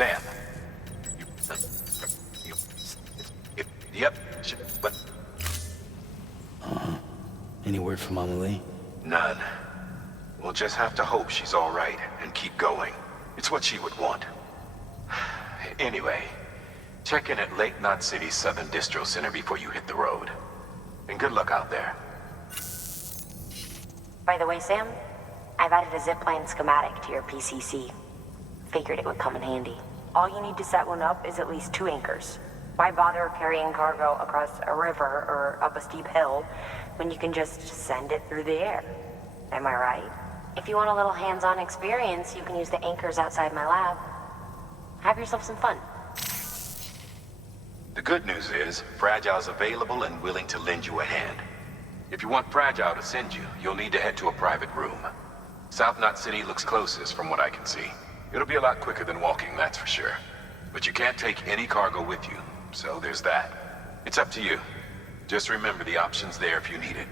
Sam. Yep. What? Any word from Mama Lee? None. We'll just have to hope she's all right and keep going. It's what she would want. Anyway, check in at Lake Knot City's Southern Distro Center before you hit the road. And good luck out there. By the way, Sam, I've added a zipline schematic to your PCC. Figured it would come in handy. All you need to set one up is at least 2 anchors. Why bother carrying cargo across a river or up a steep hill when you can just send it through the air? Am I right? If you want a little hands-on experience, you can use the anchors outside my lab. Have yourself some fun. The good news is, Fragile's available and willing to lend you a hand. If you want Fragile to send you, you'll need to head to a private room. South Knot City looks closest from what I can see. It'll be a lot quicker than walking, that's for sure. But you can't take any cargo with you, so there's that. It's up to you. Just remember the option's there if you need it.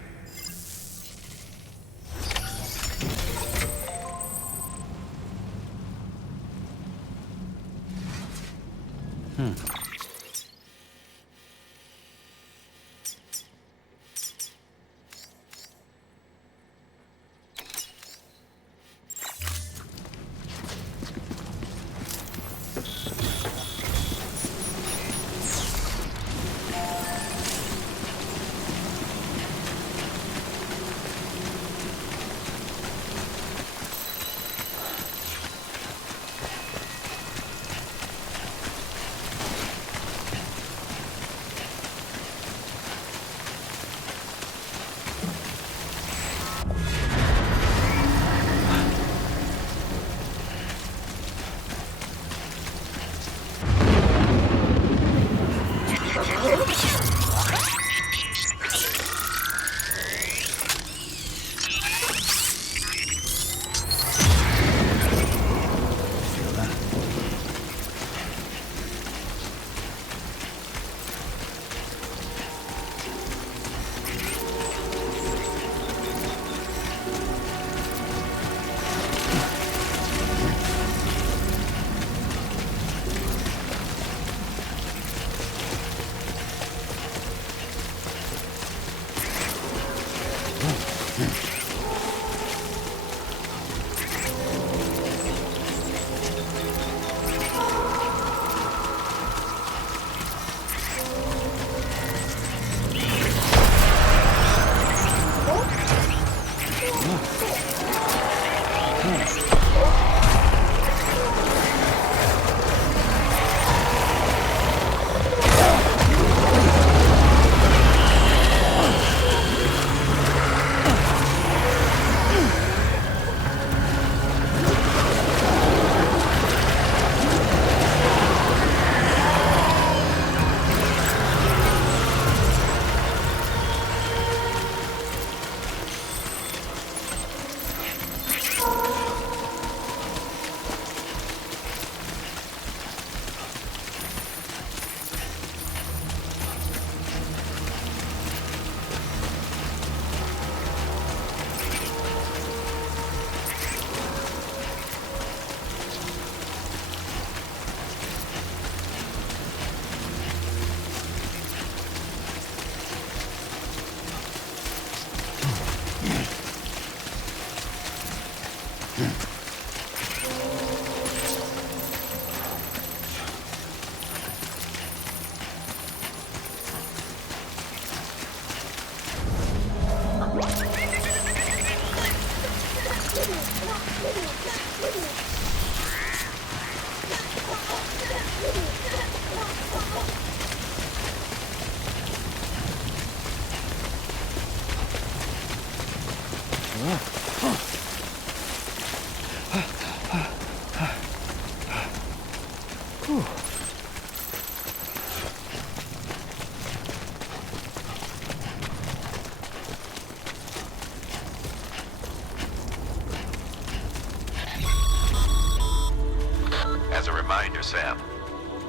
As a reminder, Sam,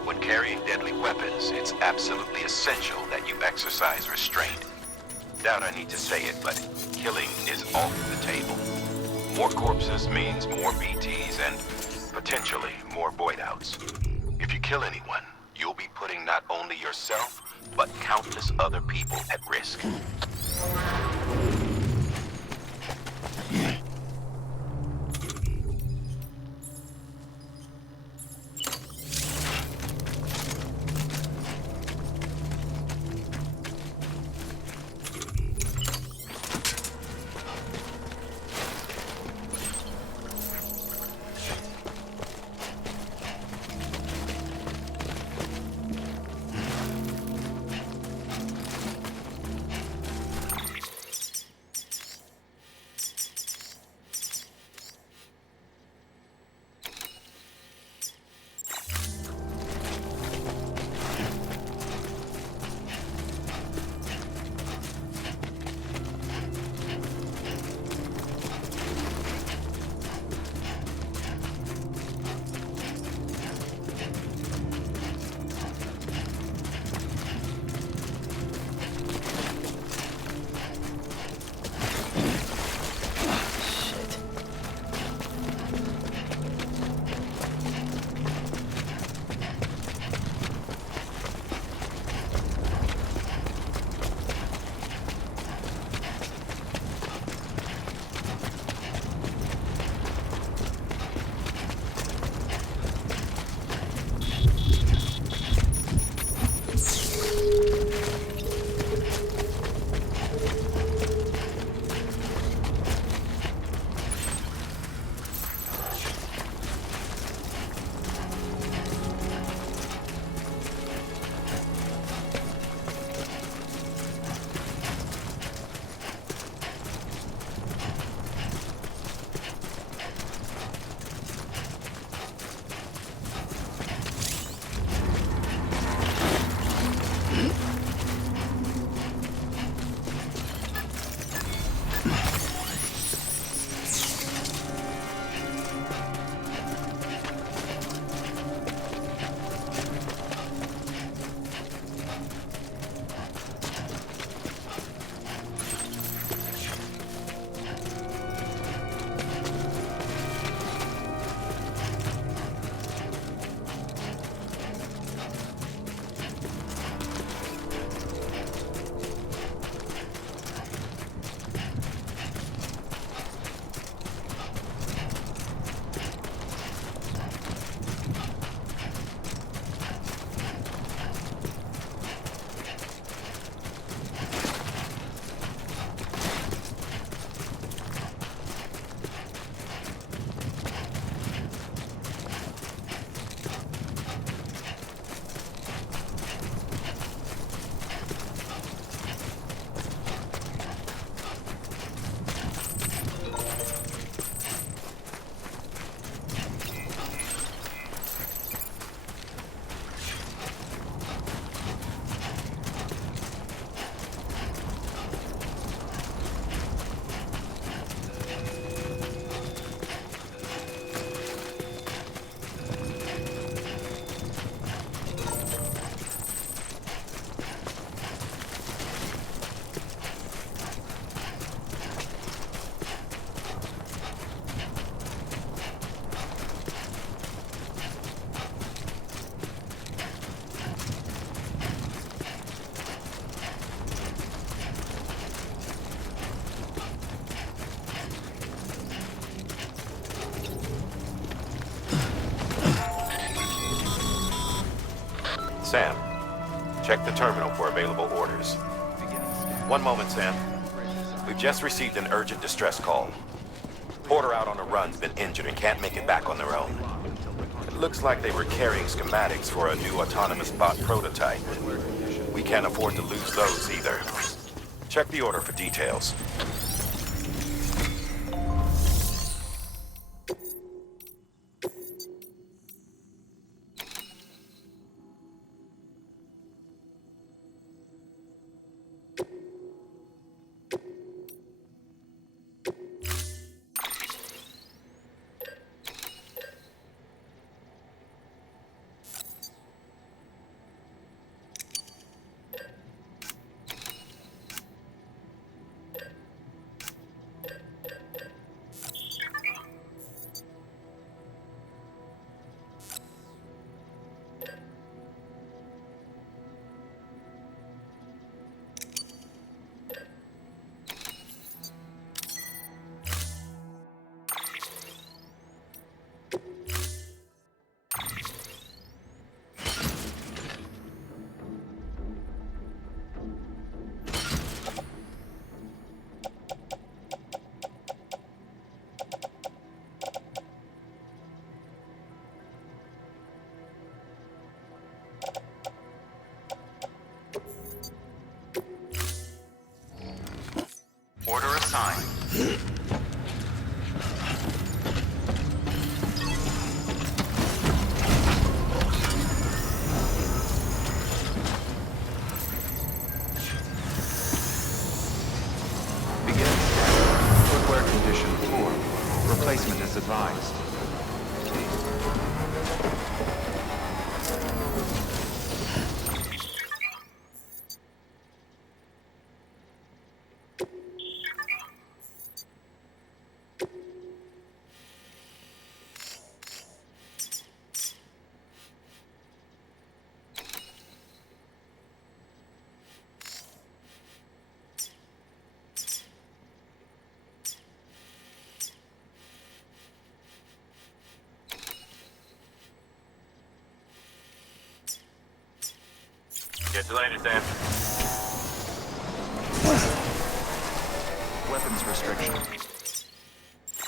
when carrying deadly weapons, it's absolutely essential that you exercise restraint. Doubt I need to say it, but killing is off the table. More corpses means more BTs and potentially more void outs. If you kill anyone, you'll be putting not only yourself, but countless other people at risk. Sam, check the terminal for available orders. One moment, Sam. We've just received an urgent distress call. Porter out on a run's been injured and can't make it back on their own. It looks like they were carrying schematics for a new autonomous bot prototype. We can't afford to lose those either. Check the order for details. time. Begin scan. Footwear condition poor. Replacement is advised. Catch you later, Sam. Weapons restriction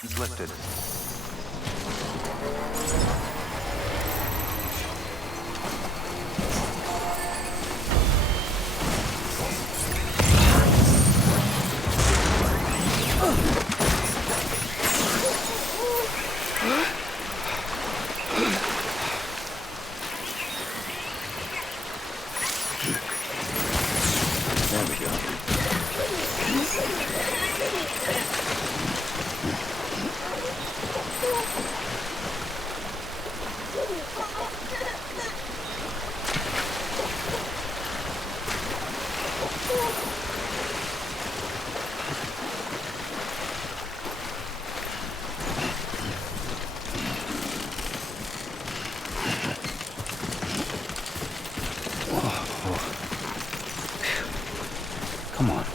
is lifted. There we go. Come on.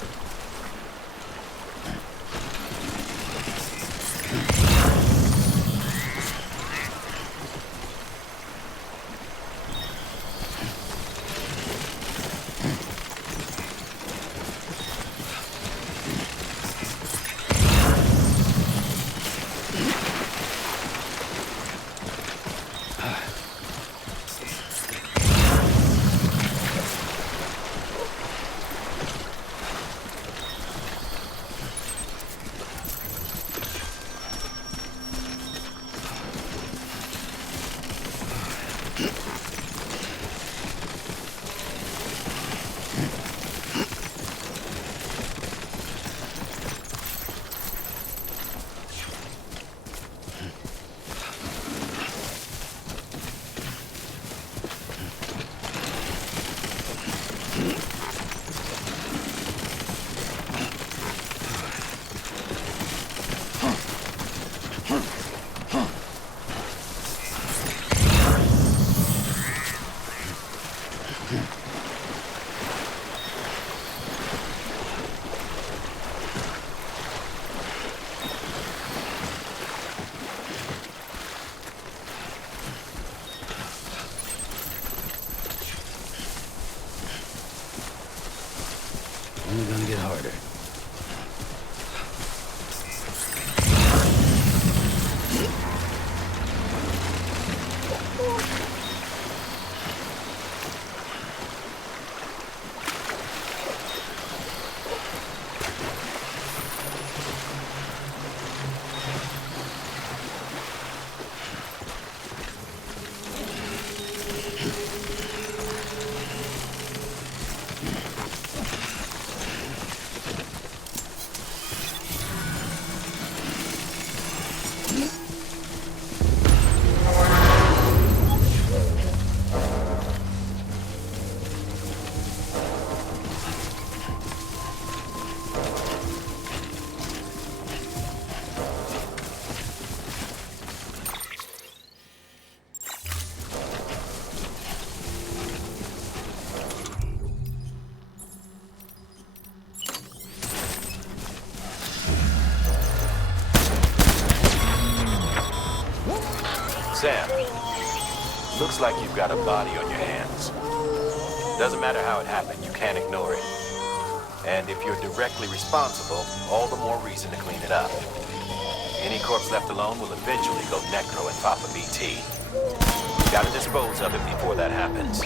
Only gonna get harder. Sam, looks like you've got a body on your hands. Doesn't matter how it happened, you can't ignore it. And if you're directly responsible, all the more reason to clean it up. Any corpse left alone will eventually go necro and Papa BT. Gotta dispose of it before that happens.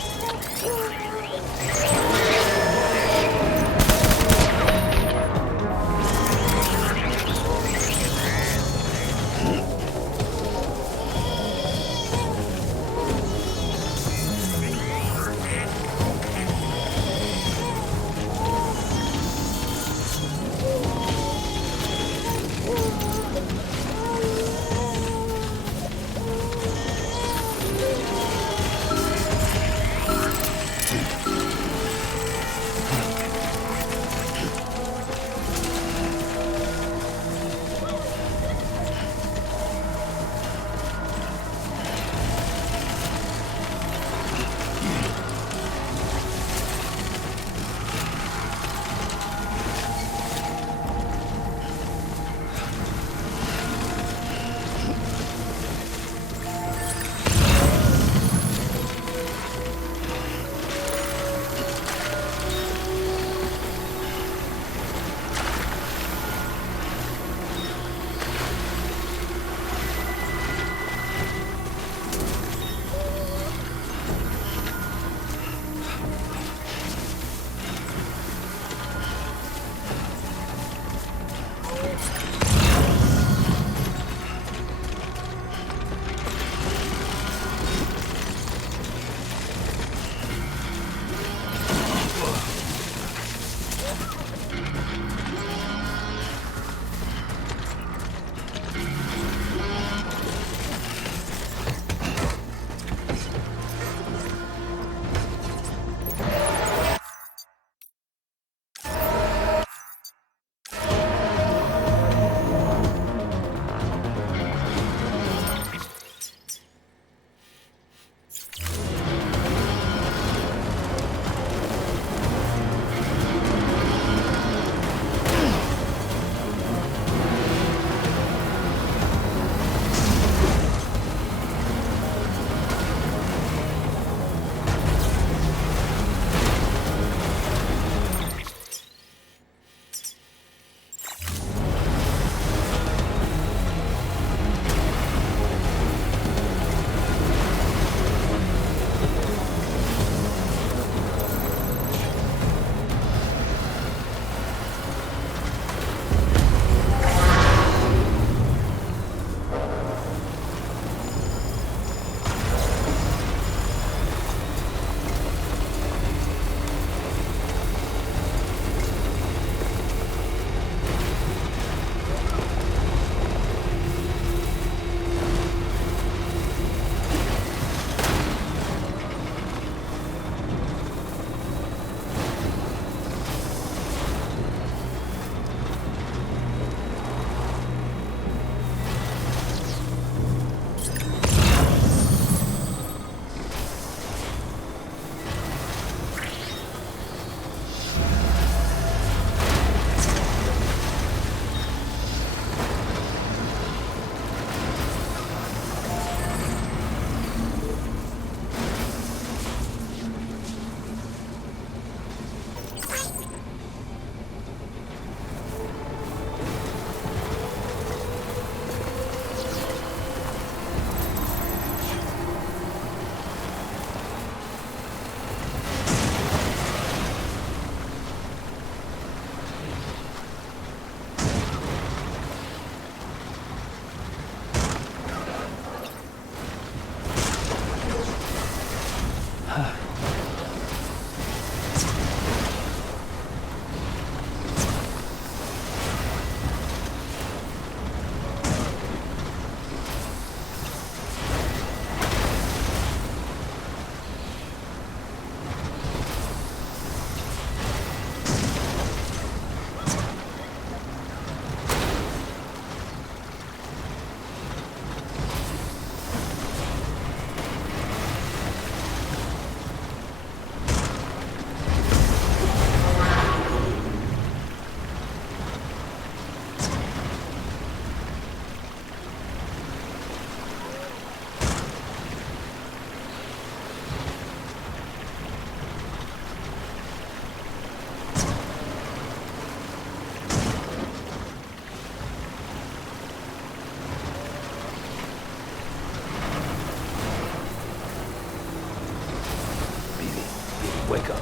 Wake up.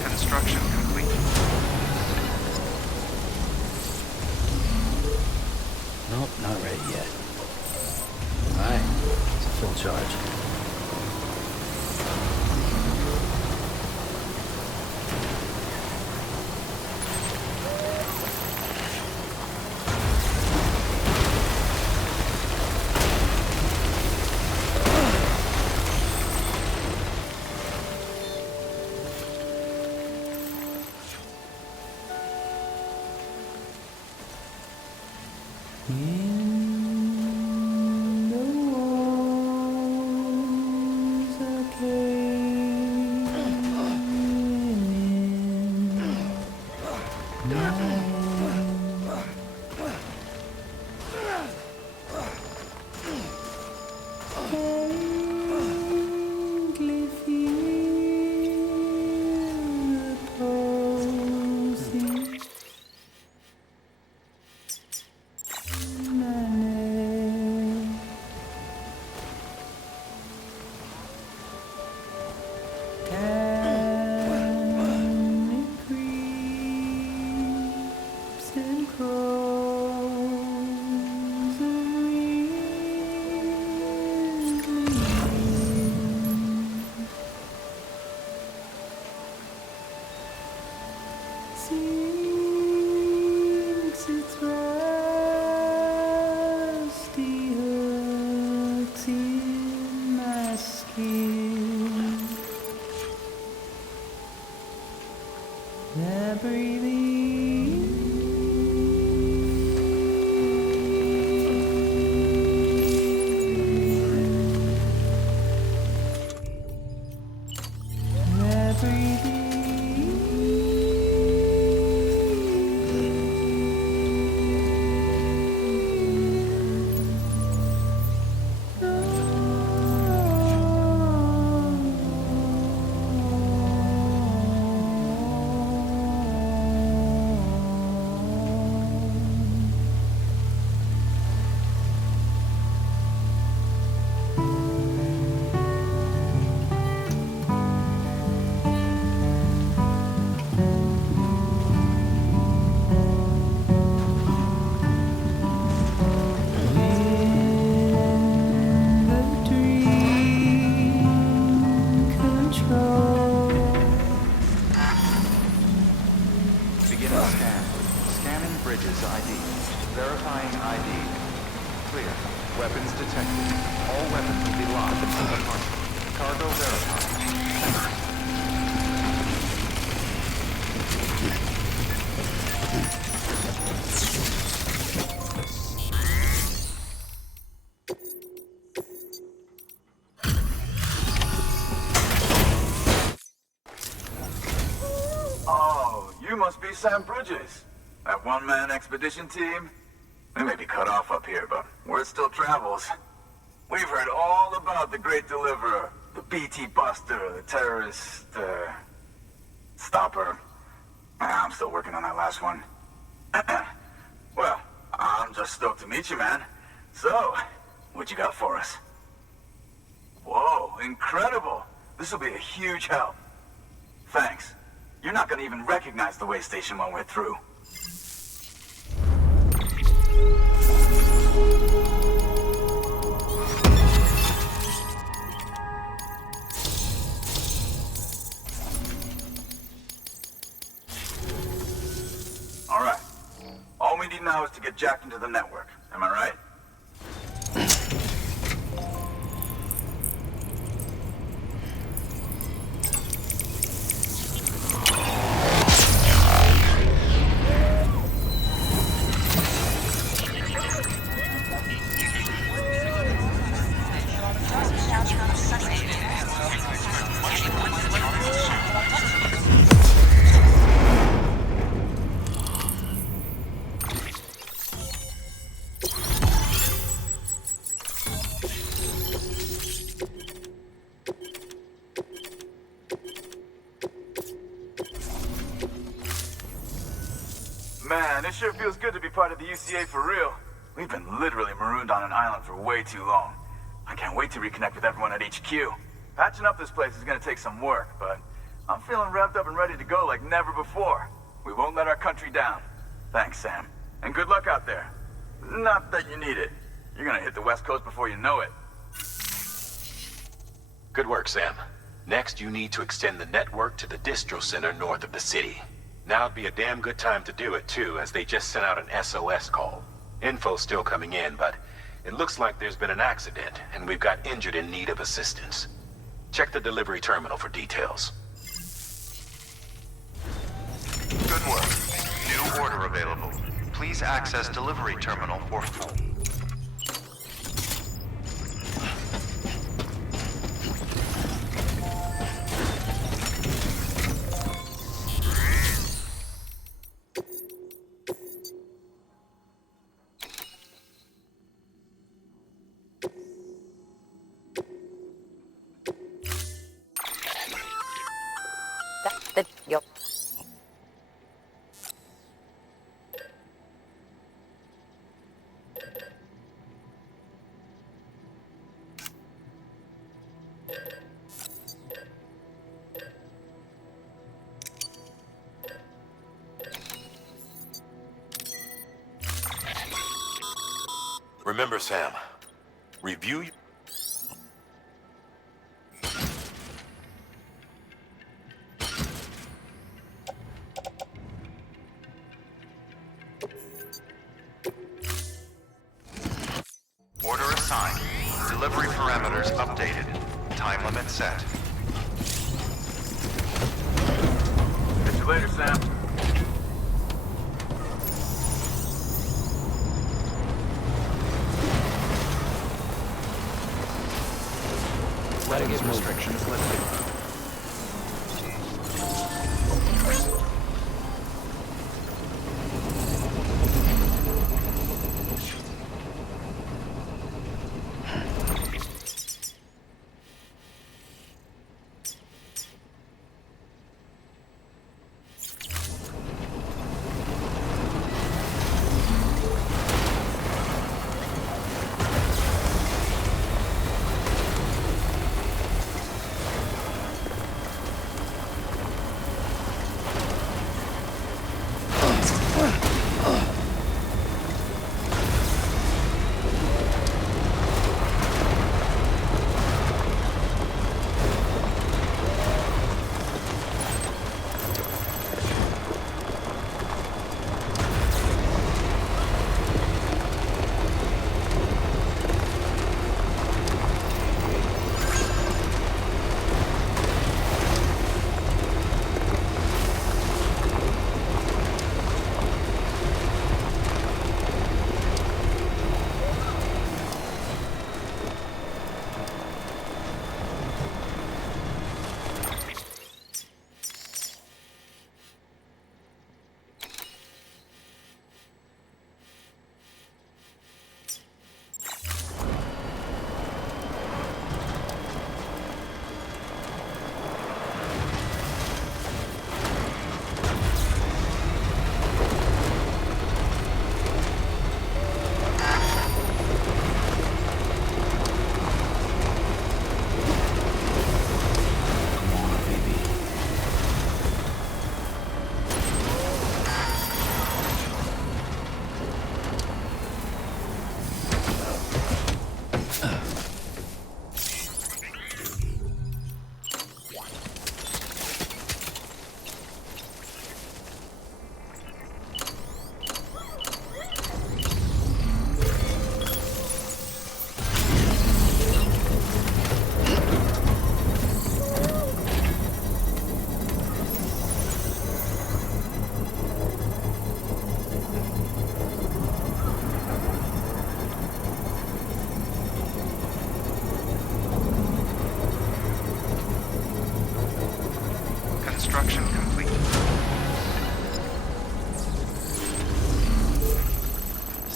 Construction complete. Nope, not ready yet. Alright, it's a full charge. Bridges ID. Verifying ID. Clear. Weapons detected. All weapons will be locked until departure. Cargo verified. Sam Bridges. That one-man expedition team? We may be cut off up here, but word still travels. We've heard all about the Great Deliverer, the BT Buster, the terrorist, stopper. I'm still working on that last one. Well, I'm just stoked to meet you, man. So, what you got for us? Whoa, incredible! This will be a huge help. Thanks. You're not gonna even recognize the way station when we're through. All right. All we need now is to get jacked into the network. Am I right? Man, it sure feels good to be part of the UCA for real. We've been literally marooned on an island for way too long. I can't wait to reconnect with everyone at HQ. Patching up this place is gonna take some work, but I'm feeling revved up and ready to go like never before. We won't let our country down. Thanks, Sam. And good luck out there. Not that you need it. You're gonna hit the West Coast before you know it. Good work, Sam. Next, you need to extend the network to the distro center north of the city. Now'd be a damn good time to do it, too, as they just sent out an SOS call. Info's still coming in, but it looks like there's been an accident, and we've got injured in need of assistance. Check the delivery terminal for details. Good work. New order available. Please access delivery terminal for full. Yo. Remember, Sam, review... Order assigned. Delivery parameters updated. Time limit set. Catch you later, Sam. Letting his Restrictions lifted.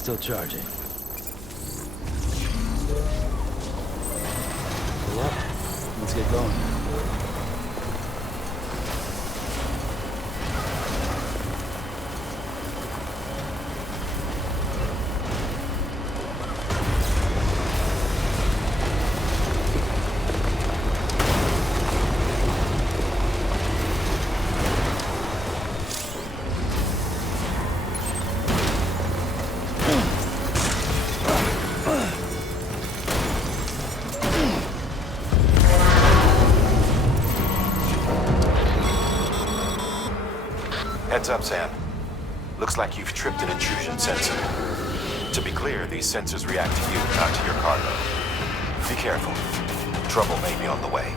Still charging. Pull up. Let's get going. Heads up, Sam. Looks like you've tripped an intrusion sensor. To be clear, these sensors react to you, not to your cargo. Be careful. Trouble may be on the way.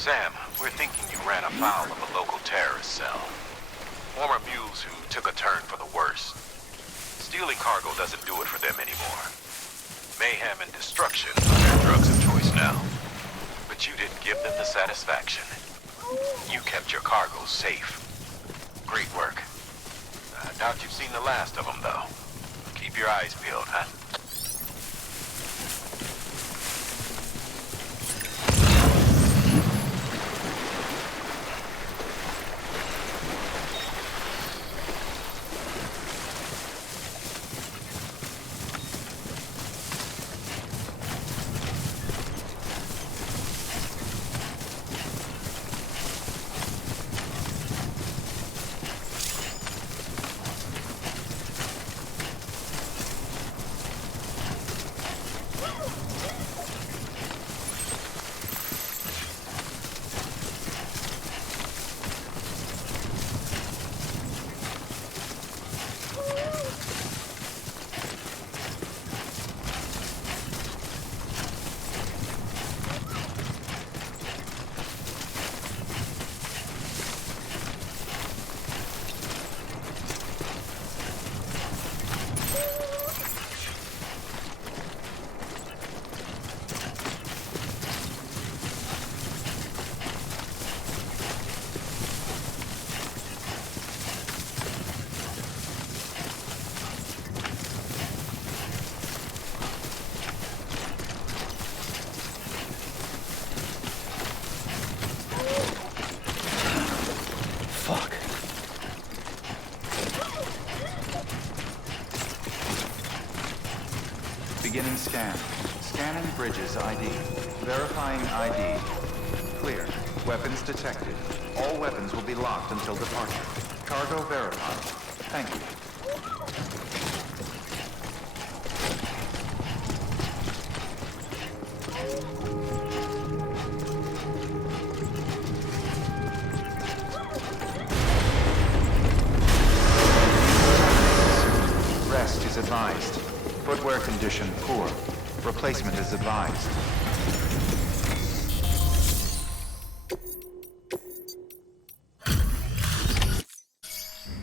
Sam, we're thinking you ran afoul of a local terrorist cell. Former mules who took a turn for the worse. Stealing cargo doesn't do it for them anymore. Mayhem and destruction are their drugs of choice now. But you didn't give them the satisfaction. You kept your cargo safe. Great work. I doubt you've seen the last of them, though. Keep your eyes peeled, huh? Beginning scan. Scanning Bridges ID. Verifying ID. Clear. Weapons detected. All weapons will be locked until departure. Cargo verified. Thank you. Rest is advised. Footwear condition poor. Replacement is advised.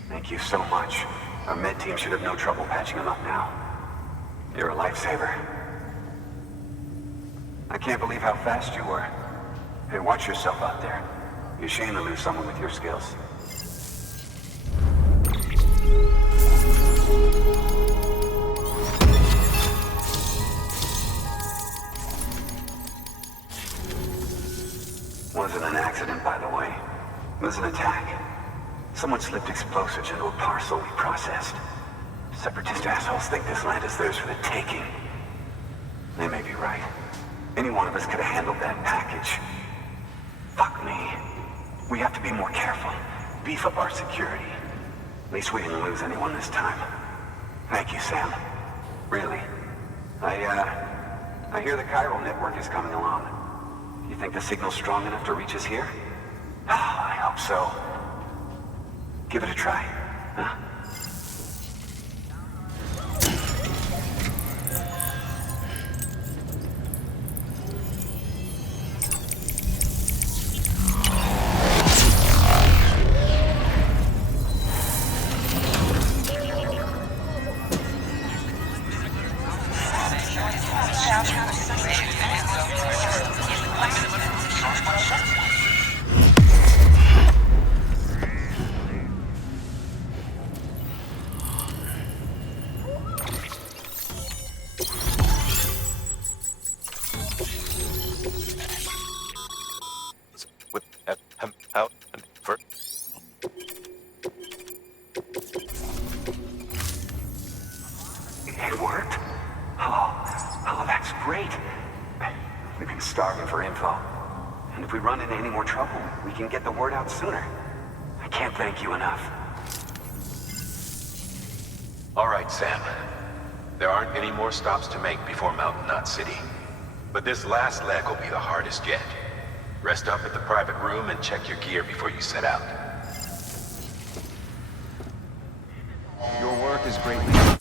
Thank you so much. Our med team should have no trouble patching him up now. You're a lifesaver. I can't believe how fast you were. Hey, watch yourself out there. You're ashamed to lose someone with your skills. Wasn't an accident, by the way. It was an attack. Someone slipped explosives into a parcel we processed. Separatist assholes think this land is theirs for the taking. They may be right. Any one of us could have handled that package. Fuck me. We have to be more careful. Beef up our security. At least we didn't lose anyone this time. Thank you, Sam. Really. I hear the Chiral Network is coming along. You think the signal's strong enough to reach us here? I hope so give it a try, huh? It worked? Oh, that's great. We've been starving for info. And if we run into any more trouble, we can get the word out sooner. I can't thank you enough. All right, Sam. There aren't any more stops to make before Mountain Knot City. But this last leg will be the hardest yet. Rest up at the private room and check your gear before you set out. Your work is greatly...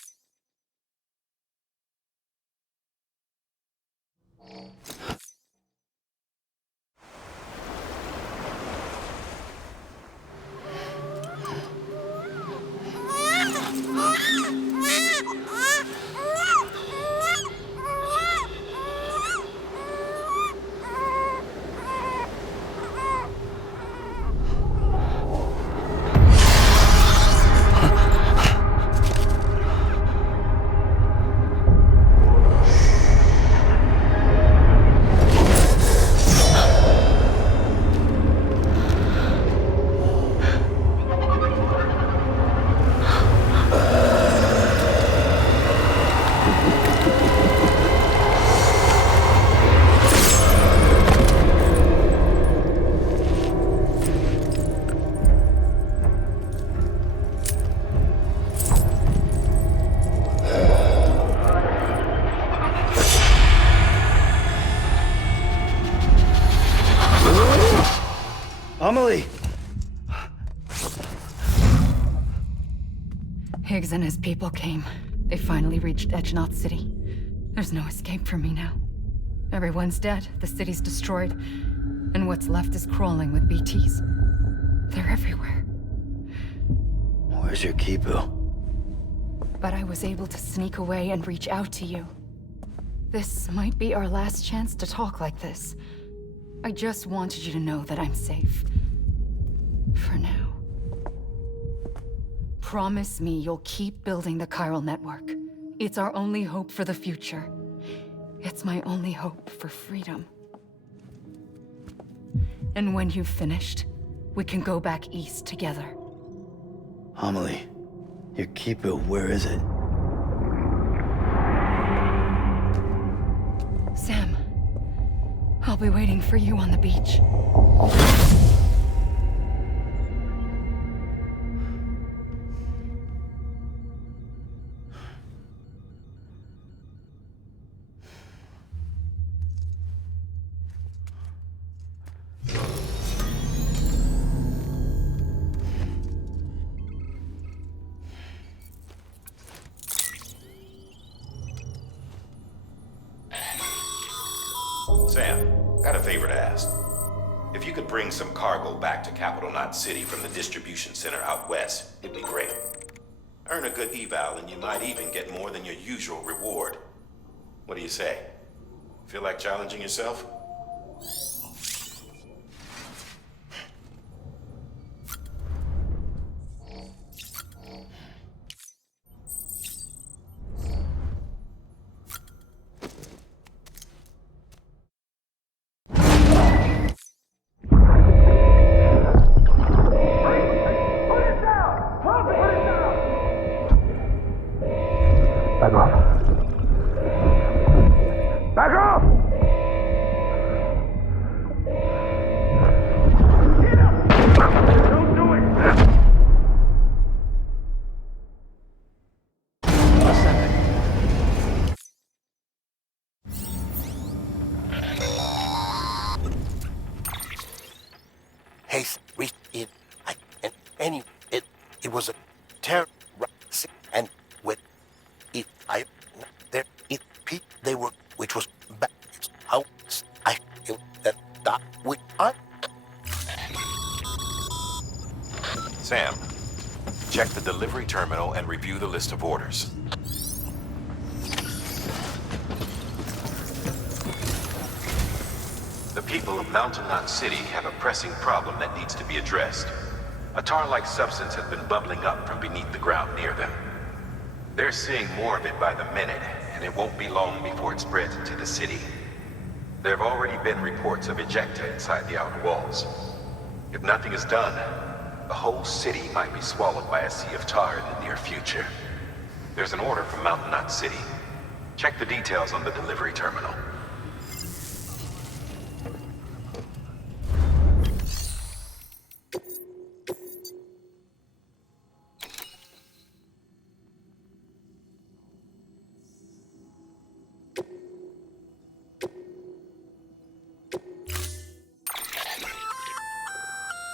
Amelie! Higgs and his people came. They finally reached Edge Knot City. There's no escape for me now. Everyone's dead, the city's destroyed, and what's left is crawling with BTs. They're everywhere. Where's your Kipu? But I was able to sneak away and reach out to you. This might be our last chance to talk like this. I just wanted you to know that I'm safe. For now. Promise me you'll keep building the Chiral Network. It's our only hope for the future. It's my only hope for freedom. And when you've finished, we can go back east together. Amelie, your Kipu, where is it? Sam, I'll be waiting for you on the beach. Sam, got a favor to ask. If you could bring some cargo back to Capital Knot City from the distribution center out west, it'd be great. Earn a good eval and you might even get more than your usual reward. What do you say? Feel like challenging yourself? It was a terror, and with it, they were, which was back out. Sam, check the delivery terminal and review the list of orders. The people of Mountain Knot City have a pressing problem that needs to be addressed. A tar-like substance has been bubbling up from beneath the ground near them. They're seeing more of it by the minute, and it won't be long before it spreads into the city. There have already been reports of ejecta inside the outer walls. If nothing is done, the whole city might be swallowed by a sea of tar in the near future. There's an order from Mountain Knot City. Check the details on the delivery terminal.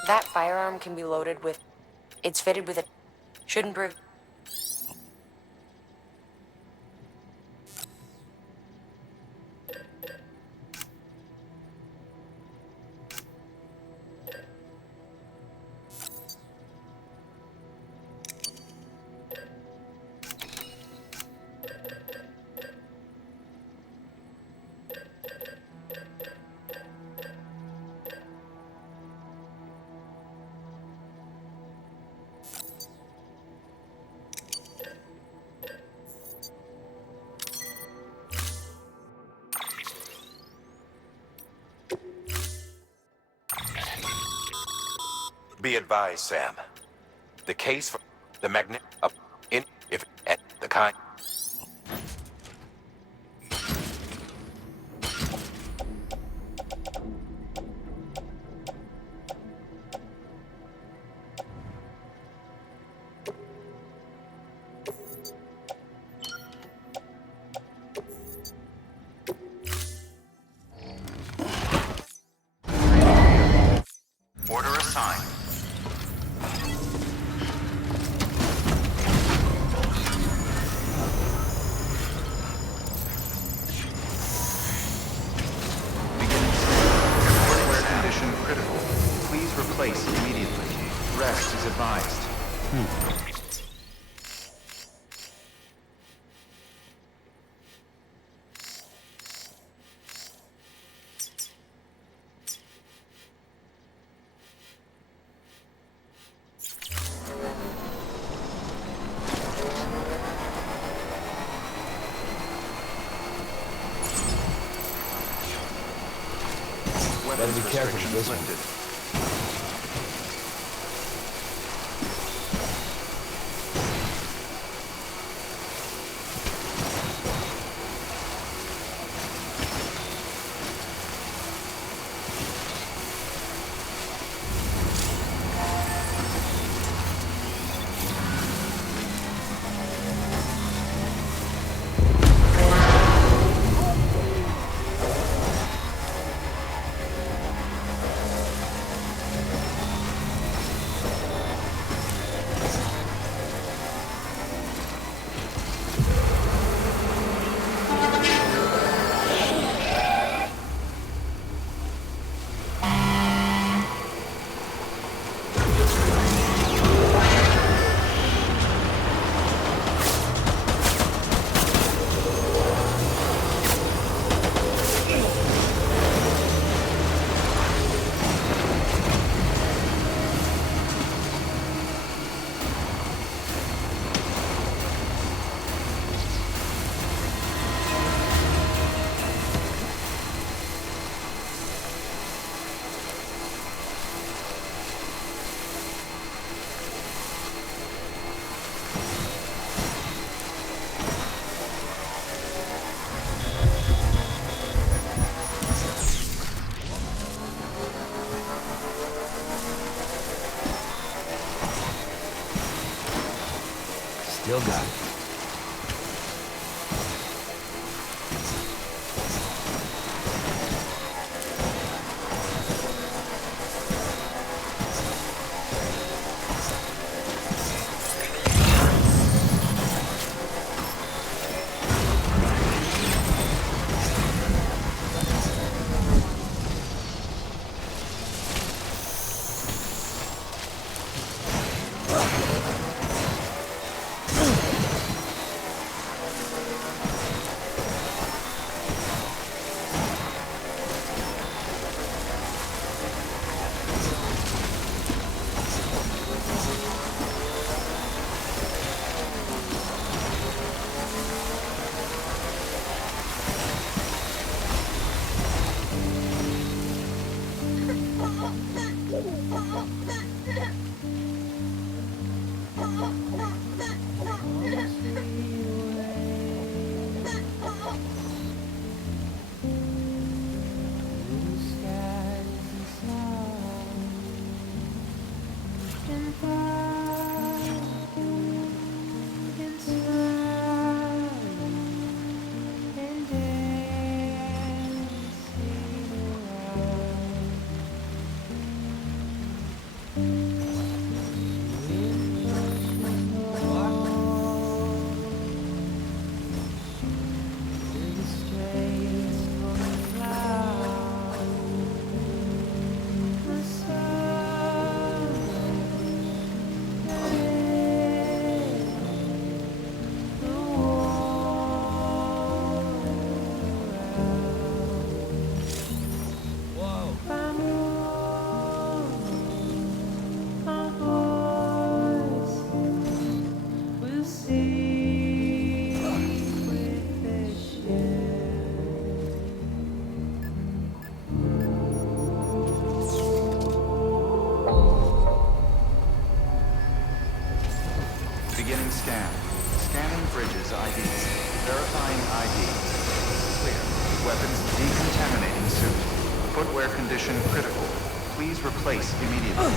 That firearm can be loaded with... It's fitted with a... Shouldn't prove... Be advised, Sam. The case for the magnet up in if at the kind. Order assigned. Beginning scan. Hardware condition critical. Please replace immediately. Rest is advised. Better be careful with this one. Lifted. Still got it. Beginning scan. Scanning Bridges IDs. Verifying ID. Clear. Weapons decontaminating suit. Footwear condition critical. Please replace immediately.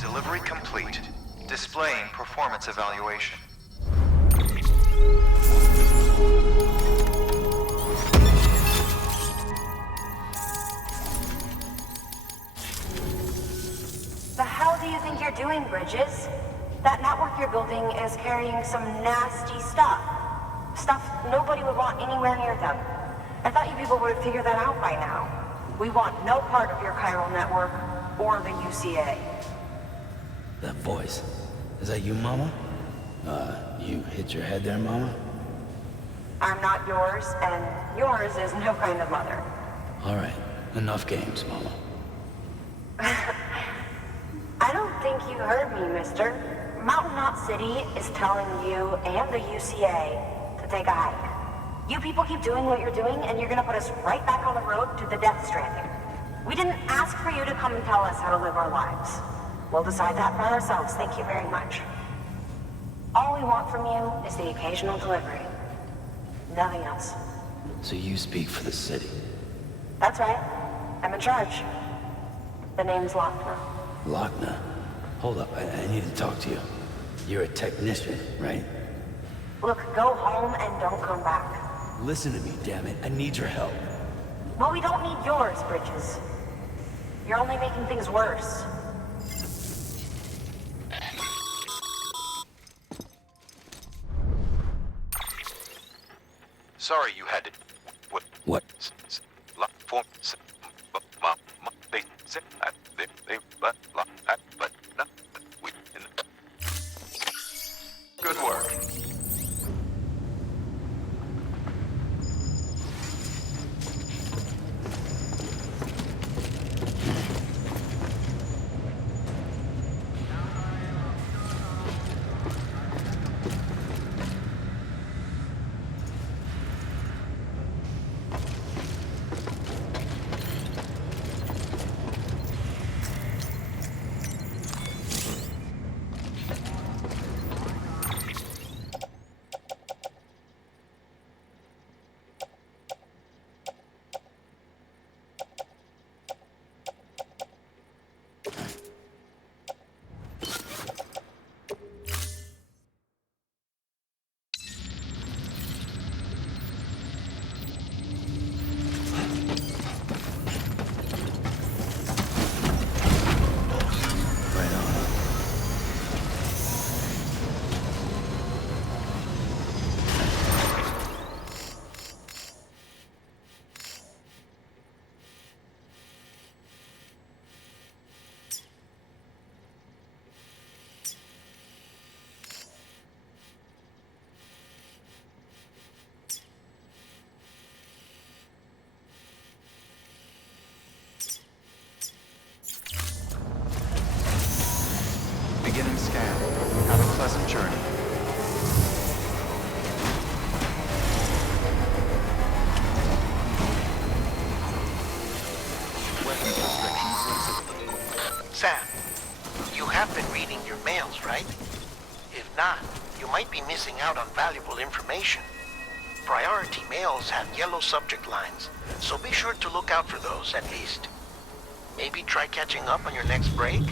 Delivery complete. Displaying performance evaluation. The hell do you think you're doing, Bridges? That network you're building is carrying some nasty stuff. Stuff nobody would want anywhere near them. I thought you people would have figured that out by now. We want no part of your Chiral Network or the UCA. That voice. Is that you, Mama? You hit your head there, Mama? I'm not yours, and yours is no kind of mother. All right. Enough games, Mama. I don't think you heard me, mister. Mountain Knot City is telling you and the UCA to take a hike. You people keep doing what you're doing, and you're gonna put us right back on the road to the Death Stranding. We didn't ask for you to come and tell us how to live our lives. We'll decide that for ourselves, thank you very much. All we want from you is the occasional delivery. Nothing else. So you speak for the city? That's right. I'm in charge. The name's Lochner. Lochner? Hold up, I need to talk to you. You're a technician, right? Look, go home and don't come back. Listen to me, damn it. I need your help. Well, we don't need yours, Bridges. You're only making things worse. Sorry you had to... What? Good work. scan. Have a pleasant journey. Weapons restrictions lifted. Sam, you have been reading your mails, right? If not, you might be missing out on valuable information. Priority mails have yellow subject lines, so be sure to look out for those at least. Maybe try catching up on your next break?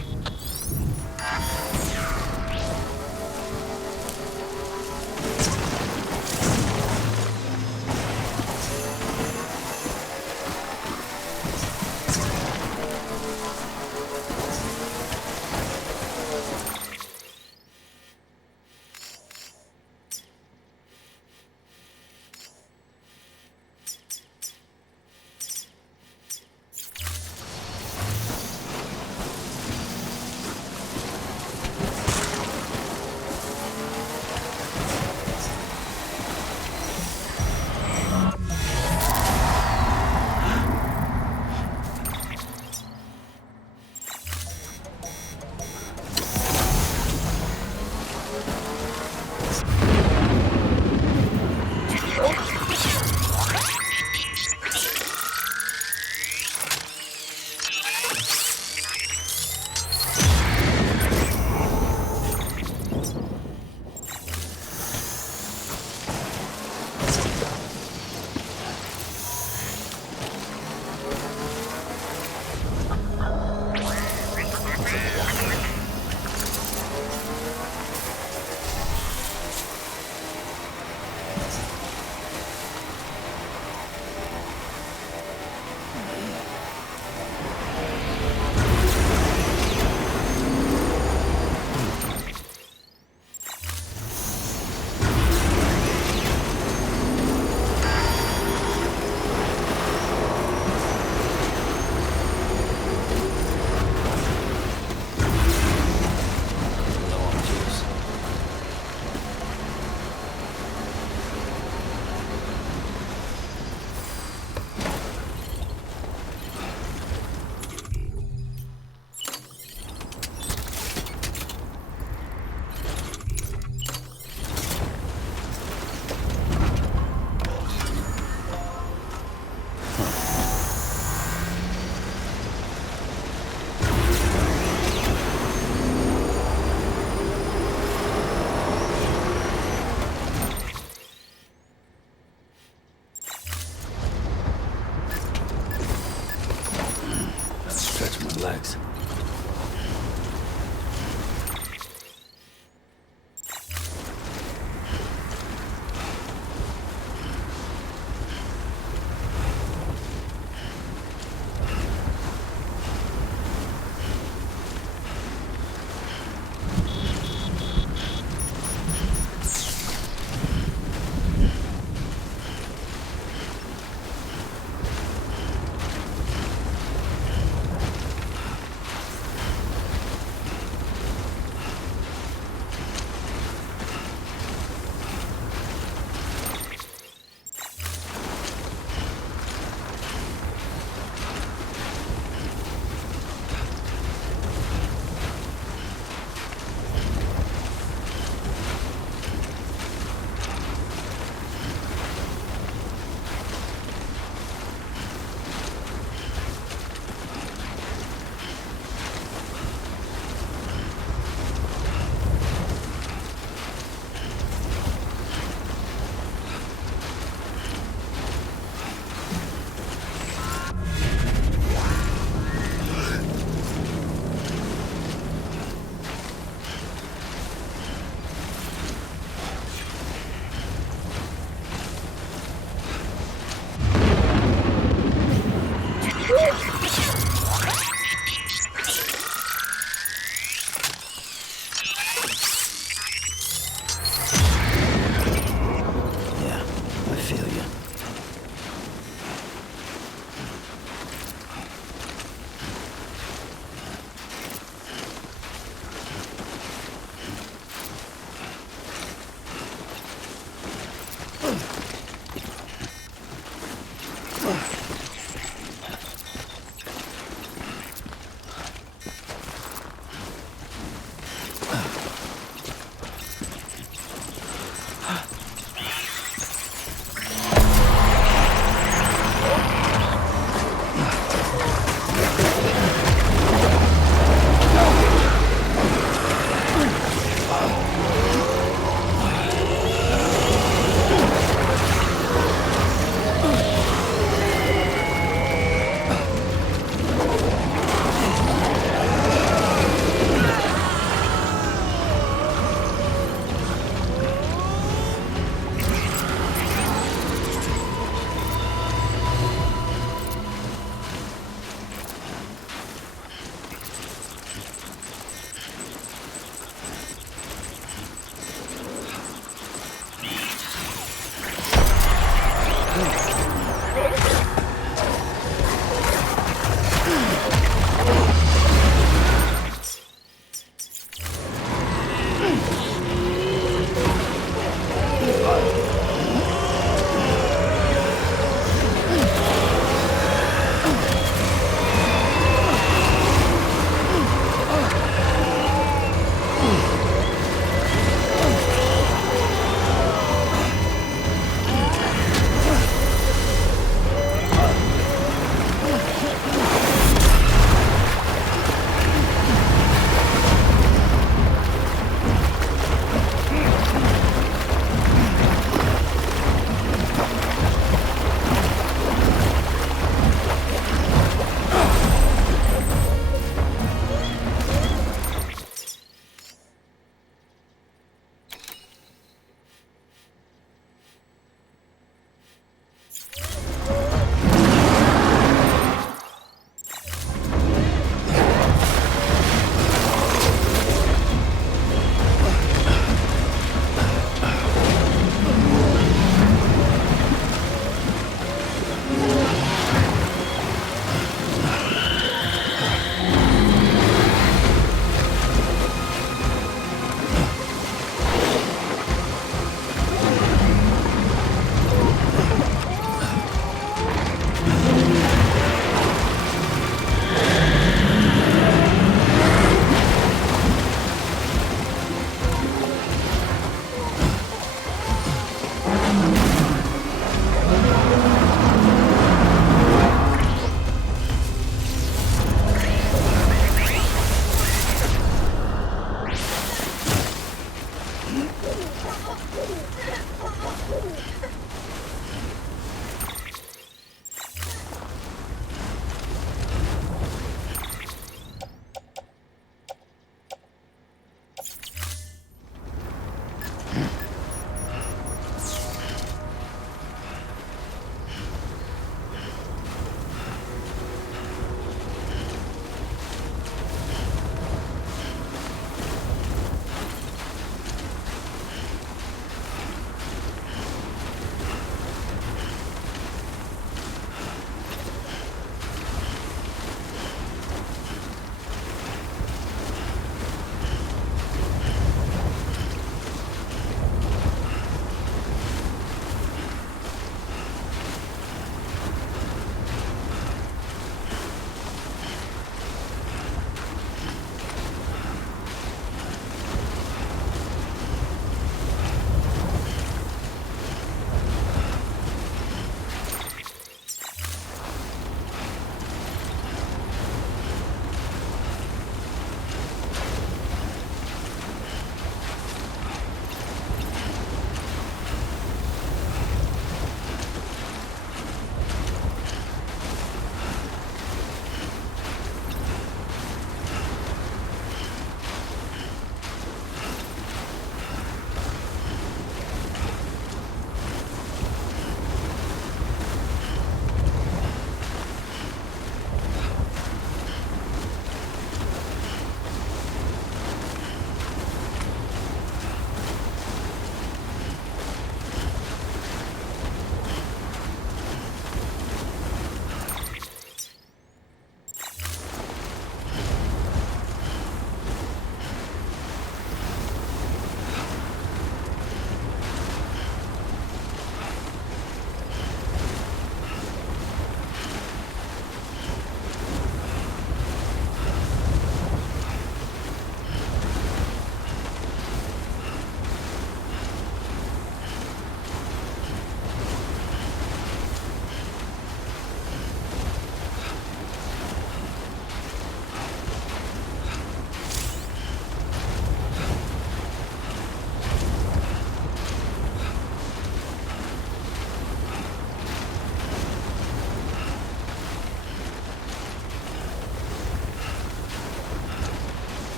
Legs.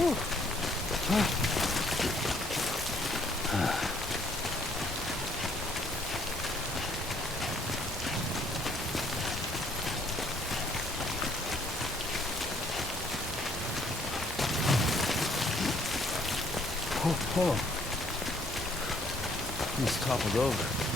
Oh. Almost toppled over.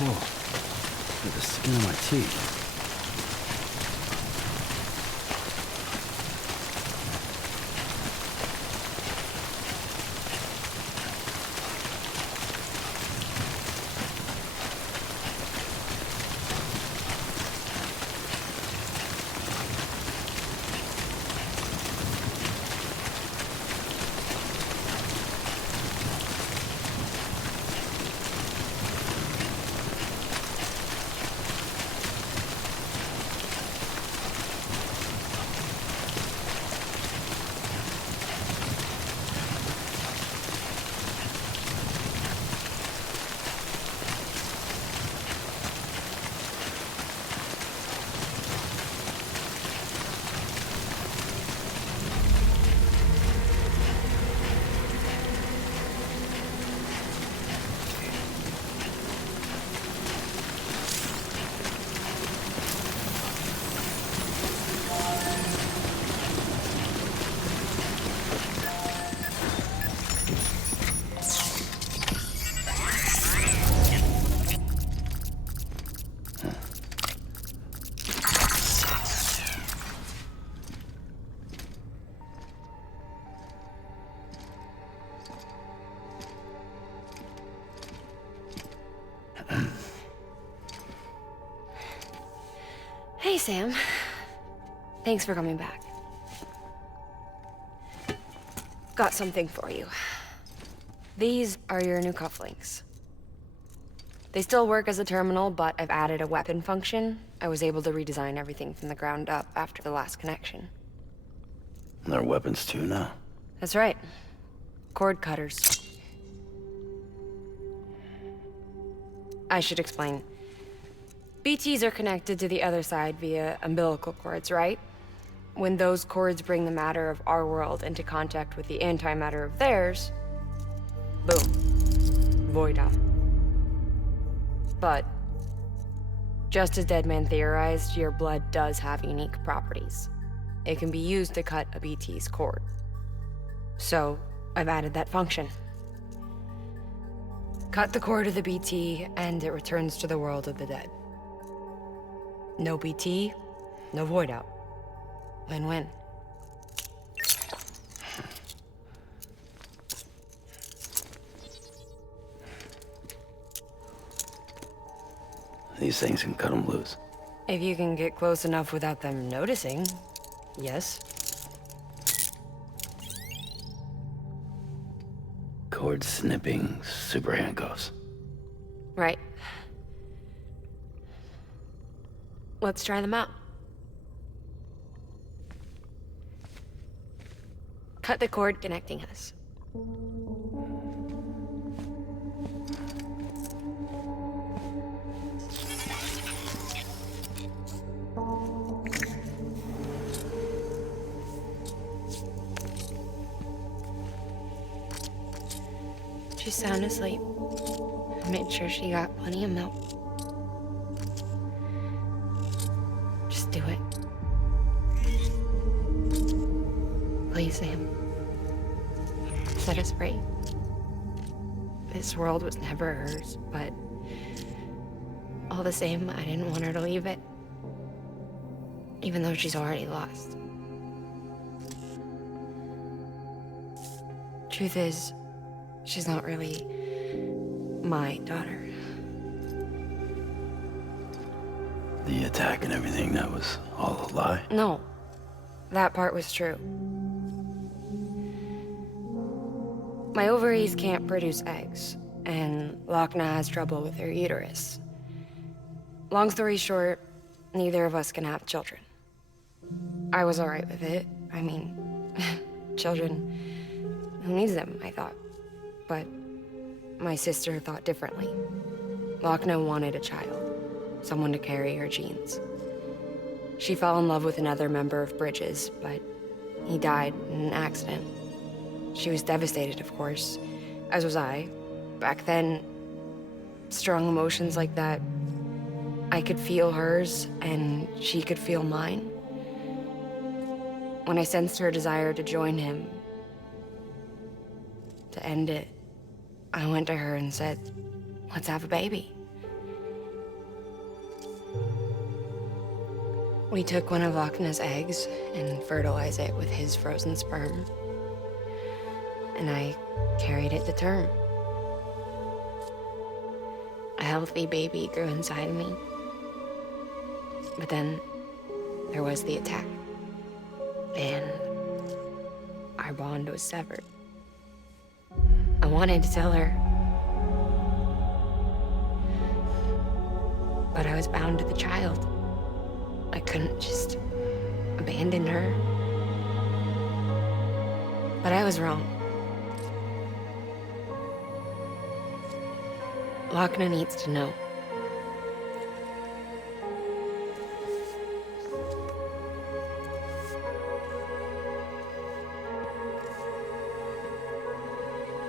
Look at the skin of my teeth. Hey, Sam. Thanks for coming back. Got something for you. These are your new cufflinks. They still work as a terminal, but I've added a weapon function. I was able to redesign everything from the ground up after the last connection. And they're weapons too now? That's right. Cord cutters. I should explain. BTs are connected to the other side via umbilical cords, right? When those cords bring the matter of our world into contact with the antimatter of theirs, boom, void out. But, just as Deadman theorized, your blood does have unique properties. It can be used to cut a BT's cord. So, I've added that function. Cut the cord of the BT, and it returns to the world of the dead. No BT, no void out. Win-win. These things can cut them loose. If you can get close enough without them noticing, yes. Cord snipping super handcuffs. Right. Let's try them out. Cut the cord connecting us. She's sound asleep. I made sure she got plenty of milk. Just do it. Please, Sam. Set us free. This world was never hers, but all the same, I didn't want her to leave it. Even though she's already lost. Truth is, she's not really my daughter. The attack and everything, that was all a lie? No, that part was true. My ovaries can't produce eggs, and Lochna has trouble with her uterus. Long story short, neither of us can have children. I was alright with it. I mean, children, who needs them, I thought. But my sister thought differently. Lochna wanted a child, someone to carry her genes. She fell in love with another member of Bridges, but he died in an accident. She was devastated, of course, as was I. Back then, strong emotions like that, I could feel hers, and she could feel mine. When I sensed her desire to join him, to end it, I went to her and said, let's have a baby. We took one of Lochna's eggs and fertilized it with his frozen sperm. And I carried it to term. A healthy baby grew inside me. But then there was the attack. And our bond was severed. I wanted to tell her. But I was bound to the child. I couldn't just abandon her. But I was wrong. Lochna needs to know.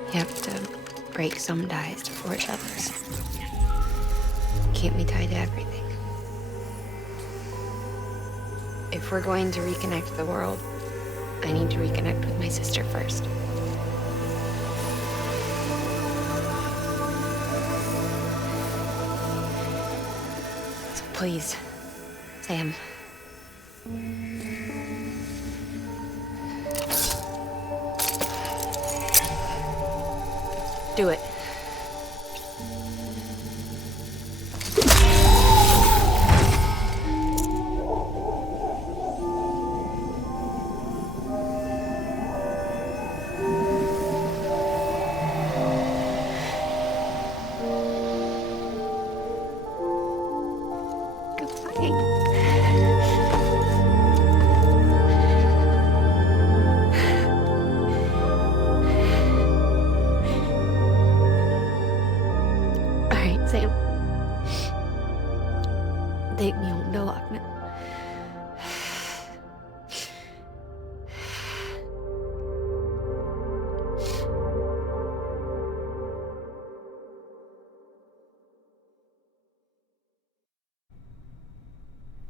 You have to break some ties to forge others. Can't be tied to everything. If we're going to reconnect the world, I need to reconnect with my sister first. So please, Sam. Do it. Sam. Take me home to Lochna.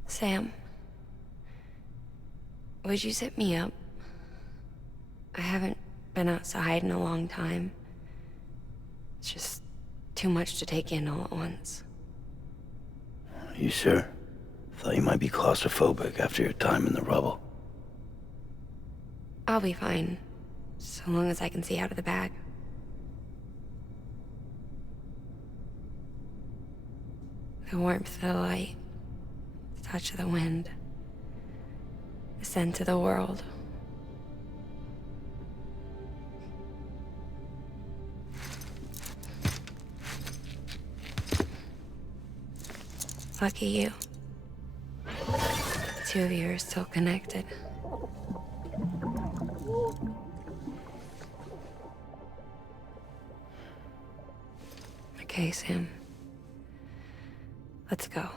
Sam, would you sit me up? I haven't been outside in a long time. It's just too much to take in all at once. You sure? Thought you might be claustrophobic after your time in the rubble. I'll be fine, so long as I can see out of the bag. The warmth of the light, the touch of the wind, the scent of the world. Lucky you. The two of you are still connected. Okay, Sam. Let's go.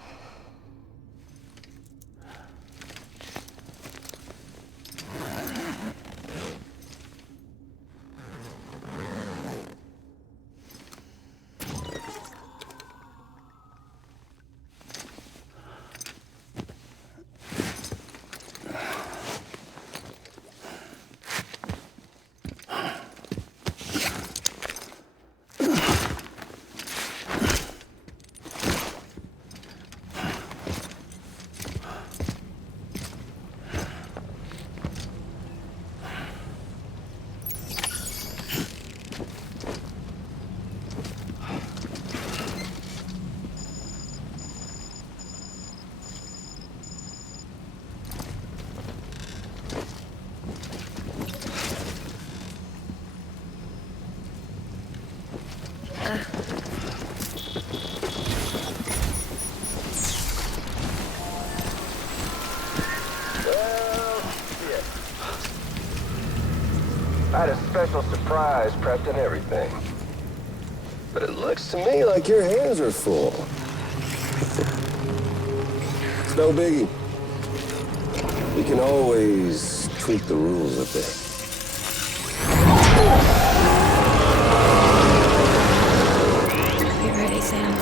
I had a special surprise prepped and everything. But it looks to me like your hands are full. It's no biggie. We can always tweak the rules a bit. Get ready, Sam.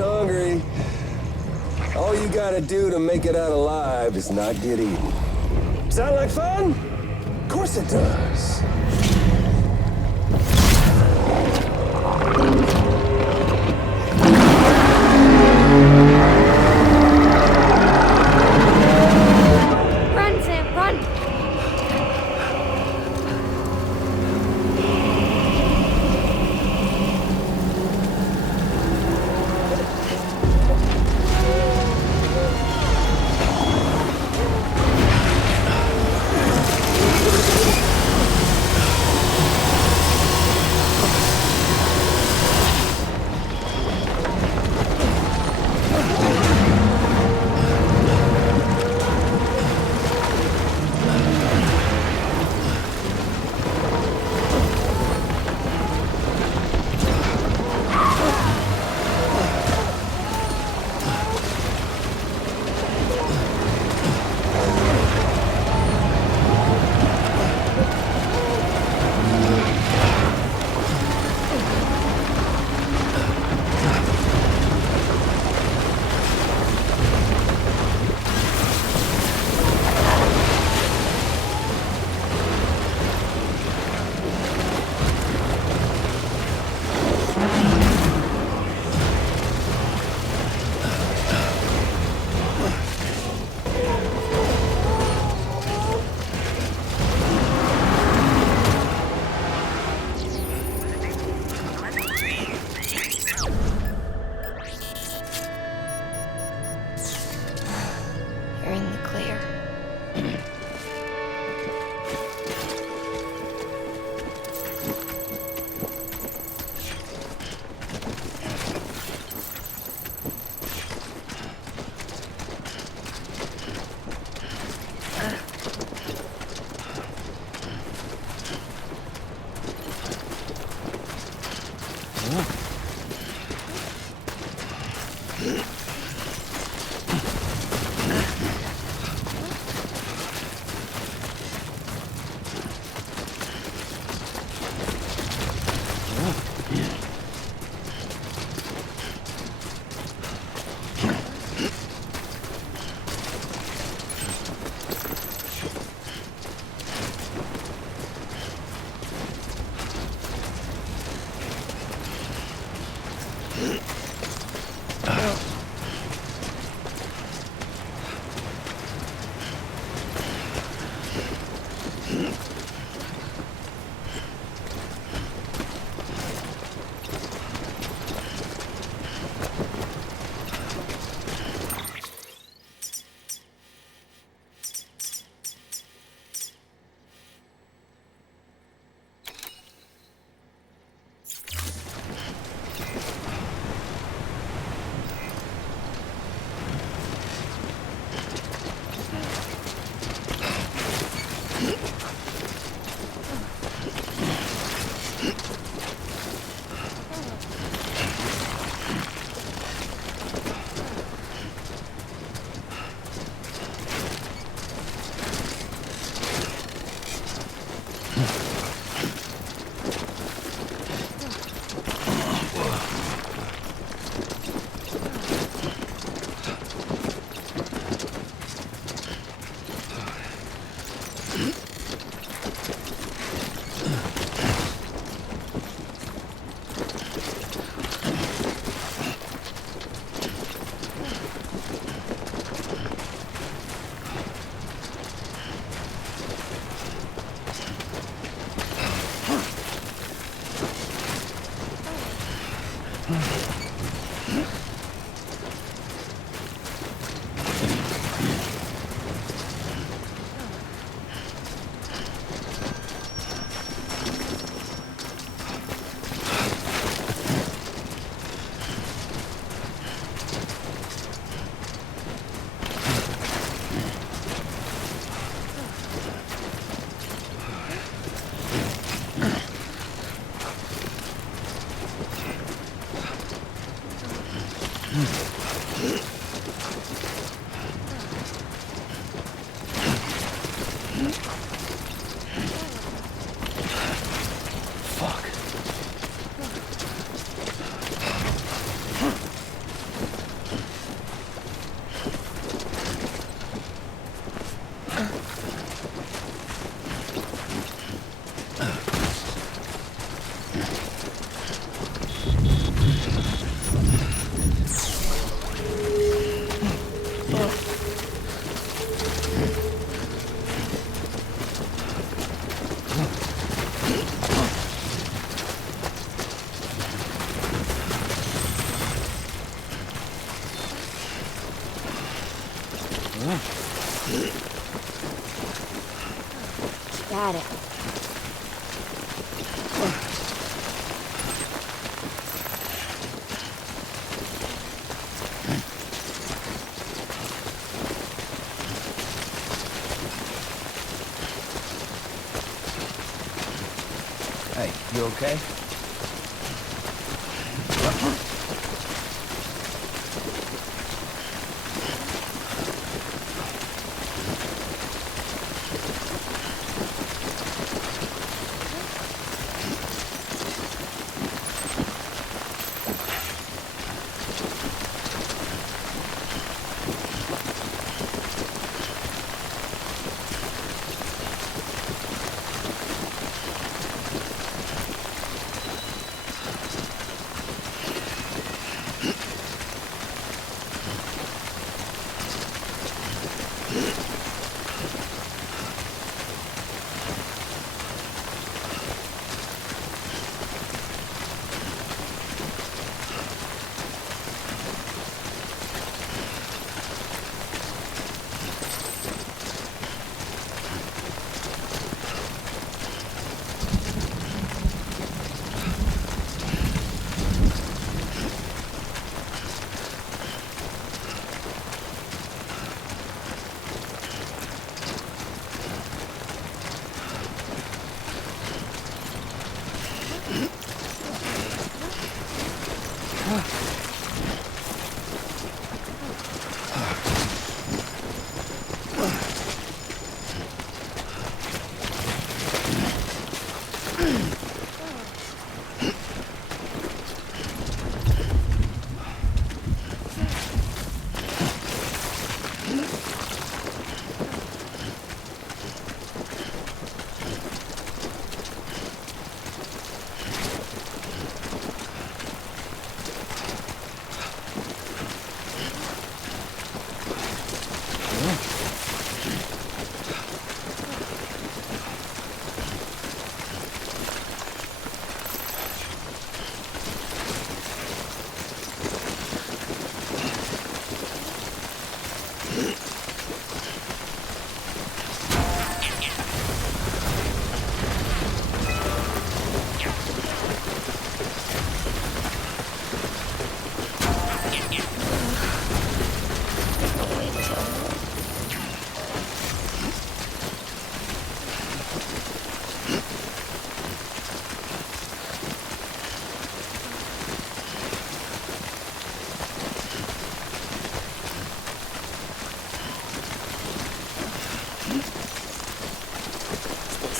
Hungry. All you gotta do to make it out alive is not get eaten. Sound like fun? Of course it does. Run, Sam, run! Got it. Hey, you okay?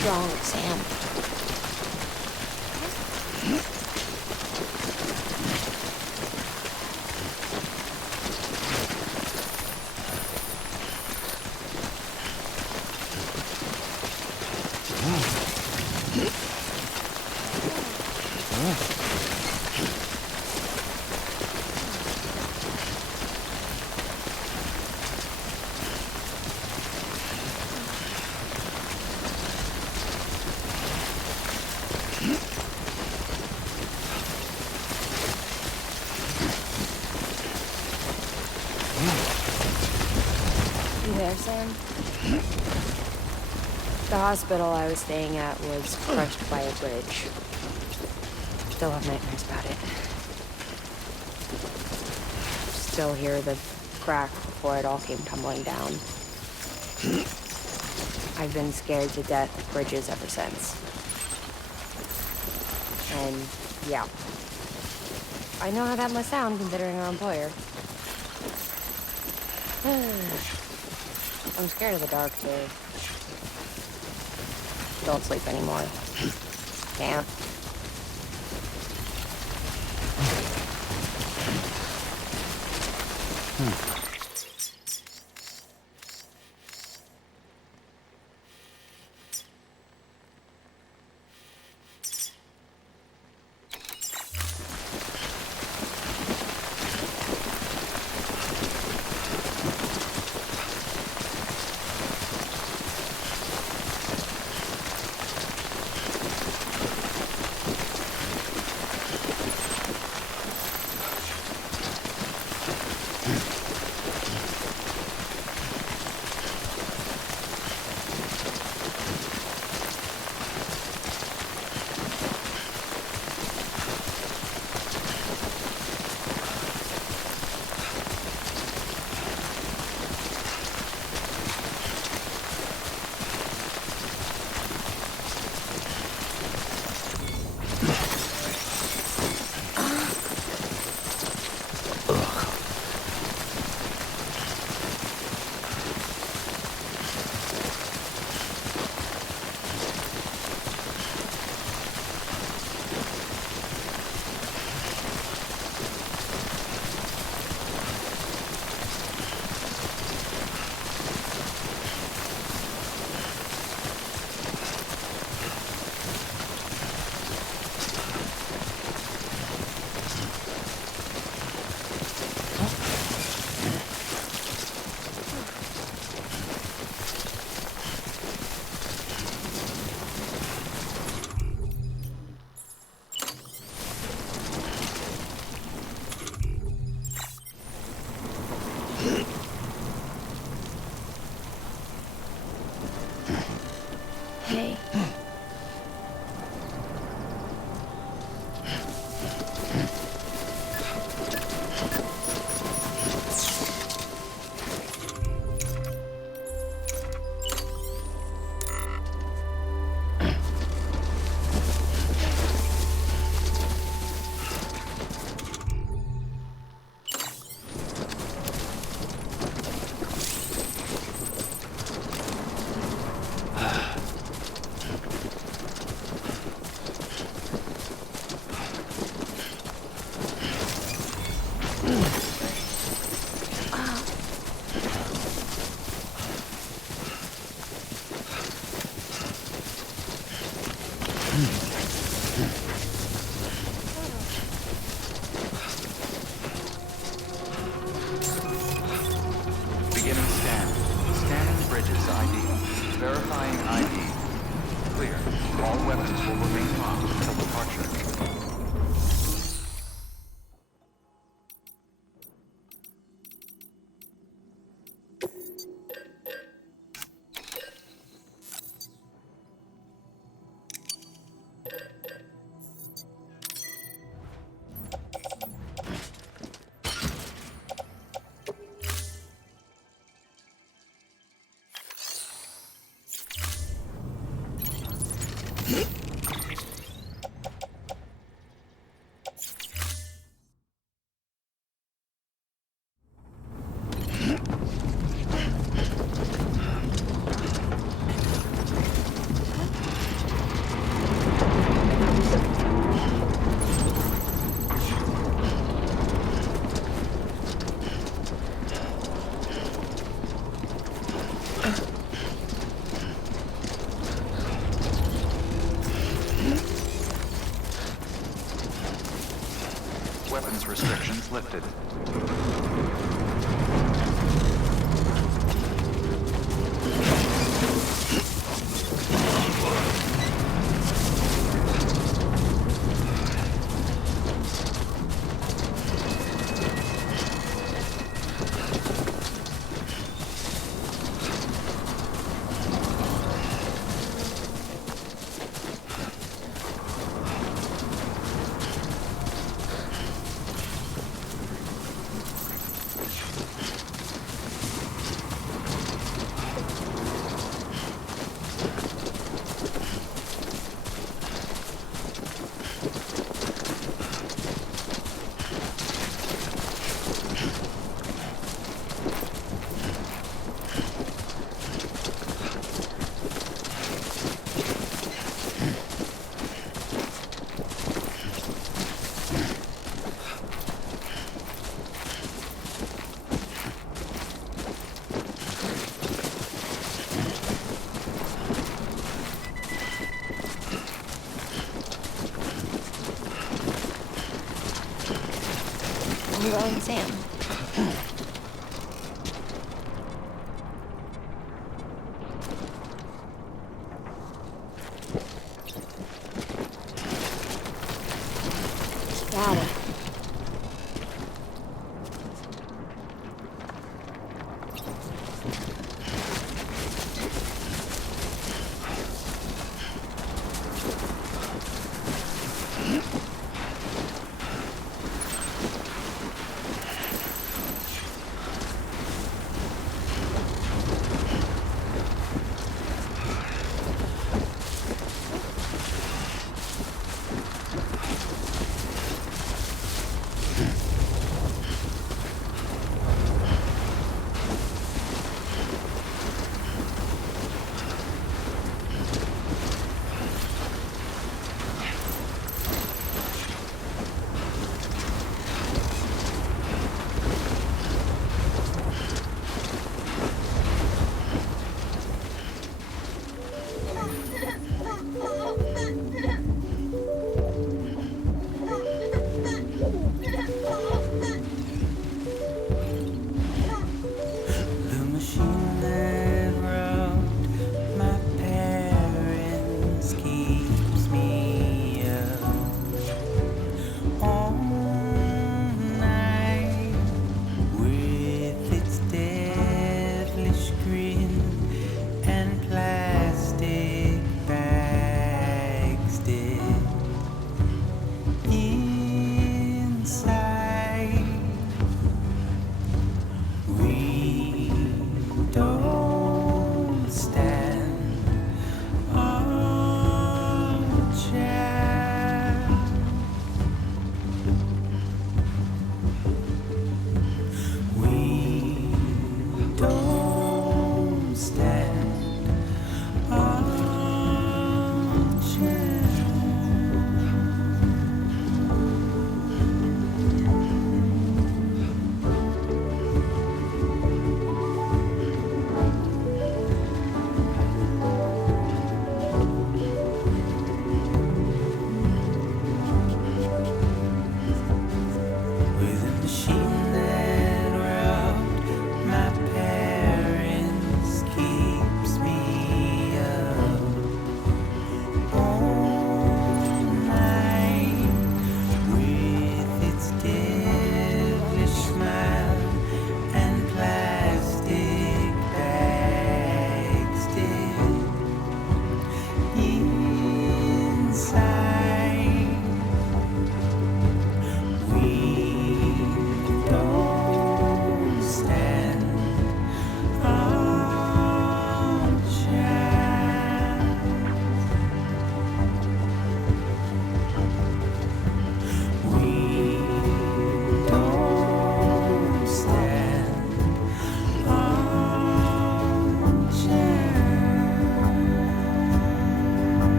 Strong, Sam. Sam? The hospital I was staying at was crushed by a bridge. Still have nightmares about it. Still hear the crack before it all came tumbling down. I've been scared to death of bridges ever since. And yeah, I know how that must sound considering our employer. I'm scared of the dark, too. Don't sleep anymore. Can't. Bridges ID. Verifying ID. Clear. All weapons will remain locked until departure. Weapons restrictions lifted. I'm going Sam. Got it.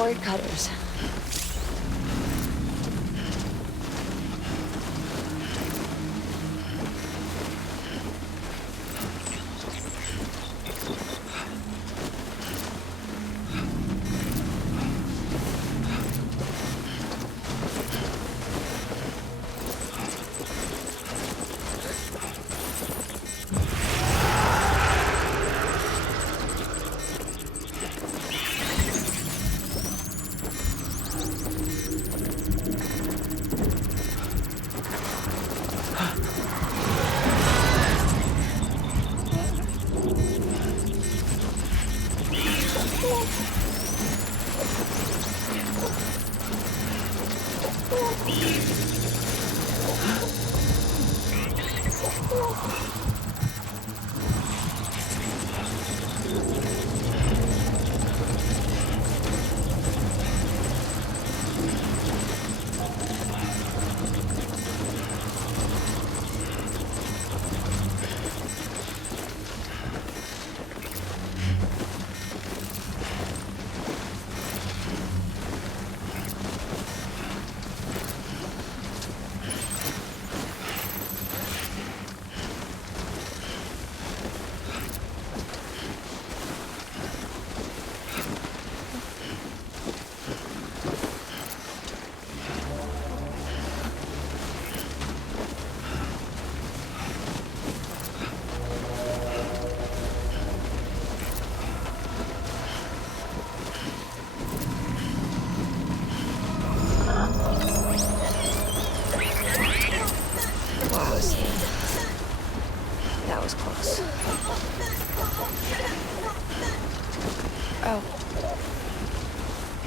cord cutters.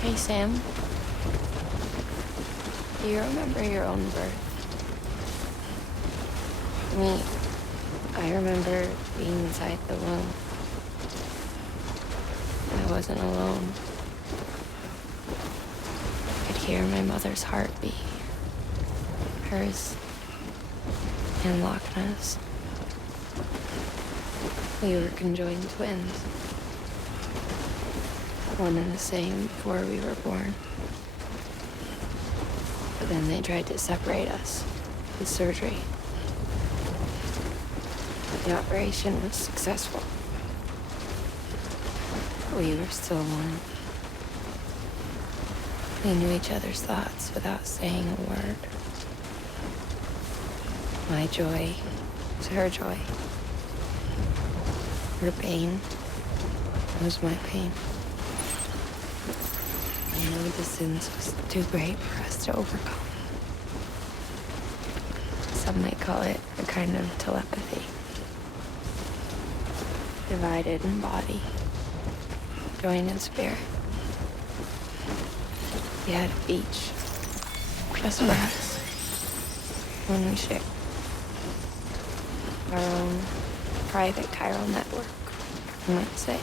Hey, Sam. Do you remember your own birth? I remember being inside the womb. I wasn't alone. I could hear my mother's heartbeat. Hers and Lochna's. We were conjoined twins. One and the same before we were born. But then they tried to separate us with surgery. The operation was successful. We were still one. We knew each other's thoughts without saying a word. My joy was her joy. Her pain was my pain. I know the distance was too great for us to overcome. Some might call it a kind of telepathy. Divided in body, joined in spirit. We had a beach, just for us, when we shared. Our own private chiral network, you might say.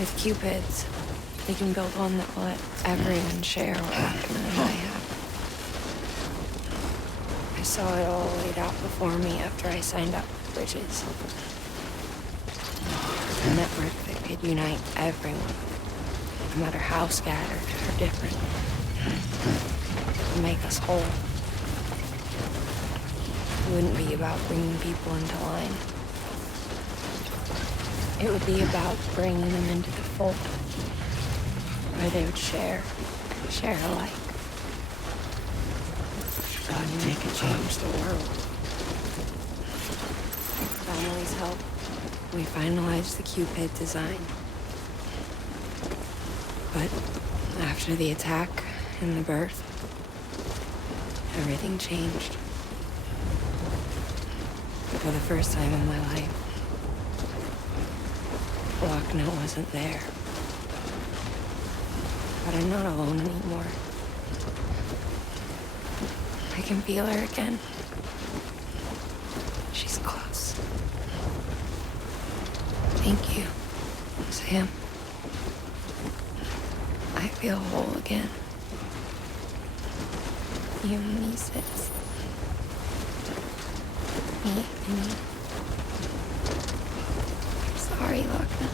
With Cupids, we can build one that will let everyone share what Lochna and I have. I saw it all laid out before me after I signed up with Bridges. A network that could unite everyone, no matter how scattered or different, and make us whole. It wouldn't be about bringing people into line. It would be about bringing them into the fold, where they would share alike. God, make it change the world. With family's help, we finalized the Cupid design. But after the attack and the birth, everything changed. For the first time in my life, Lochna wasn't there. But I'm not alone anymore. I can feel her again. She's close. Thank you, Sam. I feel whole again. You and me, sis. Me and you. I'm sorry, Lochna.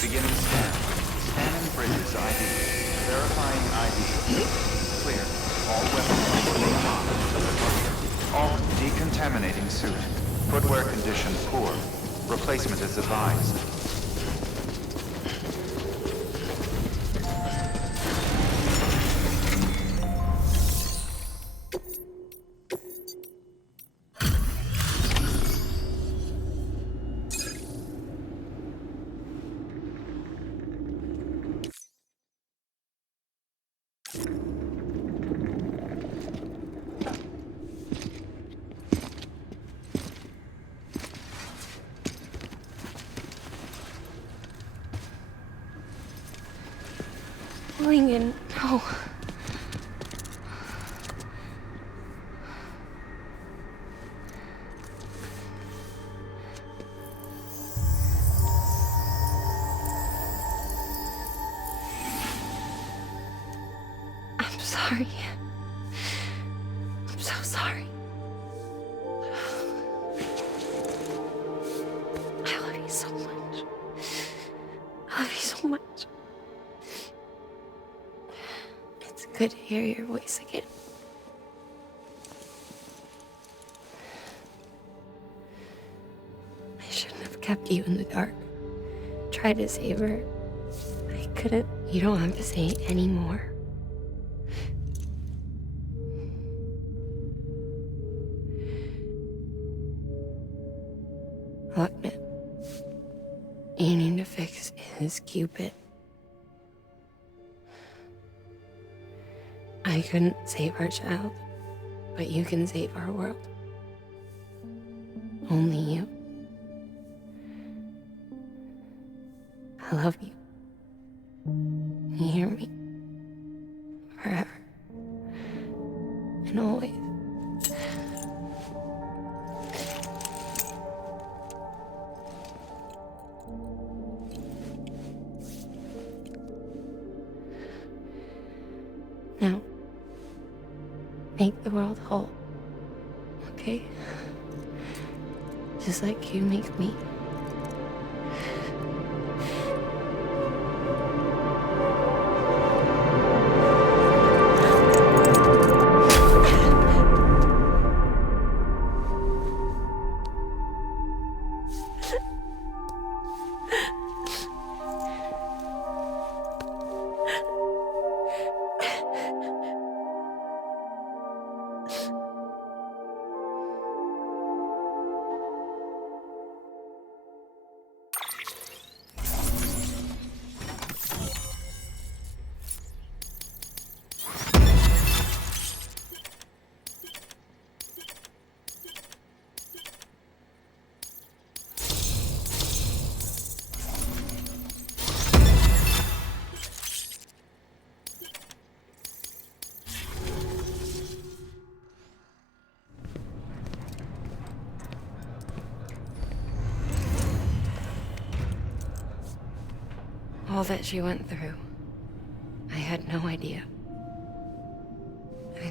Beginning scan. Scanning Bridges ID. Verifying ID. Clear. All weapons will be locked. All decontaminating suit. Footwear condition poor. Replacement is advised. Lincoln, no. I'm sorry. I'm so sorry. I love you so much. I love you so much. It's good to hear your voice again. I shouldn't have kept you in the dark. Tried to save her. I couldn't. You don't have to say it anymore. Look, man. You need to fix his Cupid. I couldn't save our child, but you can save our world. Only you. I love you. You hear me? Forever. And always. Now, make the world whole, okay? Just like you make me. all that she went through. I had no idea. I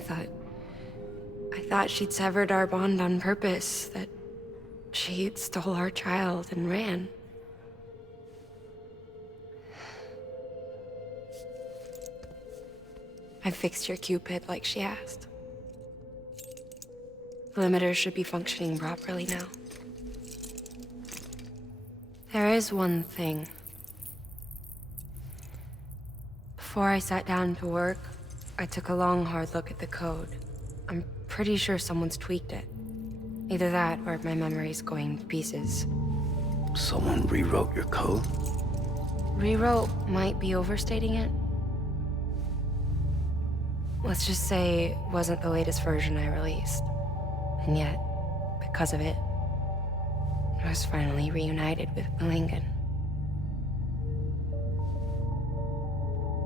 thought she'd severed our bond on purpose, that she stole our child and ran. I fixed your Cupid like she asked. The limiter should be functioning properly now. There is one thing. Before I sat down to work, I took a long, hard look at the code. I'm pretty sure someone's tweaked it. Either that, or my memory's going to pieces. Someone rewrote your code? Rewrote might be overstating it. Let's just say it wasn't the latest version I released. And yet, because of it, I was finally reunited with Malingan.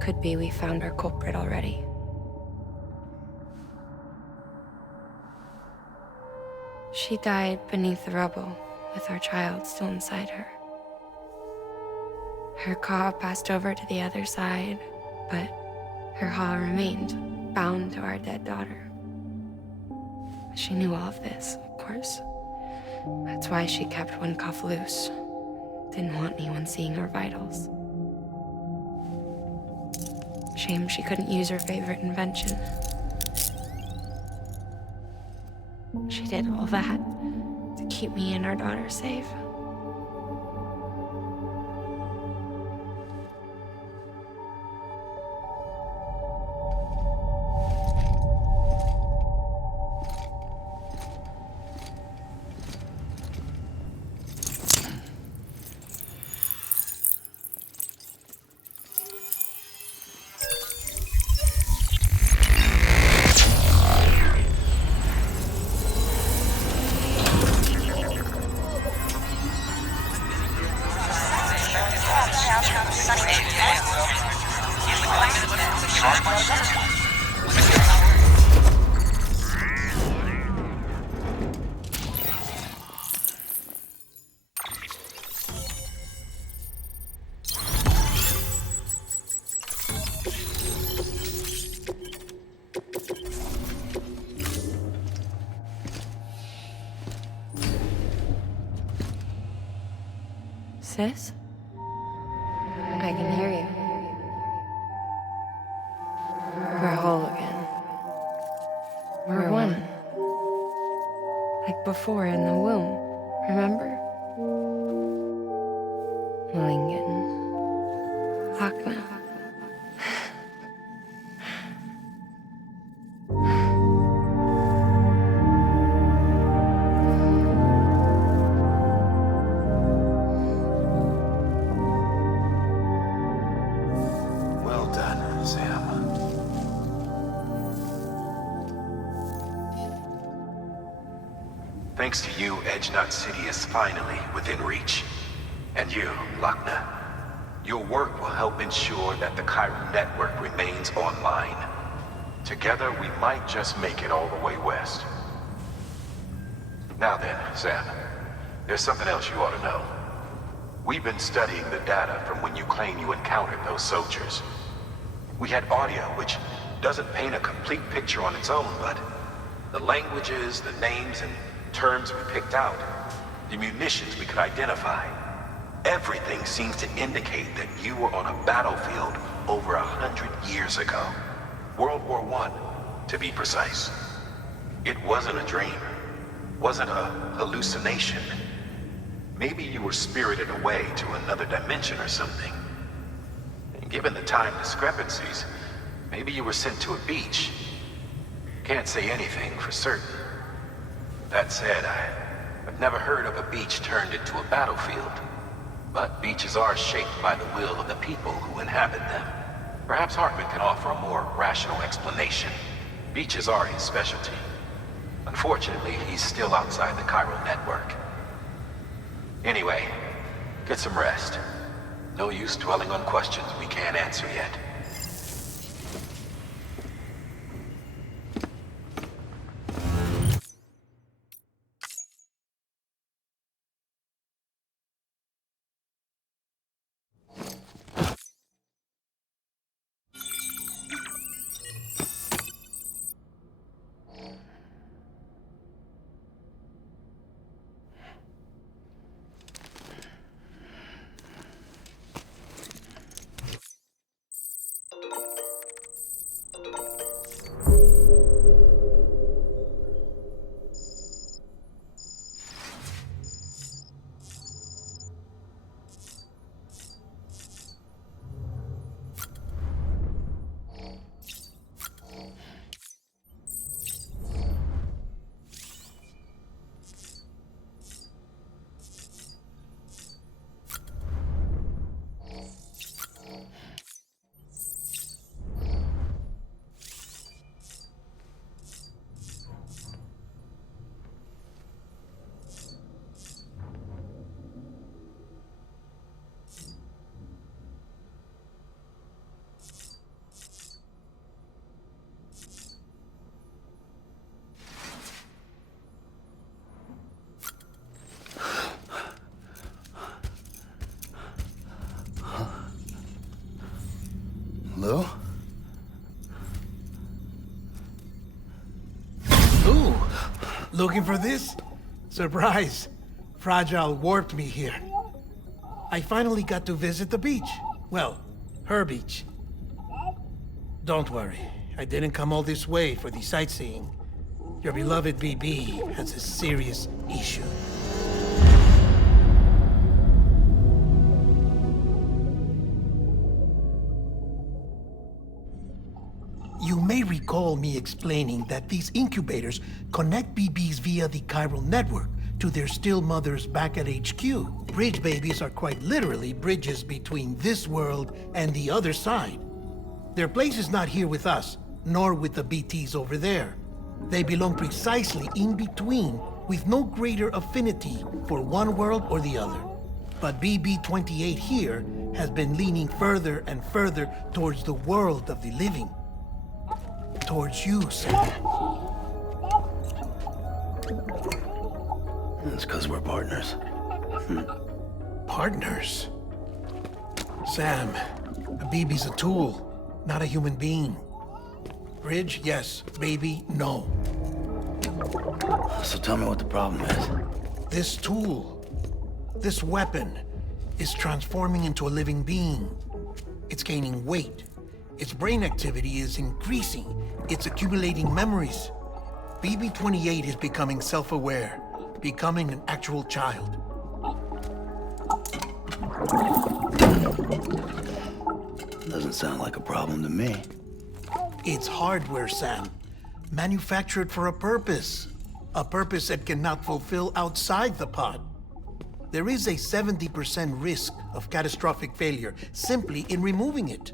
Could be we found our culprit already. She died beneath the rubble, with our child still inside her. Her Ka passed over to the other side, but her Ha remained, bound to our dead daughter. She knew all of this, of course. That's why she kept one cuff loose. Didn't want anyone seeing her vitals. Shame she couldn't use her favorite invention. She did all that to keep me and our daughter safe. Sis? I can hear you. We're whole again. We're one. Like before in the womb, remember? Malingan. Lakna. Thanks to you, Edgenut City is finally within reach. And you, Lakna, your work will help ensure that the Chiral Network remains online. Together, we might just make it all the way west. Now then, Sam, there's something else you ought to know. We've been studying the data from when you claim you encountered those soldiers. We had audio which doesn't paint a complete picture on its own, but the languages, the names, and terms we picked out, the munitions we could identify, everything seems to indicate that you were on a battlefield over 100 years ago. World War I, to be precise. It wasn't a dream. Wasn't a hallucination. Maybe you were spirited away to another dimension or something. And given the time discrepancies, maybe you were sent to a beach. Can't say anything for certain. That said, I've never heard of a beach turned into a battlefield. But beaches are shaped by the will of the people who inhabit them. Perhaps Hartman can offer a more rational explanation. Beaches are his specialty. Unfortunately, he's still outside the Chiral Network. Anyway, get some rest. No use dwelling on questions we can't answer yet. Looking for this? Surprise. Fragile warped me here. I finally got to visit the beach. Well, her beach. Don't worry. I didn't come all this way for the sightseeing. Your beloved BB has a serious issue. You may recall me explaining that these incubators connect BBs via the Chiral Network to their still mothers back at HQ. Bridge babies are quite literally bridges between this world and the other side. Their place is not here with us, nor with the BTs over there. They belong precisely in between, with no greater affinity for one world or the other. But BB-28 here has been leaning further and further towards the world of the living. Towards you, Sam. It's because we're partners. Partners? Sam, a BB's a tool, not a human being. Bridge, yes. Baby, no. So tell me what the problem is. This tool, this weapon, is transforming into a living being. It's gaining weight. Its brain activity is increasing. It's accumulating memories. BB-28 is becoming self-aware, becoming an actual child. Doesn't sound like a problem to me. It's hardware, Sam. Manufactured for a purpose. A purpose it cannot fulfill outside the pod. There is a 70% risk of catastrophic failure simply in removing it.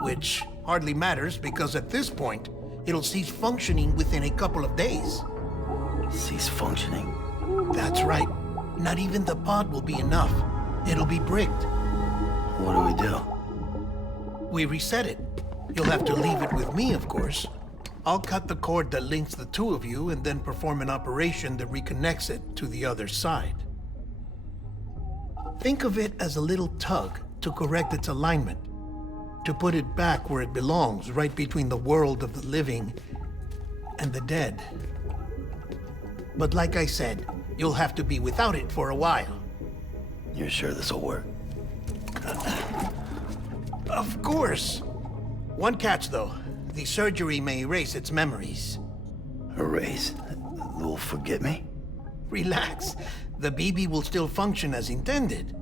Which hardly matters because at this point, it'll cease functioning within a couple of days. Cease functioning? That's right. Not even the pod will be enough. It'll be bricked. What do we do? We reset it. You'll have to leave it with me, of course. I'll cut the cord that links the two of you and then perform an operation that reconnects it to the other side. Think of it as a little tug to correct its alignment, to put it back where it belongs, right between the world of the living and the dead. But like I said, you'll have to be without it for a while. You're sure this'll work? Of course. One catch, though. The surgery may erase its memories. Erase? They'll forget me? Relax. The BB will still function as intended.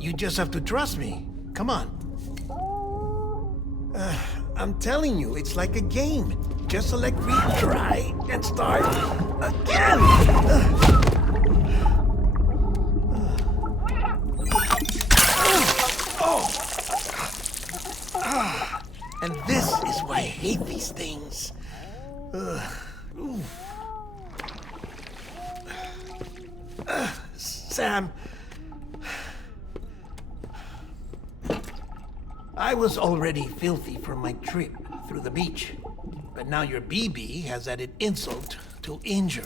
You just have to trust me. Come on. I'm telling you, it's like a game. Just select retry and start again. And this is why I hate these things. Sam, I was already filthy from my trip through the beach, but now your BB has added insult to injury.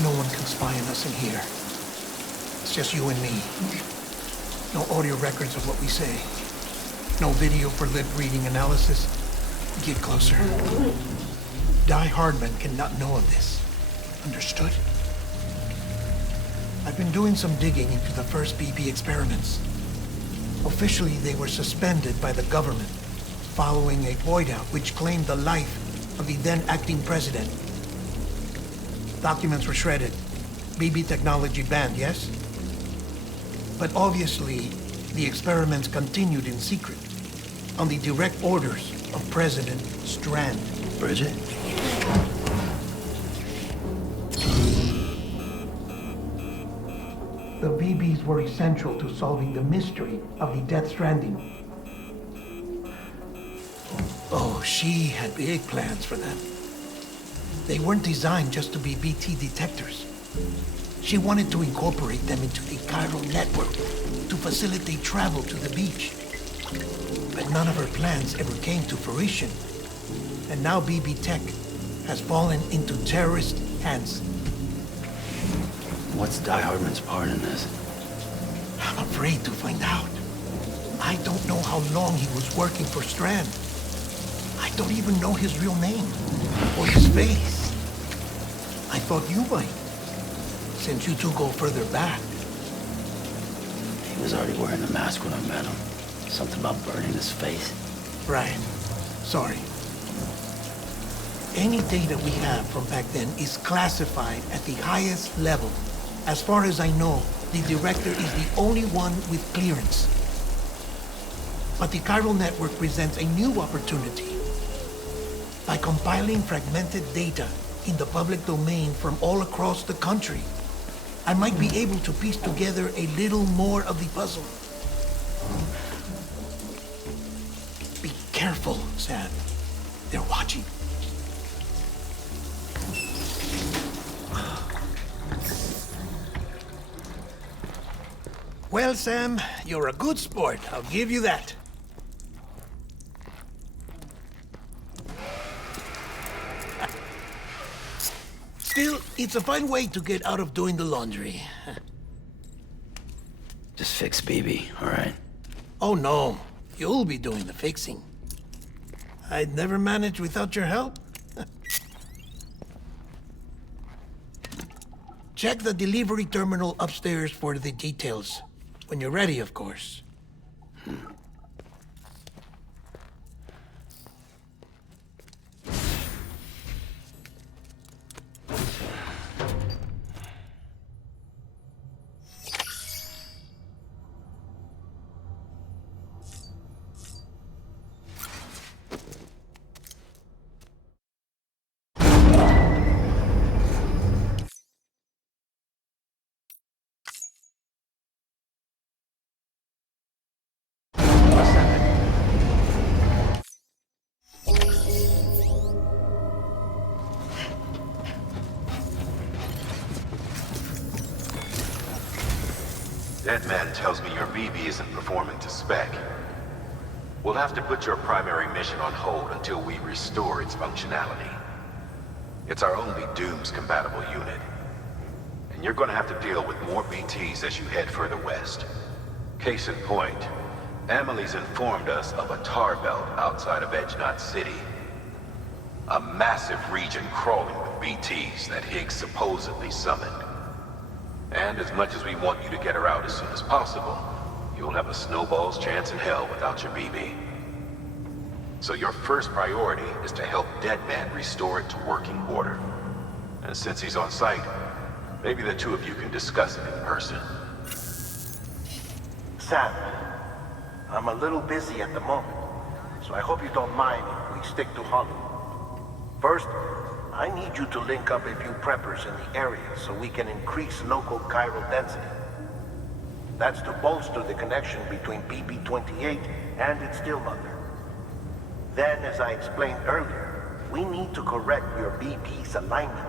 No one can spy on us in here. It's just you and me. No audio records of what we say. No video for lip reading analysis. Get closer. Die Hardman cannot know of this. Understood? I've been doing some digging into the first BB experiments. Officially, they were suspended by the government, following a void-out which claimed the life of the then-acting president. Documents were shredded. BB technology banned, yes? But obviously, the experiments continued in secret, on the direct orders of President Strand. Bridget? The BBs were essential to solving the mystery of the Death Stranding. Oh, she had big plans for them. They weren't designed just to be BT detectors. She wanted to incorporate them into the Chiral Network to facilitate travel to the beach. But none of her plans ever came to fruition. And now BB Tech has fallen into terrorist hands. What's Die Hardman's part in this? I'm afraid to find out. I don't know how long he was working for Strand. I don't even know his real name or his face. I thought you might, since you two go further back. He was already wearing the mask when I met him. Something about burning his face. Right. Sorry. Any data we have from back then is classified at the highest level. As far as I know, the director is the only one with clearance. But the Chiral Network presents a new opportunity. By compiling fragmented data in the public domain from all across the country, I might be able to piece together a little more of the puzzle. Be careful, Sam. They're watching. Well, Sam, you're a good sport. I'll give you that. Still, it's a fine way to get out of doing the laundry. Just fix BB, all right? Oh, no. You'll be doing the fixing. I'd never manage without your help. Check the delivery terminal upstairs for the details. When you're ready, of course. That man tells me your BB isn't performing to spec. We'll have to put your primary mission on hold until we restore its functionality. It's our only Dooms-compatible unit. And you're gonna have to deal with more BTs as you head further west. Case in point, Amelie's informed us of a tar belt outside of Edgenot City. A massive region crawling with BTs that Higgs supposedly summoned. And as much as we want you to get her out as soon as possible, you'll have a snowball's chance in hell without your BB. So your first priority is to help Deadman restore it to working order. And since he's on site, maybe the two of you can discuss it in person. Sam, I'm a little busy at the moment, so I hope you don't mind if we stick to Holly. First, I need you to link up a few preppers in the area so we can increase local chiral density. That's to bolster the connection between BB-28 and its still mother. Then, as I explained earlier, we need to correct your BB's alignment.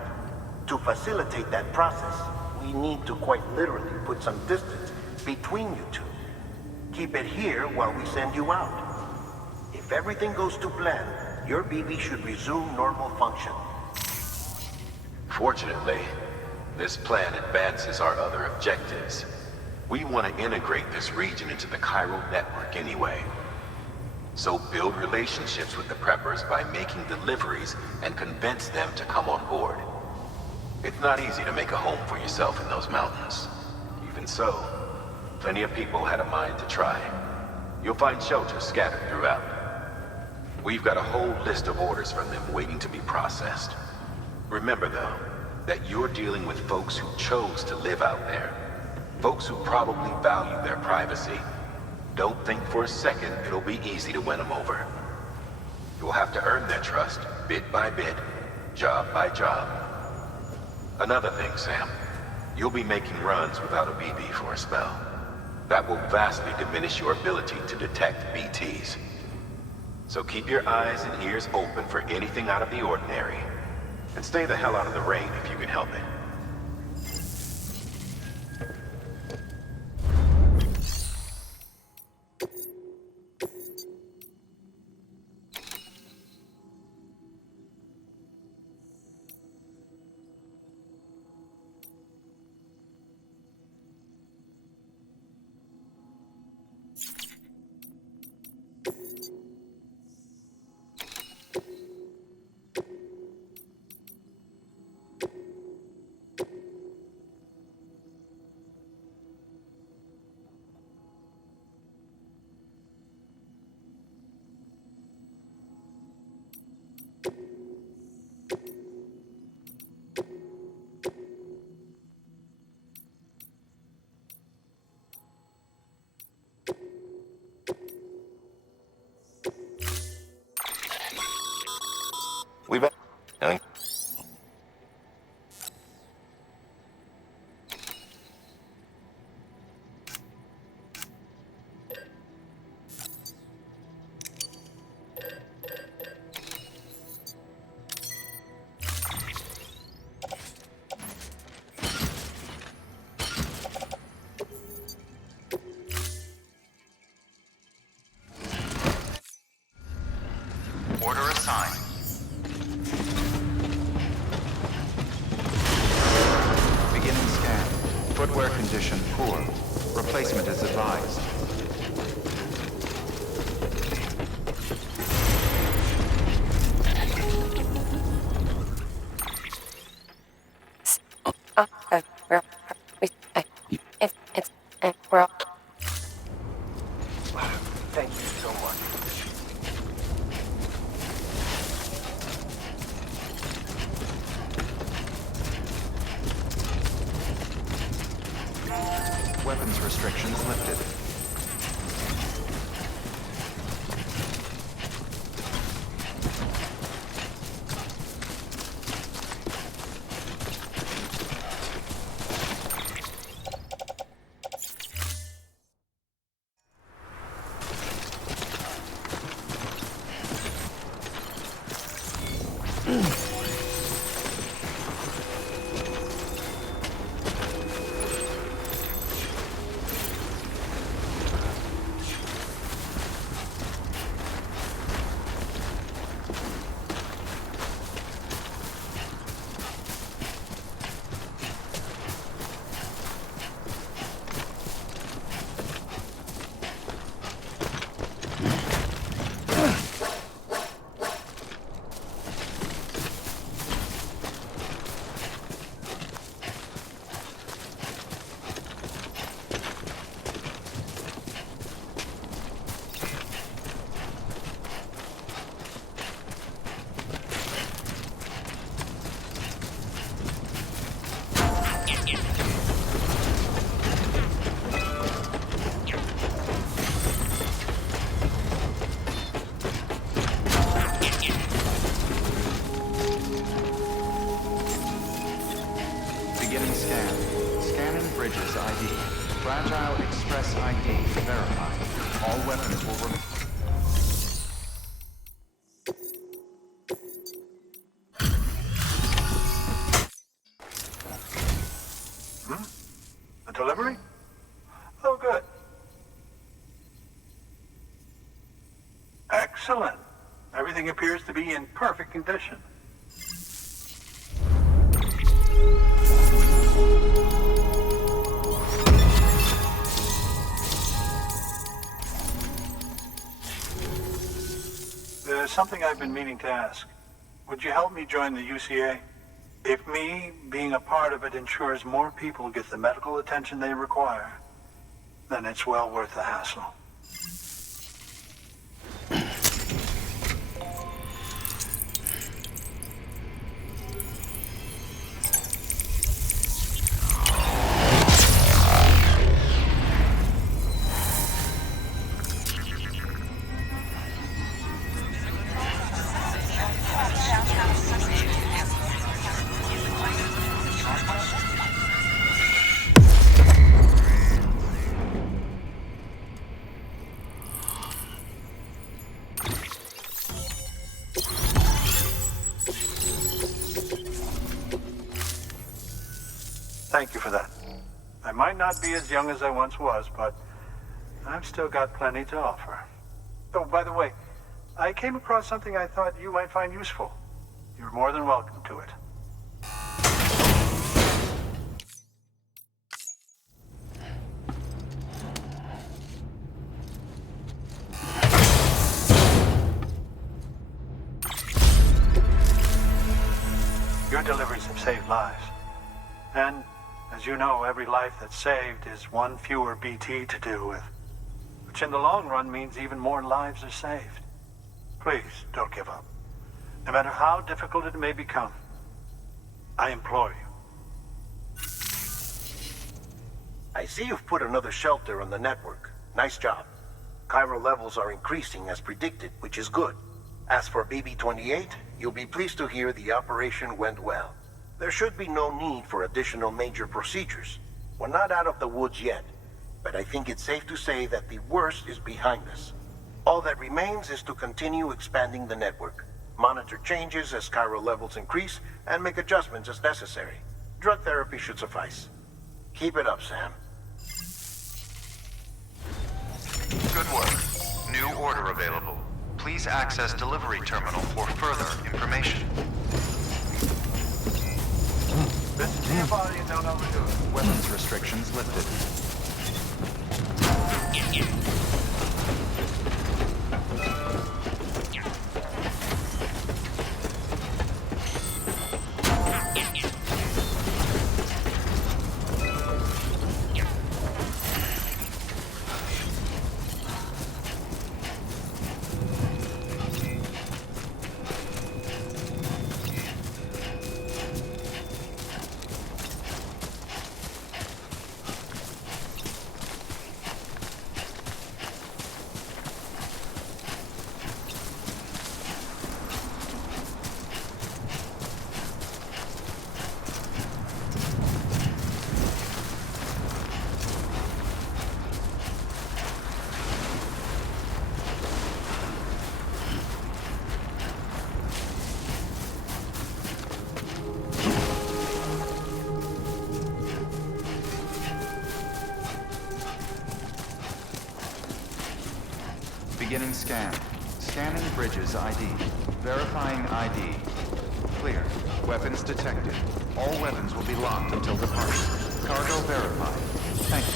To facilitate that process, we need to quite literally put some distance between you two. Keep it here while we send you out. If everything goes to plan, your BB should resume normal function. Fortunately, this plan advances our other objectives. We want to integrate this region into the Chiral Network anyway. So build relationships with the preppers by making deliveries and convince them to come on board. It's not easy to make a home for yourself in those mountains. so, plenty of people had a mind to try. You'll find shelters scattered throughout. We've got a whole list of orders from them waiting to be processed. Remember, though, that you're dealing with folks who chose to live out there. Folks who probably value their privacy. Don't think for a second it'll be easy to win them over. You'll have to earn their trust, bit by bit, job by job. Another thing, Sam. You'll be making runs without a BB for a spell. That will vastly diminish your ability to detect BTs. So keep your eyes and ears open for anything out of the ordinary. And stay the hell out of the rain if you can help it. We've been... Order assigned. Beginning scan. Footwear condition poor. Replacement is advised. Thank you so much. Weapons restrictions lifted. Beginning scan. Scanning Bridges ID. Fragile Express ID verified. All weapons will remain. A delivery? Oh, good. Excellent. Everything appears to be in perfect condition. There's something I've been meaning to ask. Would you help me join the UCA? If me being a part of it ensures more people get the medical attention they require, then it's well worth the hassle. Thank you for that. I might not be as young as I once was, but I've still got plenty to offer. Oh, by the way, I came across something I thought you might find useful. You're more than welcome to it. Your deliveries have saved lives. And, as you know, every life that's saved is one fewer BT to deal with. Which in the long run means even more lives are saved. Please, don't give up. No matter how difficult it may become. I implore you. I see you've put another shelter on the network. Nice job. Chiral levels are increasing as predicted, which is good. As for BB-28, you'll be pleased to hear the operation went well. There should be no need for additional major procedures. We're not out of the woods yet, but I think it's safe to say that the worst is behind us. All that remains is to continue expanding the network, monitor changes as chiral levels increase, and make adjustments as necessary. Drug therapy should suffice. Keep it up, Sam. Good work. New order available. Please access delivery terminal for further information. Listen to your body and don't overdo it. Weapons restrictions lifted. Beginning scan. Scanning Bridges ID. Verifying ID. Clear. Weapons detected. All weapons will be locked until departure. Cargo verified. Thank you.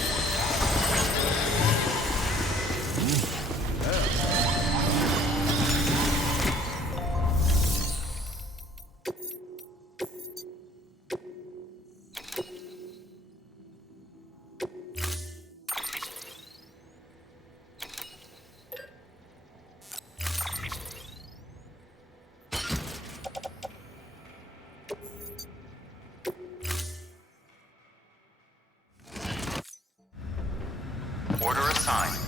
Order assigned.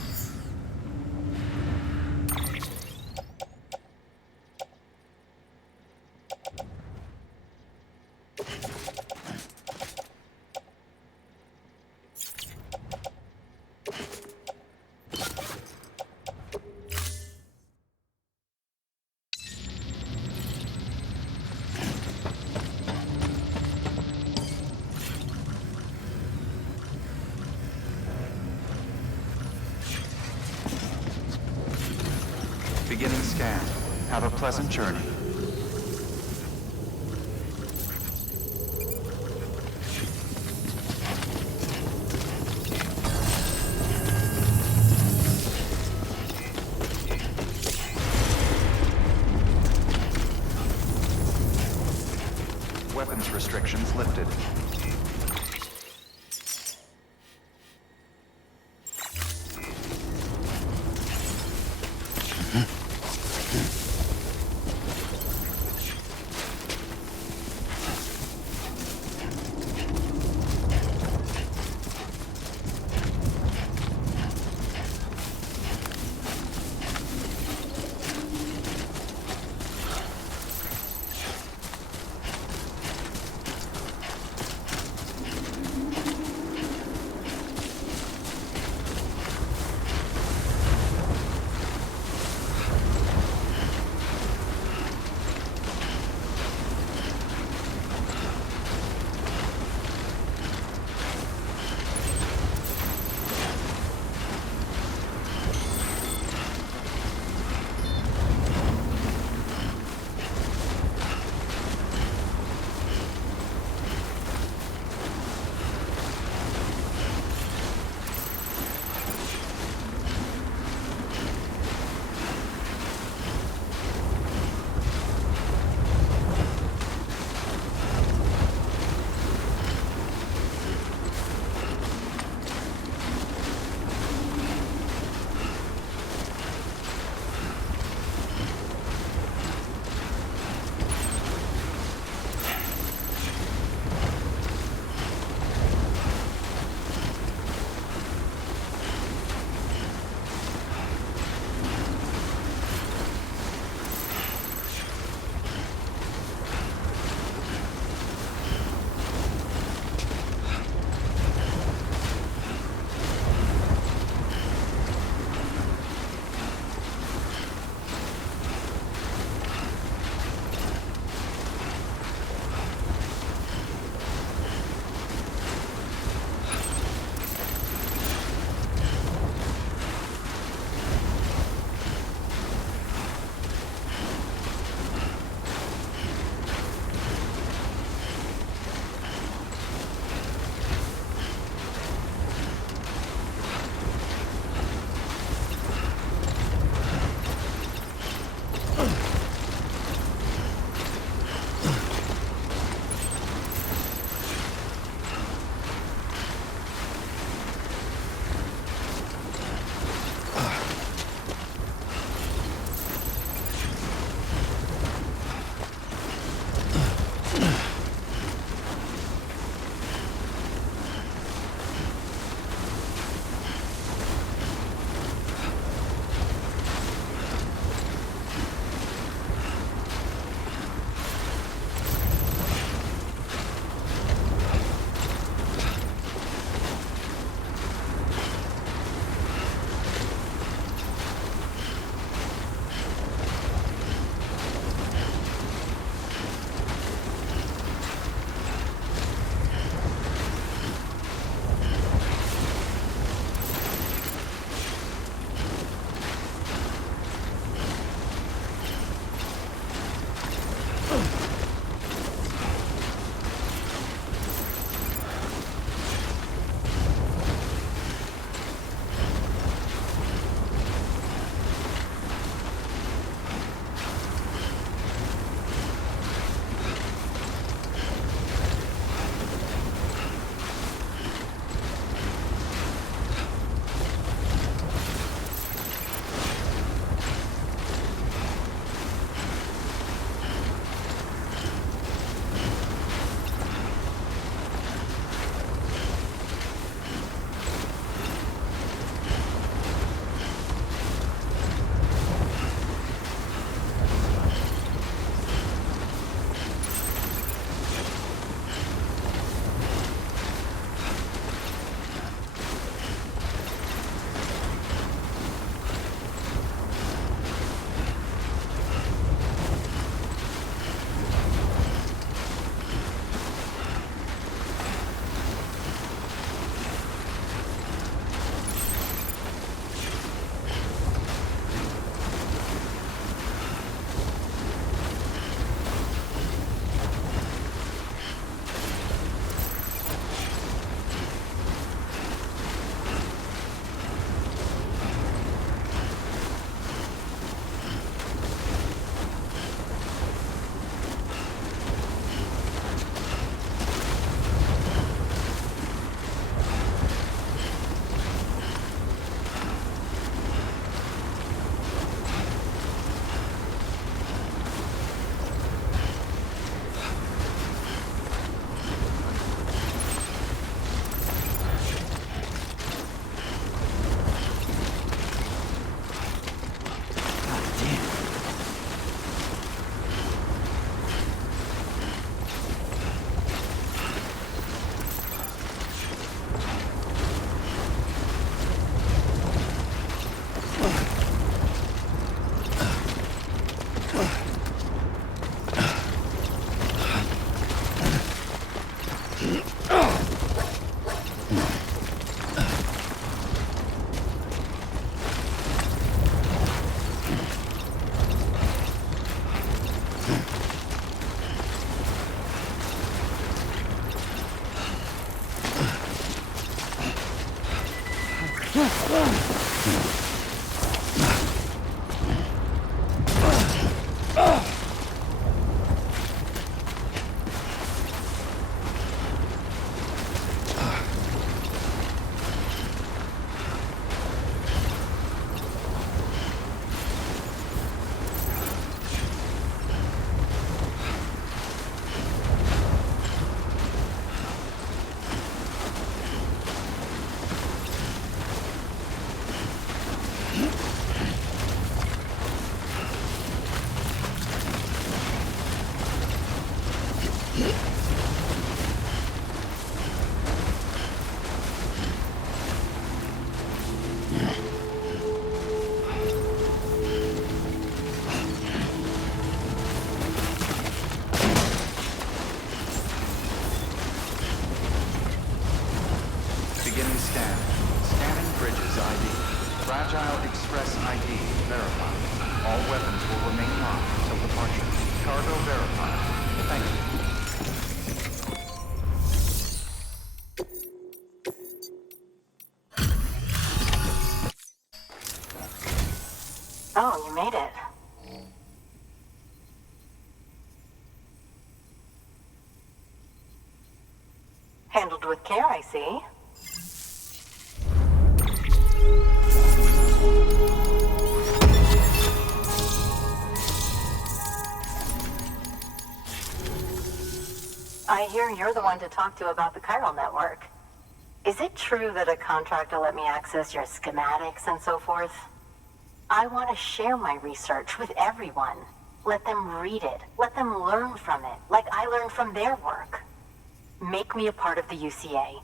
Beginning scan. Have a pleasant journey. weapons restrictions lifted. All weapons will remain locked until departure. Cargo verified. Thank you. Oh, you made it. Handled with care, I see. I hear you're the one to talk to about the Chiral Network. Is it true that a contract will let me access your schematics and so forth? I want to share my research with everyone. Let them read it. Let them learn from it, like I learned from their work. Make me a part of the UCA.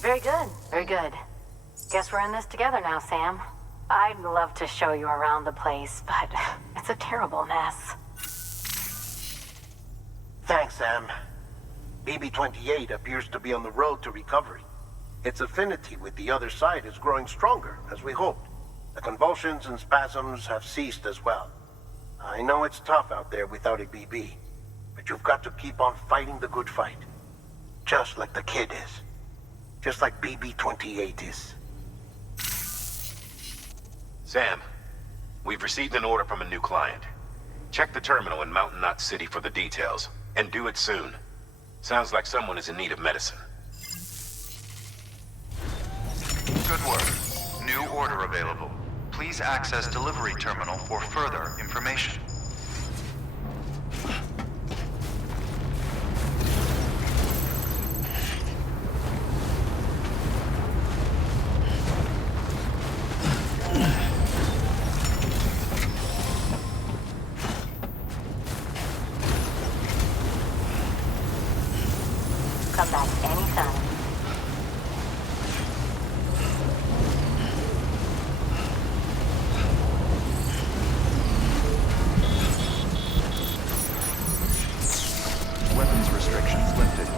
Very good, very good. Guess we're in this together now, Sam. I'd love to show you around the place, but it's a terrible mess. Thanks, Sam. BB-28 appears to be on the road to recovery. Its affinity with the other side is growing stronger, as we hoped. The convulsions and spasms have ceased as well. I know it's tough out there without a BB, but you've got to keep on fighting the good fight. Just like the kid is. Just like BB-28 is. Sam, we've received an order from a new client. Check the terminal in Mountain Knot City for the details, and do it soon. Sounds like someone is in need of medicine. Good work. New order available. Please access delivery terminal for further information. Come back anytime. Weapons restrictions lifted.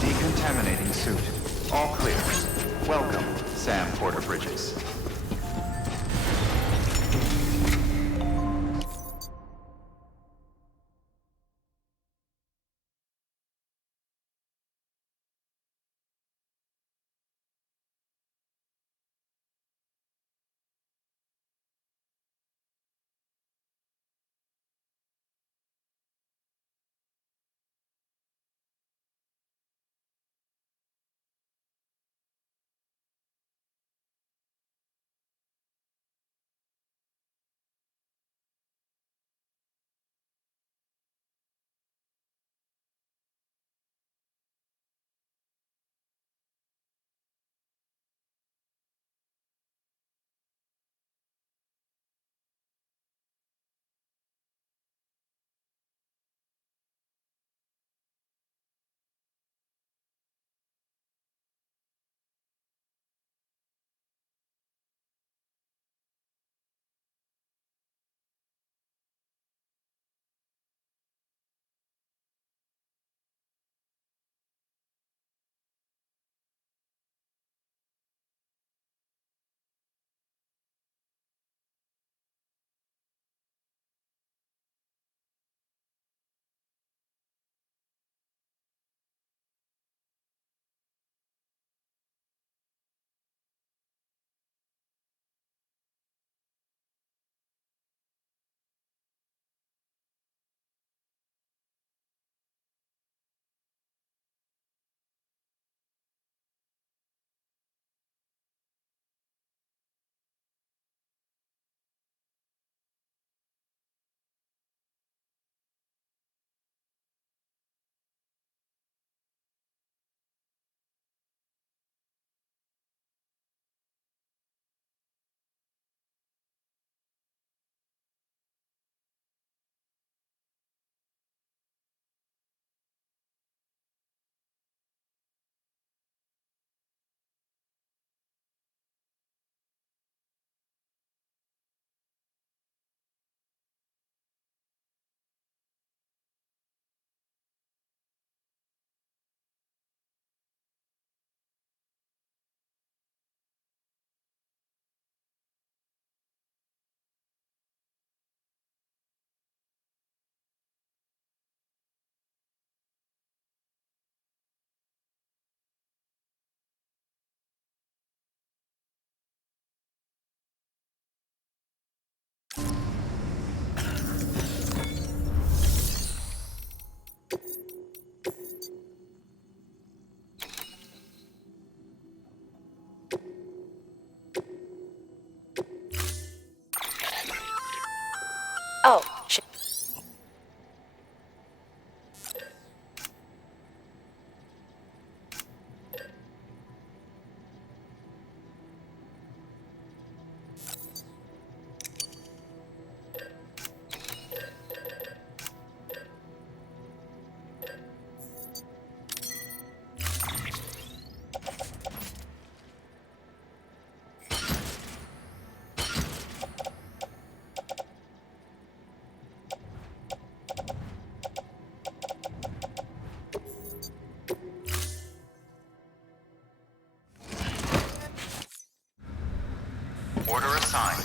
Decontaminating suit. All clear. Welcome, Sam Porteru Bridges. Oh, shit. Order assigned.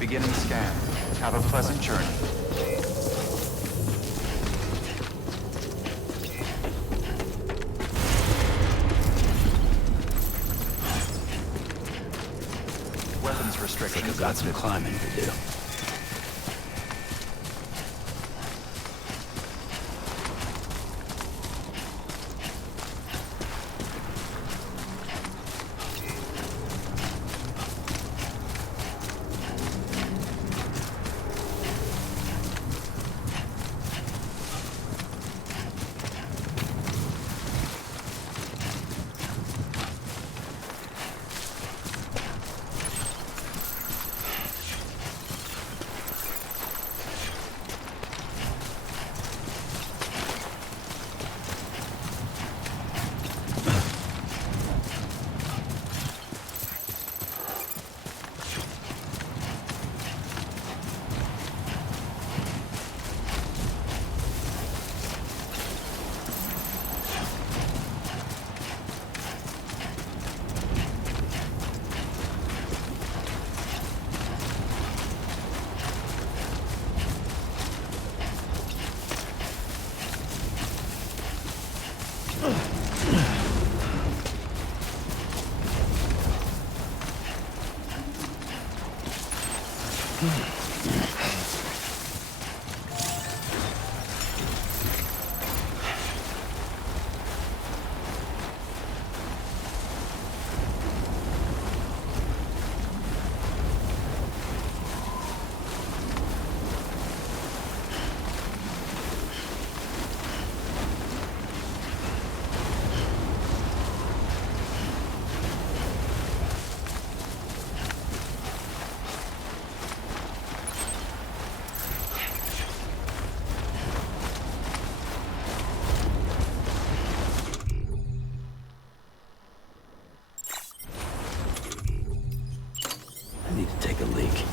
Beginning scan. Have a pleasant journey. Weapons restrictions. We've got some climbing to do. Take a leak.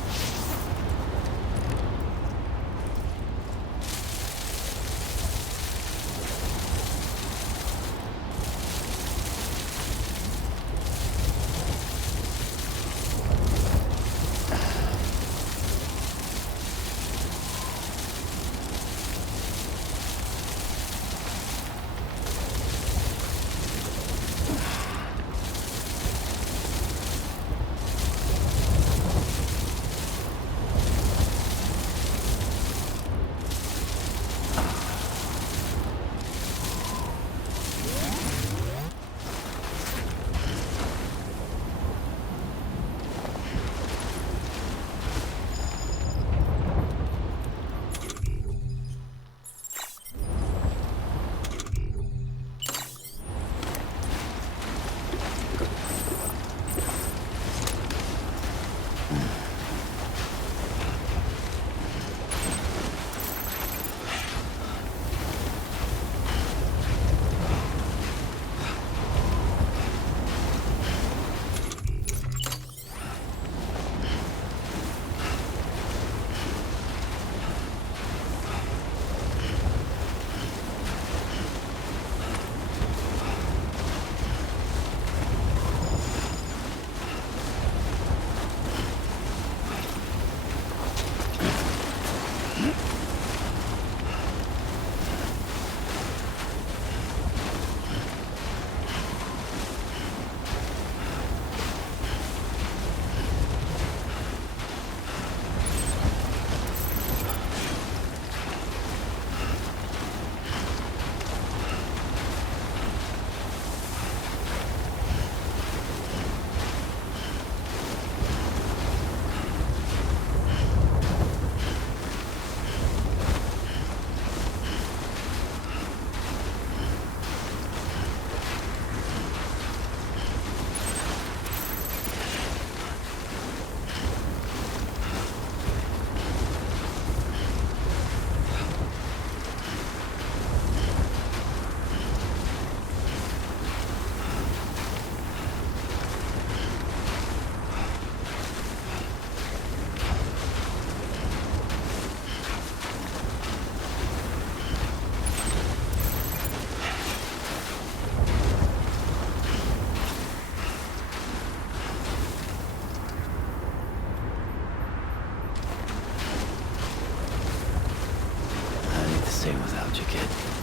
Without you, kid.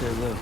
there, Lou.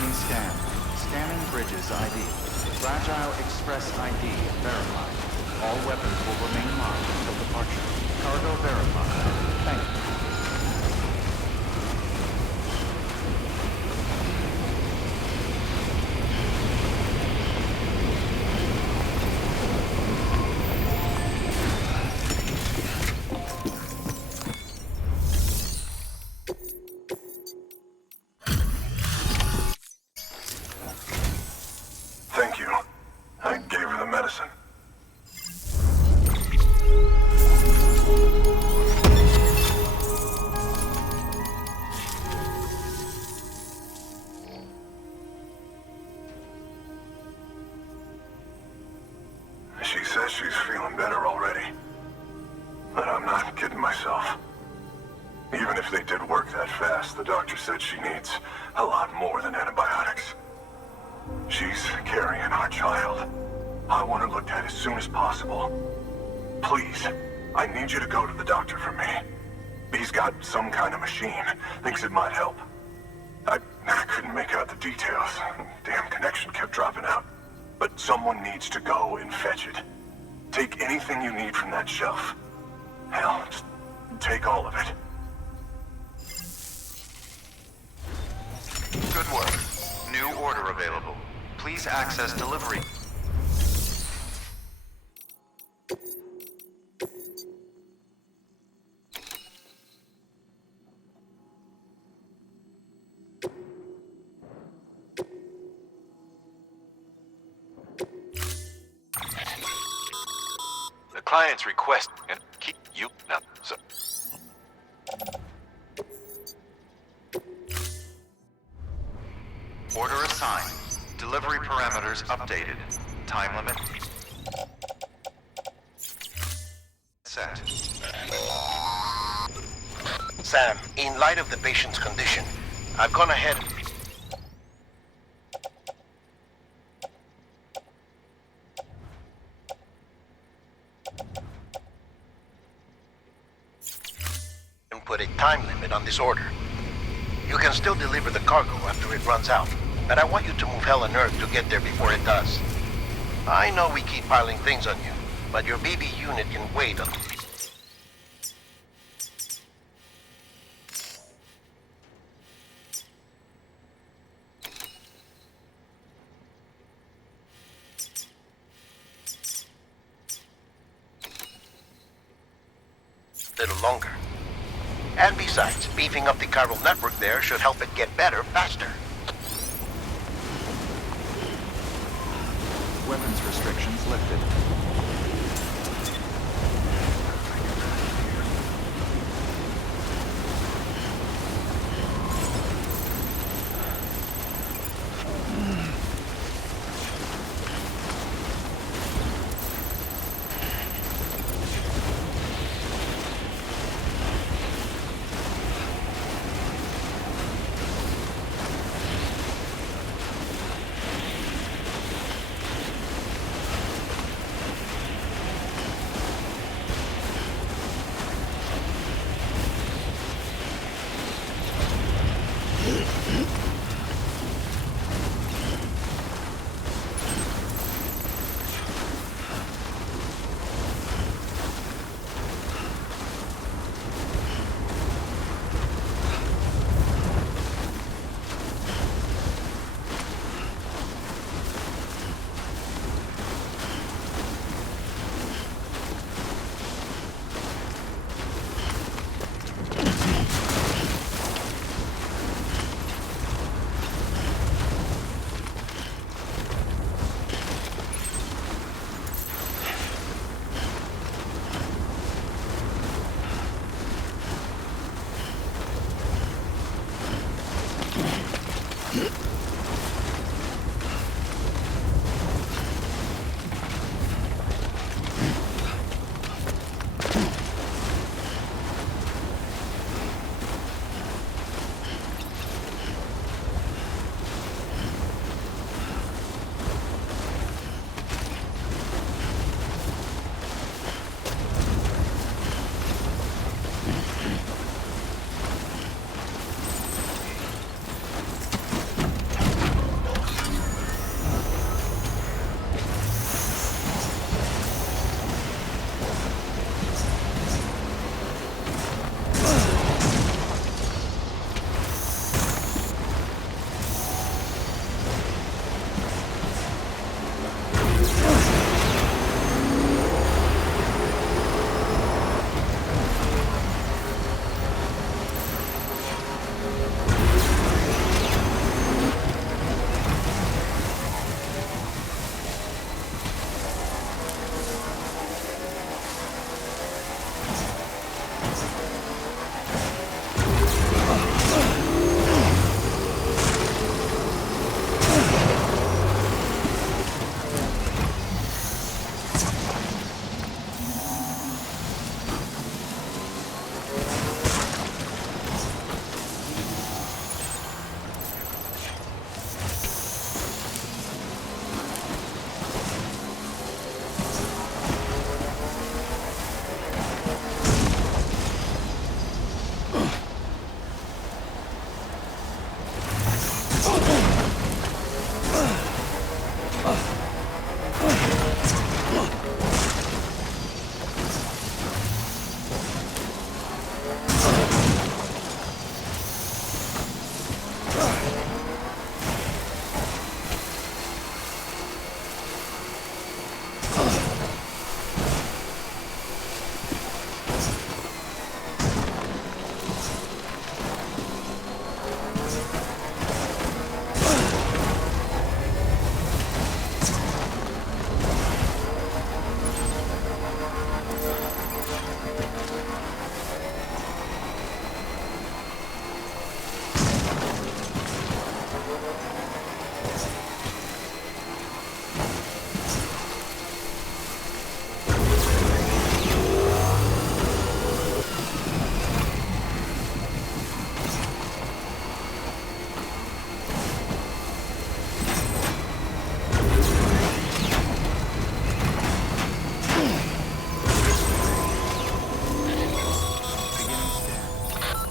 Beginning scan. Scanning Bridges ID. Fragile Express ID verified. All weapons will remain locked until departure. Cargo verified. Thank you. Thank you. I gave her the medicine. She says she's feeling better already. But I'm not kidding myself. Even if they did work that fast, the doctor said she needs a lot more than antibiotics. She's carrying our child. I want her looked at as soon as possible. Please, I need you to go to the doctor for me. He's got some kind of machine. Thinks it might help. I couldn't make out the details. Damn connection kept dropping out. But someone needs to go and fetch it. Take anything you need from that shelf. Hell, just take all of it. Good work. New order available. Please access delivery. The client's request and keep you now. So. Order assigned. Delivery parameters updated. Time limit set. Sam, in light of the patient's condition, I've gone ahead and put a time limit on this order. You can still deliver the cargo after it runs out, but I want you to move hell and earth to get there before it does. I know we keep piling things on you, but your BB unit can wait until... little longer. And besides, beefing up the Chiral Network there should help it get better faster. Weapons restrictions lifted.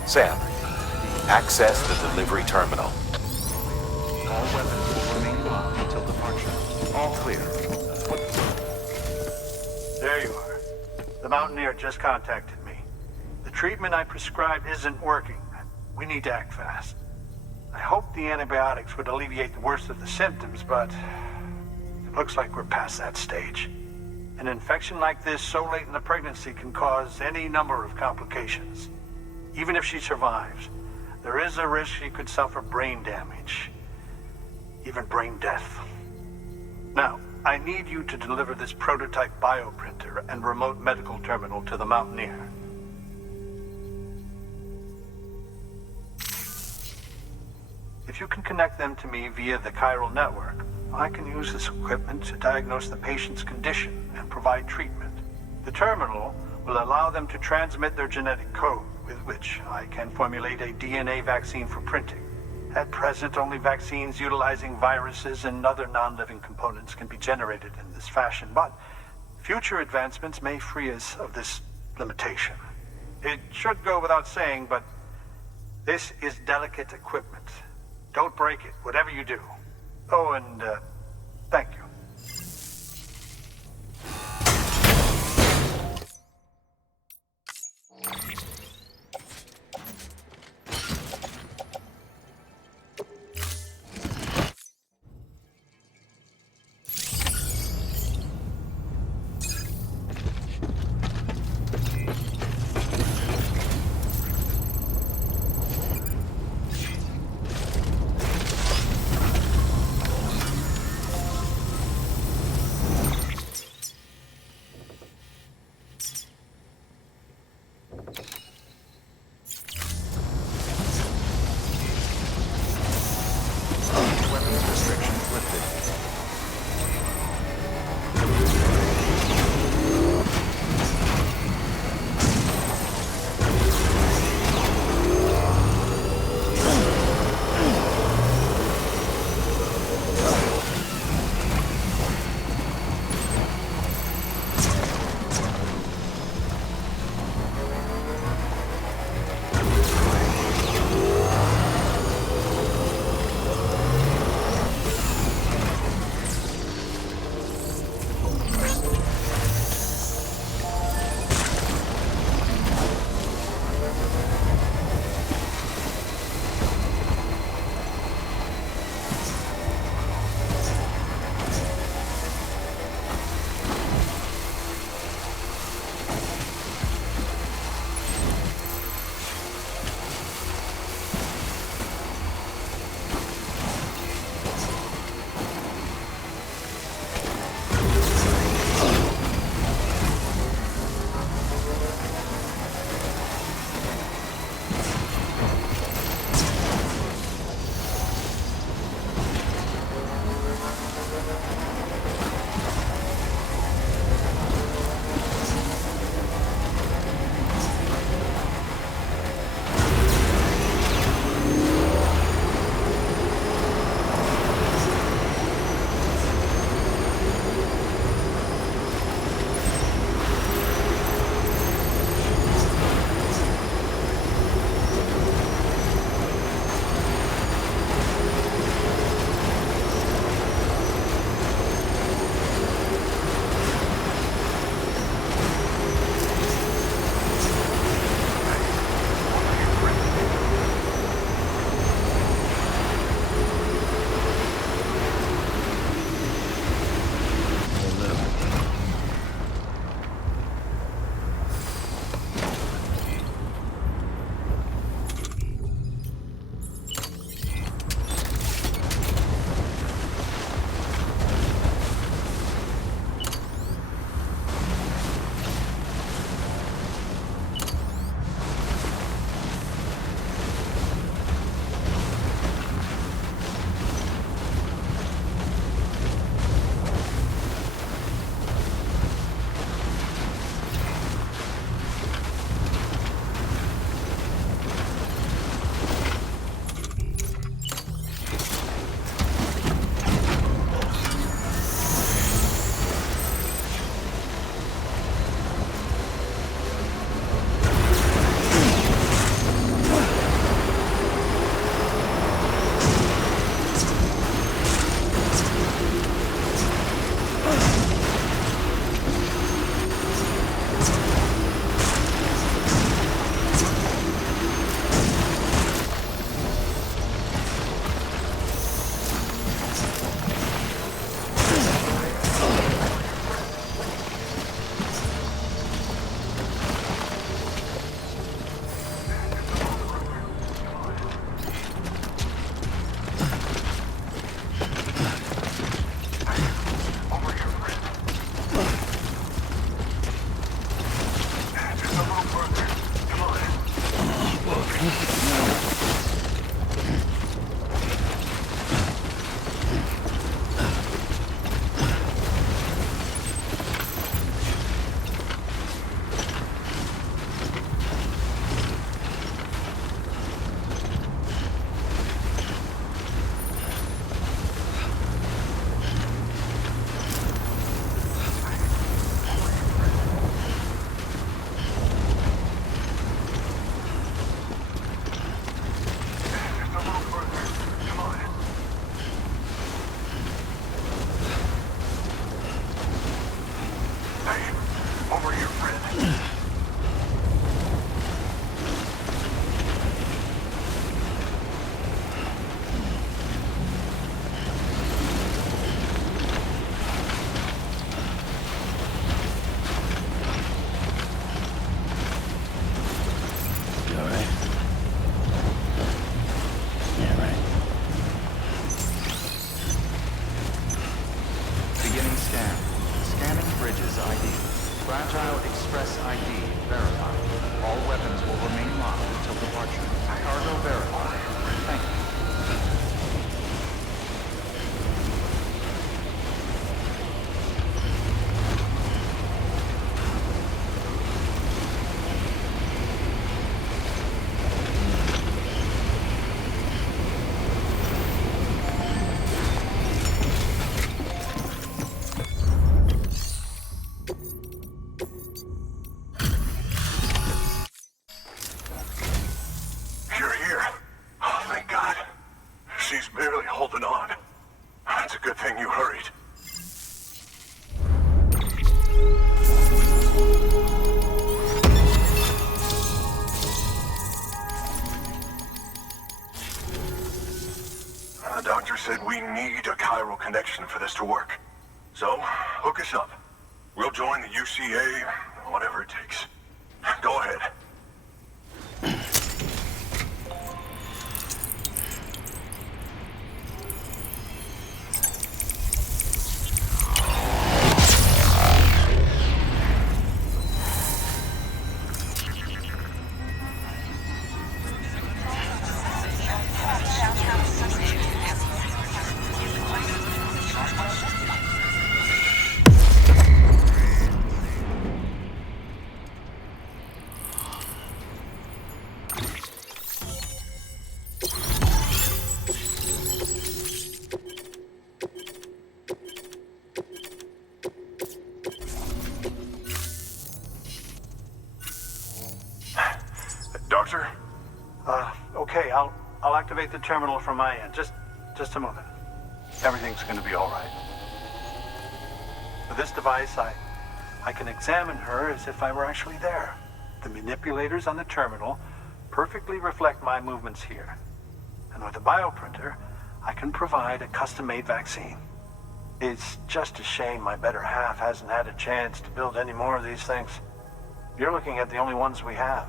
Sam, access the delivery terminal. All weapons will remain locked until departure. All clear. There you are. The Mountaineer just contacted me. The treatment I prescribed isn't working. We need to act fast. I hoped the antibiotics would alleviate the worst of the symptoms, but it looks like we're past that stage. An infection like this so late in the pregnancy can cause any number of complications. Even if she survives, there is a risk she could suffer brain damage, even brain death. Now, I need you to deliver this prototype bioprinter and remote medical terminal to the Mountaineer. If you can connect them to me via the Chiral Network, I can use this equipment to diagnose the patient's condition and provide treatment. The terminal will allow them to transmit their genetic code, with which I can formulate a DNA vaccine for printing. At present, only vaccines utilizing viruses and other non-living components can be generated in this fashion, but future advancements may free us of this limitation. It should go without saying, but this is delicate equipment. Don't break it, whatever you do. Oh, and thank you. said we need a chiral connection for this to work. So, hook us up. We'll join the UCA, whatever it takes. Go ahead. Okay, I'll activate the terminal from my end. Just a moment. Everything's gonna be all right. With this device, I can examine her as if I were actually there. The manipulators on the terminal perfectly reflect my movements here. And with the bioprinter, I can provide a custom-made vaccine. It's just a shame my better half hasn't had a chance to build any more of these things. You're looking at the only ones we have.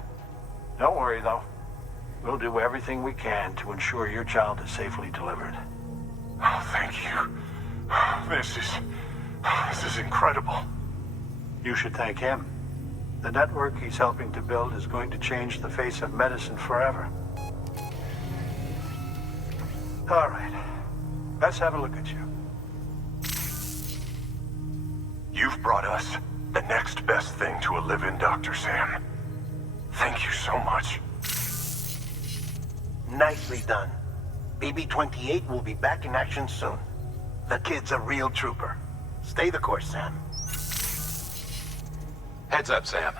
Don't worry, though. We'll do everything we can to ensure your child is safely delivered. Oh, thank you. This is incredible. You should thank him. The network he's helping to build is going to change the face of medicine forever. All right. Let's have a look at you. You've brought us the next best thing to a live-in Dr. Sam. Thank you so much. Nicely done. BB-28 will be back in action soon. The kid's a real trooper. Stay the course, Sam. Heads up, Sam.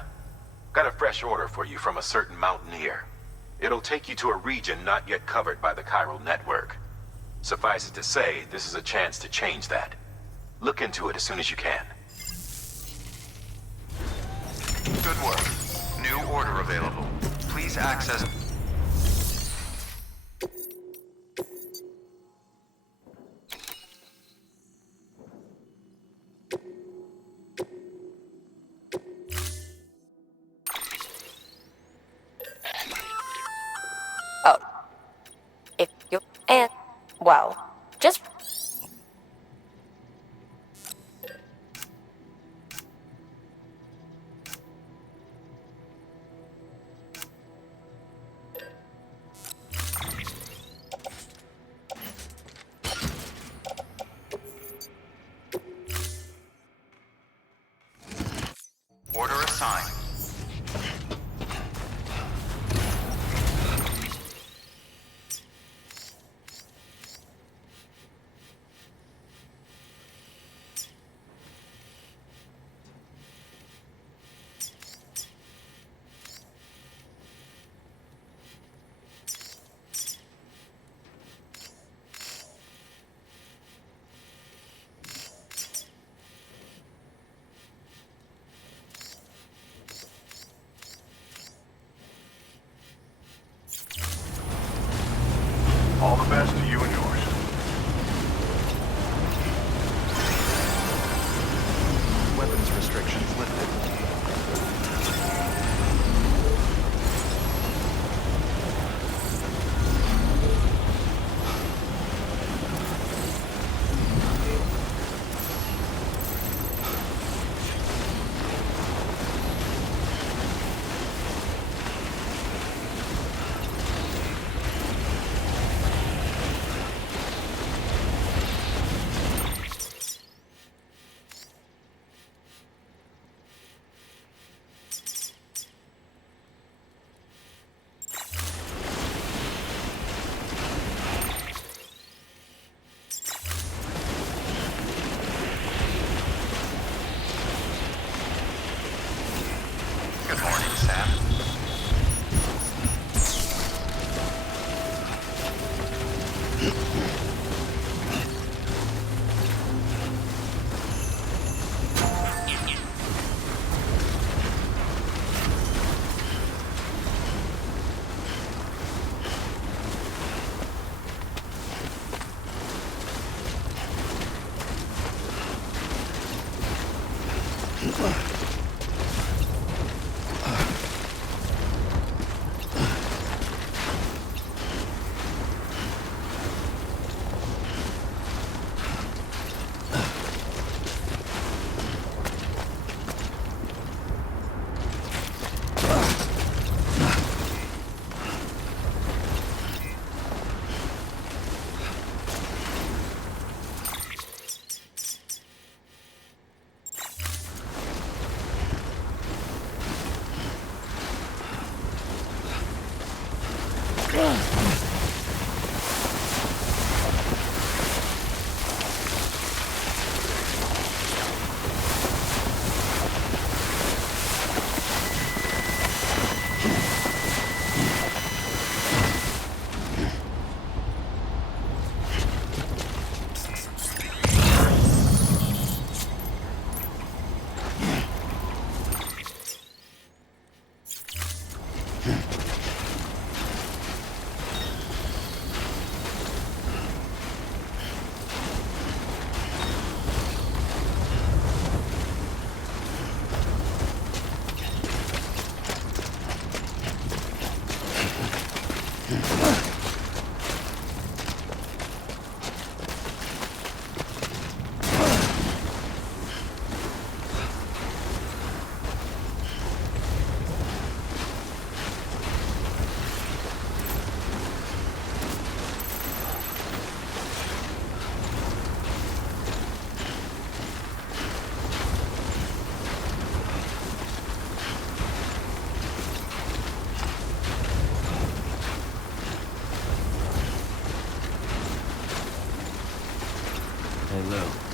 Got a fresh order for you from a certain mountaineer. It'll take you to a region not yet covered by the Chiral Network. Suffice it to say, this is a chance to change that. Look into it as soon as you can. Good work. New order available. Please access... Oh. If you... And... Well, just... time. All the best to you and yours. Weapons restrictions lifted. Good morning, Sam. Hello.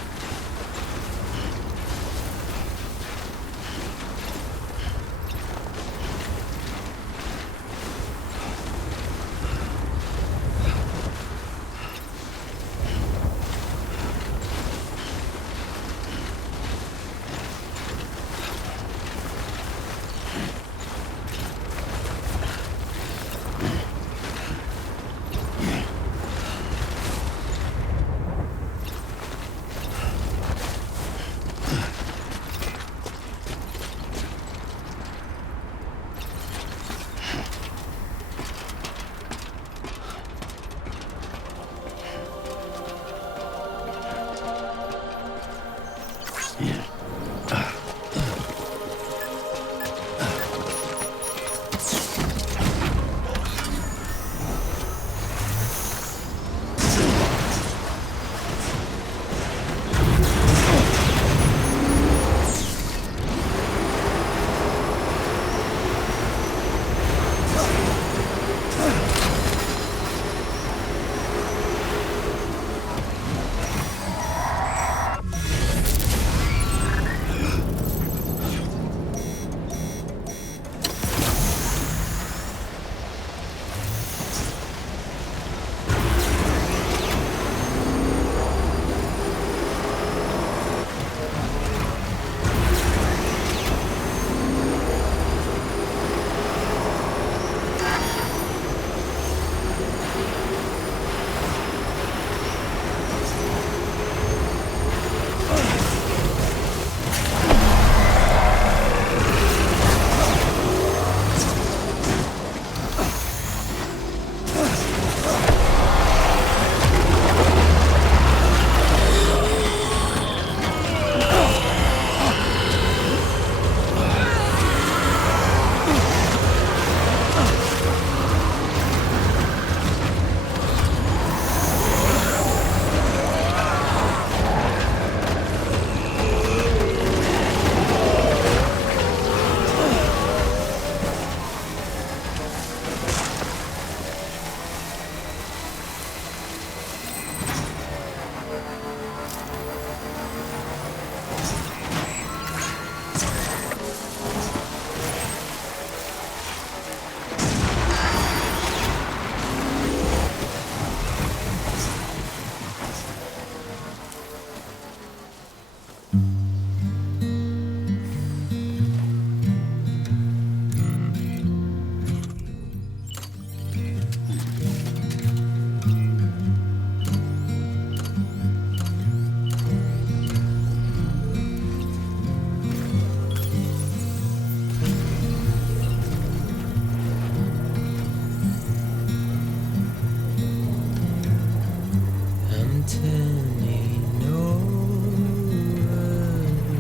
turning over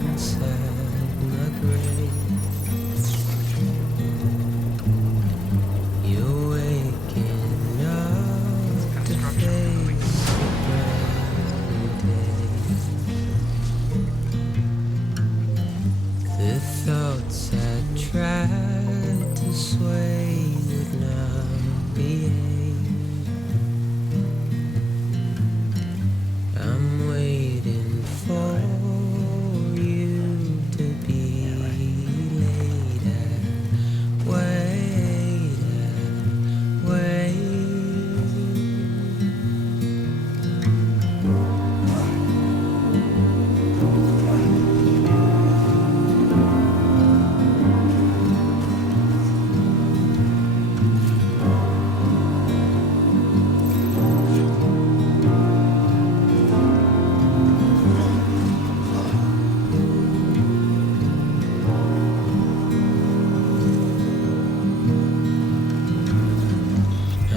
inside my grave. You're waking up to face a brighter day. The thoughts I tried to sway would not behave. I'm waiting for you to be later. Wait.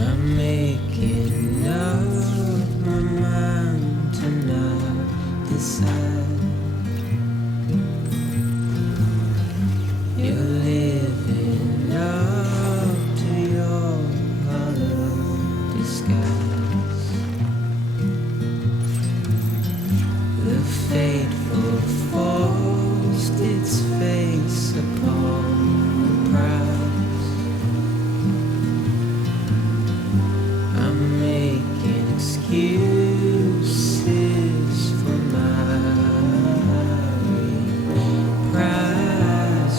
I'm making up my mind to not decide. You're living up to your hollow disguise. The fateful forced its face upon the prize. I'm making excuses for my reprise.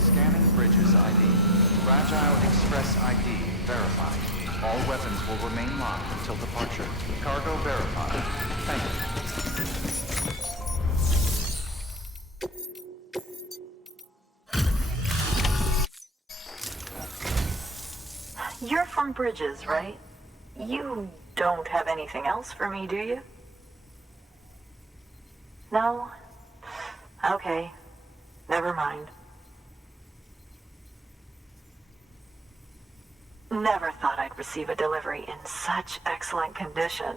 Scanning Bridges ID. Fragile Express ID verified. All weapons will remain locked until departure. Cargo verified. Thank you. You're from Bridges, right? You don't have anything else for me, do you? No? Okay. Never mind. Never thought I'd receive a delivery in such excellent condition.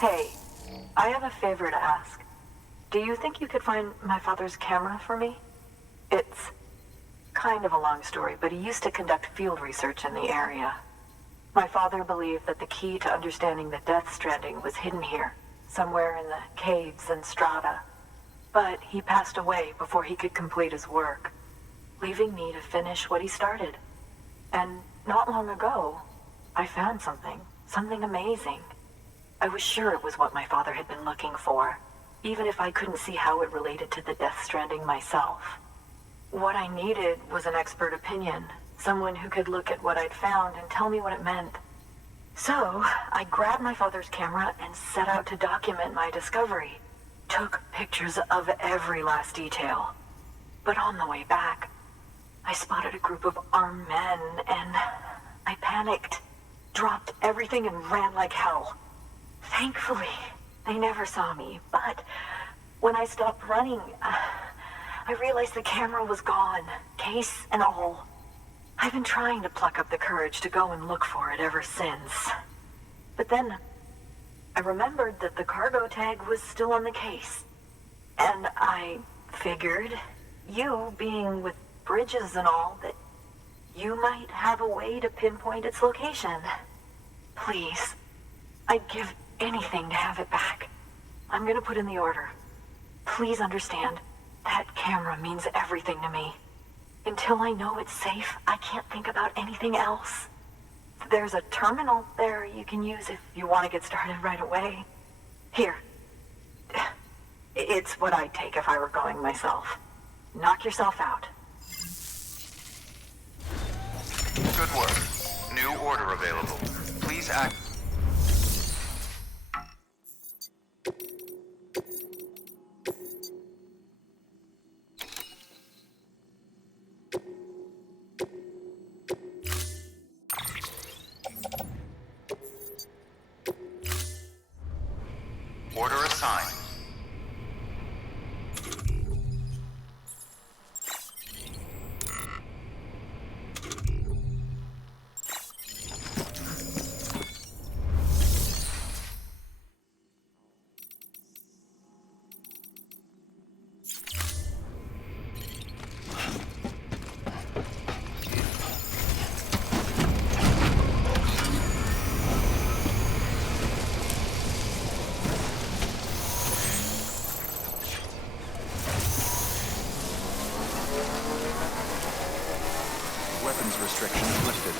Hey, I have a favor to ask. Do you think you could find my father's camera for me? It's kind of a long story, but he used to conduct field research in the area. My father believed that the key to understanding the Death Stranding was hidden here, somewhere in the caves and strata. But he passed away before he could complete his work, leaving me to finish what he started. And not long ago, I found something amazing. I was sure it was what my father had been looking for, even if I couldn't see how it related to the Death Stranding myself. What I needed was an expert opinion, someone who could look at what I'd found and tell me what it meant. So, I grabbed my father's camera and set out to document my discovery. Took pictures of every last detail. But on the way back, I spotted a group of armed men and I panicked, dropped everything and ran like hell. Thankfully, they never saw me, but when I stopped running, I realized the camera was gone, case and all. I've been trying to pluck up the courage to go and look for it ever since. But then, I remembered that the cargo tag was still on the case. And I figured, you being with Bridges and all, that you might have a way to pinpoint its location. Please, I'd give anything to have it back. I'm gonna put in the order. Please understand, that camera means everything to me. Until I know it's safe, I can't think about anything else. There's a terminal there you can use if you want to get started right away. Here. It's what I'd take if I were going myself. Knock yourself out. Good work. New order available. Please act. time. Weapons restrictions lifted.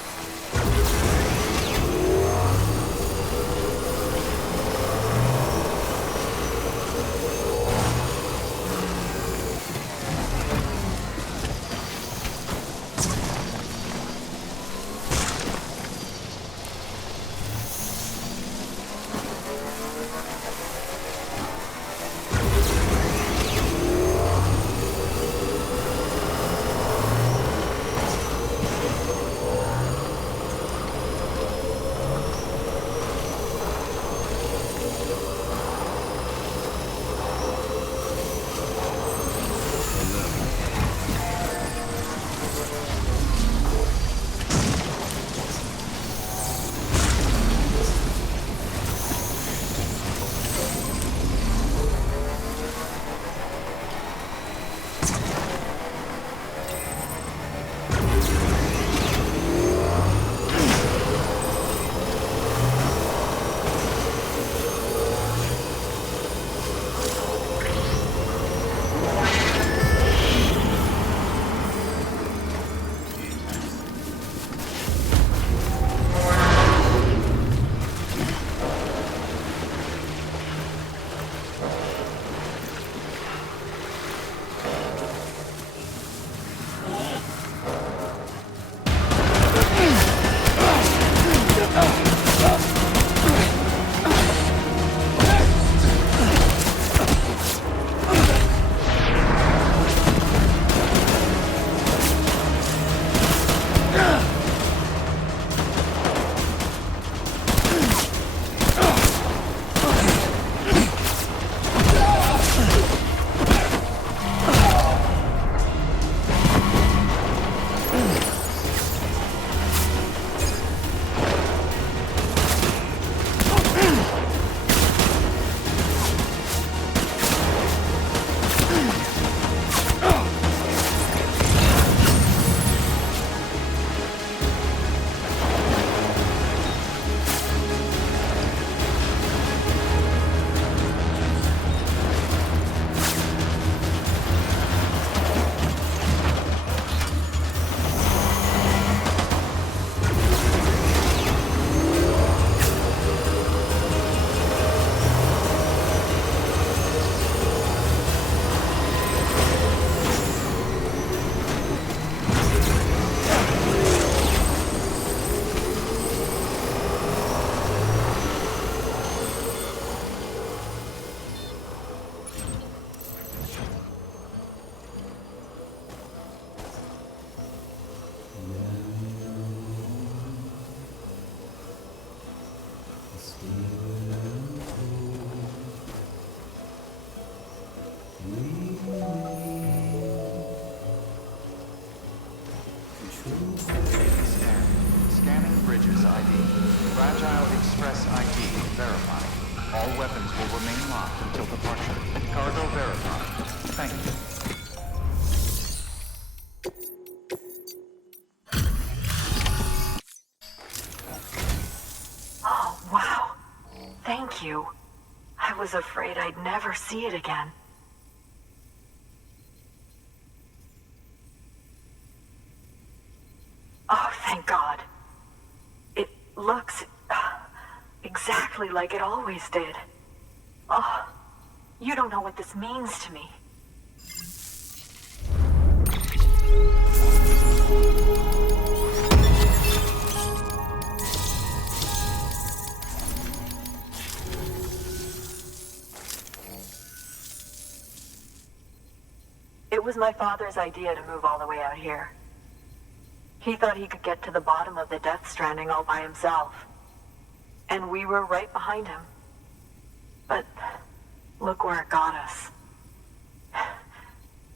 Bridges ID. Fragile Express ID verified. All weapons will remain locked until departure. Cargo verified. Thank you. Oh, wow. Thank you. I was afraid I'd never see it again. Oh, thank God. It looks exactly like it always did. Oh, you don't know what this means to me. It was my father's idea to move all the way out here. He thought he could get to the bottom of the Death Stranding all by himself. And we were right behind him. But Look where it got us.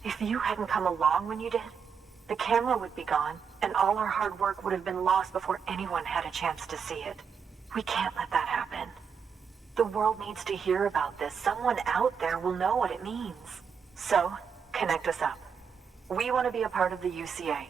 If you hadn't come along when you did, the camera would be gone, and all our hard work would have been lost before anyone had a chance to see it. We can't let that happen. The world needs to hear about this. Someone out there will know what it means. So, connect us up. We want to be a part of the UCA.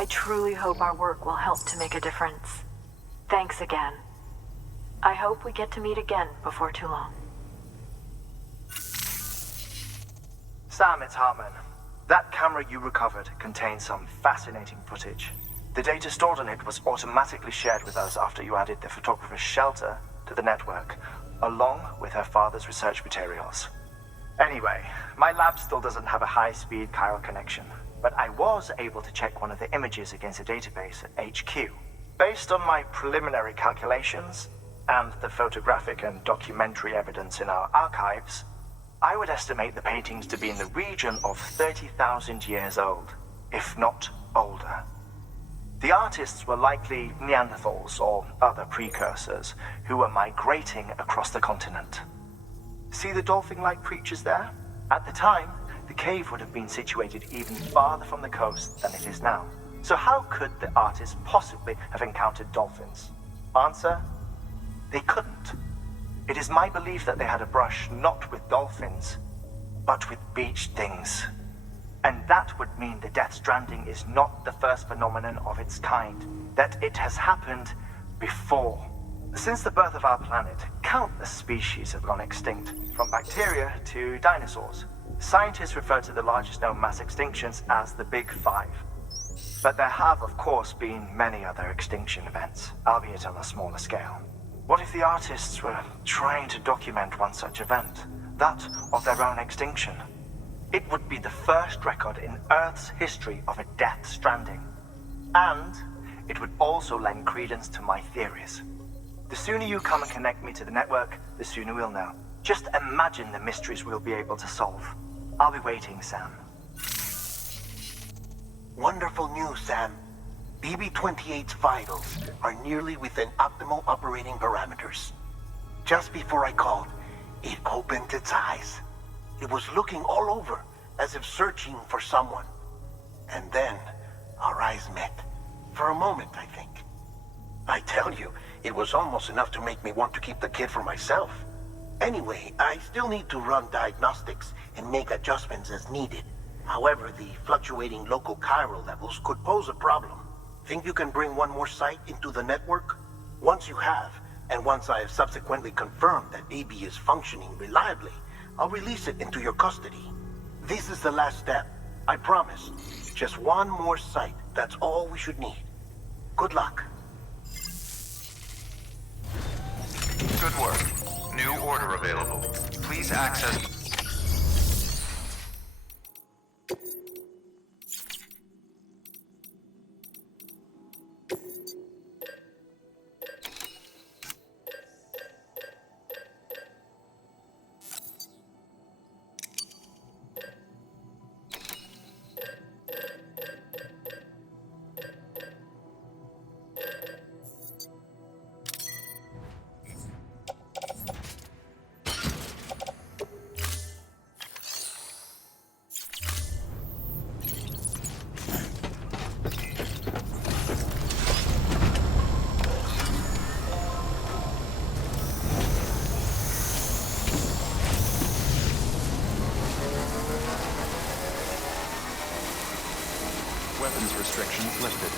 I truly hope our work will help to make a difference. Thanks again. I hope we get to meet again before too long. Sam, it's Hartman. That camera you recovered contains some fascinating footage. The data stored on it was automatically shared with us after you added the photographer's shelter to the network, along with her father's research materials. Anyway, my lab still doesn't have a high-speed chiral connection, but I was able to check one of the images against a database at HQ. Based on my preliminary calculations, and the photographic and documentary evidence in our archives, I would estimate the paintings to be in the region of 30,000 years old, if not older. The artists were likely Neanderthals or other precursors who were migrating across the continent. See the dolphin-like creatures there? At the time, the cave would have been situated even farther from the coast than it is now. So how could the artists possibly have encountered dolphins? Answer: they couldn't. It is my belief that they had a brush not with dolphins, but with beach things. And that would mean the Death Stranding is not the first phenomenon of its kind, that it has happened before. Since the birth of our planet, countless species have gone extinct, from bacteria to dinosaurs. Scientists refer to the largest known mass extinctions as the Big Five. But there have, of course, been many other extinction events, albeit on a smaller scale. What if the artists were trying to document one such event, that of their own extinction? It would be the first record in Earth's history of a Death Stranding. And it would also lend credence to my theories. The sooner you come and connect me to the network, the sooner we'll know. Just imagine the mysteries we'll be able to solve. I'll be waiting, Sam. Wonderful news, Sam. BB-28's vitals are nearly within optimal operating parameters. Just before I called, it opened its eyes. It was looking all over, as if searching for someone. And then, our eyes met. For a moment, I think. I tell you, it was almost enough to make me want to keep the kid for myself. Anyway, I still need to run diagnostics and make adjustments as needed. However, the fluctuating local chiral levels could pose a problem. Think you can bring one more site into the network? Once you have, and once I have subsequently confirmed that AB is functioning reliably, I'll release it into your custody. This is the last step. I promise. Just one more site. That's all we should need. Good luck. Good work. New order available. Please access... Weapons restrictions lifted.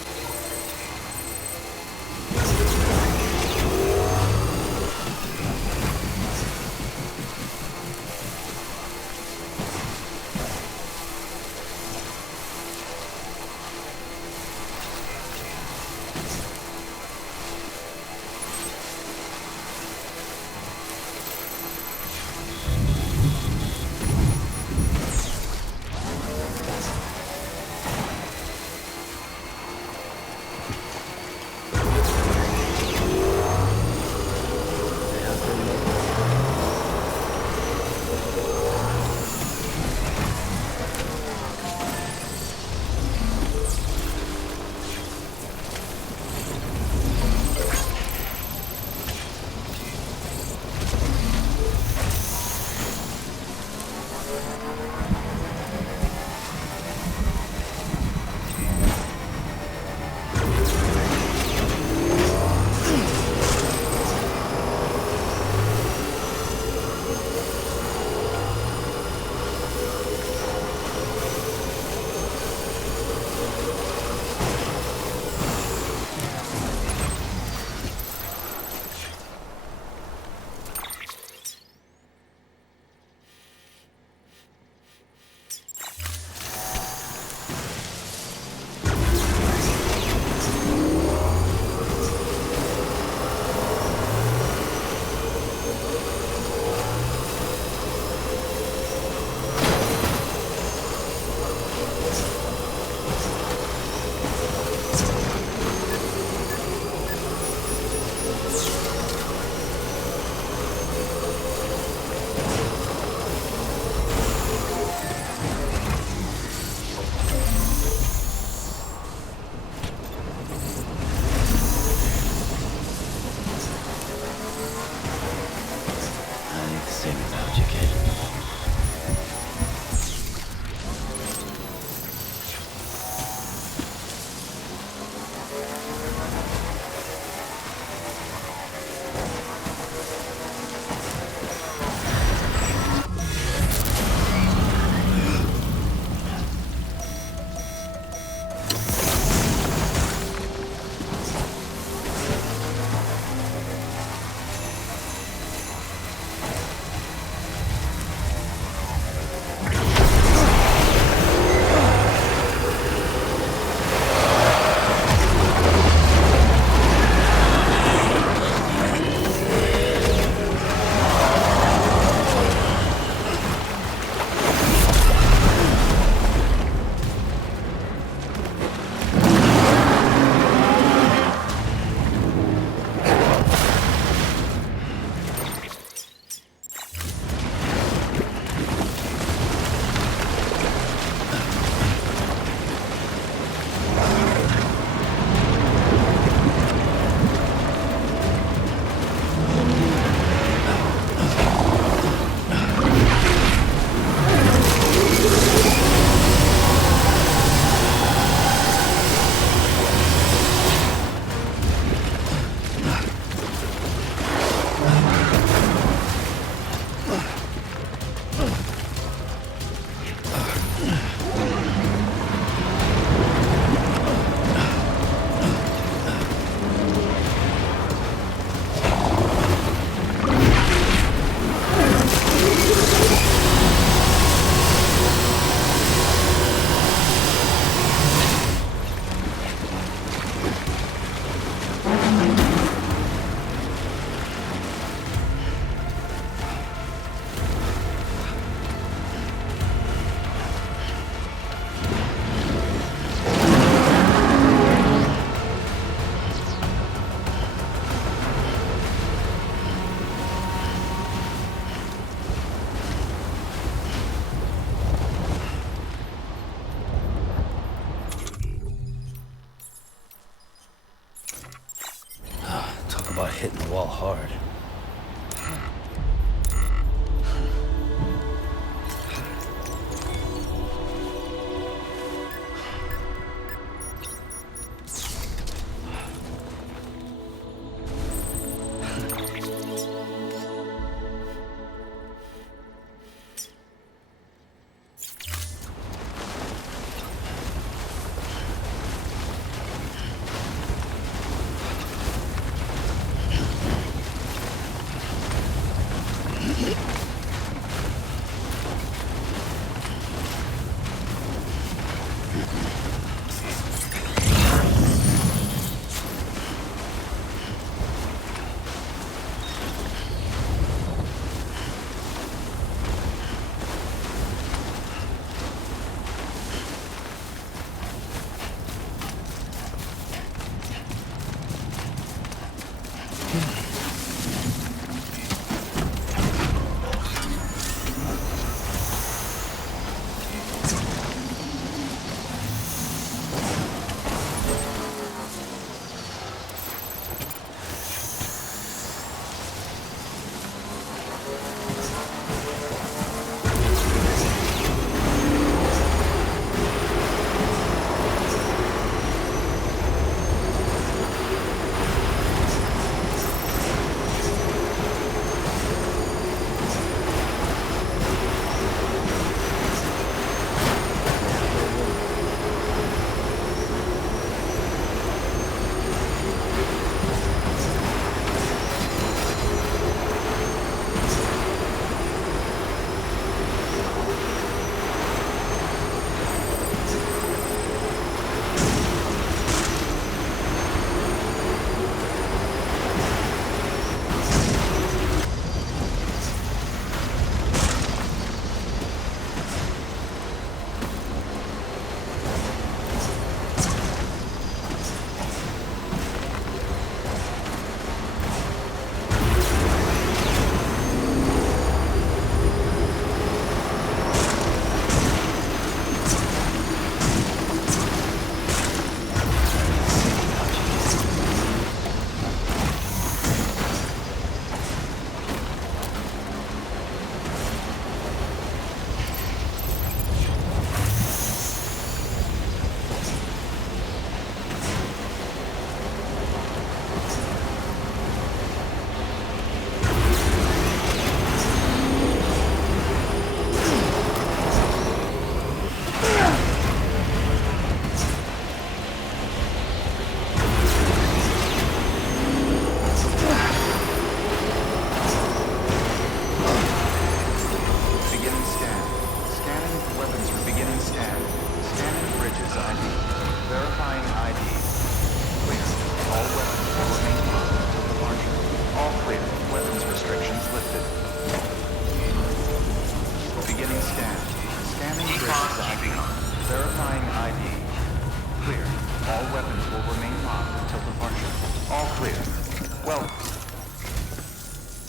ball hard.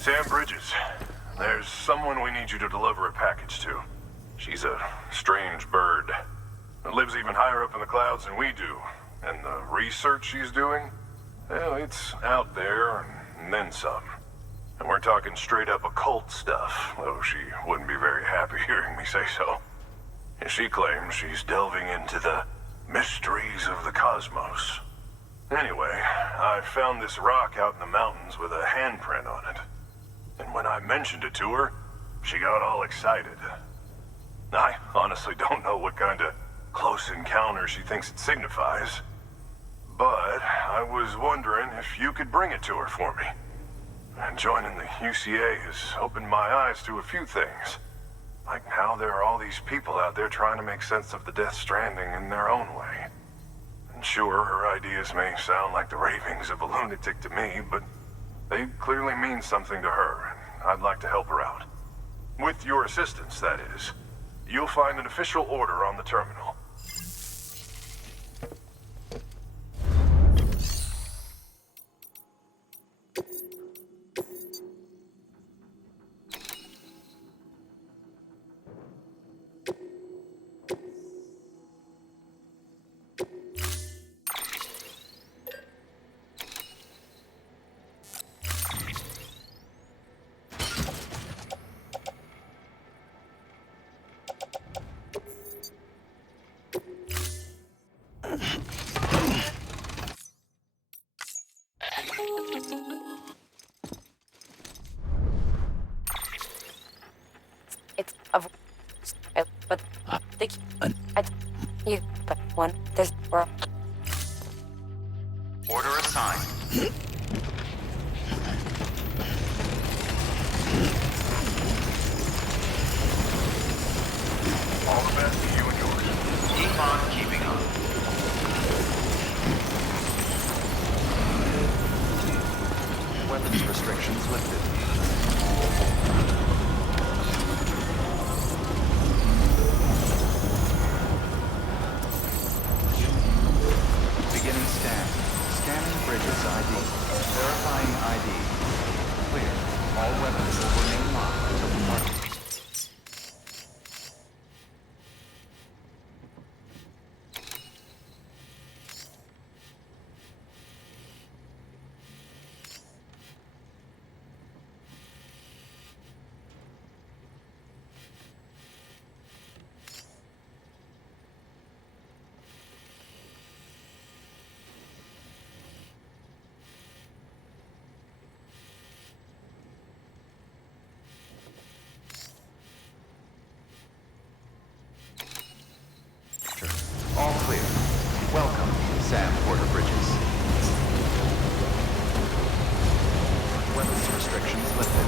Sam Bridges, there's someone we need you to deliver a package to. She's a strange bird. That lives even higher up in the clouds than we do. And the research she's doing, well, it's out there and then some. And we're talking straight up occult stuff, though she wouldn't be very happy hearing me say so. And she claims she's delving into the mysteries of the cosmos. Anyway, I found this rock out in the mountains with a handprint on it. And when I mentioned it to her, she got all excited. I honestly don't know what kind of close encounter she thinks it signifies. But I was wondering if you could bring it to her for me. And joining the UCA has opened my eyes to a few things. Like how there are all these people out there trying to make sense of the Death Stranding in their own way. And sure, her ideas may sound like the ravings of a lunatic to me, but they clearly mean something to her, and I'd like to help her out. With your assistance, that is. You'll find an official order on the terminal. of but you but one this world. Order assigned. All the best to you and yours. Keep on keeping up. Weapons restrictions lifted. Beginning scan. Scanning Bridges ID. Verifying ID. Clear. All weapons will remain locked until departure. All clear. Welcome, Samu Porteru Bridges. Weapons restrictions lifted.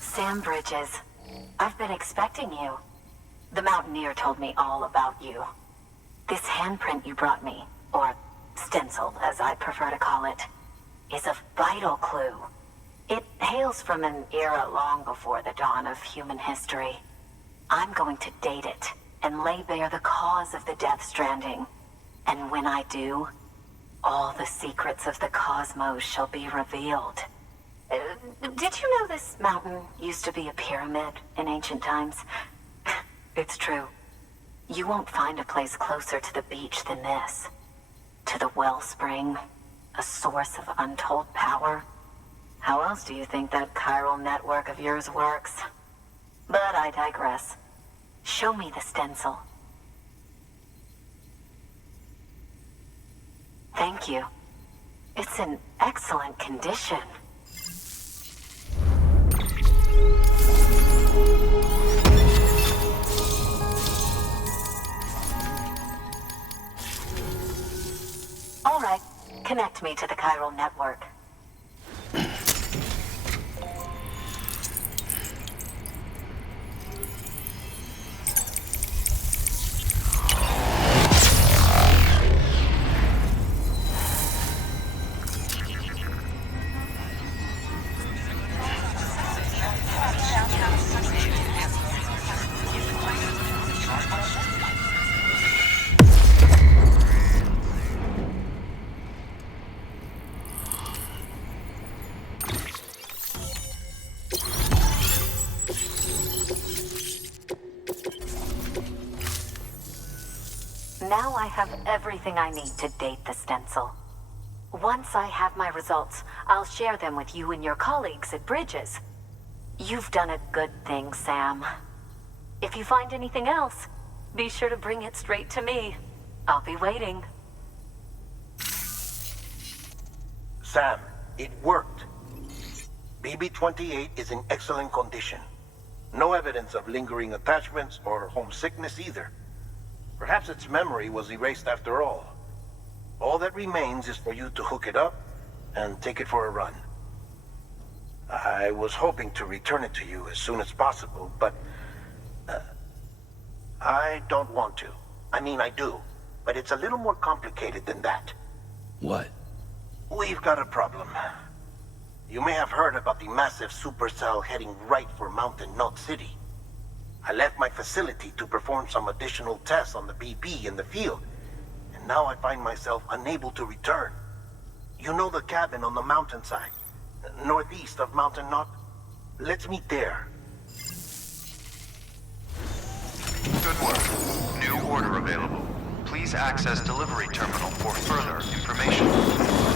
Sam Bridges. I've been expecting you. The Mountaineer told me all about you. This handprint you brought me, or stencil as I prefer to call it, is a vital clue. It hails from an era long before the dawn of human history. I'm going to date it and lay bare the cause of the Death Stranding. And when I do, all the secrets of the cosmos shall be revealed. Did you know this mountain used to be a pyramid in ancient times? It's true. You won't find a place closer to the beach than this. To the wellspring, a source of untold power. How else do you think that chiral network of yours works? But I digress. Show me the stencil. Thank you. It's in excellent condition. All right, connect me to the Chiral Network. Now I have everything I need to date the stencil. Once I have my results, I'll share them with you and your colleagues at Bridges. You've done a good thing, Sam. If you find anything else, be sure to bring it straight to me. I'll be waiting. Sam, it worked. BB-28 is in excellent condition. No evidence of lingering attachments or homesickness either. Perhaps its memory was erased after all. All that remains is for you to hook it up and take it for a run. I was hoping to return it to you as soon as possible, but I don't want to. I mean, I do, but it's a little more complicated than that. What? We've got a problem. You may have heard about the massive supercell heading right for Mountain Knot City. I left my facility to perform some additional tests on the BB in the field, and now I find myself unable to return. You know the cabin on the mountainside, northeast of Mountain Knot? Let's meet there. Good work. New order available. Please access delivery terminal for further information.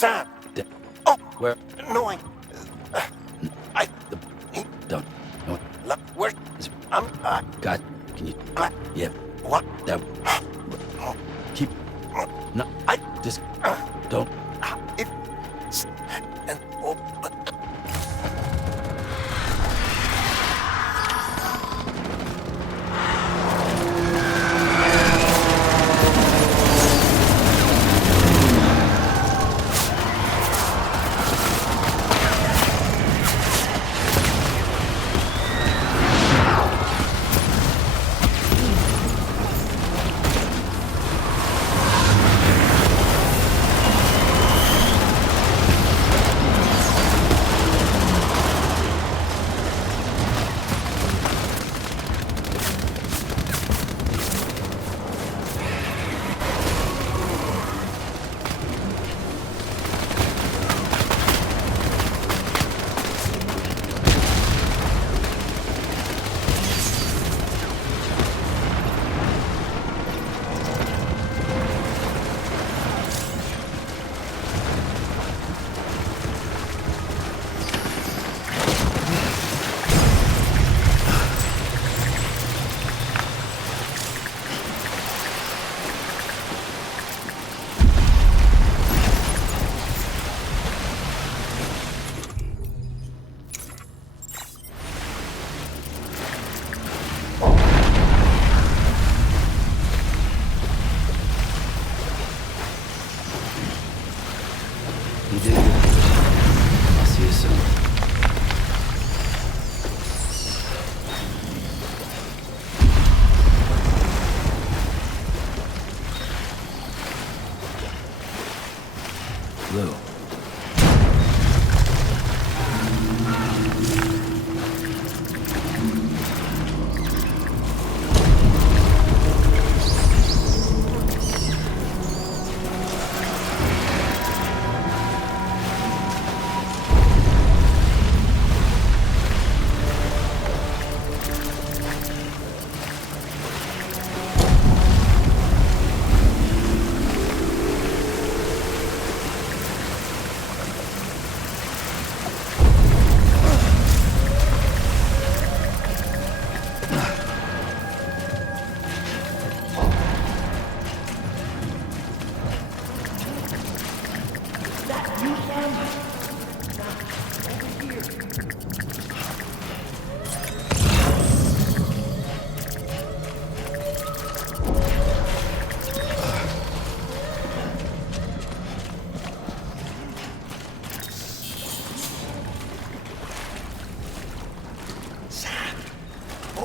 Sam! Oh! Where? No, I... Don't. No. Where? God, can you... Yeah. What? That... Keep... No, I just... Don't... It's... And... Oh...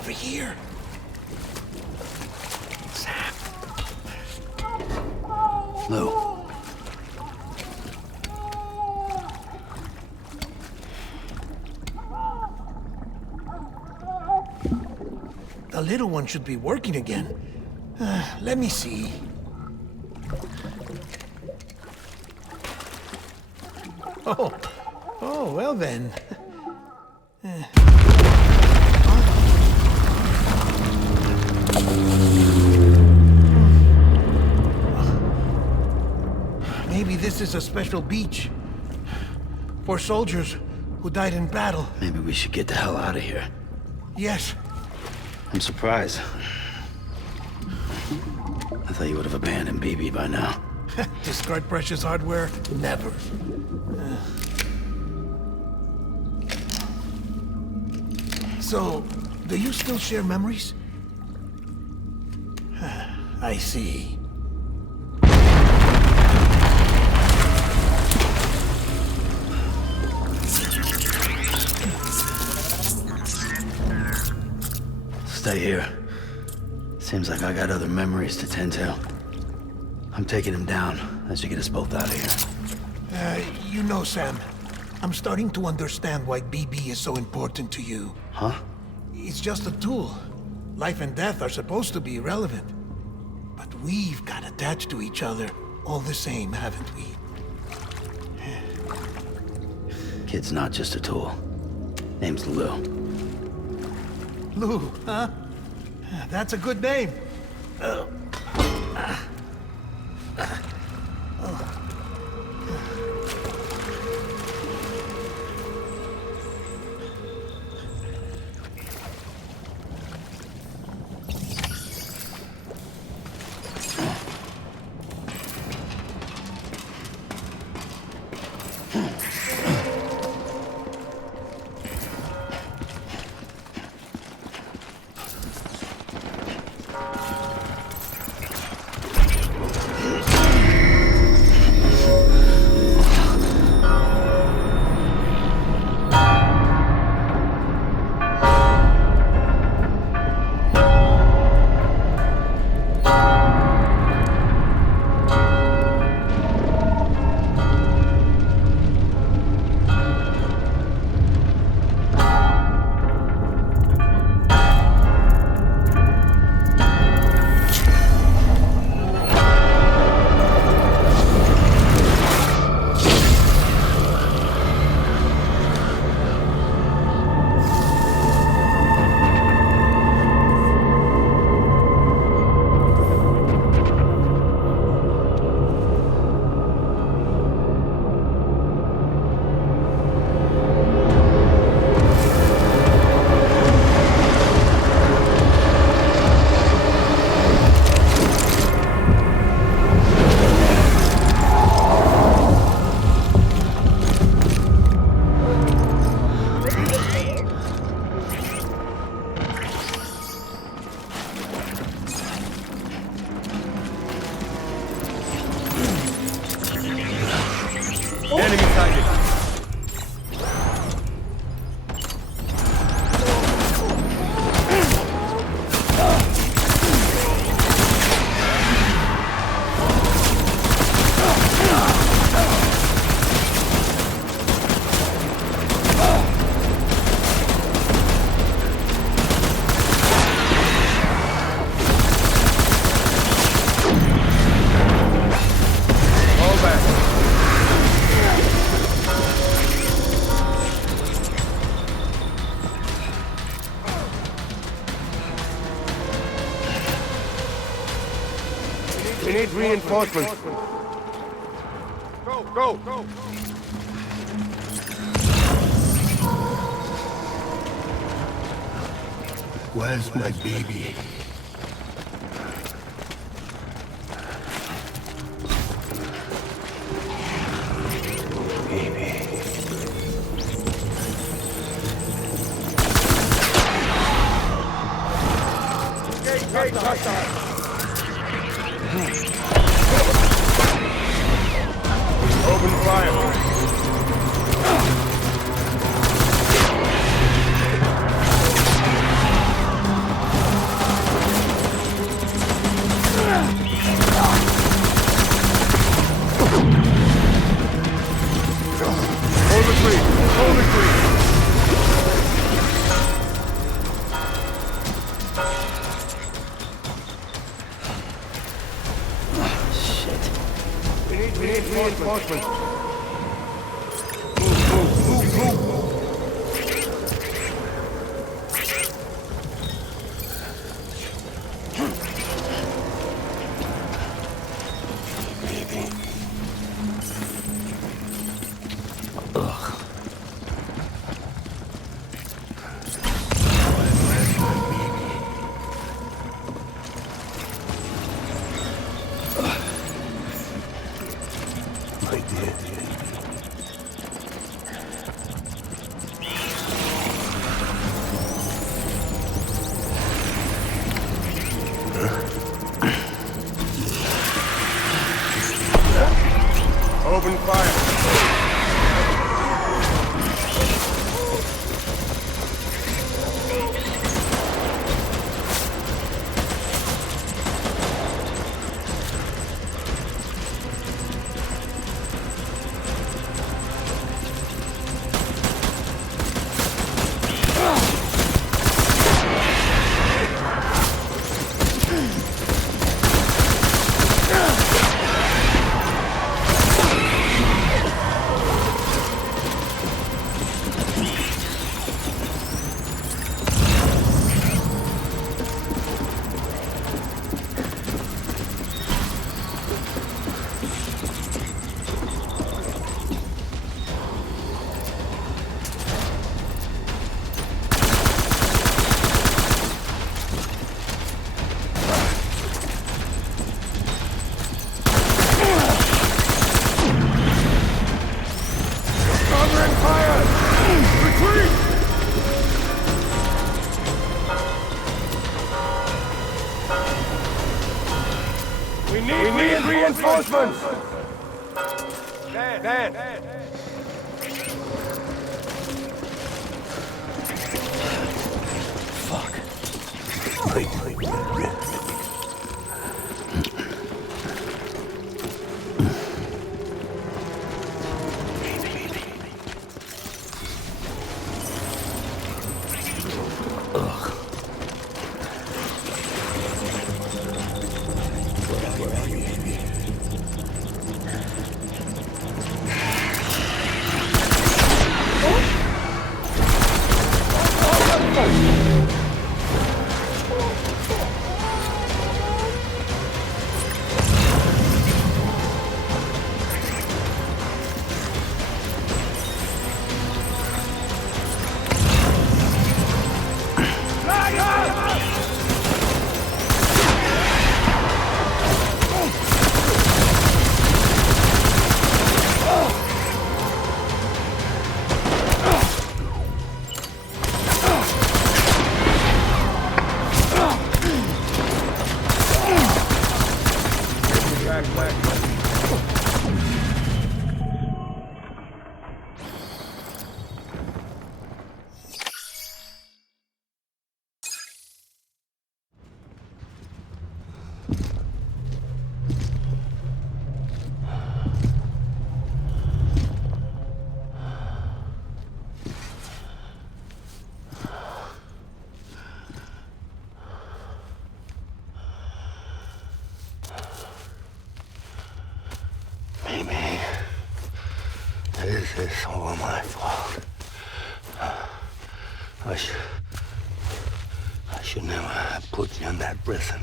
over here. Sam. Lou. The little one should be working again. Let me see. Oh, well then. Maybe this is a special beach for soldiers who died in battle. Maybe we should get the hell out of here. Yes. I'm surprised. I thought you would have abandoned BB by now. Discard precious hardware? Never. So, do you still share memories? I see. Stay here. Seems like I got other memories to tend to. I'm taking him down as you get us both out of here. You know, Sam, I'm starting to understand why BB is so important to you. Huh? It's just a tool. Life and death are supposed to be irrelevant. But we've got attached to each other all the same, haven't we? Kid's not just a tool. Name's Lou. Lou, huh? That's a good name. We need reinforcements. Go! Where's my baby? Open fire. Hold the tree! Hold the tree! We need reinforcements. Move. Open fire. We need reinforcements! Bad. Fuck. This is all my fault. I should never have put you in that prison.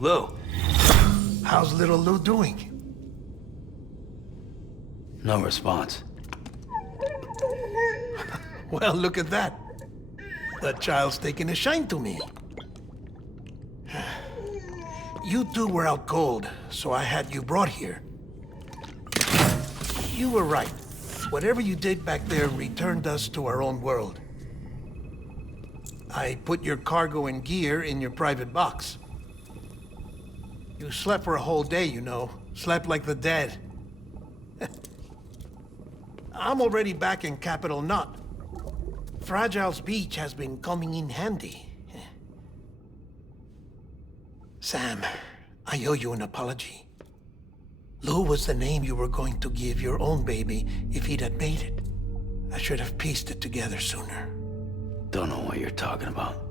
Lou. How's little Lou doing? No response. Well, look at that. The child's taking a shine to me. You two were out cold, so I had you brought here. You were right. Whatever you did back there returned us to our own world. I put your cargo and gear in your private box. You slept for a whole day, you know. Slept like the dead. I'm already back in Capital Knot. Fragile's beach has been coming in handy. Sam, I owe you an apology. Lou was the name you were going to give your own baby if he'd had made it. I should have pieced it together sooner. Don't know what you're talking about.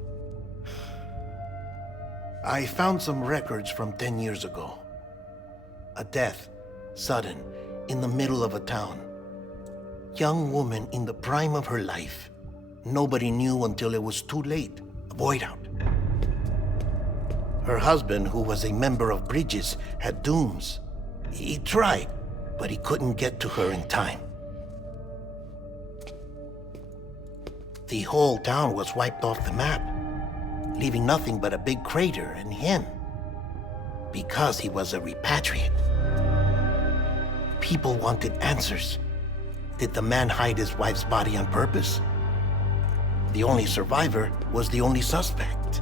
I found some records from 10 years ago. A death, sudden, in the middle of a town. Young woman in the prime of her life. Nobody knew until it was too late. A void out. Her husband, who was a member of Bridges, had dooms. He tried, but he couldn't get to her in time. The whole town was wiped off the map, leaving nothing but a big crater and him, because he was a repatriate. People wanted answers. Did the man hide his wife's body on purpose? The only survivor was the only suspect.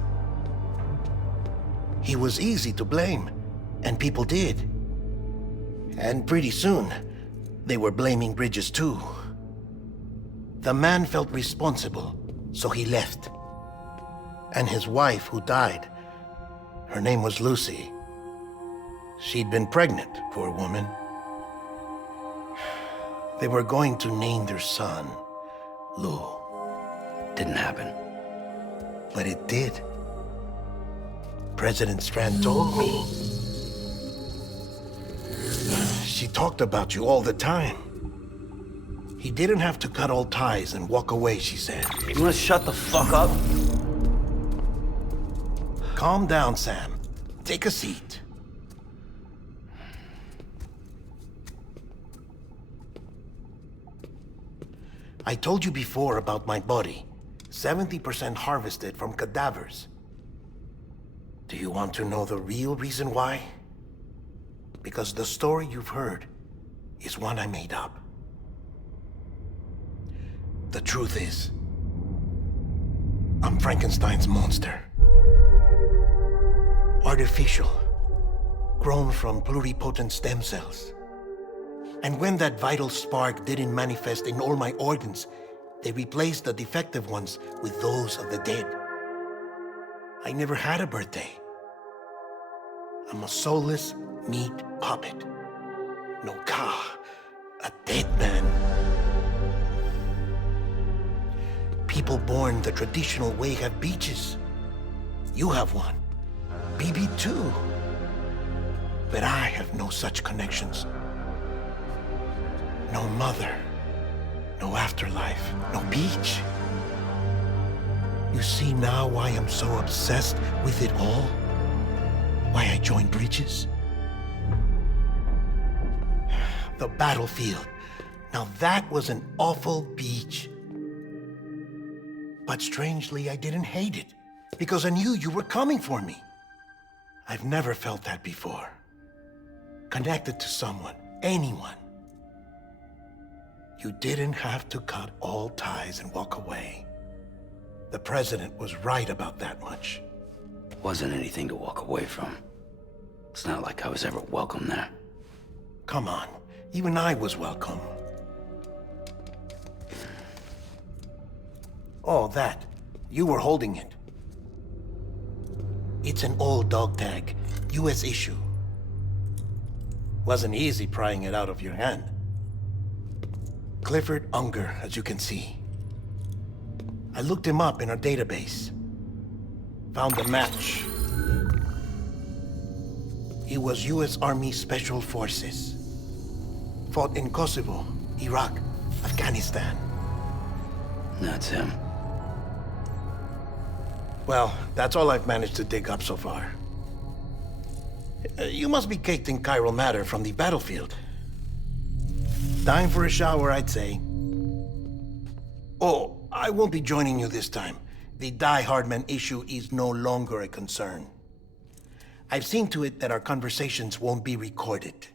He was easy to blame, and people did. And pretty soon, they were blaming Bridges too. The man felt responsible, so he left. And his wife, who died, her name was Lucy. She'd been pregnant, poor woman. They were going to name their son Lou. Didn't happen. But it did. President Strand told me. She talked about you all the time. He didn't have to cut all ties and walk away, she said. You wanna shut the fuck up? Calm down, Sam. Take a seat. I told you before about my body. 70% harvested from cadavers. Do you want to know the real reason why? Because the story you've heard is one I made up. The truth is, I'm Frankenstein's monster. Artificial, grown from pluripotent stem cells. And when that vital spark didn't manifest in all my organs, they replaced the defective ones with those of the dead. I never had a birthday. I'm a soulless meat puppet. No car, a dead man. People born the traditional way have beaches. You have one. BB too. But I have no such connections. No mother, no afterlife, no beach. You see now why I'm so obsessed with it all? Why I joined Bridges? The battlefield. Now that was an awful beach. But strangely, I didn't hate it, because I knew you were coming for me. I've never felt that before. Connected to someone, anyone. You didn't have to cut all ties and walk away. The president was right about that much. Wasn't anything to walk away from. It's not like I was ever welcome there. Come on, even I was welcome. Oh, that. You were holding it. It's an old dog tag, US issue. Wasn't easy prying it out of your hand. Clifford Unger, as you can see. I looked him up in our database. Found a match. He was US Army Special Forces. Fought in Kosovo, Iraq, Afghanistan. That's him. Well, that's all I've managed to dig up so far. You must be caked in chiral matter from the battlefield. Time for a shower, I'd say. Oh, I won't be joining you this time. The Die Hardman issue is no longer a concern. I've seen to it that our conversations won't be recorded.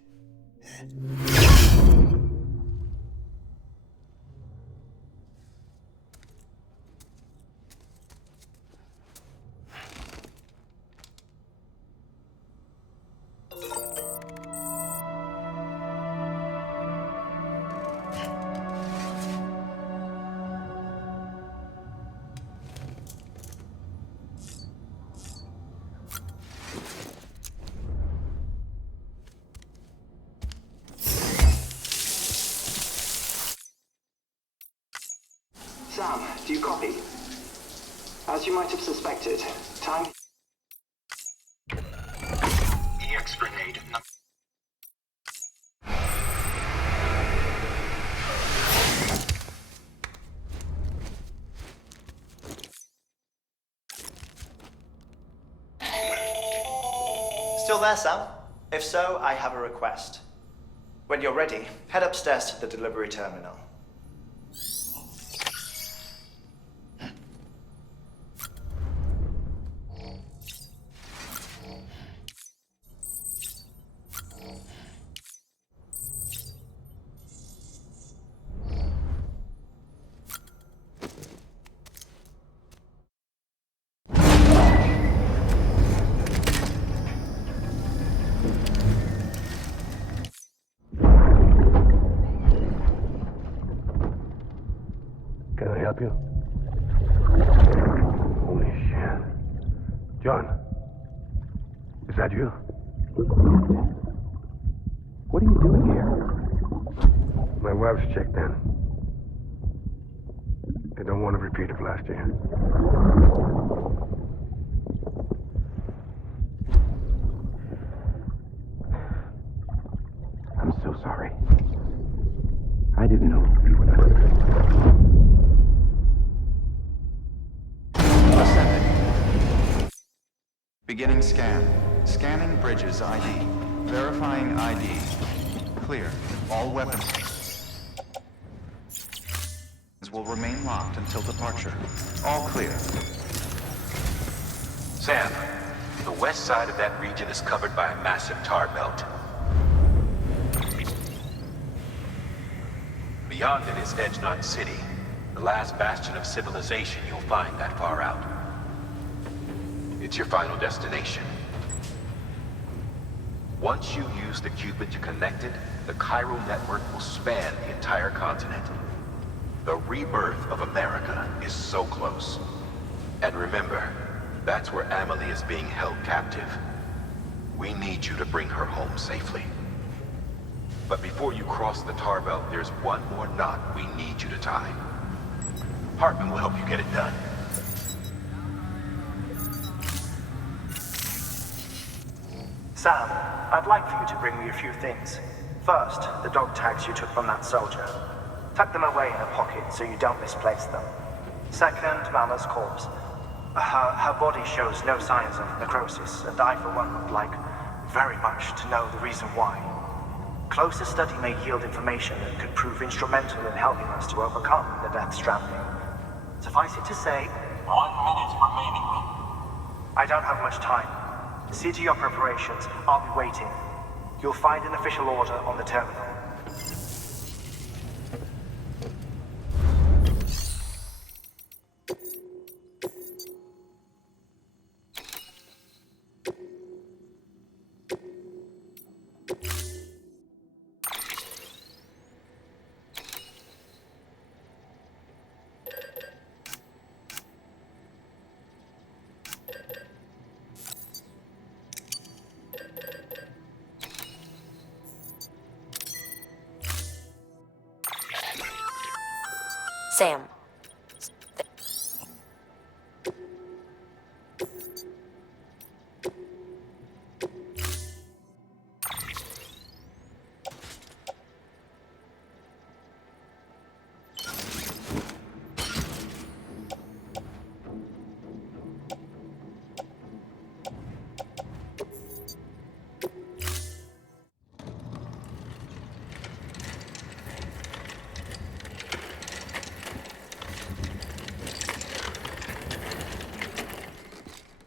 Sam, do you copy? As you might have suspected, time... EX grenade. Still there, Sam? If so, I have a request. When you're ready, head upstairs to the delivery terminal. Can I help you? Holy shit. John, is that you? What are you doing here? My wife's checked in. They don't want a repeat of last year. I'm so sorry. I didn't know you were there. Beginning scan. Scanning Bridges ID. Verifying ID. Clear. All weapons will remain locked until departure. All clear. Sam, the west side of that region is covered by a massive tar belt. Beyond it is Edgenot City, the last bastion of civilization you'll find that far out. It's your final destination. Once you use the Cupid to connect it, the Chiral Network will span the entire continent. The rebirth of America is so close. And remember, that's where Amelie is being held captive. We need you to bring her home safely. But before you cross the tar belt, there's one more knot we need you to tie. Hartman will help you get it done. Sam, I'd like for you to bring me a few things. First, the dog tags you took from that soldier. Tuck them away in a pocket so you don't misplace them. Second, Mala's corpse. Her body shows no signs of necrosis, and I, for one, would like very much to know the reason why. Closer study may yield information that could prove instrumental in helping us to overcome the Death Stranding. Suffice it to say, 1 minute remaining. I don't have much time. See to your preparations. I'll be waiting. You'll find an official order on the terminal. Sam.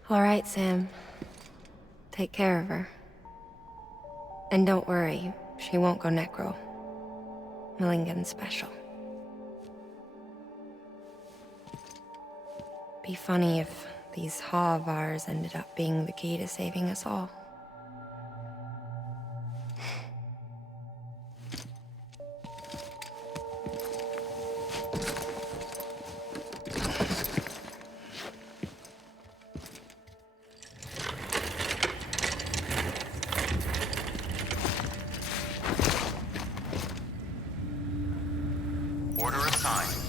All right, Sam. Take care of her. And don't worry, she won't go necro. Millingan's special. Be funny if these haw of ours ended up being the key to saving us all. Order assigned.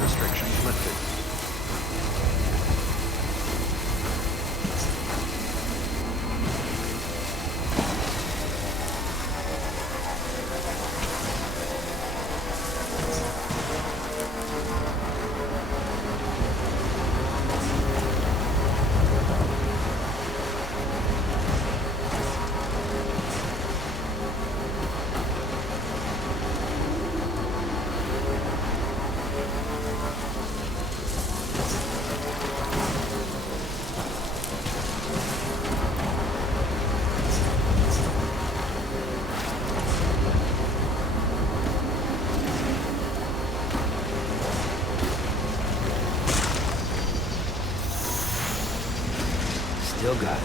Restrictions lifted. Still got it.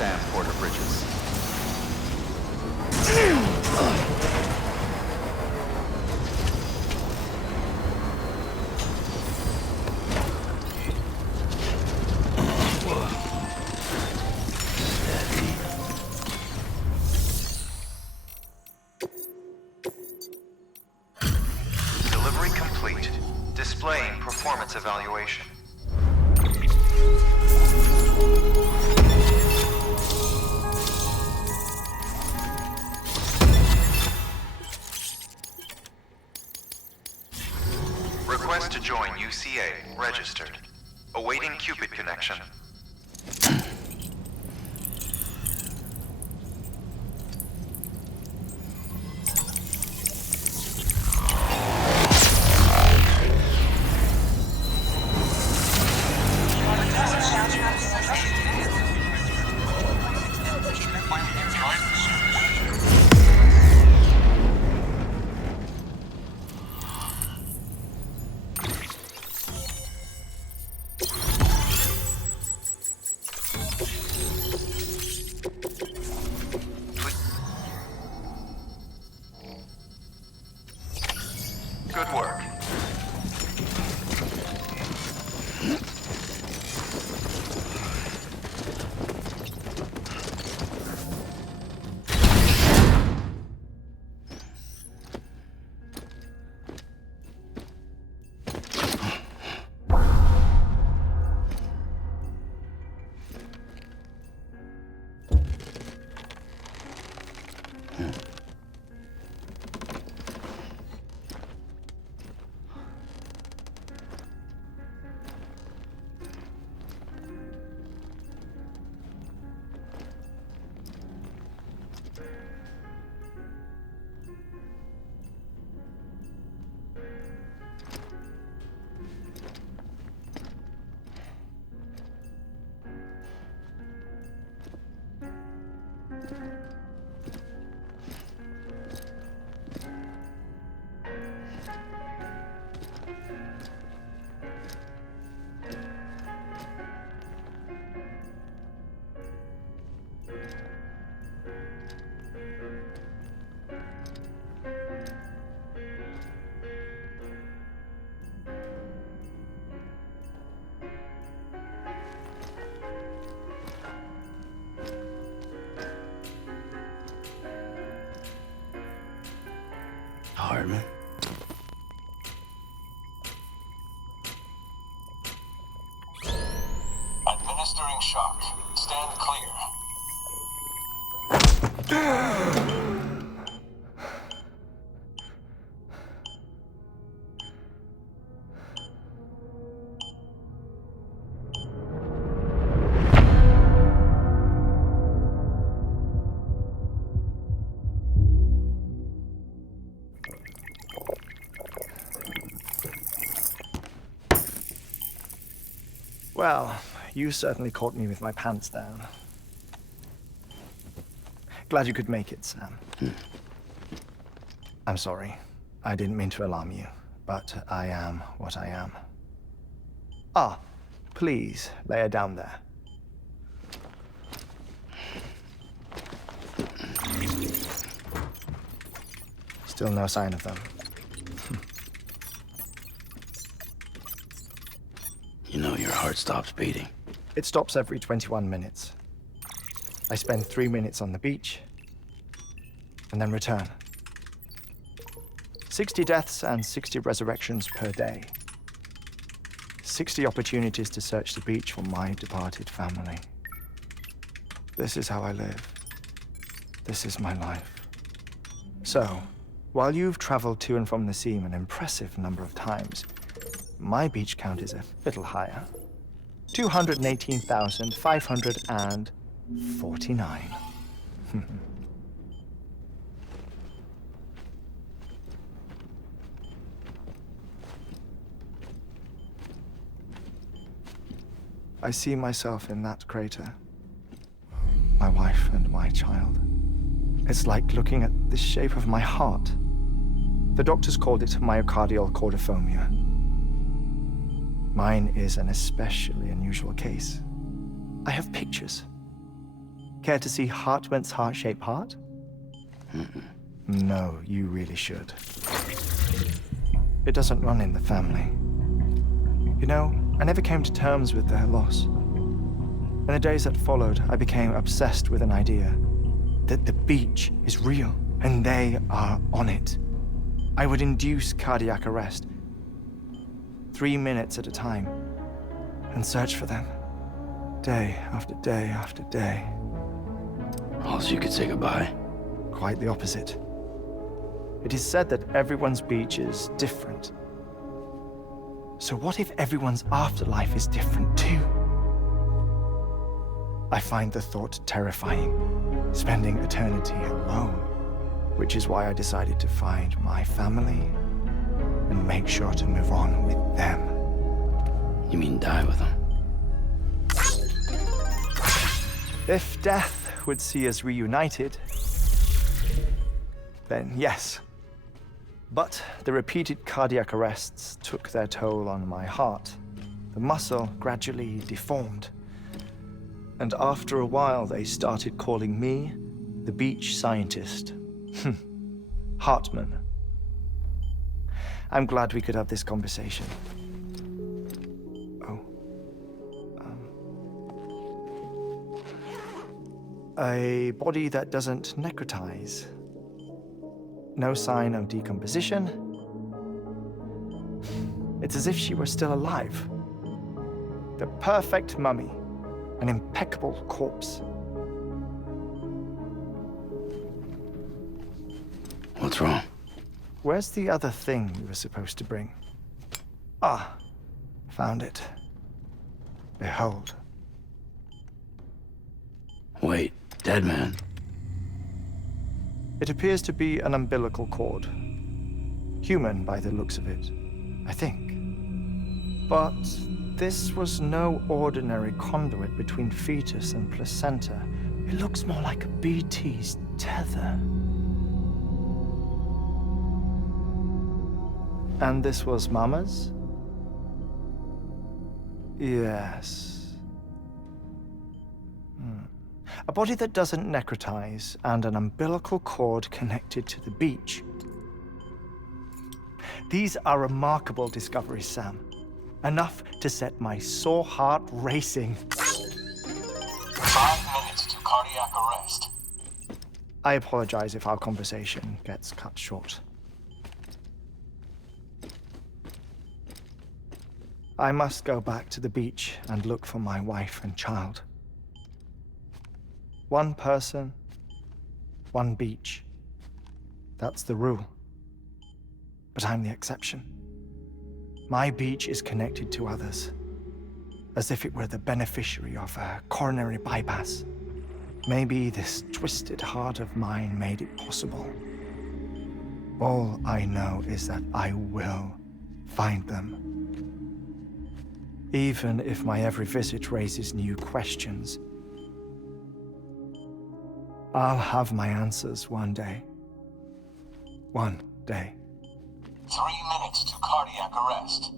Samu Porteru Bridges. Delivery complete. Displaying performance evaluation. Request to join UCA. Registered. Awaiting Cupid connection. Good work. Hartman. Administering shock. Stand clear. Well, you certainly caught me with my pants down. Glad you could make it, Sam. I'm sorry. I didn't mean to alarm you, but I am what I am. Ah, please, lay her down there. Still no sign of them. You know your heart stops beating. It stops every 21 minutes. I spend 3 minutes on the beach, and then return. 60 deaths and 60 resurrections per day. 60 opportunities to search the beach for my departed family. This is how I live. this is my life. So, while you've traveled to and from the scene an impressive number of times, my beach count is a little higher. 218,549. I see myself in that crater. My wife and my child. It's like looking at the shape of my heart. The doctors called it myocardial cordiformia. Mine is an especially unusual case. I have pictures. Care to see Hartman's heart-shaped heart? No, you really should. It doesn't run in the family. You know, I never came to terms with their loss. In the days that followed, I became obsessed with an idea that the beach is real and they are on it. I would induce cardiac arrest, 3 minutes at a time, and search for them, day after day after day. Also, you could say goodbye. Quite the opposite. It is said that everyone's beach is different. So what if everyone's afterlife is different too? I find the thought terrifying, spending eternity alone, which is why I decided to find my family and make sure to move on with them. You mean die with them? If death would see us reunited, then yes. But the repeated cardiac arrests took their toll on my heart. The muscle gradually deformed. And after a while, they started calling me the beach scientist. Hartman. I'm glad we could have this conversation. A body that doesn't necrotize. No sign of decomposition. It's as if she were still alive. The perfect mummy. An impeccable corpse. What's wrong? Where's the other thing you were supposed to bring? Ah, found it. Behold. Wait, dead man? It appears to be an umbilical cord. Human by the looks of it, I think. But this was no ordinary conduit between fetus and placenta. It looks more like a BT's tether. And this was Mama's? Yes. A body that doesn't necrotize and an umbilical cord connected to the beach. These are remarkable discoveries, Sam. Enough to set my sore heart racing. 5 minutes to cardiac arrest. I apologize if our conversation gets cut short. I must go back to the beach and look for my wife and child. One person, one beach. That's the rule. But I'm the exception. My beach is connected to others, as if it were the beneficiary of a coronary bypass. Maybe this twisted heart of mine made it possible. All I know is that I will find them. Even if my every visit raises new questions, I'll have my answers one day. One day. 3 minutes to cardiac arrest.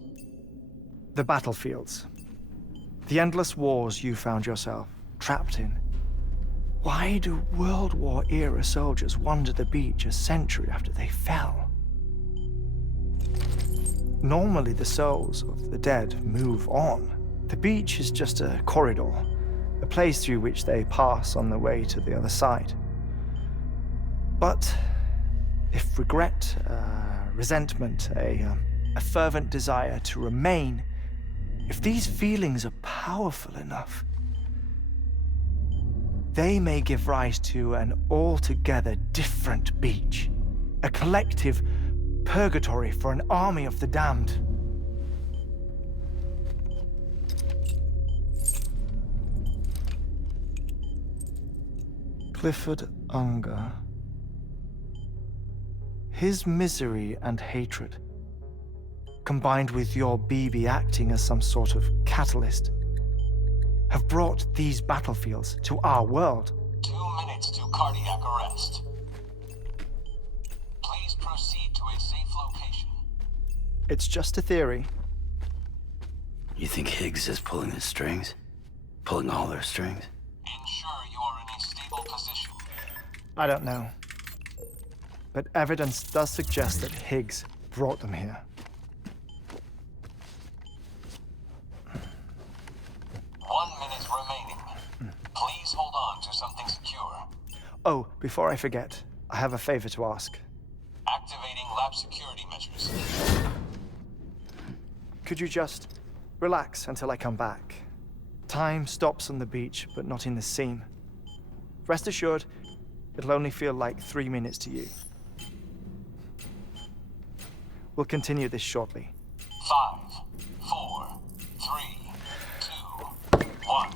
The battlefields. The endless wars you found yourself trapped in. Why do World War-era soldiers wander the beach a century after they fell? Normally, the souls of the dead move on. The beach is just a corridor, a place through which they pass on the way to the other side. But if regret, resentment, a fervent desire to remain, if these feelings are powerful enough, they may give rise to an altogether different beach. A collective purgatory for an army of the damned. Clifford Unger. His misery and hatred, combined with your BB acting as some sort of catalyst, have brought these battlefields to our world. 2 minutes to cardiac arrest. Please proceed to a safe location. It's just a theory. You think Higgs is pulling the strings? Pulling all their strings? Ensure you are in a stable position. I don't know. But evidence does suggest that Higgs brought them here. 1 minute remaining. Please hold on to something secure. Oh, before I forget, I have a favor to ask. Activating lab security measures. Could you just relax until I come back? Time stops on the beach, but not in the scene. Rest assured, it'll only feel like 3 minutes to you. We'll continue this shortly. 5, 4, 3, 2, 1.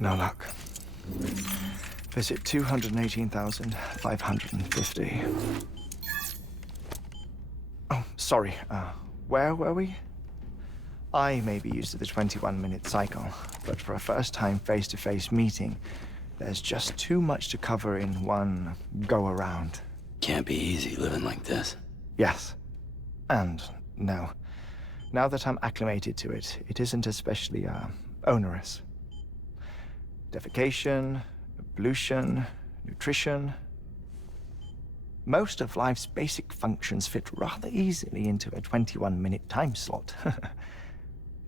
No luck. Visit 218,550. Oh, sorry. Where were we? I may be used to the 21-minute cycle, but for a first-time face-to-face meeting, there's just too much to cover in one go-around. Can't be easy living like this. Yes. And no. Now that I'm acclimated to it, it isn't especially, onerous. Defecation, ablution, nutrition. Most of life's basic functions fit rather easily into a 21-minute time slot.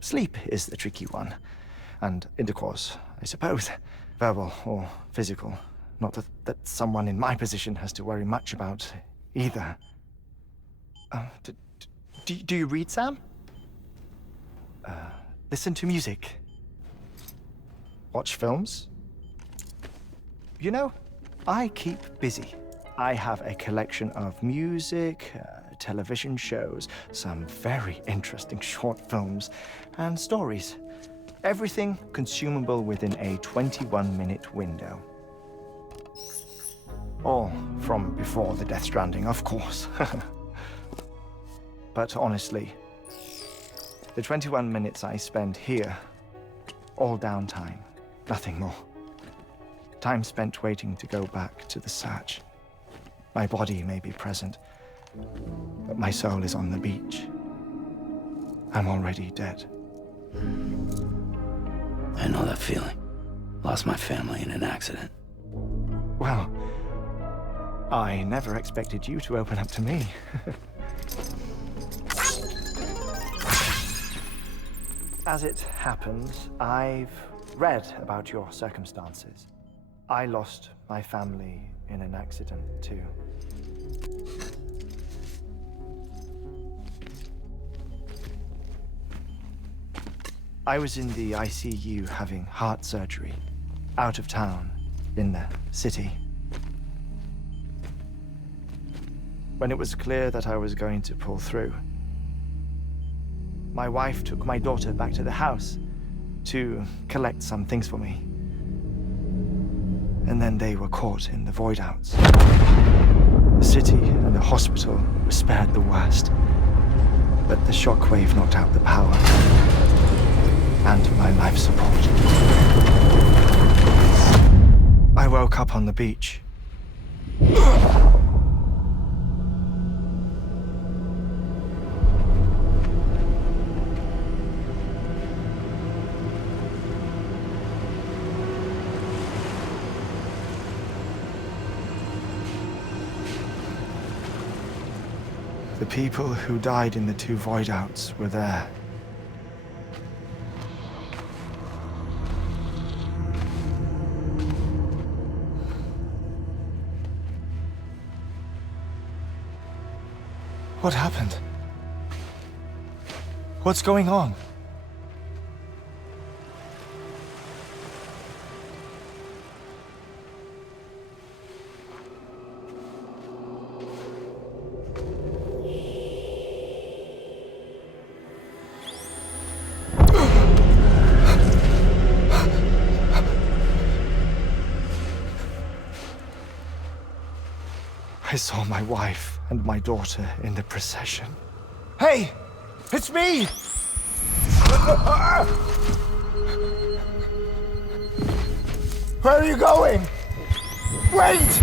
Sleep is the tricky one. And intercourse, I suppose. Verbal or physical. Not that someone in my position has to worry much about either. Do you read, Sam? Listen to music. Watch films? You know, I keep busy. I have a collection of music, television shows, some very interesting short films, and stories. Everything consumable within a 21-minute window. All from before the Death Stranding, of course. But honestly, the 21 minutes I spend here, all downtime, nothing more. Time spent waiting to go back to the search. My body may be present, but my soul is on the beach. I'm already dead. I know that feeling. Lost my family in an accident. Well, I never expected you to open up to me. As it happens, I've read about your circumstances. I lost my family in an accident, too. I was in the ICU having heart surgery, out of town, in the city. When it was clear that I was going to pull through, my wife took my daughter back to the house to collect some things for me. And then they were caught in the void-outs. The city and the hospital were spared the worst, but the shockwave knocked out the power and my life support. I woke up on the beach. The people who died in the two void-outs were there. What happened? What's going on? I saw my wife and my daughter in the procession. Hey! It's me! Where are you going? Wait!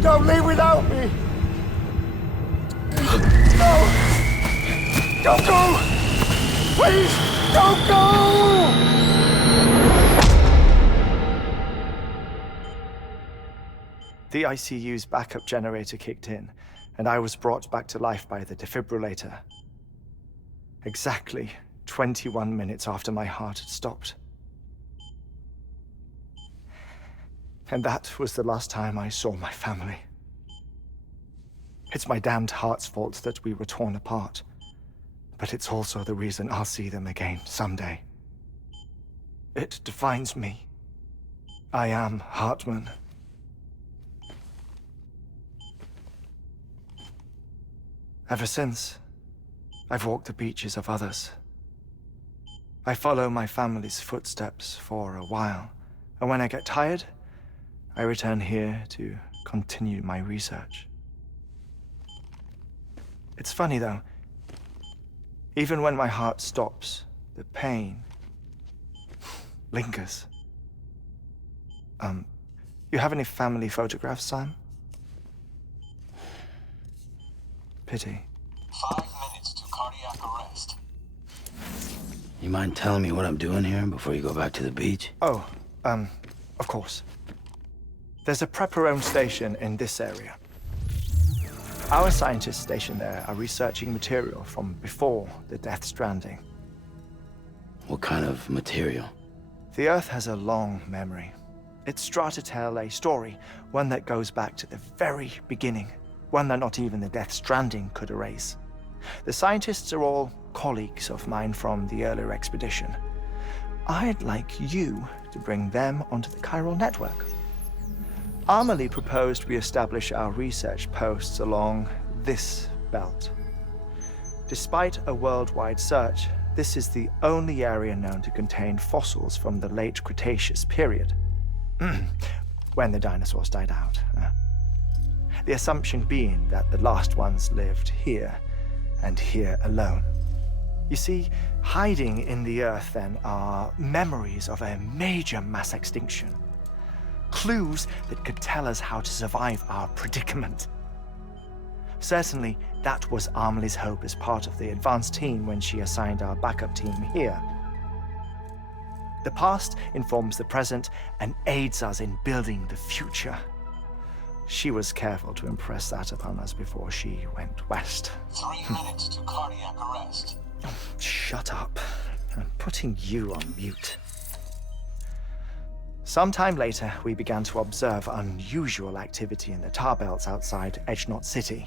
Don't leave without me! No! Don't go! Please, don't go! The ICU's backup generator kicked in, and I was brought back to life by the defibrillator. Exactly 21 minutes after my heart had stopped. And that was the last time I saw my family. It's my damned heart's fault that we were torn apart, but it's also the reason I'll see them again someday. It defines me. I am Hartman. Ever since, I've walked the beaches of others. I follow my family's footsteps for a while, and when I get tired, I return here to continue my research. It's funny, though. Even when my heart stops, the pain lingers. You have any family photographs, Sam? Pity. 5 minutes to cardiac arrest. You mind telling me what I'm doing here before you go back to the beach? Oh, of course. There's a prep-your-own station in this area. Our scientists stationed there are researching material from before the Death Stranding. What kind of material? The Earth has a long memory. It's trying to tell a story, one that goes back to the very beginning, one that not even the Death Stranding could erase. The scientists are all colleagues of mine from the earlier expedition. I'd like you to bring them onto the Chiral Network. Amelie proposed we establish our research posts along this belt. Despite a worldwide search, this is the only area known to contain fossils from the late Cretaceous period, when the dinosaurs died out. The assumption being that the last ones lived here, and here alone. You see, hiding in the Earth then are memories of a major mass extinction. Clues that could tell us how to survive our predicament. Certainly, that was Amelie's hope as part of the advanced team when she assigned our backup team here. The past informs the present and aids us in building the future. She was careful to impress that upon us before she went west. 3 minutes to cardiac arrest. Oh, shut up. I'm putting you on mute. Sometime later, we began to observe unusual activity in the tar belts outside Edgenot City.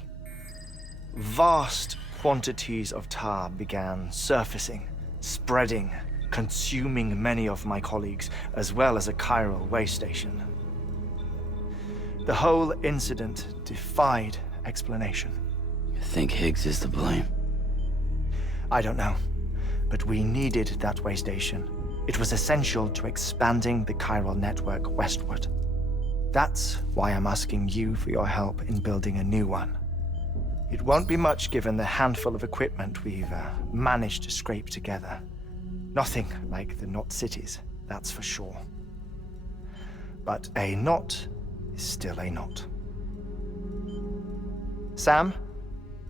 Vast quantities of tar began surfacing, spreading, consuming many of my colleagues, as well as a chiral way station. The whole incident defied explanation. You think Higgs is to blame? I don't know, but we needed that way station. It was essential to expanding the Chiral Network westward. That's why I'm asking you for your help in building a new one. It won't be much given the handful of equipment we've managed to scrape together. Nothing like the knot cities, that's for sure. But a knot is still a knot. Sam,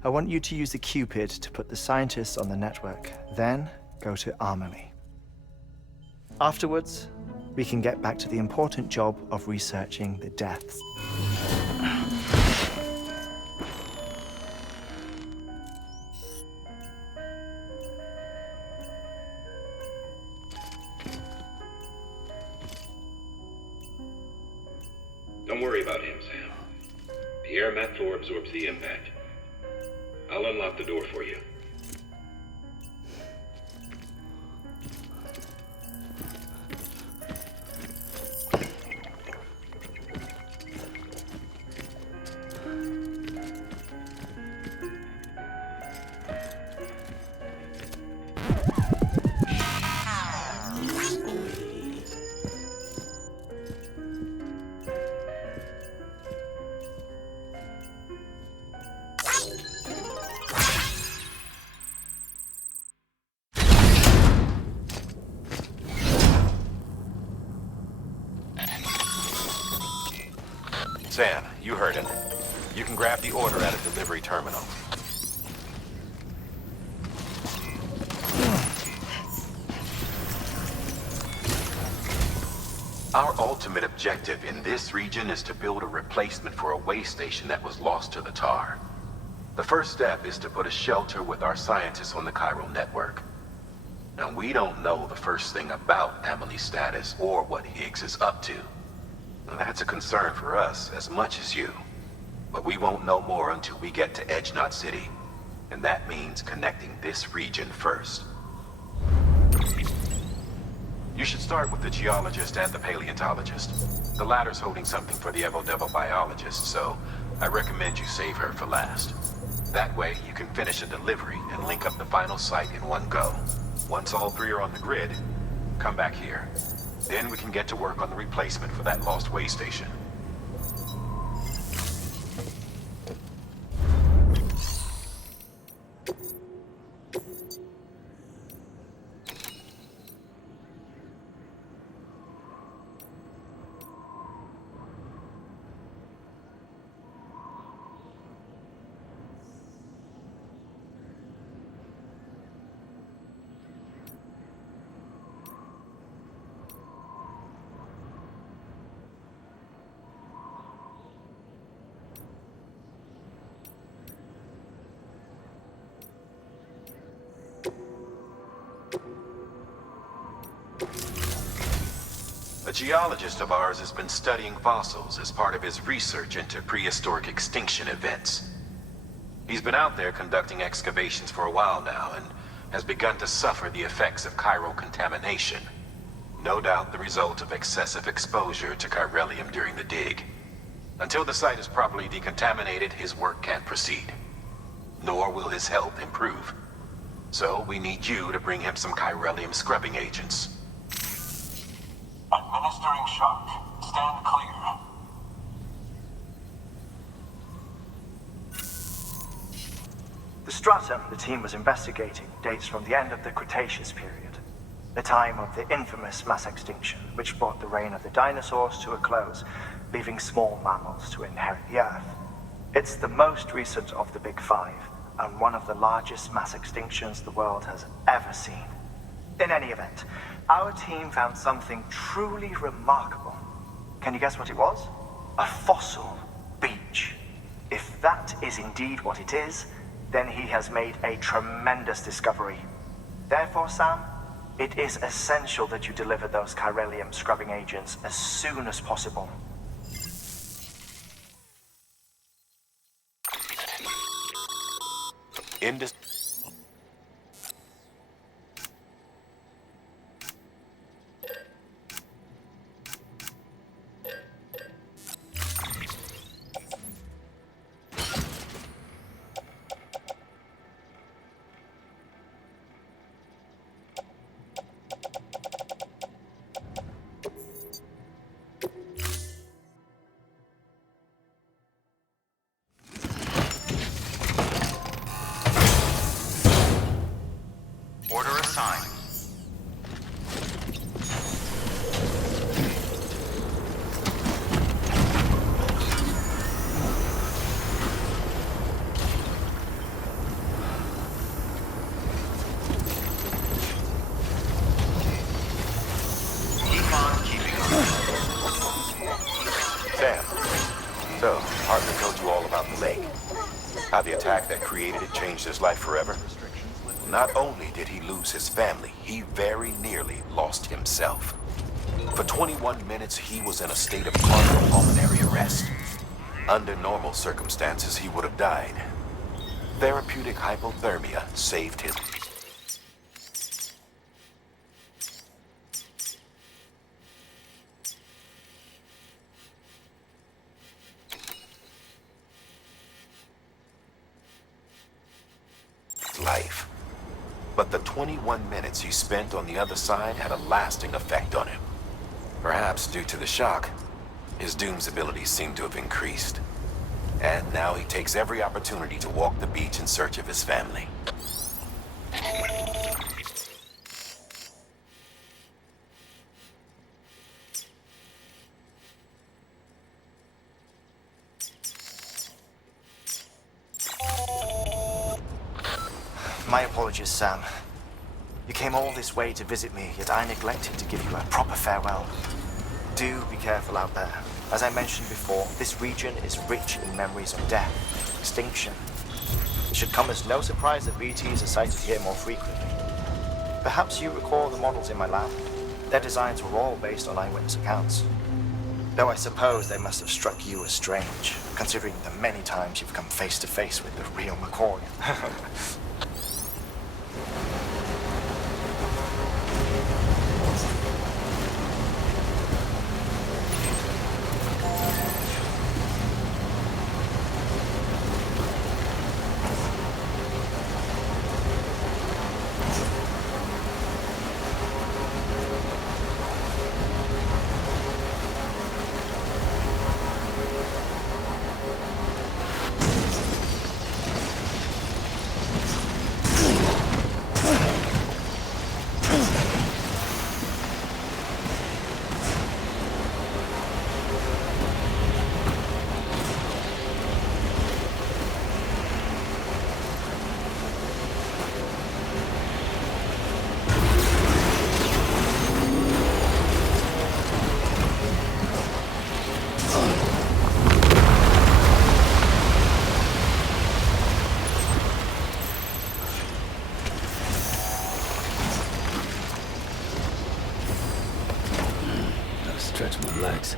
I want you to use the Cupid to put the scientists on the network, then go to Amelie. Afterwards, we can get back to the important job of researching the deaths. Don't worry about him, Sam. The air mat floor absorbs the impact. I'll unlock the door for you. Sam, you heard it. You can grab the order at a delivery terminal. Our ultimate objective in this region is to build a replacement for a way station that was lost to the tar. The first step is to put a shelter with our scientists on the Chiral Network. Now, we don't know the first thing about Amelie's status or what Higgs is up to. Now, that's a concern for us as much as you. But we won't know more until we get to Edgenot City. And that means connecting this region first. You should start with the geologist and the paleontologist. The latter's holding something for the Evo-Devo biologist, so I recommend you save her for last. That way, you can finish a delivery and link up the final site in one go. Once all three are on the grid, come back here. Then we can get to work on the replacement for that lost way station. A geologist of ours has been studying fossils as part of his research into prehistoric extinction events. He's been out there conducting excavations for a while now and has begun to suffer the effects of chiral contamination. No doubt the result of excessive exposure to chiralium during the dig. Until the site is properly decontaminated, his work can't proceed. Nor will his health improve. So we need you to bring him some chiralium scrubbing agents. Administering shock. Stand clear. The stratum the team was investigating dates from the end of the Cretaceous period, the time of the infamous mass extinction, which brought the reign of the dinosaurs to a close, leaving small mammals to inherit the Earth. It's the most recent of the Big Five, and one of the largest mass extinctions the world has ever seen. In any event, our team found something truly remarkable. Can you guess what it was? A fossil beach. If that is indeed what it is, then he has made a tremendous discovery. Therefore, Sam, it is essential that you deliver those chiralium scrubbing agents as soon as possible. Order assigned. Keep on keeping on. Sam, so, Hartman told you all about the lake. How the attack that created it changed his life forever? Not only did he lose his family, he very nearly lost himself. For 21 minutes, he was in a state of cardiopulmonary arrest. Under normal circumstances, he would have died. Therapeutic hypothermia saved his life. But the 21 minutes he spent on the other side had a lasting effect on him. Perhaps due to the shock, his Doom's abilities seem to have increased. And now he takes every opportunity to walk the beach in search of his family. My apologies, Sam. You came all this way to visit me, yet I neglected to give you a proper farewell. Do be careful out there. As I mentioned before, this region is rich in memories of death, extinction. It should come as no surprise that BTs are sighted here more frequently. Perhaps you recall the models in my lab. Their designs were all based on eyewitness accounts. Though I suppose they must have struck you as strange, considering the many times you've come face to face with the real McCoy. stretch my legs.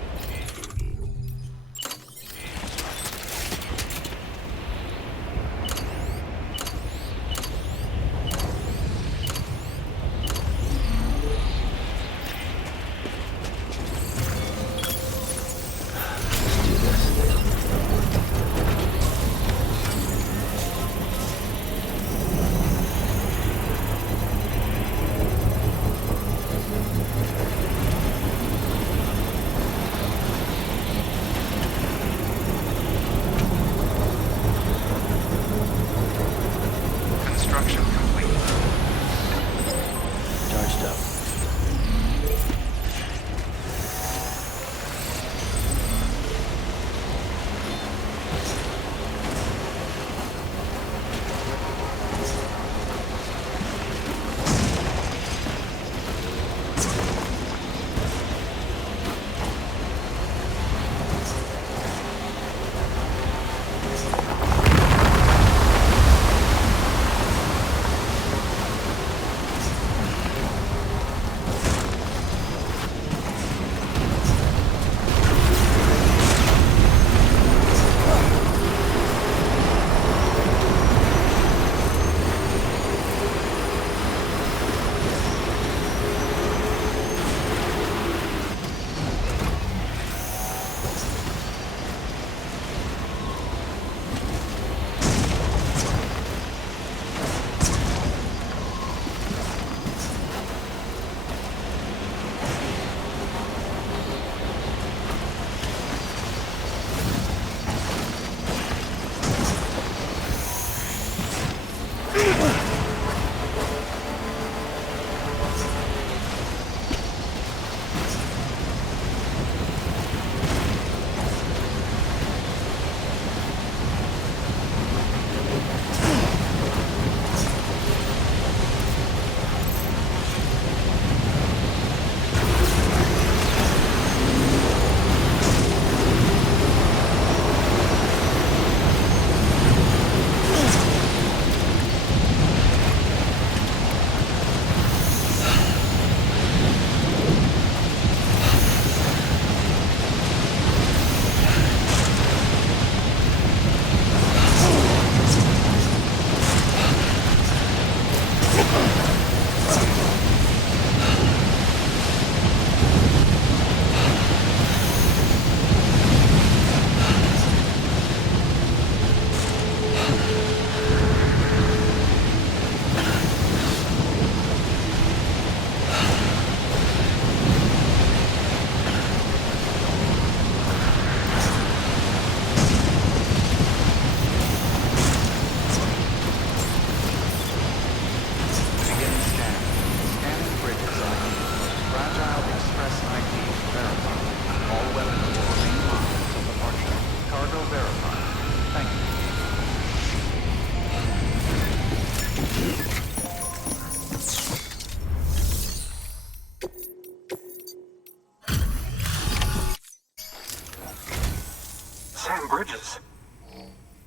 Bridges.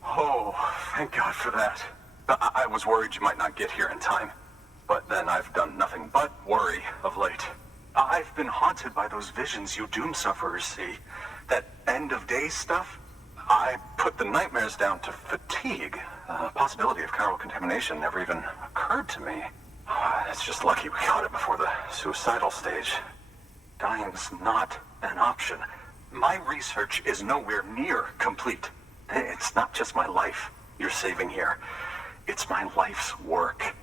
Oh, thank God for that. I was worried you might not get here in time. But then I've done nothing but worry of late. I've been haunted by those visions you doom sufferers see. That end of days stuff. I put the nightmares down to fatigue. The possibility of chiral contamination never even occurred to me. It's just lucky we caught it before the suicidal stage. Dying's not an option. My research is nowhere near complete. It's not just my life you're saving here. It's my life's work.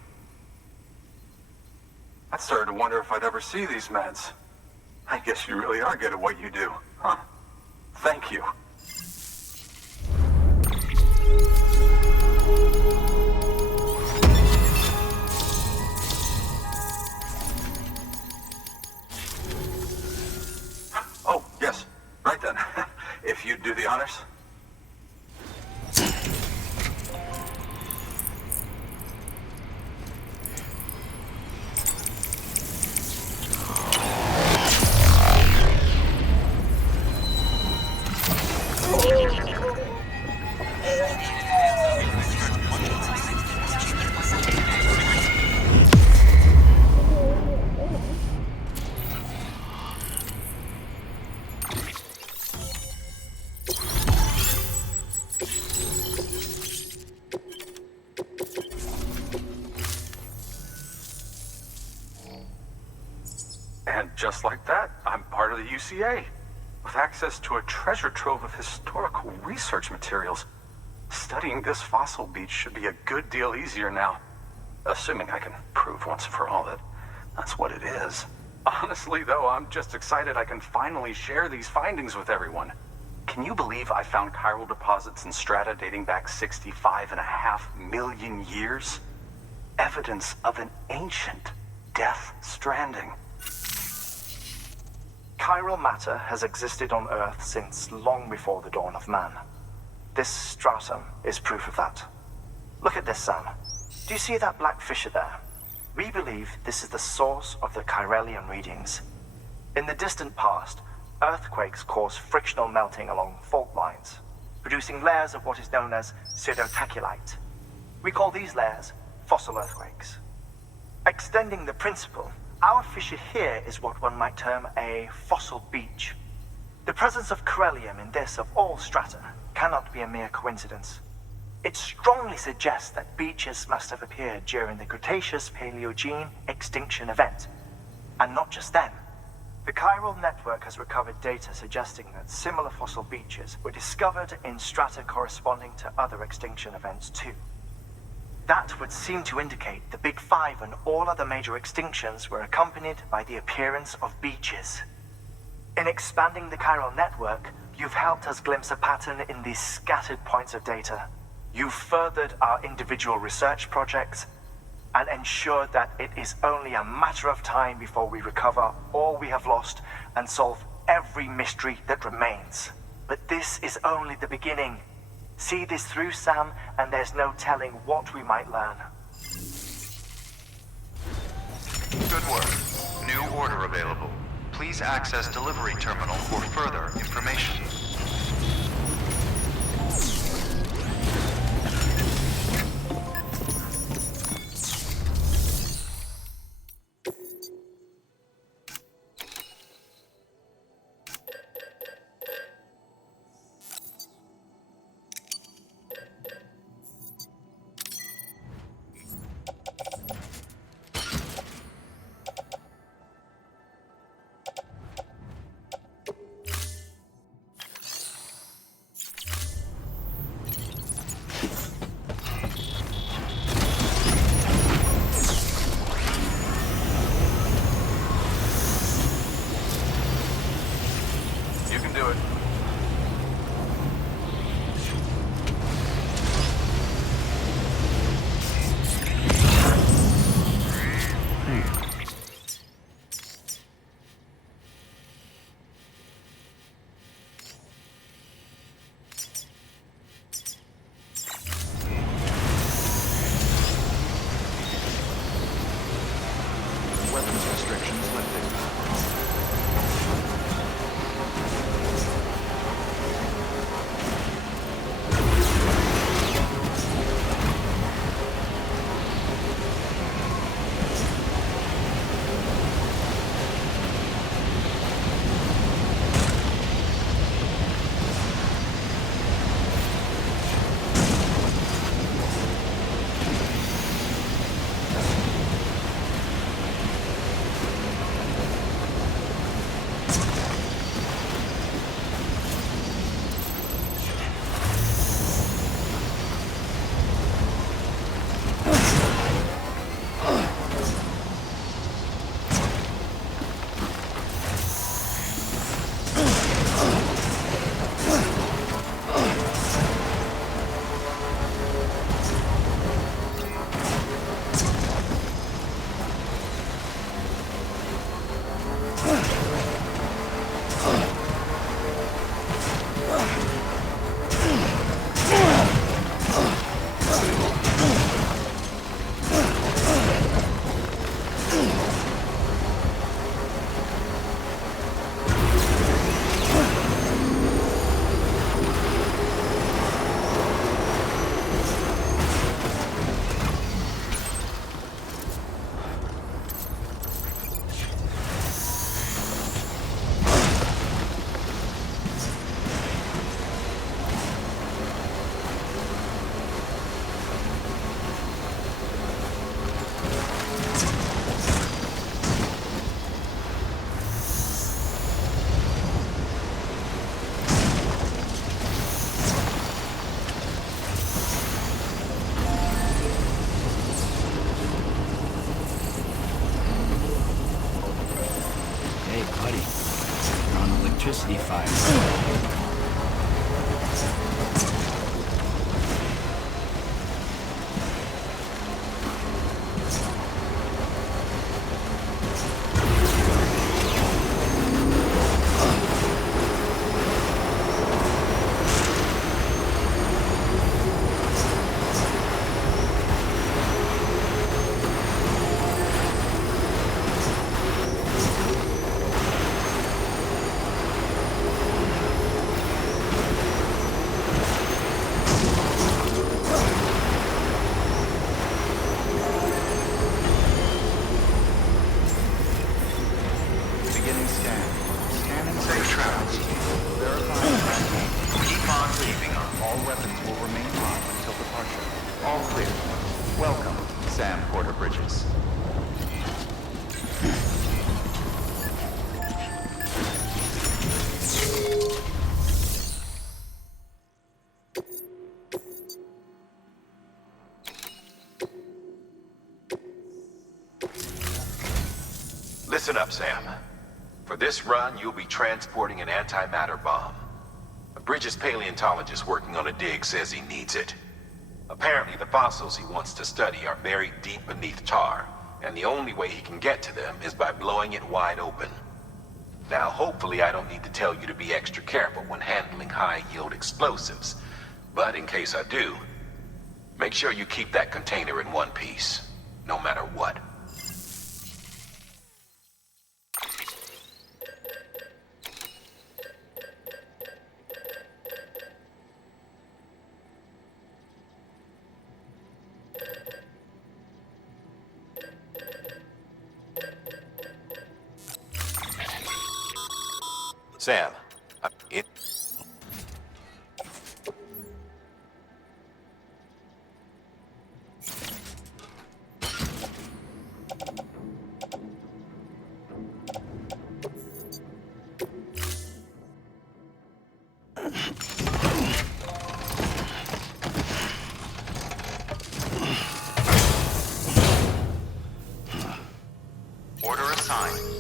I started to wonder if I'd ever see these meds. I guess you really are good at what you do, huh? Thank you. Oh, yes. Right then. If you'd do the honors. just like that, I'm part of the UCA, with access to a treasure trove of historical research materials. Studying this fossil beach should be a good deal easier now, assuming I can prove once for all that that's what it is. Honestly, though, I'm just excited I can finally share these findings with everyone. Can you believe I found chiral deposits in strata dating back 65.5 million years? Evidence of an ancient Death Stranding. Chiral matter has existed on Earth since long before the dawn of man. This stratum is proof of that. Look at this, Sam. Do you see that black fissure there? We believe this is the source of the Chiralian readings. In the distant past, earthquakes cause frictional melting along fault lines, producing layers of what is known as pseudotaculite. We call these layers fossil earthquakes. Extending the principle, our fissure here is what one might term a fossil beach. The presence of chiralium in this of all strata cannot be a mere coincidence. It strongly suggests that beaches must have appeared during the Cretaceous-Paleogene extinction event. And not just then. The Chiral Network has recovered data suggesting that similar fossil beaches were discovered in strata corresponding to other extinction events too. That would seem to indicate the Big Five and all other major extinctions were accompanied by the appearance of beaches. In expanding the Chiral Network, you've helped us glimpse a pattern in these scattered points of data. You've furthered our individual research projects and ensured that it is only a matter of time before we recover all we have lost and solve every mystery that remains. But this is only the beginning. See this through, Sam, and there's no telling what we might learn. Good work. New order available. Please access delivery terminal for further information. electricity fires. Samu Porteru Bridges. Listen up, Sam. For this run, you'll be transporting an antimatter bomb. A Bridges paleontologist working on a dig says he needs it. Apparently, the fossils he wants to study are buried deep beneath tar, and the only way he can get to them is by blowing it wide open. Now, hopefully I don't need to tell you to be extra careful when handling high-yield explosives, but in case I do, make sure you keep that container in one piece, no matter what. Sam, Order assigned.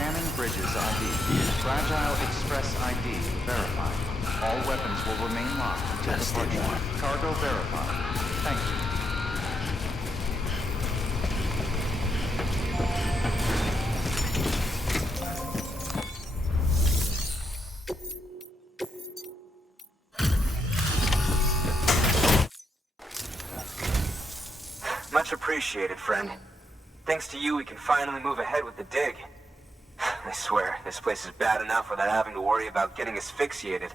Scanning Bridges ID. Fragile Express ID verified. All weapons will remain locked until departure. Cargo verified. Thank you. Much appreciated, friend. Thanks to you, we can finally move ahead with the dig. I swear, this place is bad enough without having to worry about getting asphyxiated.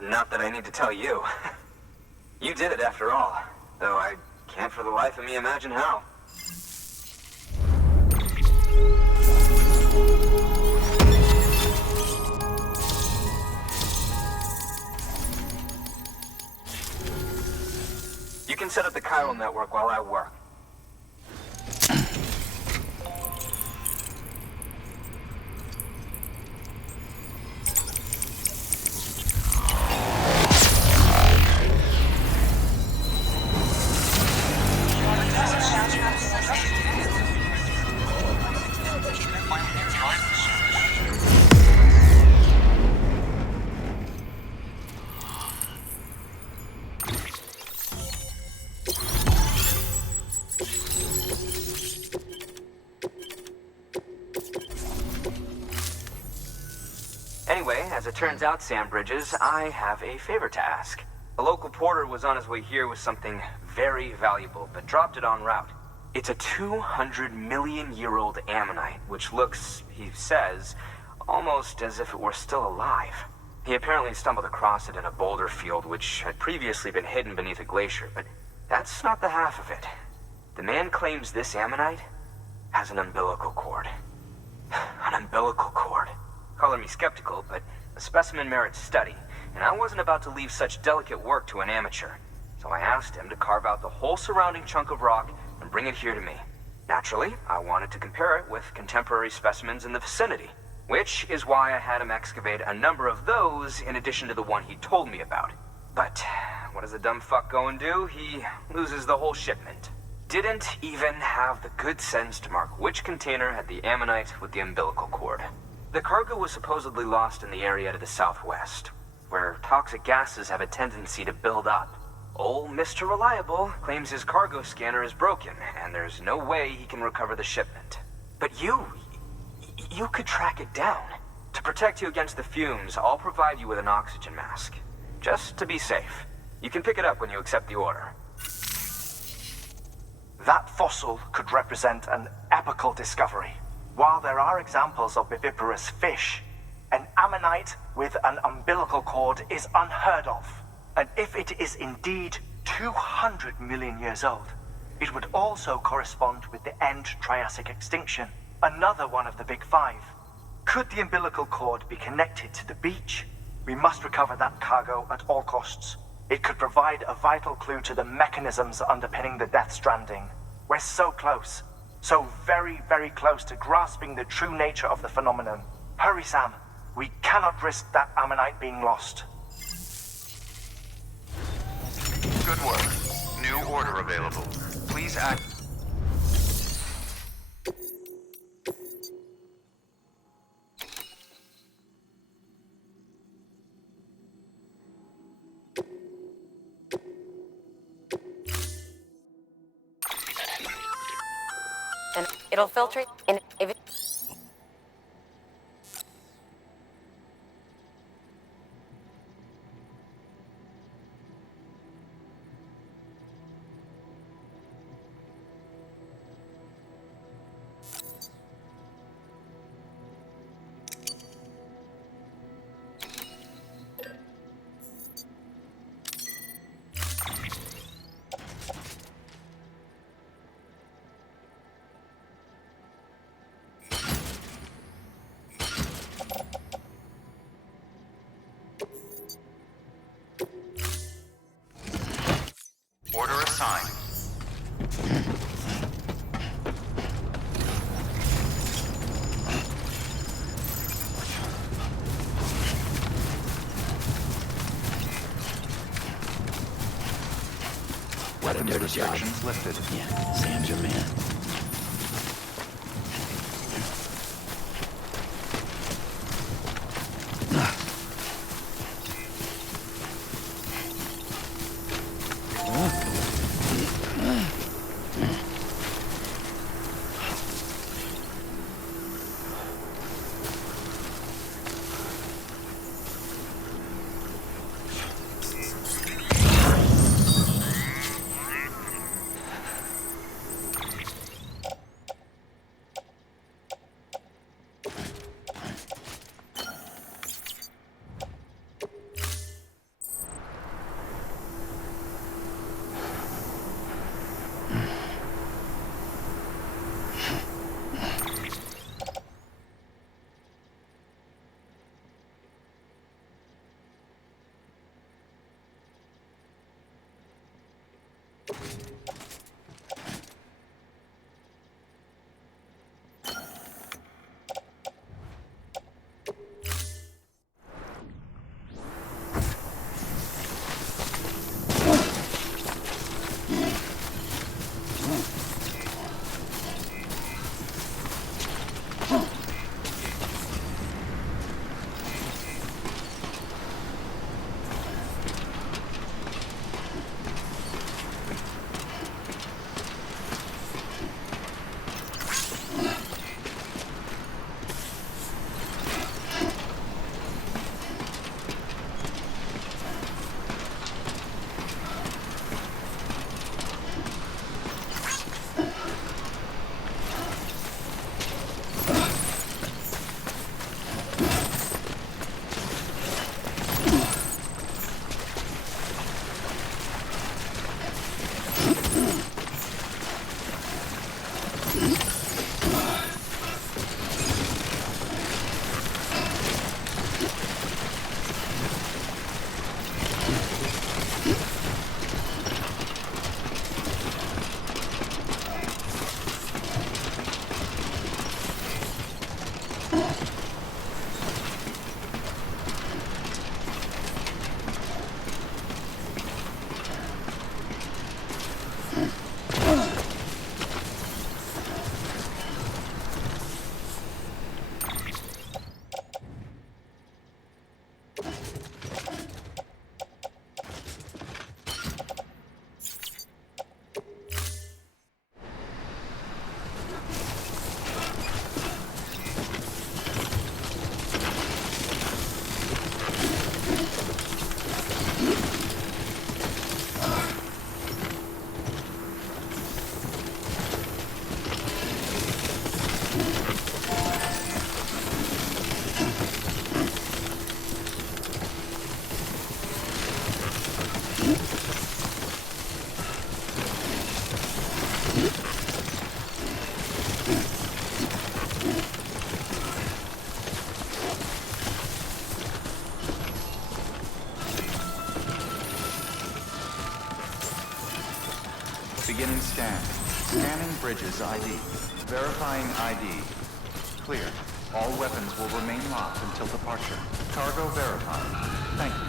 Not that I need to tell you. You did it after all, though I can't for the life of me imagine how. You can set up the Chiral Network while I work. Anyway, as it turns out, Sam Bridges, I have a favor to ask. A local porter was on his way here with something very valuable, but dropped it en route. It's a 200-million-year-old ammonite, which looks, he says, almost as if it were still alive. He apparently stumbled across it in a boulder field, which had previously been hidden beneath a glacier, but that's not the half of it. The man claims this ammonite has an umbilical cord. An umbilical cord. Color me skeptical, but the specimen merits study, and I wasn't about to leave such delicate work to an amateur. So I asked him to carve out the whole surrounding chunk of rock and bring it here to me. Naturally, I wanted to compare it with contemporary specimens in the vicinity, which is why I had him excavate a number of those in addition to the one he told me about. But what does the dumb fuck go and do? He loses the whole shipment. Didn't even have the good sense to mark which container had the ammonite with the umbilical cord. The cargo was supposedly lost in the area to the southwest, where toxic gases have a tendency to build up. Old Mr. Reliable claims his cargo scanner is broken, and there's no way he can recover the shipment. But you could track it down. To protect you against the fumes, I'll provide you with an oxygen mask. Just to be safe. You can pick it up when you accept the order. That fossil could represent an epochal discovery. While there are examples of viviparous fish, an ammonite with an umbilical cord is unheard of. And if it is indeed 200 million years old, it would also correspond with the end Triassic extinction, another one of the big five. Could the umbilical cord be connected to the beach? We must recover that cargo at all costs. It could provide a vital clue to the mechanisms underpinning the Death Stranding. We're so close. So very, very close to grasping the true nature of the phenomenon. Hurry, Sam. We cannot risk that ammonite being lost. Good work. New order available. Please act. And it'll filter it, and if it... Order assigned. What a dirty job. Restrictions lifted. Yeah, Sam's your man. Beginning scan. Scanning Bridges ID. Verifying ID. Clear. All weapons will remain locked until departure. Cargo verified. Thank you.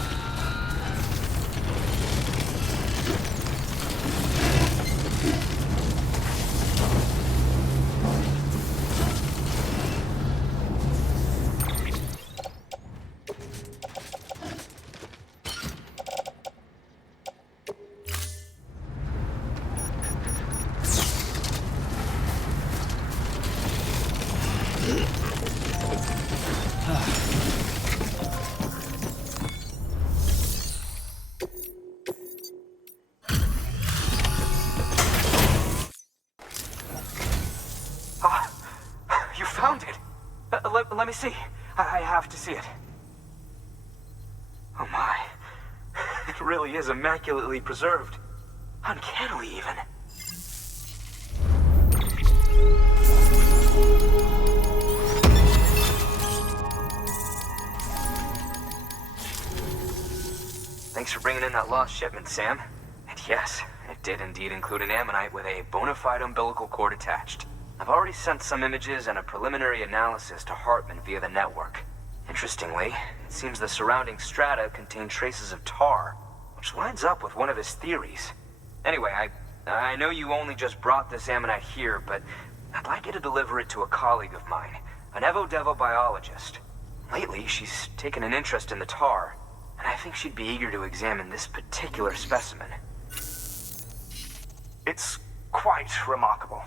Let me see. I have to see it. Oh my. It really is immaculately preserved. Uncannily even. Thanks for bringing in that lost shipment, Sam. And yes, it did indeed include an ammonite with a bona fide umbilical cord attached. I've already sent some images and a preliminary analysis to Hartman via the network. Interestingly, it seems the surrounding strata contain traces of tar, which lines up with one of his theories. Anyway, I know you only just brought this ammonite here, but I'd like you to deliver it to a colleague of mine, an Evo-Devo biologist. Lately, she's taken an interest in the tar, and I think she'd be eager to examine this particular specimen. It's quite remarkable.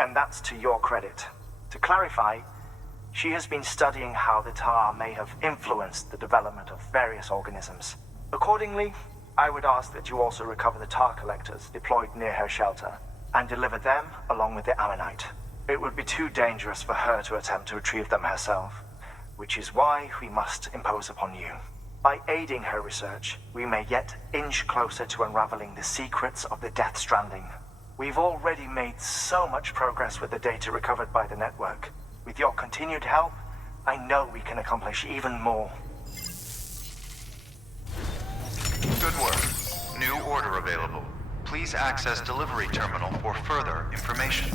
And that's to your credit. To clarify, she has been studying how the tar may have influenced the development of various organisms. Accordingly, I would ask that you also recover the tar collectors deployed near her shelter and deliver them along with the ammonite. It would be too dangerous for her to attempt to retrieve them herself, which is why we must impose upon you. By aiding her research, we may yet inch closer to unraveling the secrets of the Death Stranding. We've already made so much progress with the data recovered by the network. With your continued help, I know we can accomplish even more. Good work. New order available. Please access delivery terminal for further information.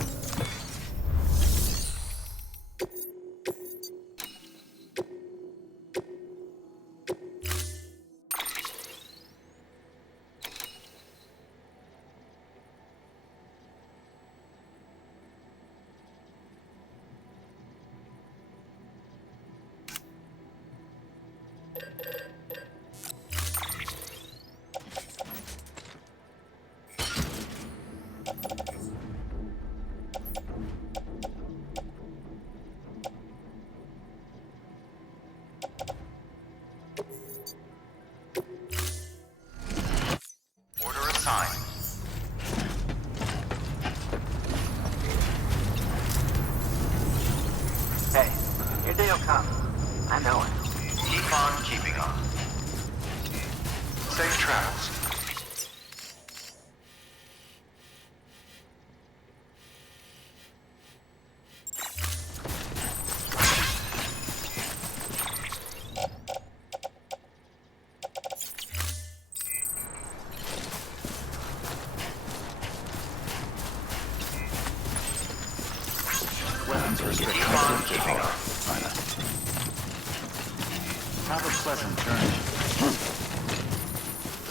Hey, your day will come. I know it. Keep on keeping on. Safe travels. Weapons restricted. Have a pleasant journey.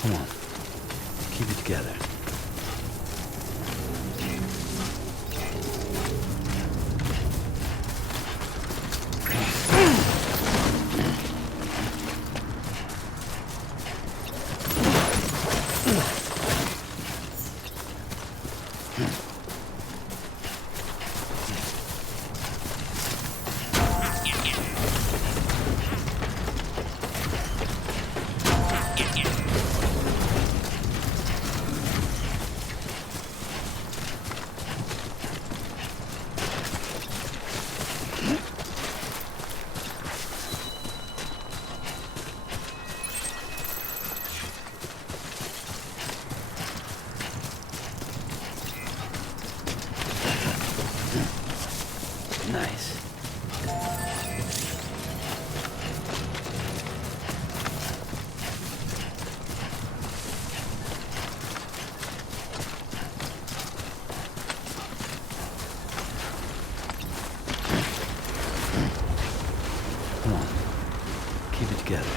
Come on. Keep it together. Nice. Come on. Keep it together.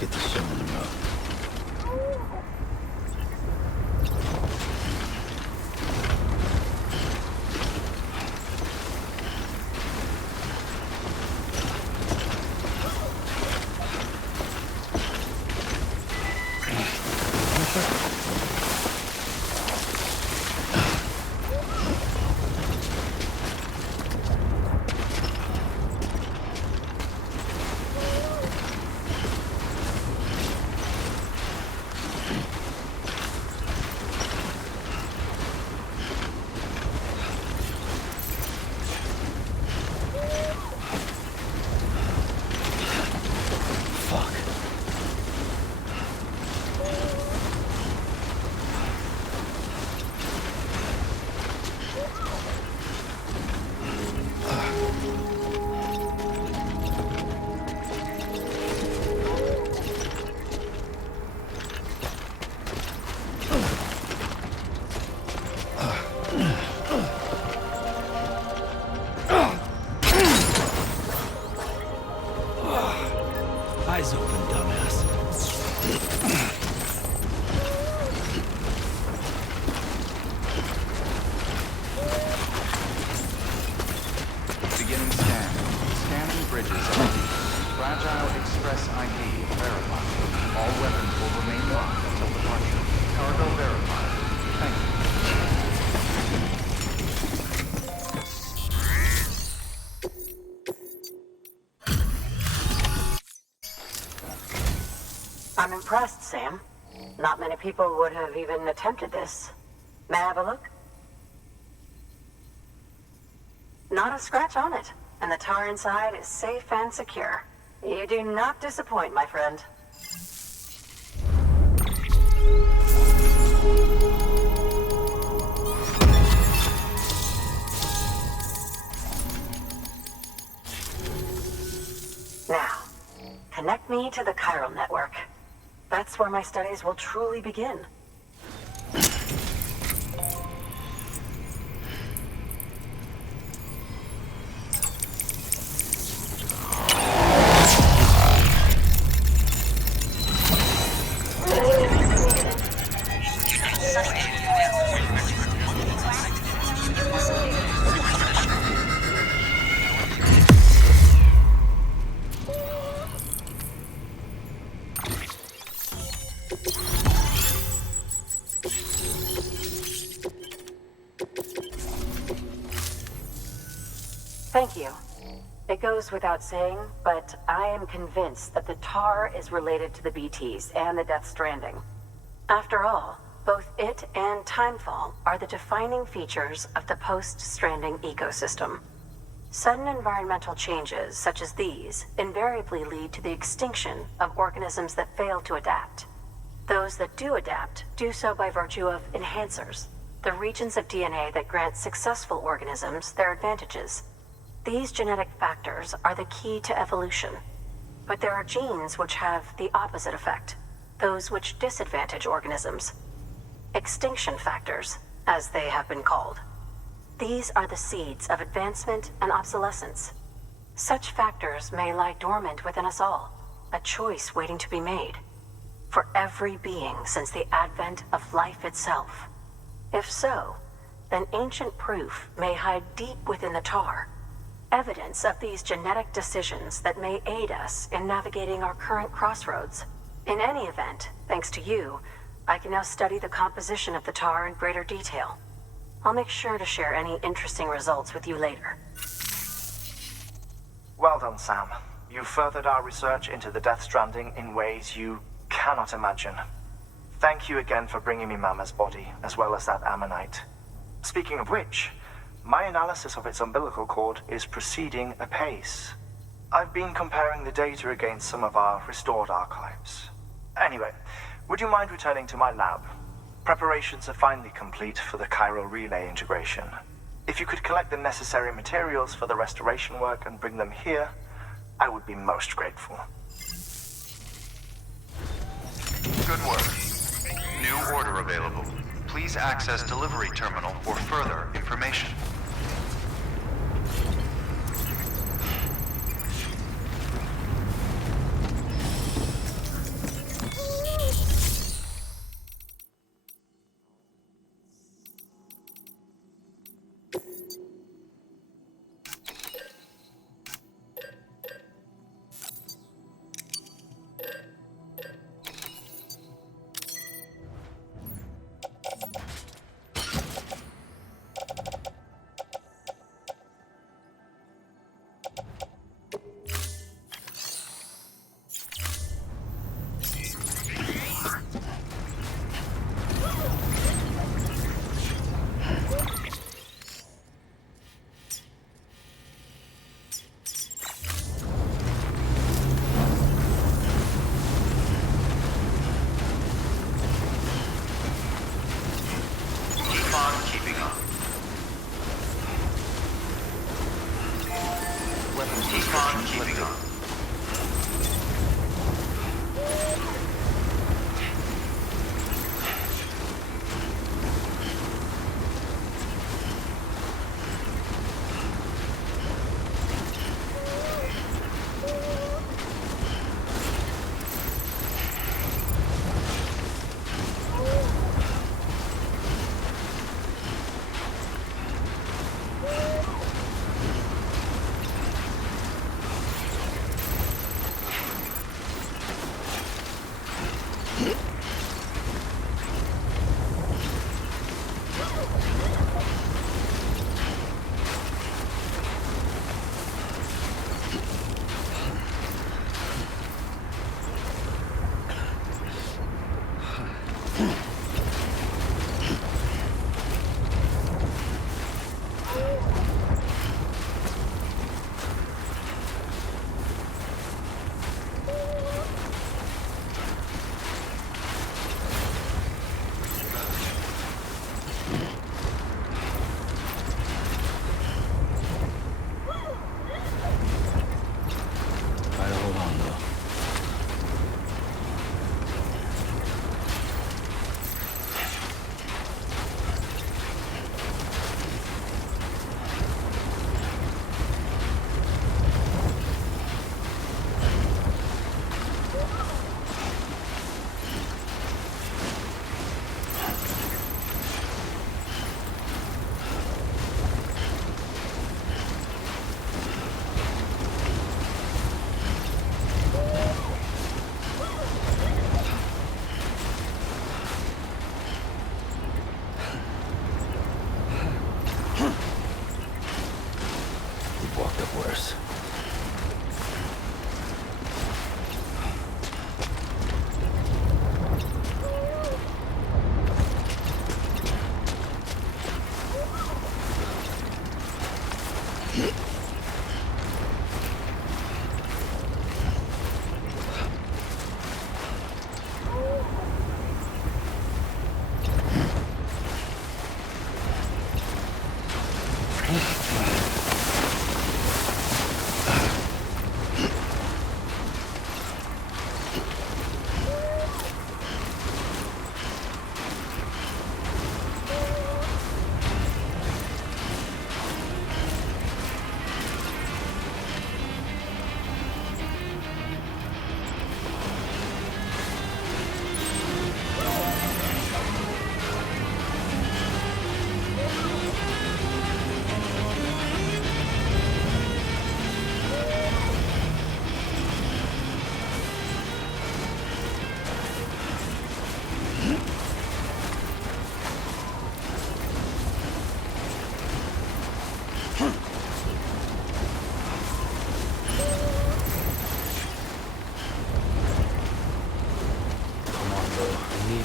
get this show on the road. weapons will remain locked until departure. Cargo verified. Thank you. I'm impressed, Sam. Not many people would have even attempted this. May I have a look? Not a scratch on it, and the tar inside is safe and secure. You do not disappoint, my friend. Now, connect me to the Chiral Network. That's where my studies will truly begin. Thank you. It goes without saying, but I am convinced that the tar is related to the BTs and the Death Stranding. After all, both it and timefall are the defining features of the post-Stranding ecosystem. Sudden environmental changes such as these invariably lead to the extinction of organisms that fail to adapt. Those that do adapt do so by virtue of enhancers, the regions of DNA that grant successful organisms their advantages. These genetic factors are the key to evolution. But there are genes which have the opposite effect, those which disadvantage organisms. Extinction factors, as they have been called. These are the seeds of advancement and obsolescence. Such factors may lie dormant within us all, a choice waiting to be made. For every being since the advent of life itself. If so, then ancient proof may hide deep within the tar. Evidence of these genetic decisions that may aid us in navigating our current crossroads. In any event, thanks to you, I can now study the composition of the tar in greater detail. I'll make sure to share any interesting results with you later. Well done, Sam. You furthered our research into the Death Stranding in ways you cannot imagine. Thank you again for bringing me Mama's body, as well as that ammonite. Speaking of which, my analysis of its umbilical cord is proceeding apace. I've been comparing the data against some of our restored archives. Anyway, would you mind returning to my lab? Preparations are finally complete for the chiral relay integration. If you could collect the necessary materials for the restoration work and bring them here, I would be most grateful. Good work. New order available. Please access delivery terminal for further information.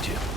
behind you.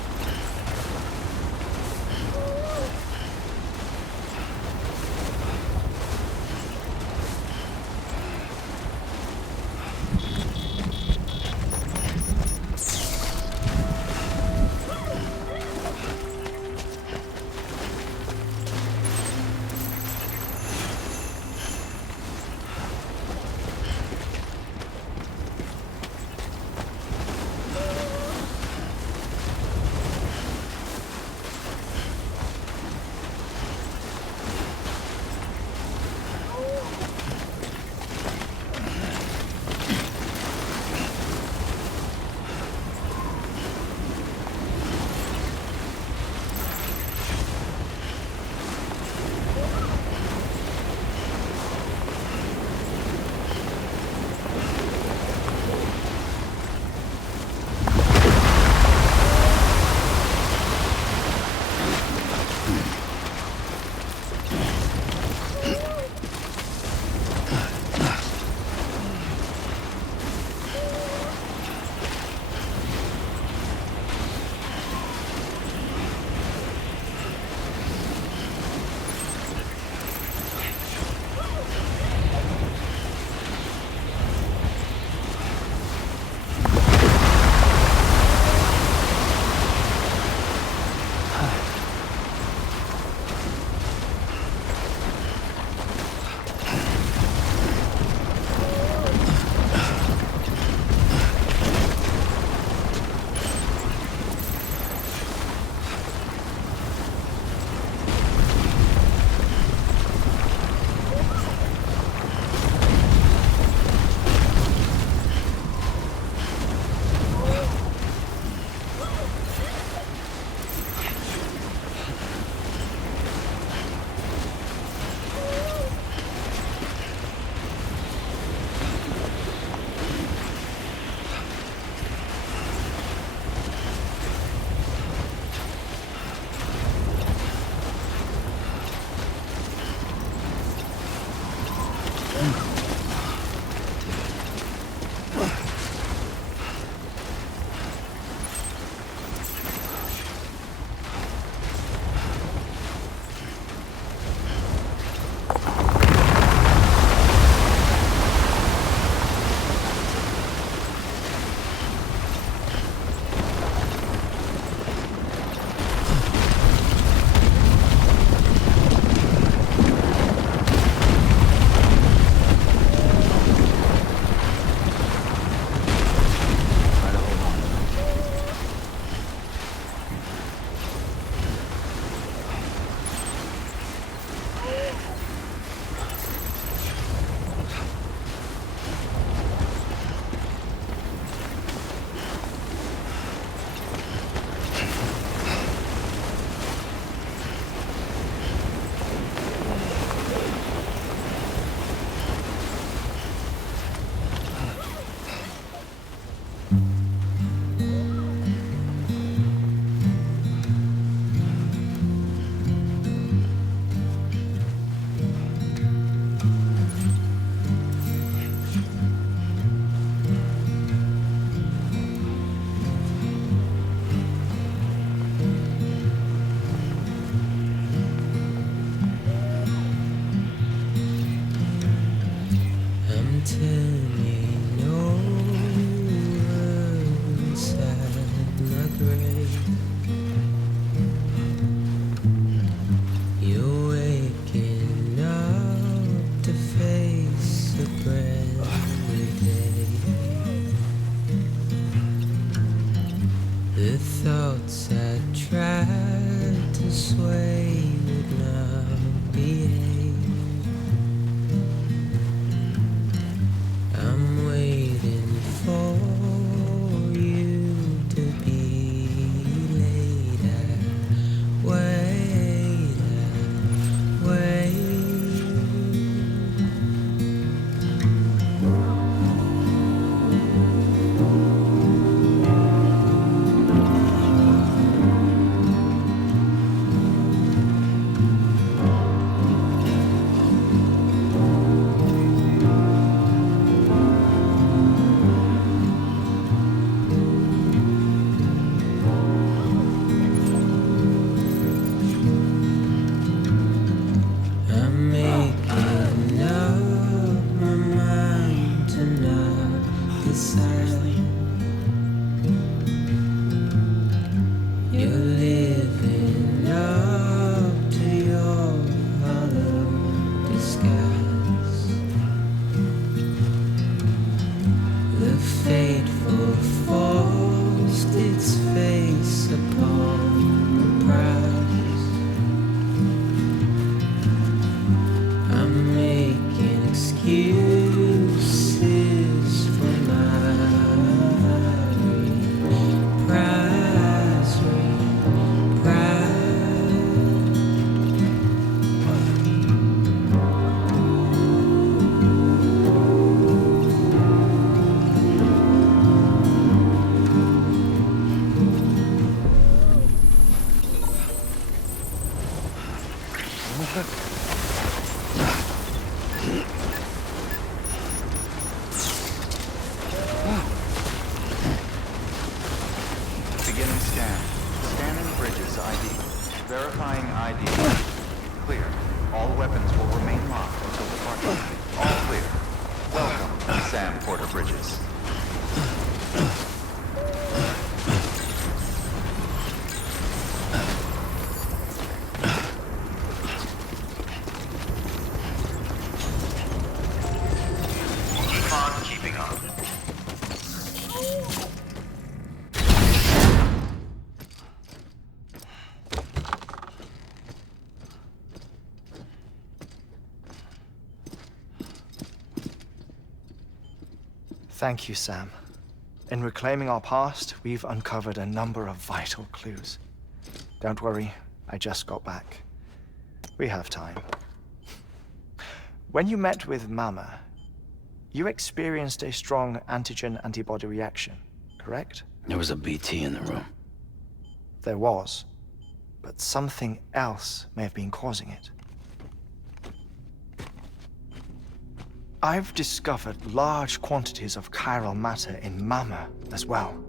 Beginning scan. Scanning Bridges ID. Verifying ID. Clear. All weapons will remain locked until departure. All clear. Welcome, Samu Porteru Bridges. Keeping on. Thank you, Sam. In reclaiming our past, we've uncovered a number of vital clues. Don't worry, I just got back. We have time. When you met with Mama, you experienced a strong antigen-antibody reaction, correct? There was a BT in the room. There was, but something else may have been causing it. I've discovered large quantities of chiral matter in Mama as well.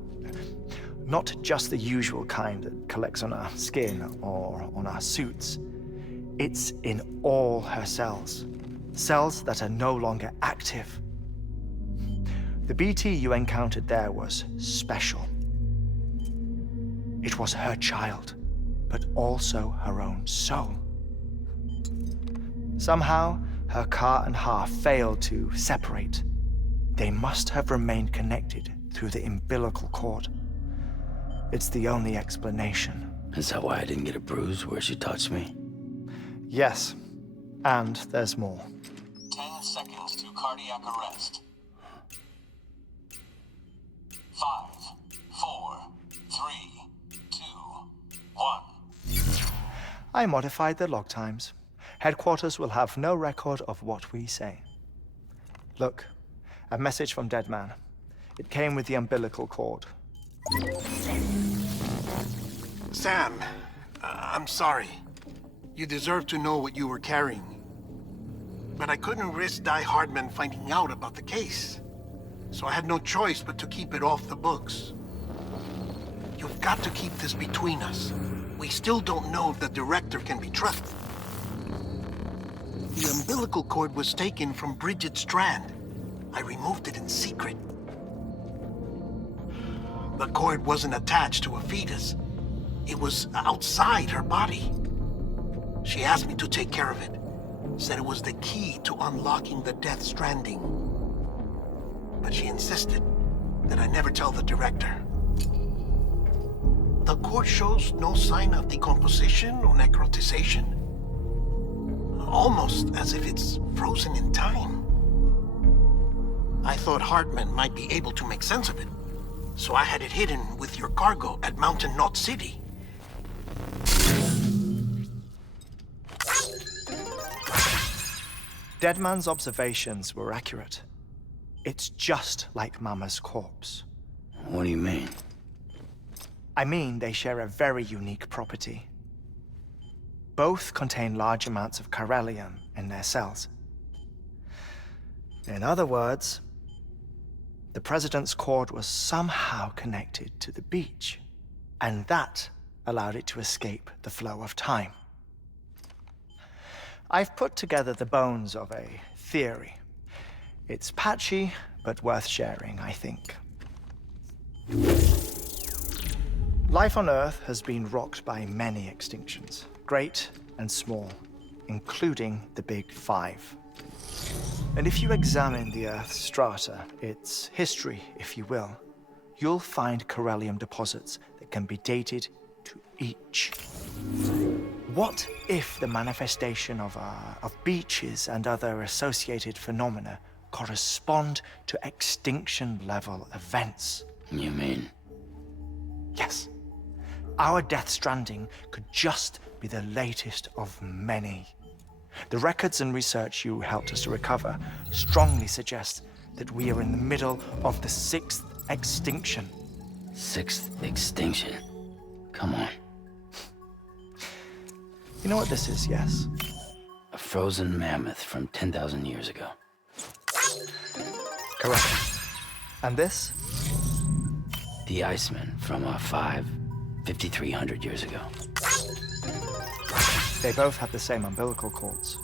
Not just the usual kind that collects on our skin or on our suits. It's in all her cells. Cells that are no longer active. The BT you encountered there was special. It was her child, but also her own soul. Somehow, her car and half failed to separate. They must have remained connected through the umbilical cord. It's the only explanation. Is that why I didn't get a bruise where she touched me? Yes, and there's more. 10 seconds to cardiac arrest. 5, 4, 3, 2, 1. I modified the log times. Headquarters will have no record of what we say. Look, a message from Dead Man. It came with the umbilical cord. Sam, I'm sorry. You deserve to know what you were carrying. But I couldn't risk Die Hardman finding out about the case. So I had no choice but to keep it off the books. You've got to keep this between us. We still don't know if the director can be trusted. The umbilical cord was taken from Bridget Strand. I removed it in secret. The cord wasn't attached to a fetus. It was outside her body. She asked me to take care of it. Said it was the key to unlocking the Death Stranding. But she insisted that I never tell the director. The cord shows no sign of decomposition or necrotization. Almost as if it's frozen in time. I thought Hartman might be able to make sense of it, so I had it hidden with your cargo at Mountain Knot City. Deadman's observations were accurate. It's just like Mama's corpse. What do you mean? I mean they share a very unique property. Both contain large amounts of chiralium in their cells. In other words, the President's cord was somehow connected to the beach, and that allowed it to escape the flow of time. I've put together the bones of a theory. It's patchy, but worth sharing, I think. Life on Earth has been rocked by many extinctions, great and small, including the Big Five. And if you examine the Earth's strata, its history, if you will, you'll find chiralium deposits that can be dated to each. What if the manifestation of beaches and other associated phenomena correspond to extinction-level events? You mean? Yes. Our Death Stranding could just be the latest of many. The records and research you helped us to recover strongly suggest that we are in the middle of the 6th extinction. 6th extinction? Come on. You know what this is, yes? frozen mammoth from 10,000 years ago. Correct. And this? The Iceman from 5,300 years ago. They both have the same umbilical cords.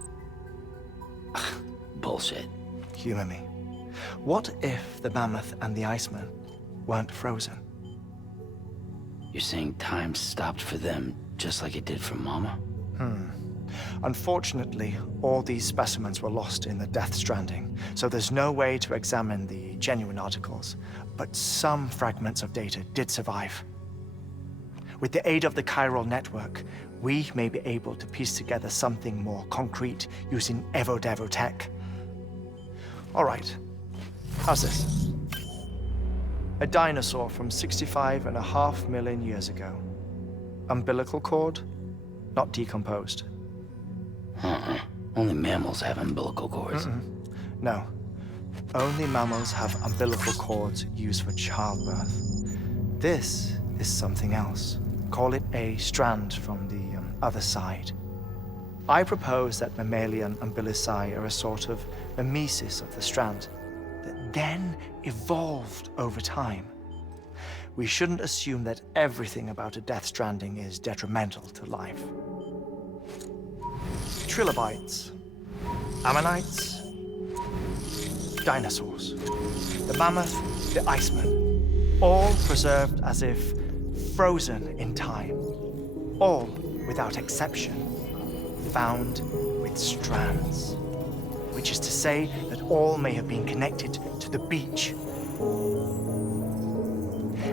Bullshit. Humor me. What if the mammoth and the Iceman weren't frozen? You're saying time stopped for them just like it did for Mama? Unfortunately, all these specimens were lost in the Death Stranding, so there's no way to examine the genuine articles. But some fragments of data did survive. With the aid of the Chiral Network, we may be able to piece together something more concrete using Evo-Devo tech. All right, how's this? A dinosaur from 65.5 million years ago. Umbilical cord, not decomposed. Only mammals have umbilical cords. No. Only mammals have umbilical cords used for childbirth. This is something else. Call it a strand from the other side. I propose that mammalian umbilici are a sort of mimesis of the strand that then evolved over time. We shouldn't assume that everything about a Death Stranding is detrimental to life. Trilobites, ammonites, dinosaurs, the mammoth, the Iceman, all preserved as if frozen in time, all, without exception, found with strands, which is to say that all may have been connected to the beach.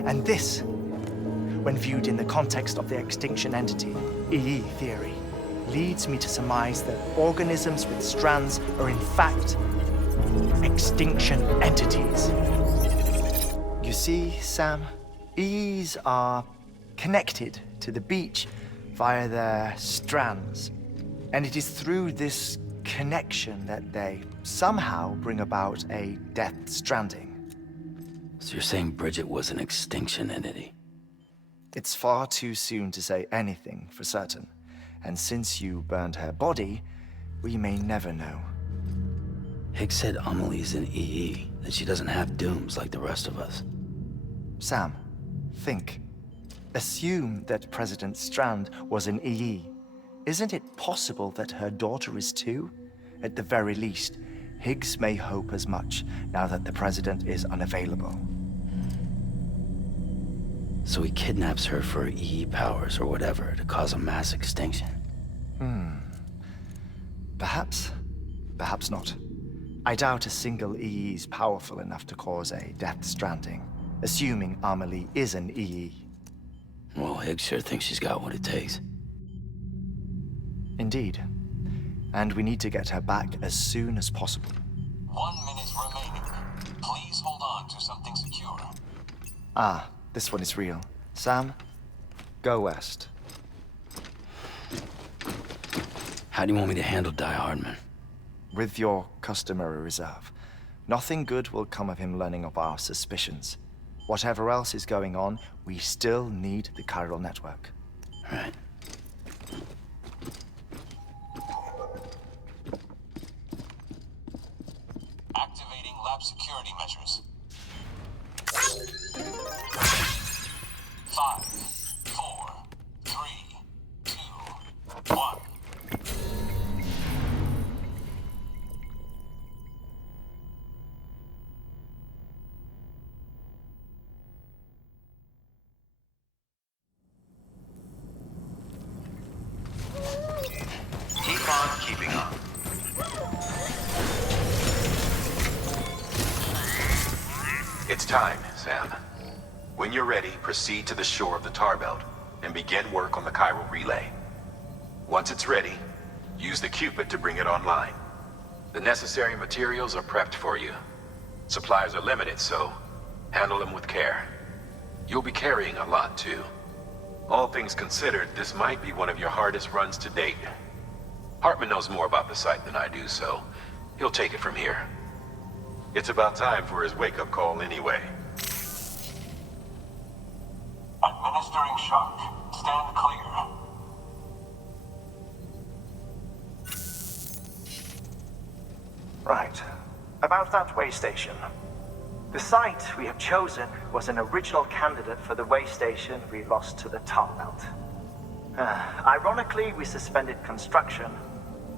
And this, when viewed in the context of the extinction entity, EE theory, leads me to surmise that organisms with strands are in fact extinction entities. You see, Sam, EEs are connected to the beach via their strands. And it is through this connection that they somehow bring about a Death Stranding. So you're saying Bridget was an extinction entity? It's far too soon to say anything for certain. And since you burned her body, we may never know. Higgs said Amelie's an EE, that she doesn't have dooms like the rest of us. Sam, think. Assume that President Strand was an EE. Isn't it possible that her daughter is too? At the very least, Higgs may hope as much now that the president is unavailable. So he kidnaps her for EE powers or whatever to cause a mass extinction. Perhaps. Perhaps not. I doubt a single EE is powerful enough to cause a Death Stranding, assuming Amelie is an EE. Well, Higgs sure thinks she's got what it takes. Indeed. And we need to get her back as soon as possible. 1 minute remaining. Please hold on to something secure. Ah, this one is real. Sam, go west. How do you want me to handle Die Hardman? With your customary reserve. Nothing good will come of him learning of our suspicions. Whatever else is going on, we still need the Chiral Network. Right. Activating lab security measures. 5, 4, 3, 2, 1. Keep on keeping on. It's time, Sam. When you're ready, proceed to the shore of the tar belt and begin work on the chiral relay. Once it's ready, use the Cupid to bring it online. The necessary materials are prepped for you. Supplies are limited, so handle them with care. You'll be carrying a lot, too. All things considered, this might be one of your hardest runs to date. Hartman knows more about the site than I do, so he'll take it from here. It's about time for his wake-up call anyway. Administering shock. Stand clear. about that way station. The site we have chosen was an original candidate for the way station we lost to the tar belt. Ironically, we suspended construction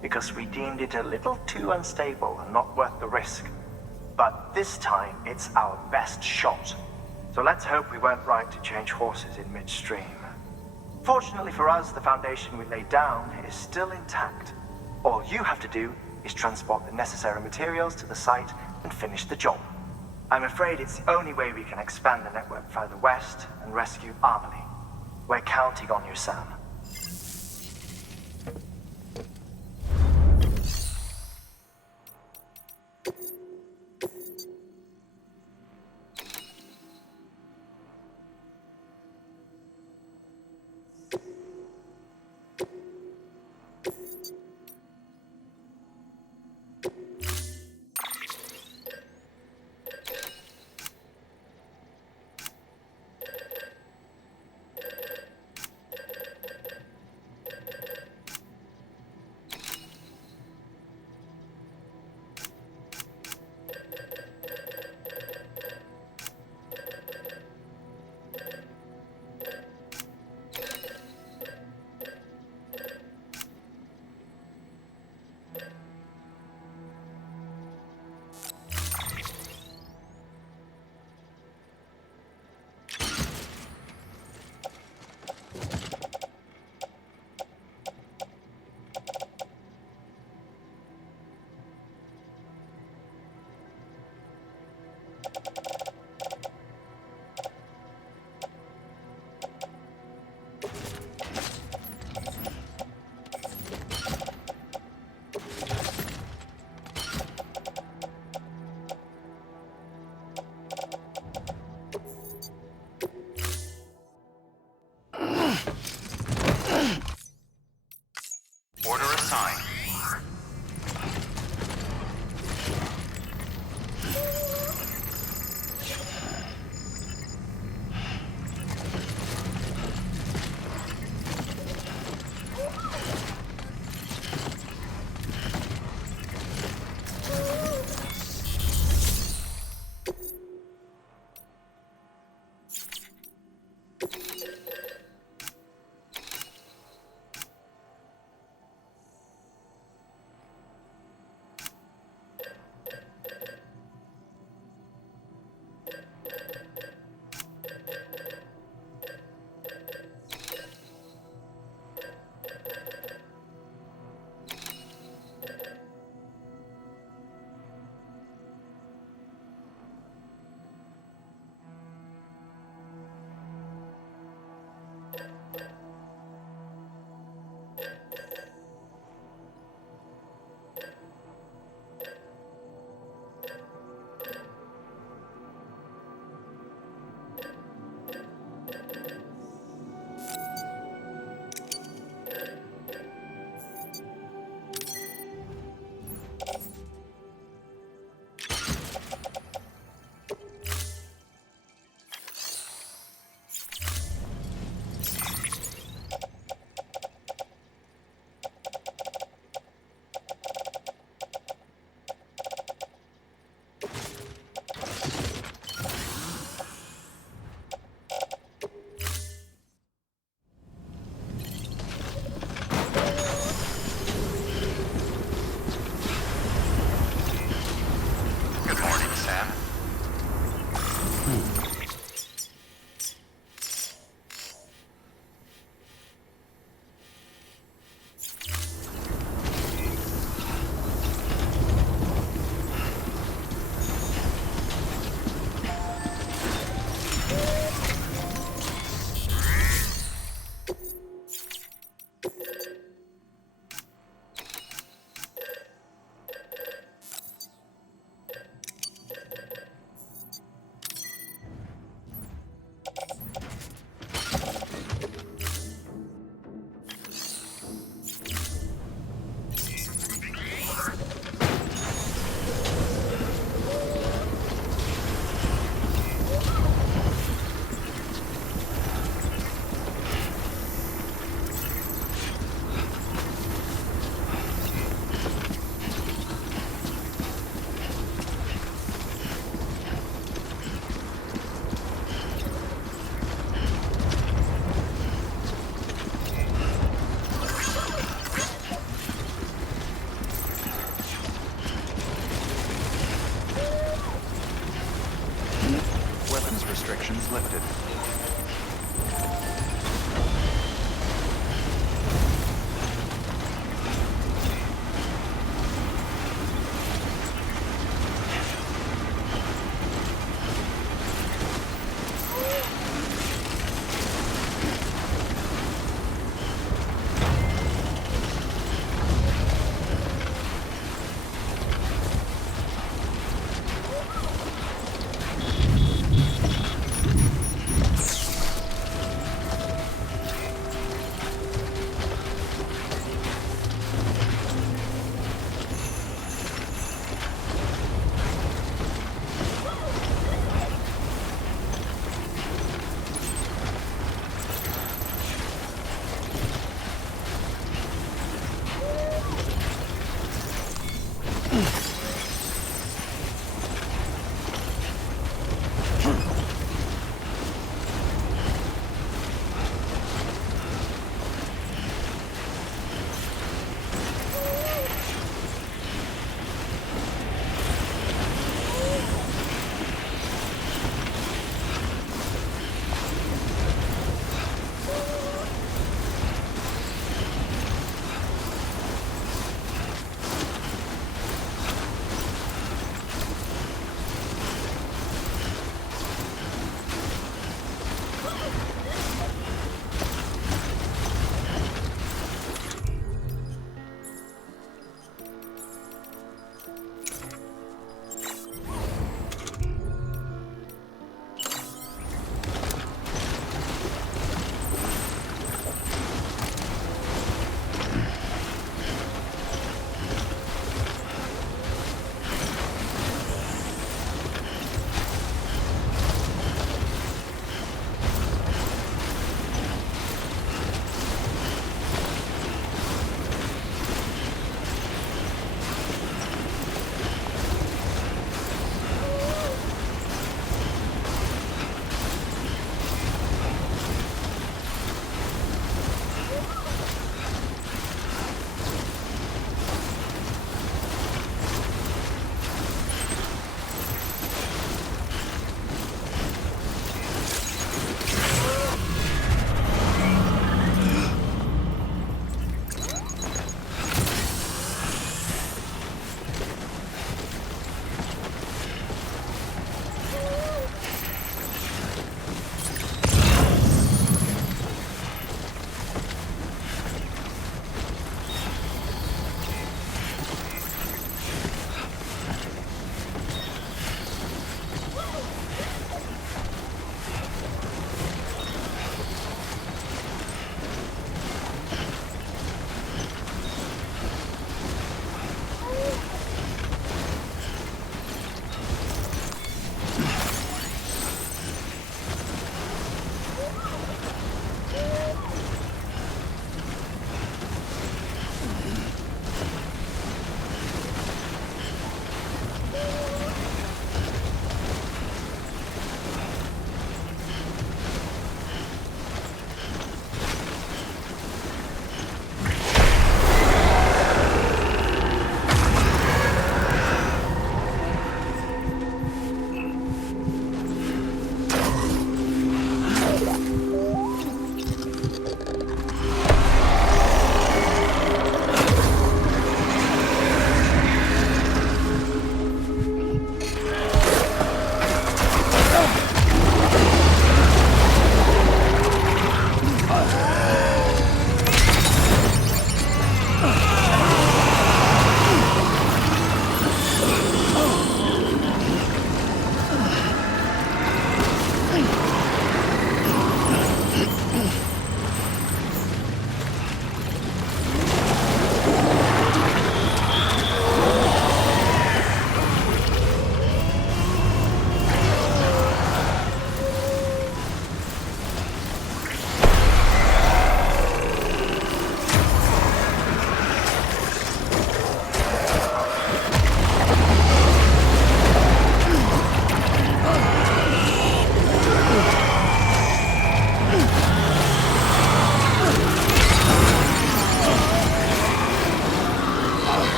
because we deemed it a little too unstable and not worth the risk. But this time, it's our best shot. So let's hope we weren't right to change horses in midstream. Fortunately for us, the foundation we laid down is still intact. All you have to do is transport the necessary materials to the site and finish the job. I'm afraid it's the only way we can expand the network further west and rescue Harmony. We're counting on you, Sam.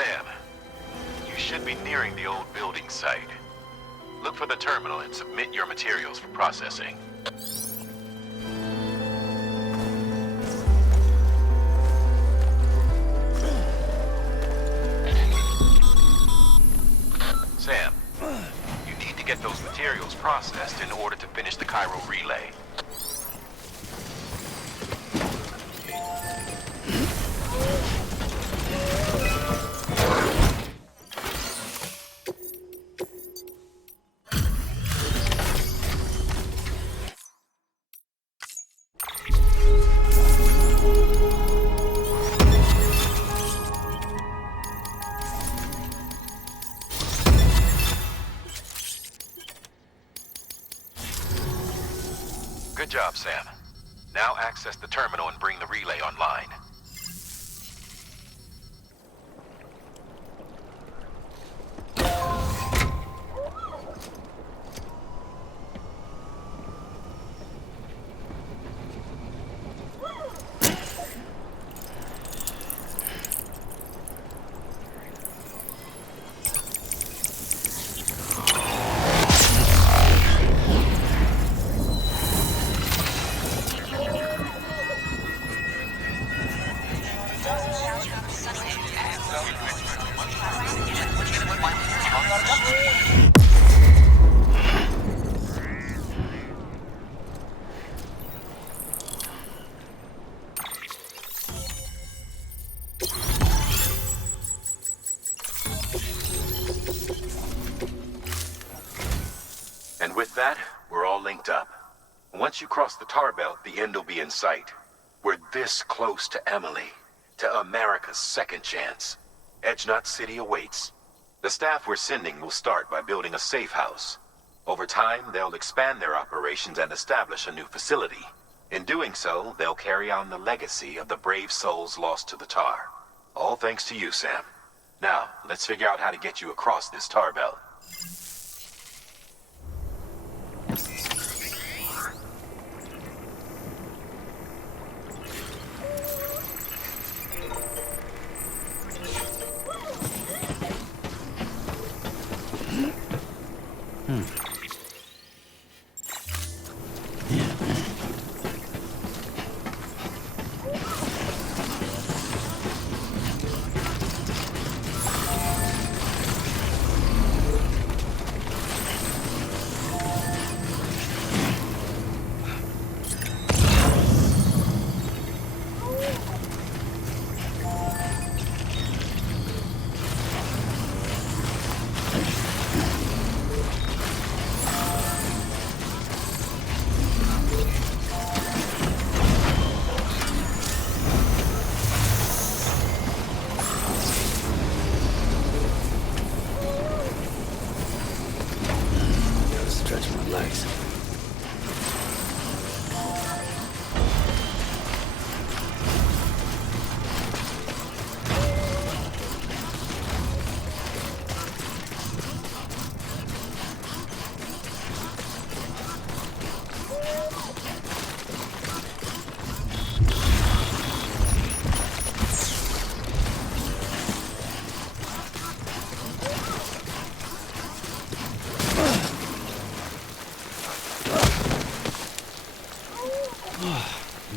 Sam, you should be nearing the old building site. Look for the terminal and submit your materials for processing. Sam, you need to get those materials processed in order to finish the Cairo relay. Good job, Sam. Now access the terminal and bring the relay online. And with that, we're all linked up. Once you cross the tar belt, the end will be in sight. We're this close to Emily, to America's second chance. Edgenut City awaits. The staff we're sending will start by building a safe house. Over time, they'll expand their operations and establish a new facility. In doing so, they'll carry on the legacy of the brave souls lost to the tar. All thanks to you, Sam. Now, let's figure out how to get you across this tar belt.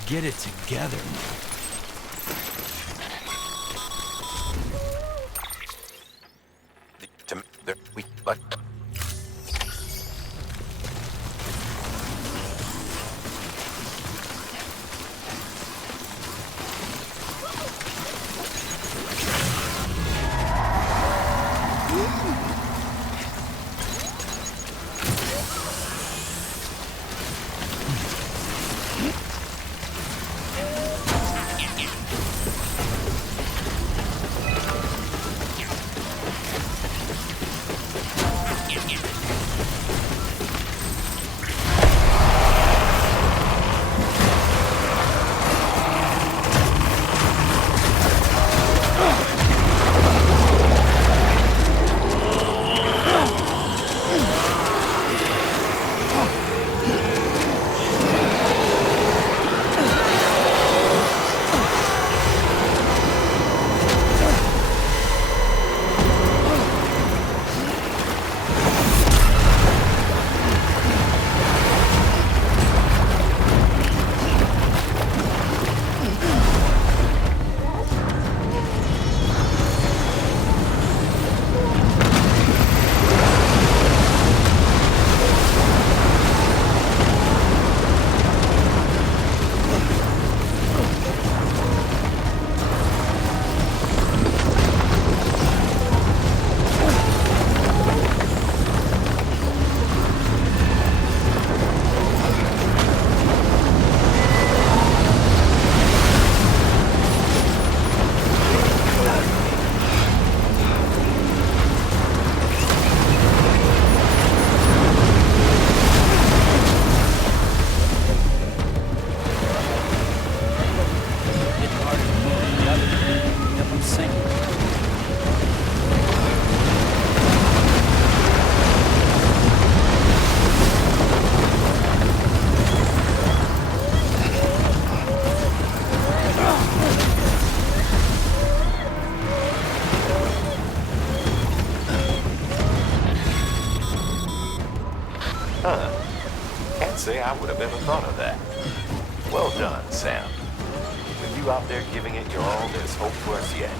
Get it together. Huh. Can't say I would have ever thought of that. Well done, Sam. With you out there giving it your all, there's hope for us yet.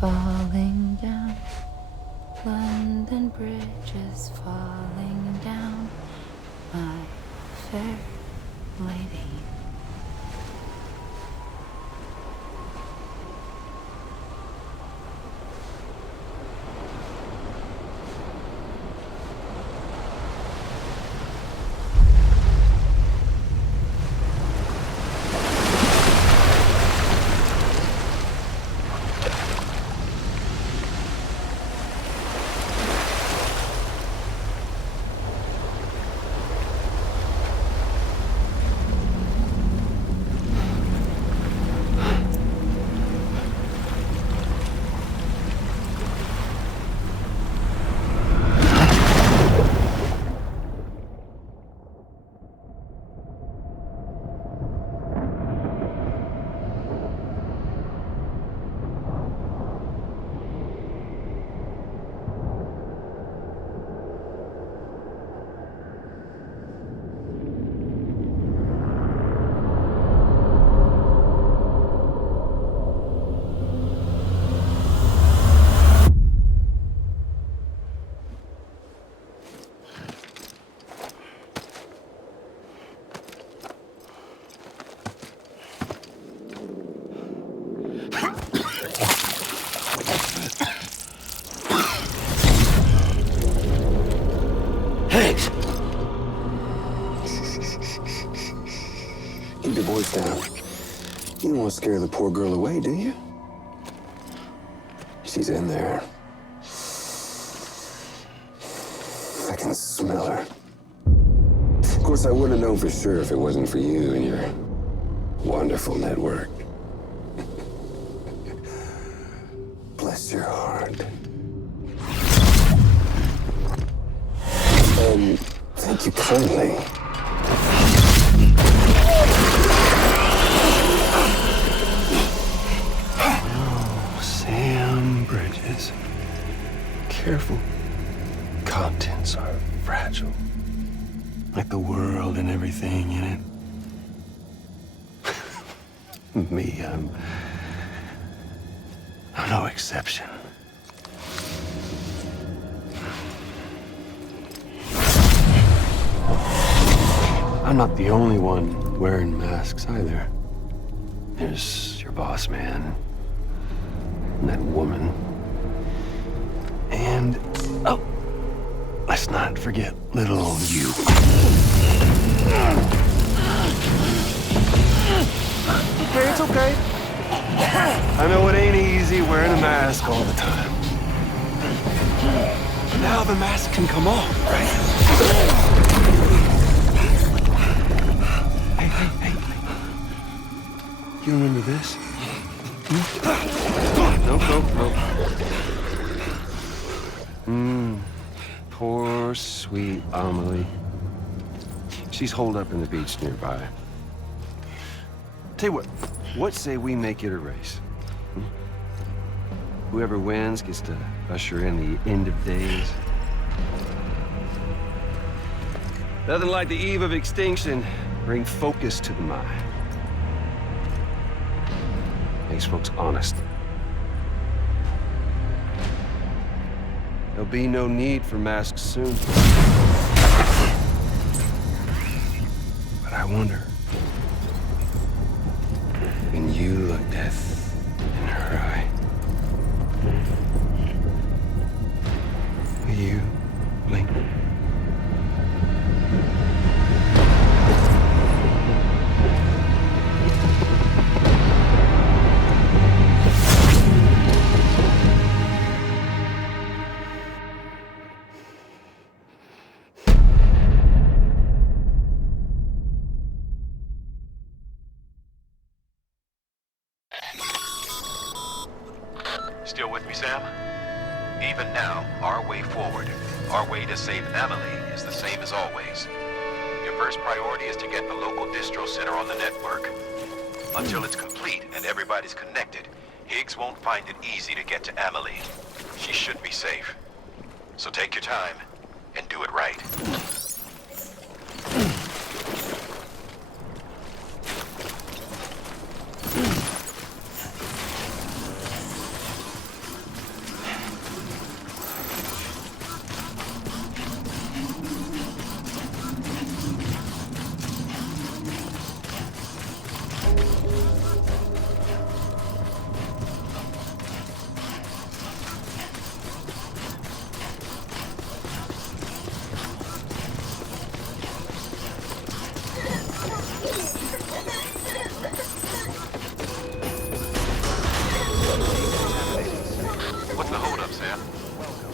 falling down. London Bridge is falling down, my fair lady. Higgs! Keep your voice down. You don't want to scare the poor girl away, do you? She's in there. I can smell her. Of course, I wouldn't have known for sure if it wasn't for you and your wonderful network. Bless your heart. Thank you kindly. Oh, Sam Bridges. Careful. Contents are fragile. Like the world and everything in it. Me, I'm no exception. I'm not the only one wearing masks either. There's your boss man, and that woman, and, oh, let's not forget little old you. Okay, it's okay. I know it ain't easy wearing a mask all the time. Now the mask can come off, right? Hey. You remember this? Nope. Poor, sweet Amelie. She's holed up in the beach nearby. Tell you what say we make it a race? Whoever wins gets to usher in the end of days. Nothing like the eve of extinction. Bring focus to the mind. Makes folks honest. There'll be no need for masks soon. But I wonder, when you look death in her eye, will you blink? Still with me, Sam? Even now, our way forward, our way to save Amelie is the same as always. Your first priority is to get the local distro center on the network. Until it's complete and everybody's connected, Higgs won't find it easy to get to Amelie. She should be safe. So take your time and do it right.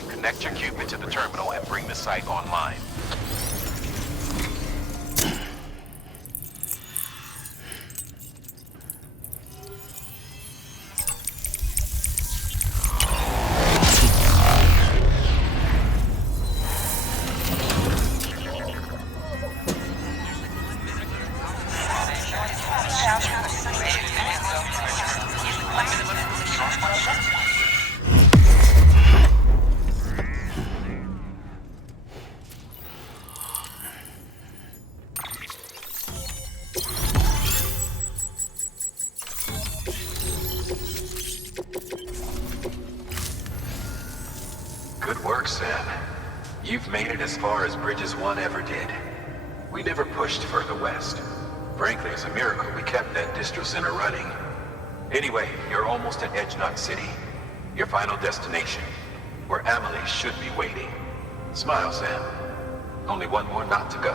Connect your Cupid to the terminal and bring the site online. Good work, Sam. You've made it as far as Bridges 1 ever did. We never pushed further west. Frankly, it's a miracle we kept that distro center running. Anyway, you're almost at Edge Knot City, your final destination, where Amelie should be waiting. Smile, Sam. Only one more knot to go.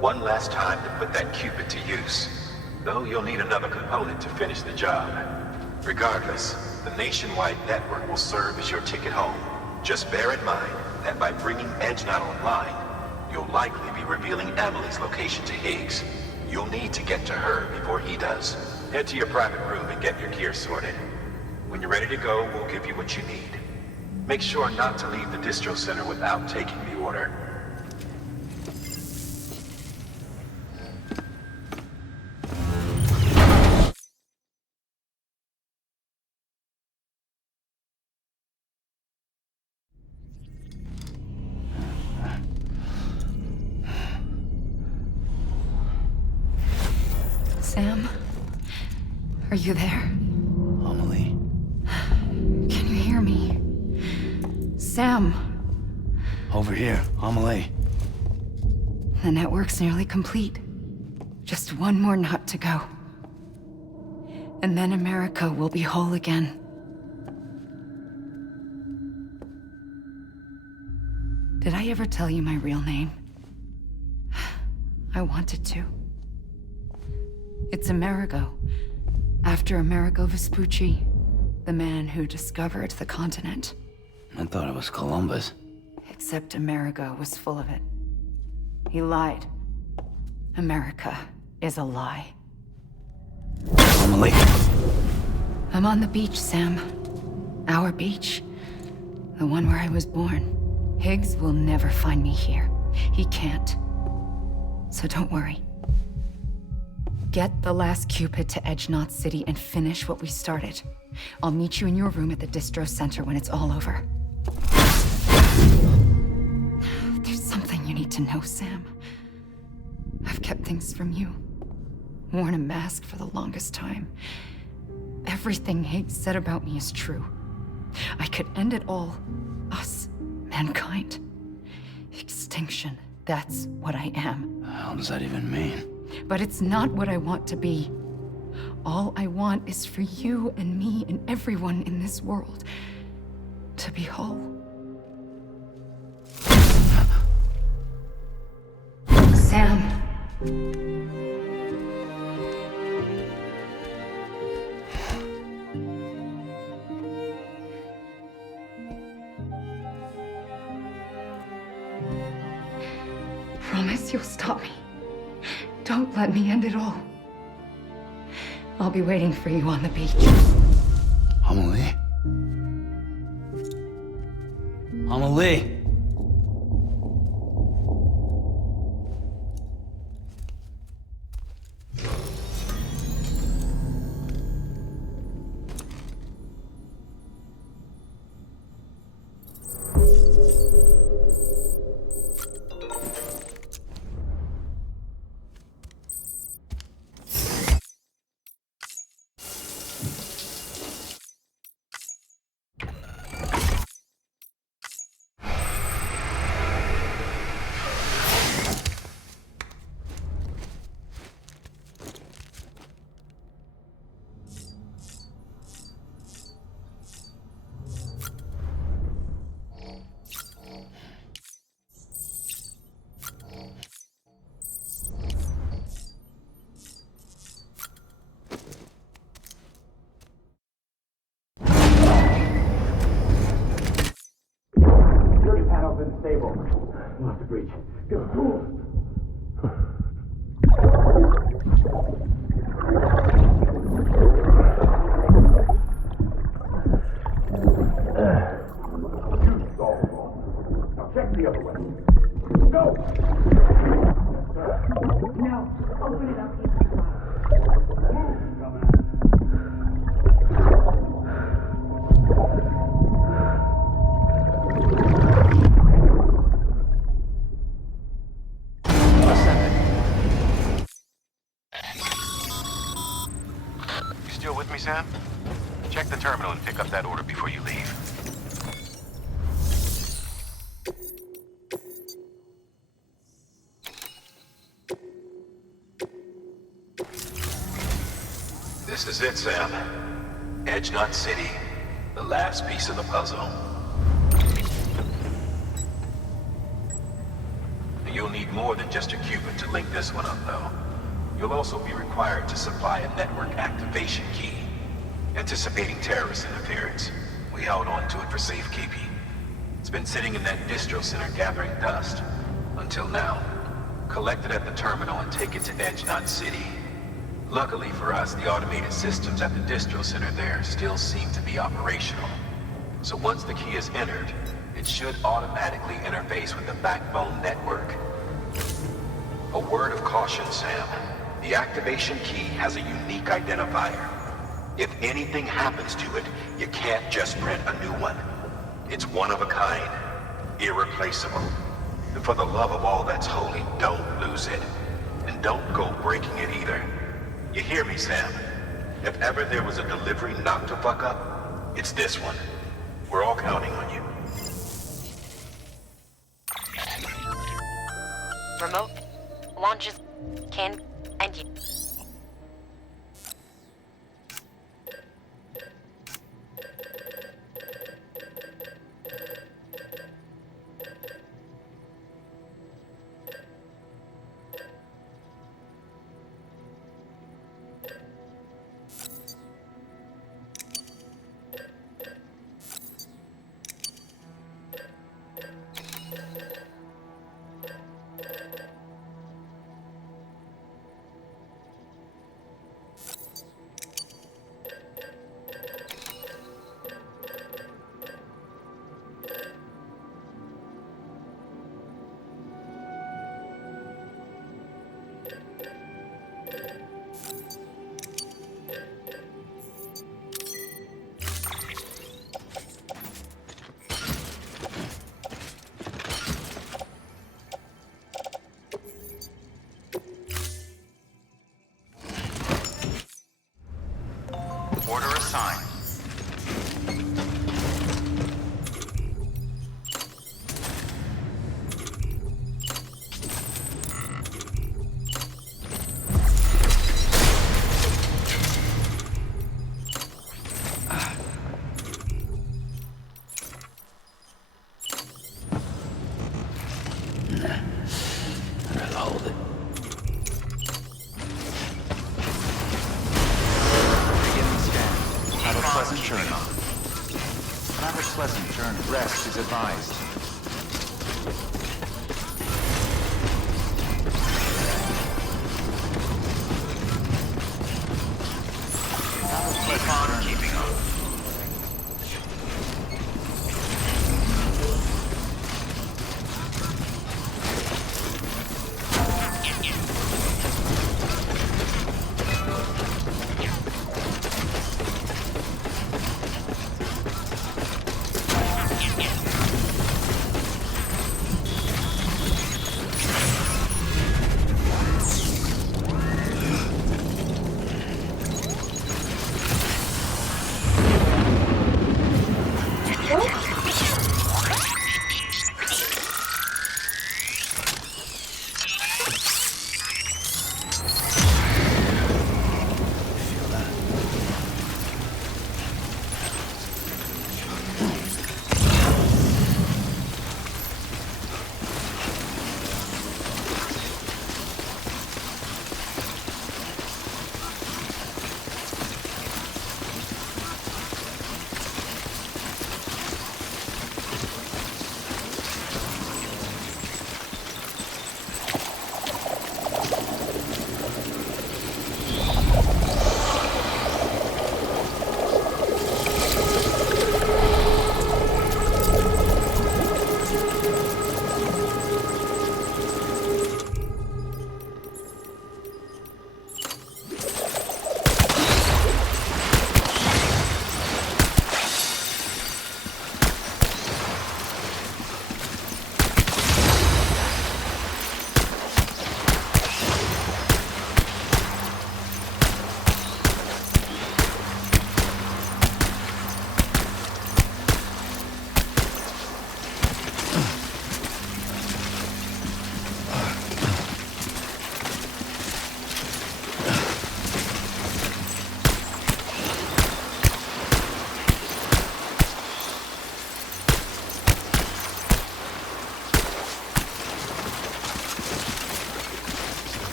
One last time to put that Cupid to use. Though you'll need another component to finish the job. Regardless, the nationwide network will serve as your ticket home. Just bear in mind that by bringing Edge Knot online, you'll likely be revealing Emily's location to Higgs. You'll need to get to her before he does. Head to your private room and get your gear sorted. When you're ready to go, we'll give you what you need. Make sure not to leave the distro center without taking the order. Sam? Are you there? Amelie. Can you hear me? Sam! Over here, Amelie. The network's nearly complete. Just one more knot to go. And then America will be whole again. Did I ever tell you my real name? I wanted to. It's Amerigo, after Amerigo Vespucci, the man who discovered the continent. I thought it was Columbus. Except Amerigo was full of it. He lied. America is a lie. Amelie. I'm on the beach, Sam. Our beach. The one where I was born. Higgs will never find me here. He can't. So don't worry. Get the last Cupid to Edge Knot City and finish what we started. I'll meet you in your room at the distro center when it's all over. There's something you need to know, Sam. I've kept things from you. Worn a mask for the longest time. Everything Higgs said about me is true. I could end it all. Us. Mankind. Extinction. That's what I am. The hell does that even mean? But it's not what I want to be. All I want is for you and me and everyone in this world to be whole. Sam. Promise you'll stop me. Don't let me end it all. I'll be waiting for you on the beach. Amelie? Amelie! We'll have to breach. Go. Now check the other way. Go! No, open it up. Sam? Check the terminal and pick up that order before you leave. This is it, Sam. Edge Knot City. The last piece of the puzzle. You'll need more than just your qubit to link this one up, though. You'll also be required to supply a network activation key. Anticipating terrorist interference, we held on to it for safekeeping. It's been sitting in that distro center gathering dust. Until now. Collect it at the terminal and take it to Edge Knot City. Luckily for us, the automated systems at the distro center there still seem to be operational. So once the key is entered, it should automatically interface with the backbone network. A word of caution, Sam. The activation key has a unique identifier. If anything happens to it, you can't just print a new one. It's one of a kind, irreplaceable. And for the love of all that's holy, don't lose it. And don't go breaking it either. You hear me, Sam? If ever there was a delivery not to fuck up, it's this one. We're all counting on you. Remote launches can and you. Order assigned. Rest is advised. Keep on keeping on.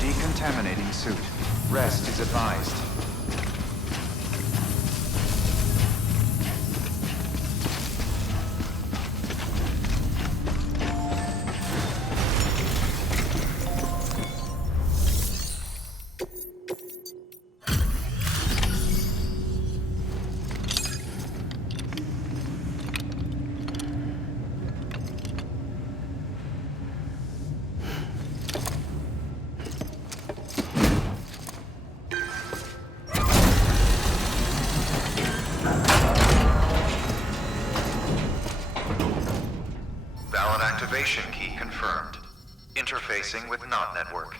Decontaminating suit. Rest is advised. Activation key confirmed. Interfacing with NOT network.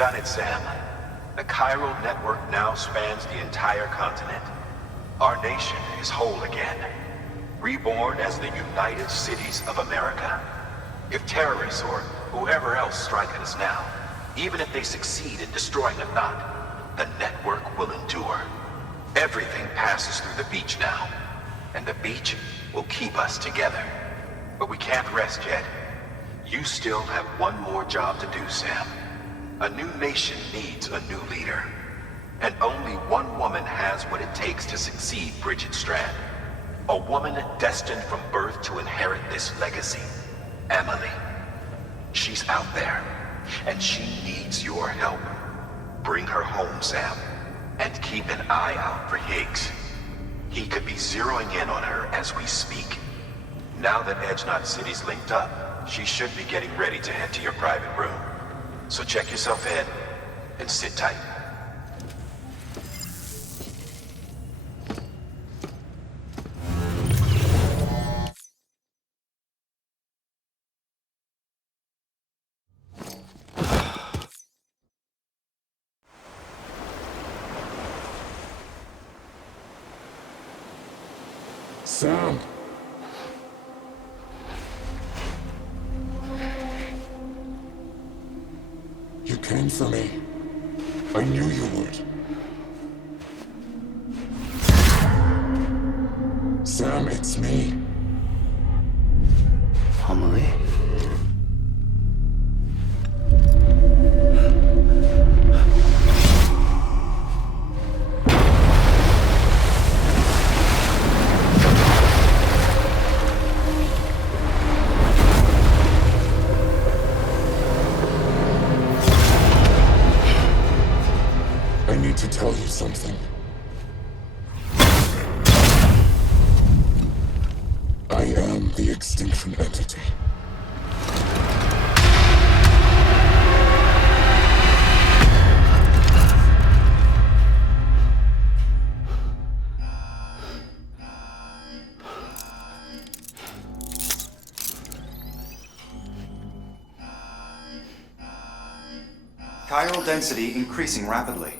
done it, Sam. The Chiral Network now spans the entire continent. Our nation is whole again, reborn as the United Cities of America. If terrorists or whoever else strike at us now, even if they succeed in destroying the knot, the network will endure. Everything passes through the beach now, and the beach will keep us together. But we can't rest yet. You still have one more job to do, Sam. A new nation needs a new leader. And only one woman has what it takes to succeed Bridget Strand. A woman destined from birth to inherit this legacy. Emily. She's out there, and she needs your help. Bring her home, Sam, and keep an eye out for Higgs. He could be zeroing in on her as we speak. Now that Edge Knot City's linked up, she should be getting ready to head to your private room. So check yourself in and sit tight. Sam! You came for me. I knew you would. Sam, it's me. Emily? To tell you something. I am the extinction entity. Chiral density increasing rapidly.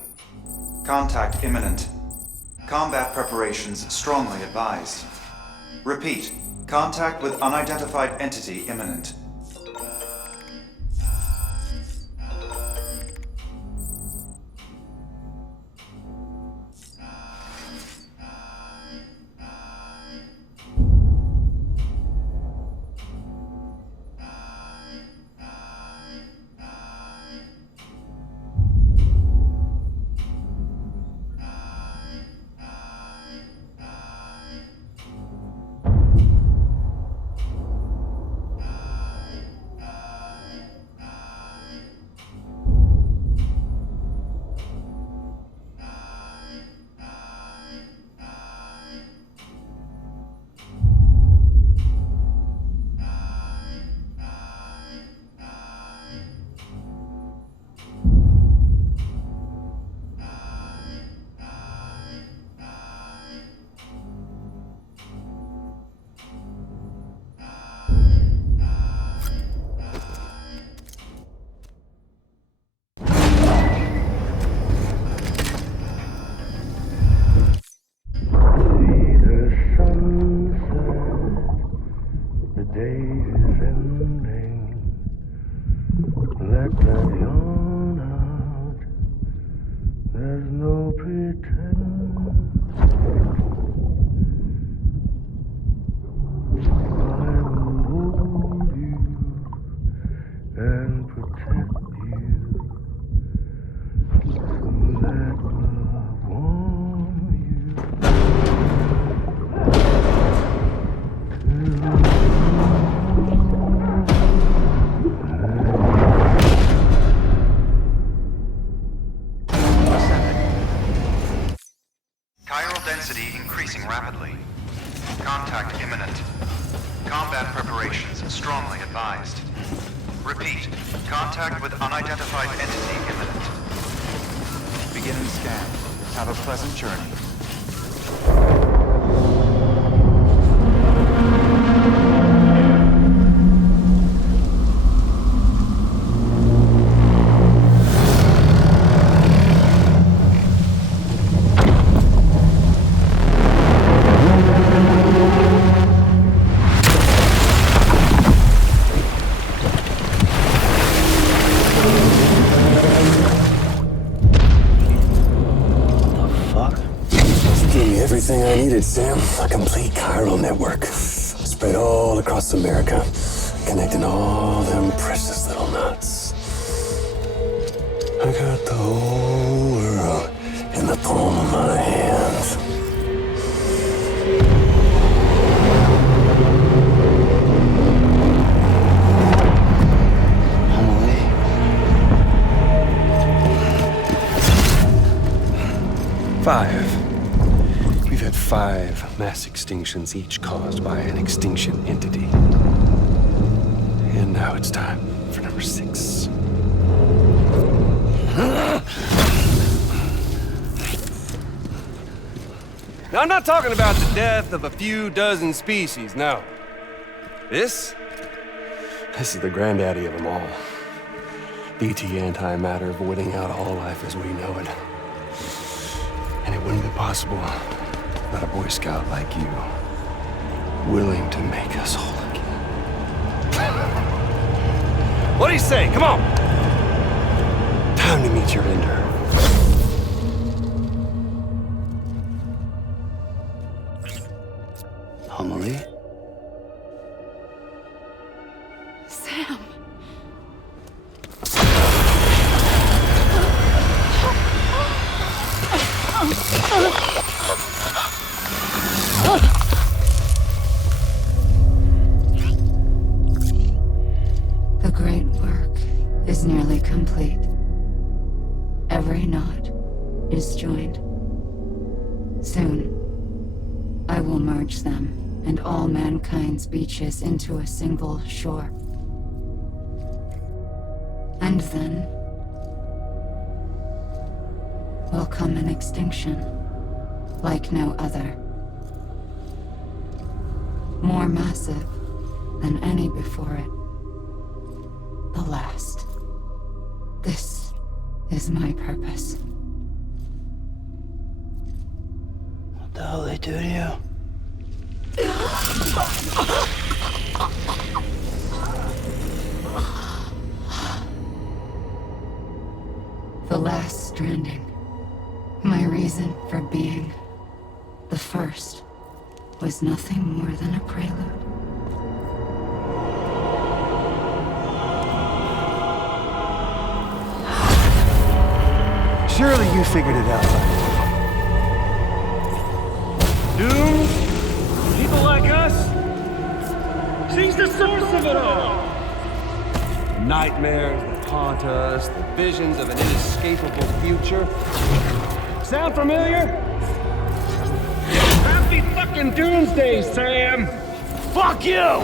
Contact imminent. Combat preparations strongly advised. Repeat, contact with unidentified entity imminent. Sam, a complete chiral network. Spread all across America. Connecting all them precious little nuts. I got the whole world in the palm of my hands. We've had 5 mass extinctions, each caused by an extinction entity. And now it's time for number 6. Now, I'm not talking about the death of a few dozen species, no. This is the granddaddy of them all. BT antimatter voiding out all life as we know it. And it wouldn't be possible without a Boy Scout like you, willing to make us whole again. What do you say? Come on! Time to meet your ender. Homily? Sam. The great work is nearly complete. Every knot is joined. Soon, I will merge them and all mankind's beaches into a single shore. And then will come an extinction like no other. More massive than any before it. The last. This is my purpose. What the hell they do to you? The last stranding. My reason for being. The first was nothing more than a prelude. Surely you figured it out. Doomed? People like us? She's the source of it all! Nightmares that haunt us, the visions of an inescapable future. Sound familiar? Happy fucking doomsday, Sam! Fuck you!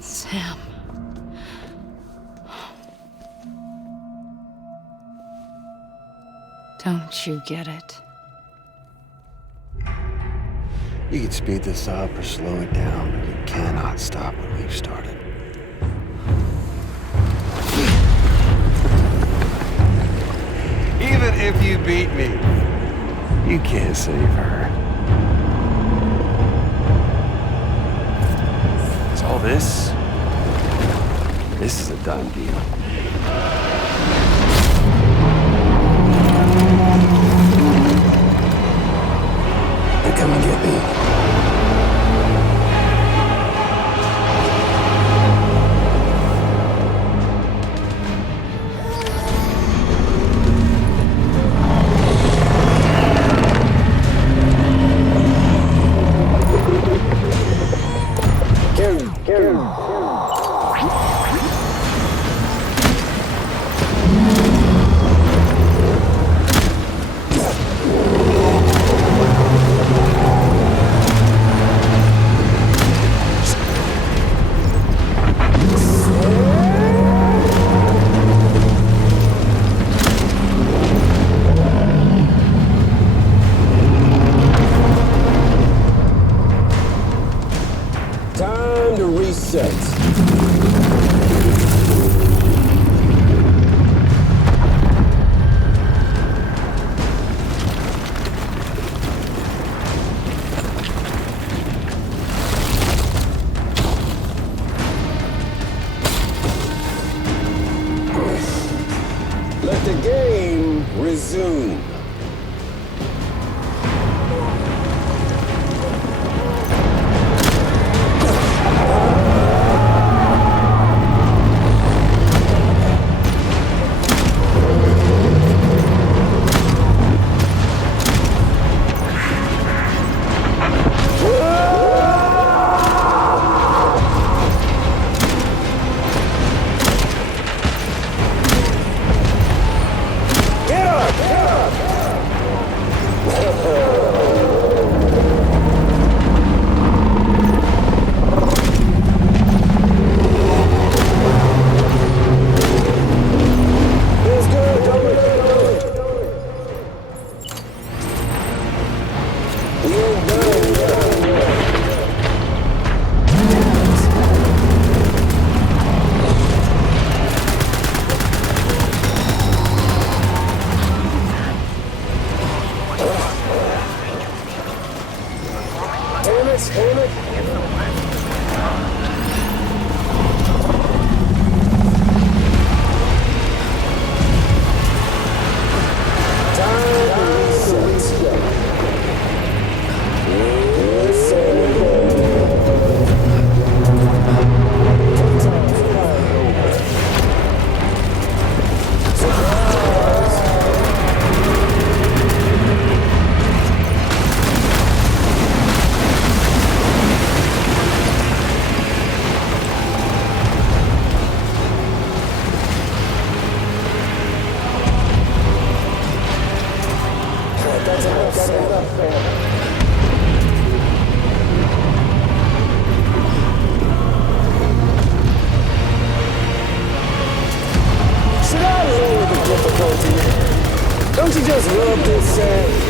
Sam. Don't you get it? You can speed this up or slow it down, but you cannot stop what we've started. Even if you beat me, you can't save her. So all this is a done deal. They're coming to get me. Let the game resume. Don't you just love this sound?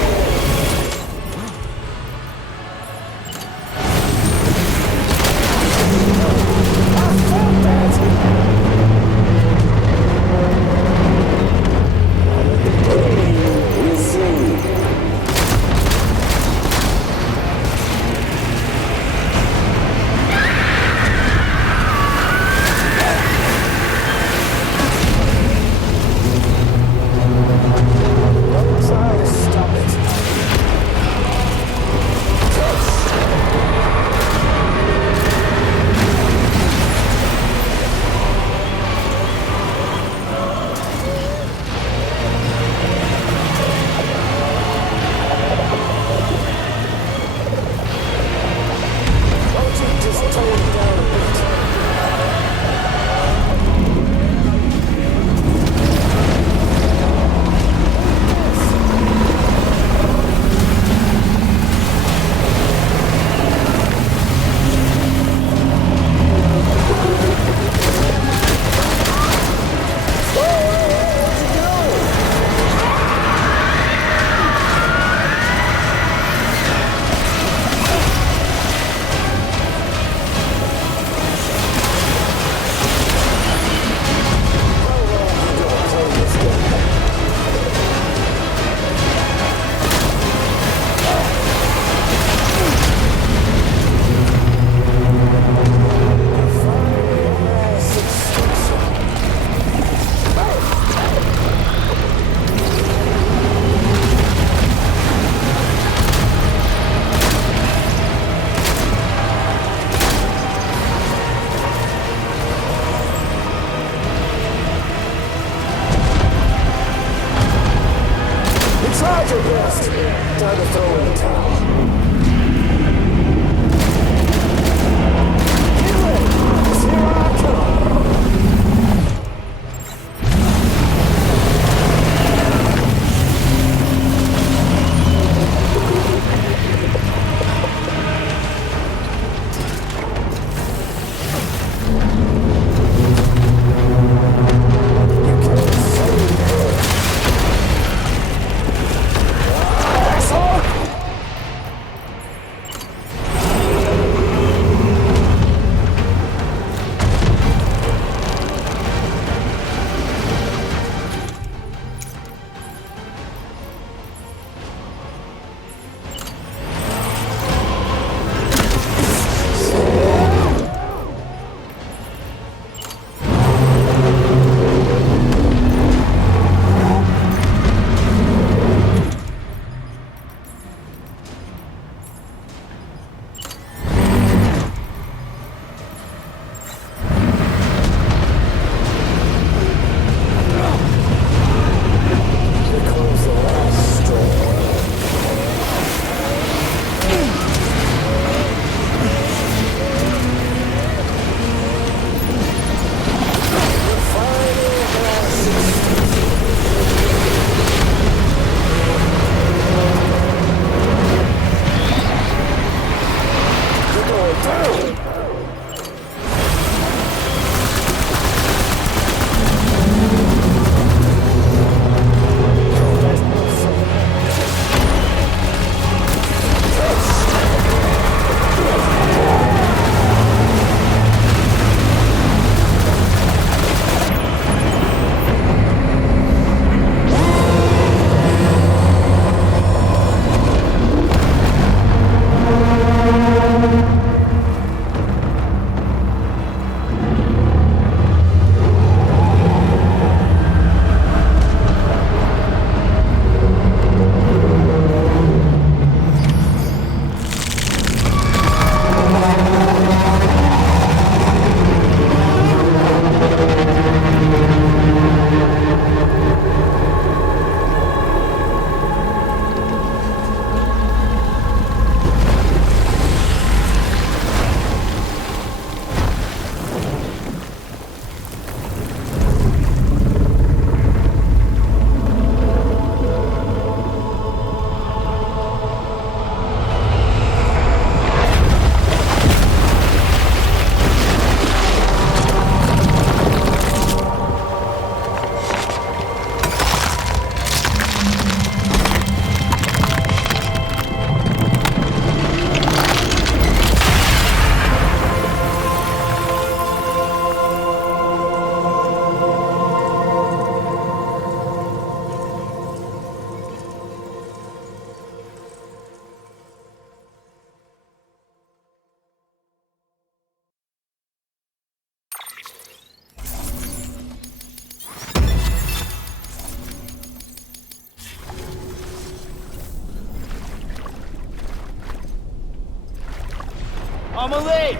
I'm a late!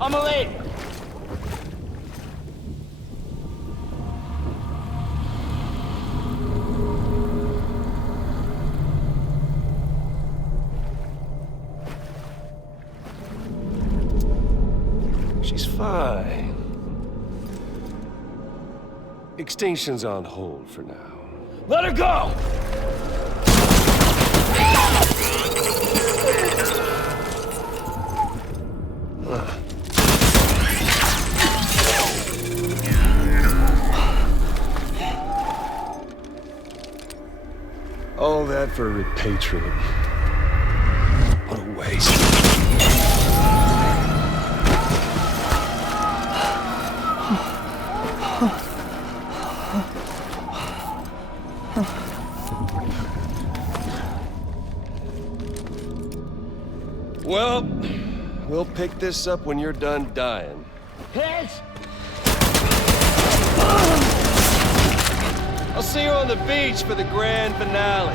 I'm a late! She's fine. Extinction's on hold for now. Let her go! All that for repatriate. What a waste. Well, we'll pick this up when you're done dying. Hit! I'll see you on the beach for the grand finale.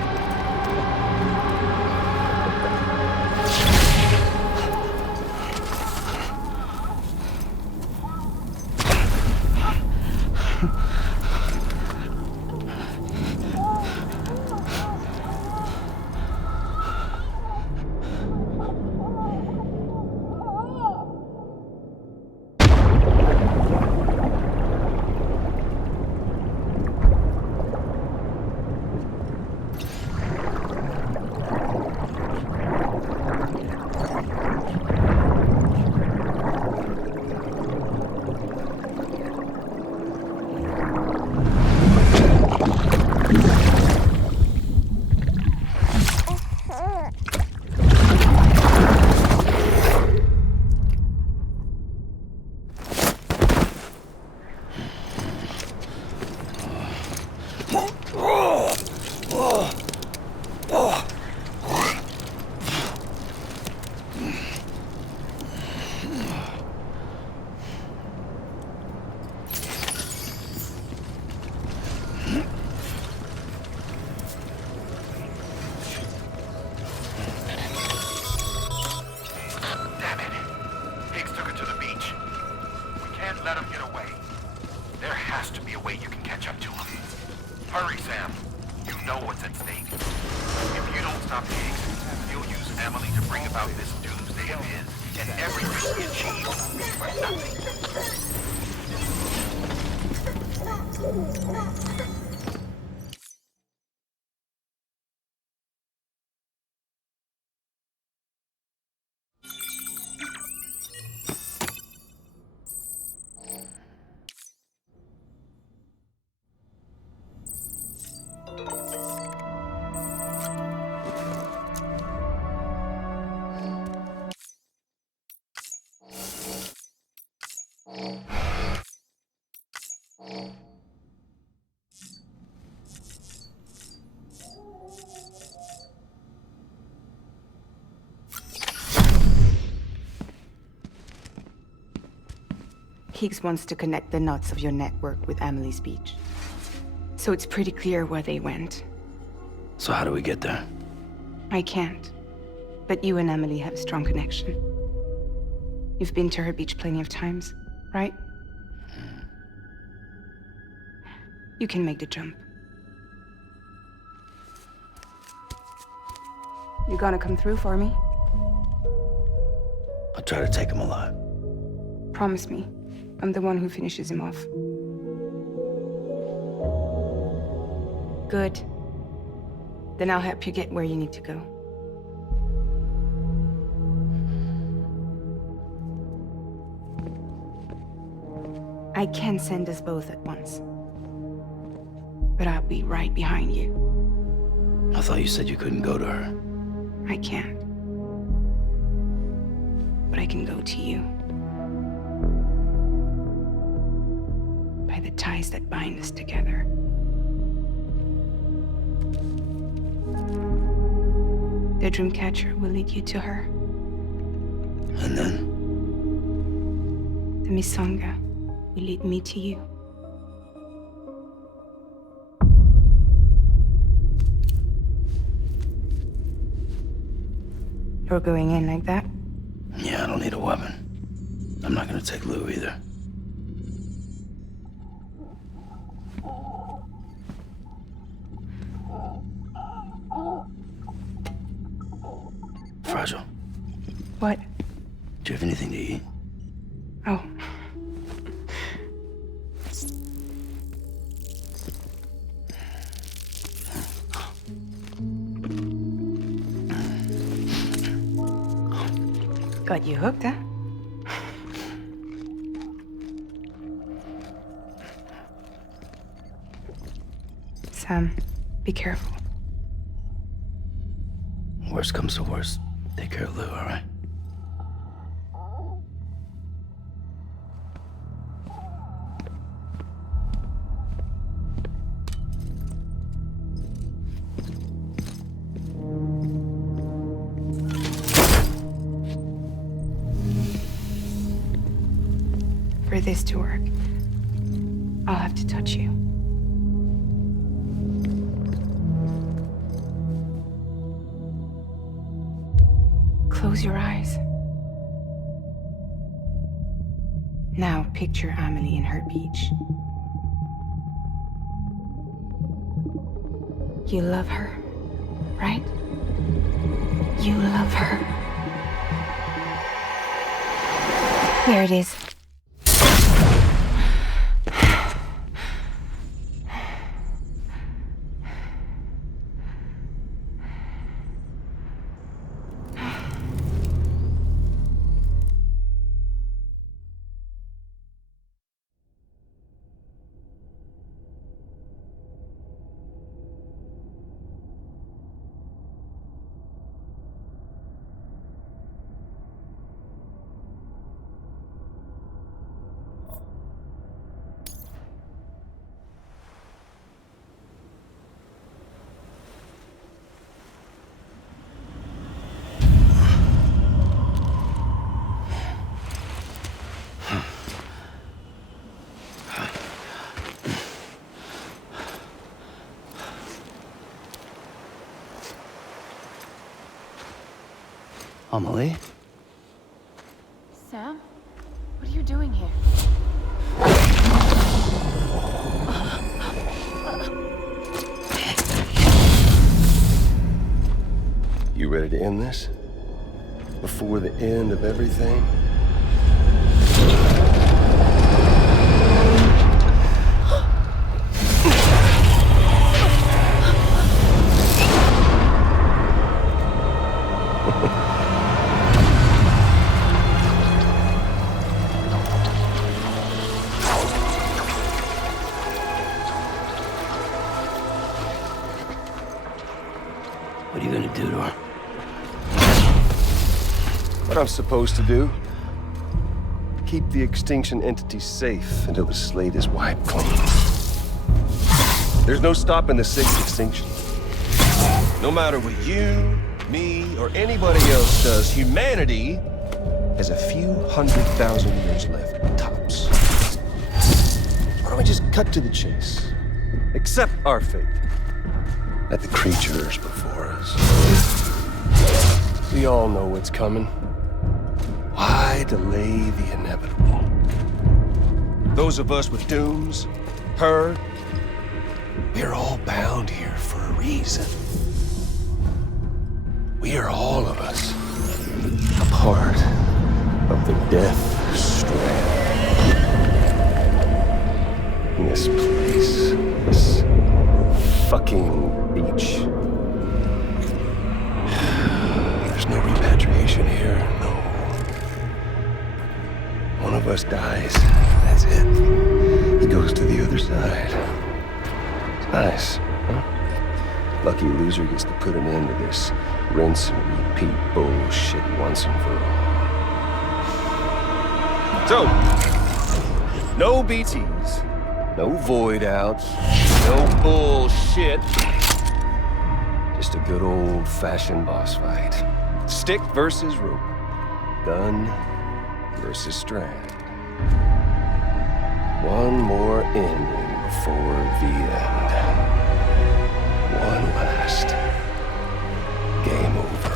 Higgs wants to connect the knots of your network with Emily's beach. So it's pretty clear where they went. So how do we get there? I can't. But you and Emily have a strong connection. You've been to her beach plenty of times, right? You can make the jump. You gonna come through for me? I'll try to take him alive. Promise me. I'm the one who finishes him off. Good. Then I'll help you get where you need to go. I can send us both at once. But I'll be right behind you. I thought you said you couldn't go to her. I can't. But I can go to you. By the ties that bind us together. The Dreamcatcher will lead you to her. And then? The Misanga will lead me to you. You're going in like that? Yeah, I don't need a weapon. I'm not gonna take Lou either. Fragile. What? Do you have anything to eat? Oh. Got you hooked, huh? Sam, be careful. Worst comes to worst, take care of Lou, all right? For this to work, I'll have to touch you. Close your eyes. Now picture Amelie in her beach. You love her, right? You love her. There it is. Amelie? Sam? What are you doing here? You ready to end this? Before the end of everything? What are you gonna do to her? What I'm supposed to do? Keep the extinction entity safe until the slate is wiped clean. There's no stopping the sixth extinction. No matter what you, me, or anybody else does, humanity has a few 100,000 years left, tops. Why don't we just cut to the chase? Accept our fate. Let the creatures before us. We all know what's coming. Why delay the inevitable? Those of us with dooms, her, we're all bound here for a reason. We are all of us a part of the Death Stranding. This place, this fucking beach. There's no repatriation here, no. One of us dies, that's it. He goes to the other side. It's nice, huh? Lucky loser gets to put an end to this rinse and repeat bullshit once and for all. So, no BTs, no void outs, no bullshit. Just a good old-fashioned boss fight. Stick versus rope. Gun versus strand. One more ending before the end. One last game over.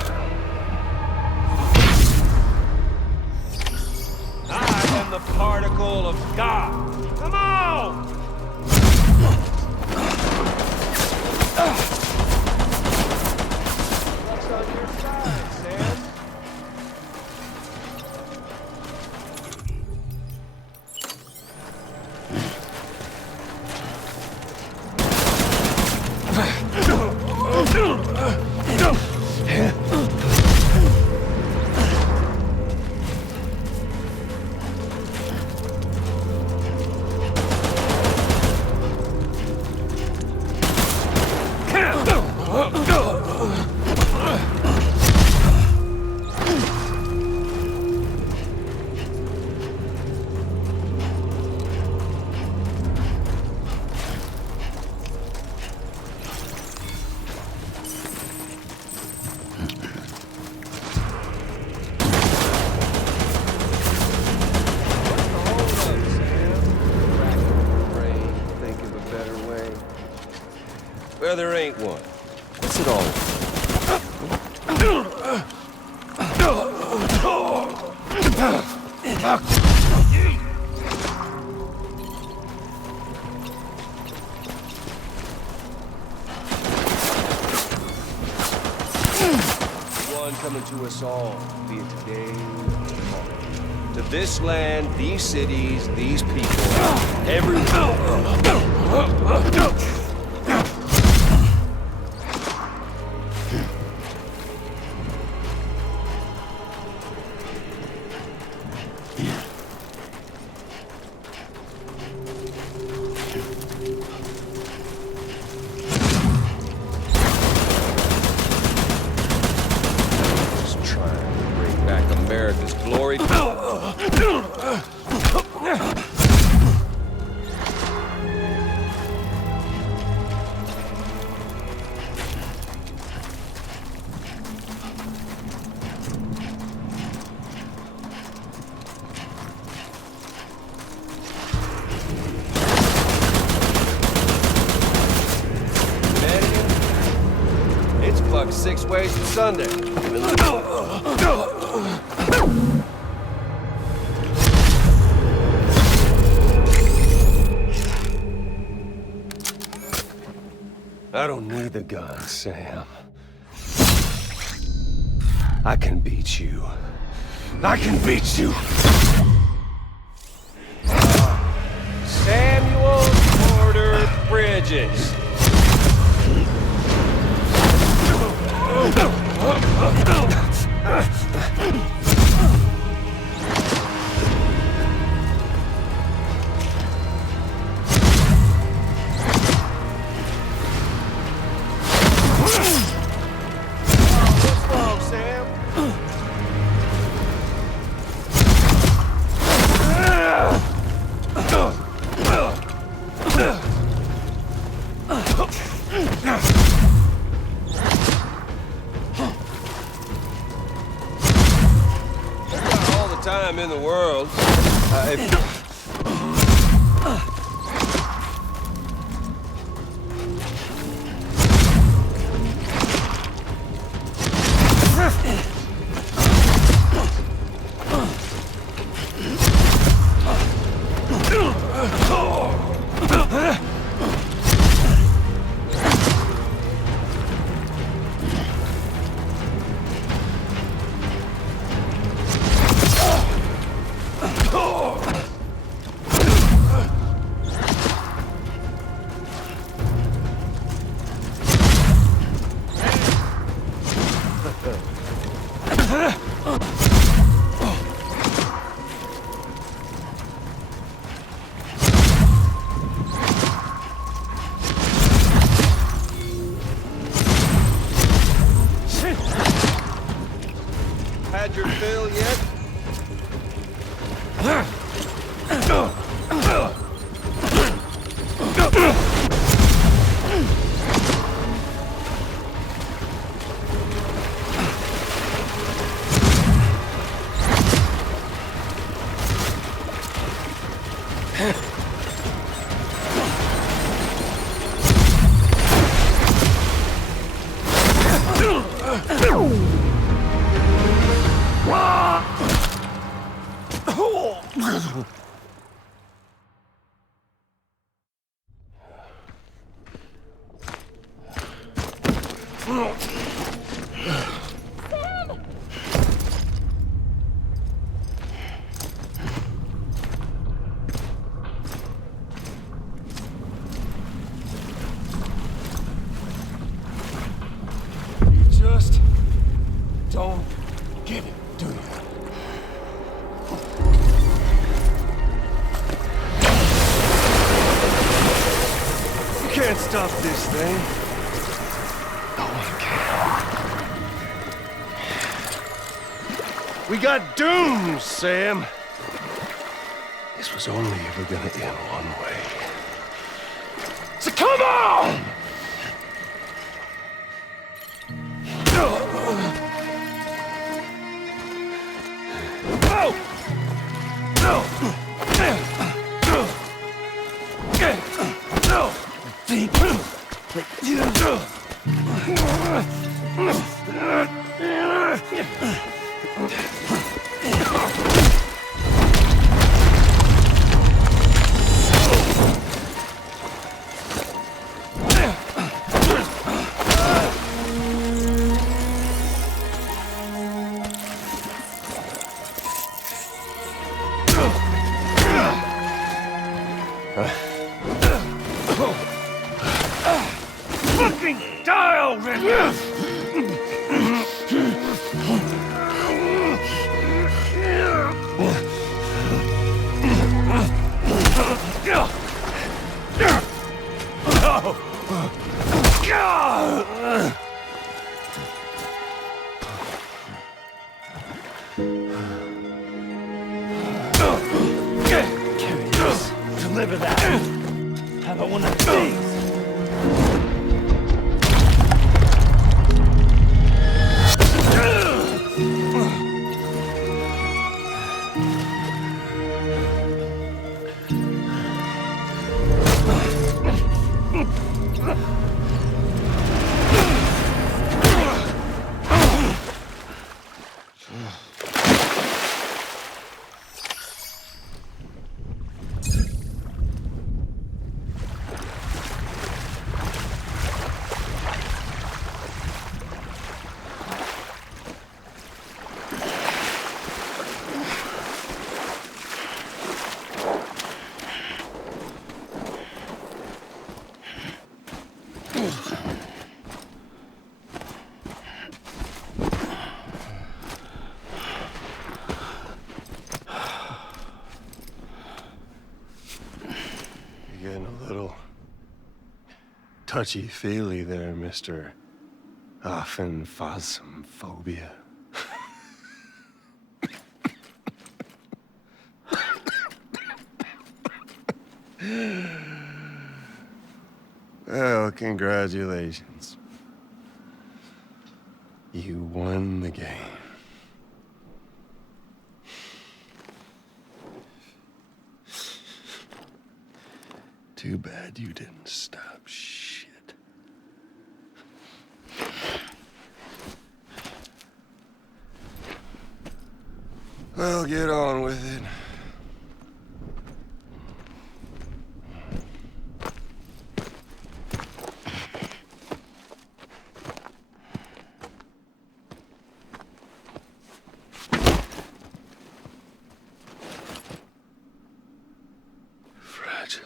Well, there ain't one. What's it all? One coming to us all, be it today or tomorrow. To this land, these cities, these people, everyone. America's glory. It's fucked 6 ways to Sunday. I don't need the gun, Sam. I can beat you. I can beat you. Samu Porteru Bridges. Time in the world. Had your fill yet? We got doomed, Sam. This was only ever gonna end one way. So come on! Fucking die already! Carry this. Deliver that. How about one of these? Touchy-feely there, Mr. Phasmophobia. Well, congratulations. You won the game. Too bad you didn't stop shit. Well, get on with it. Fragile.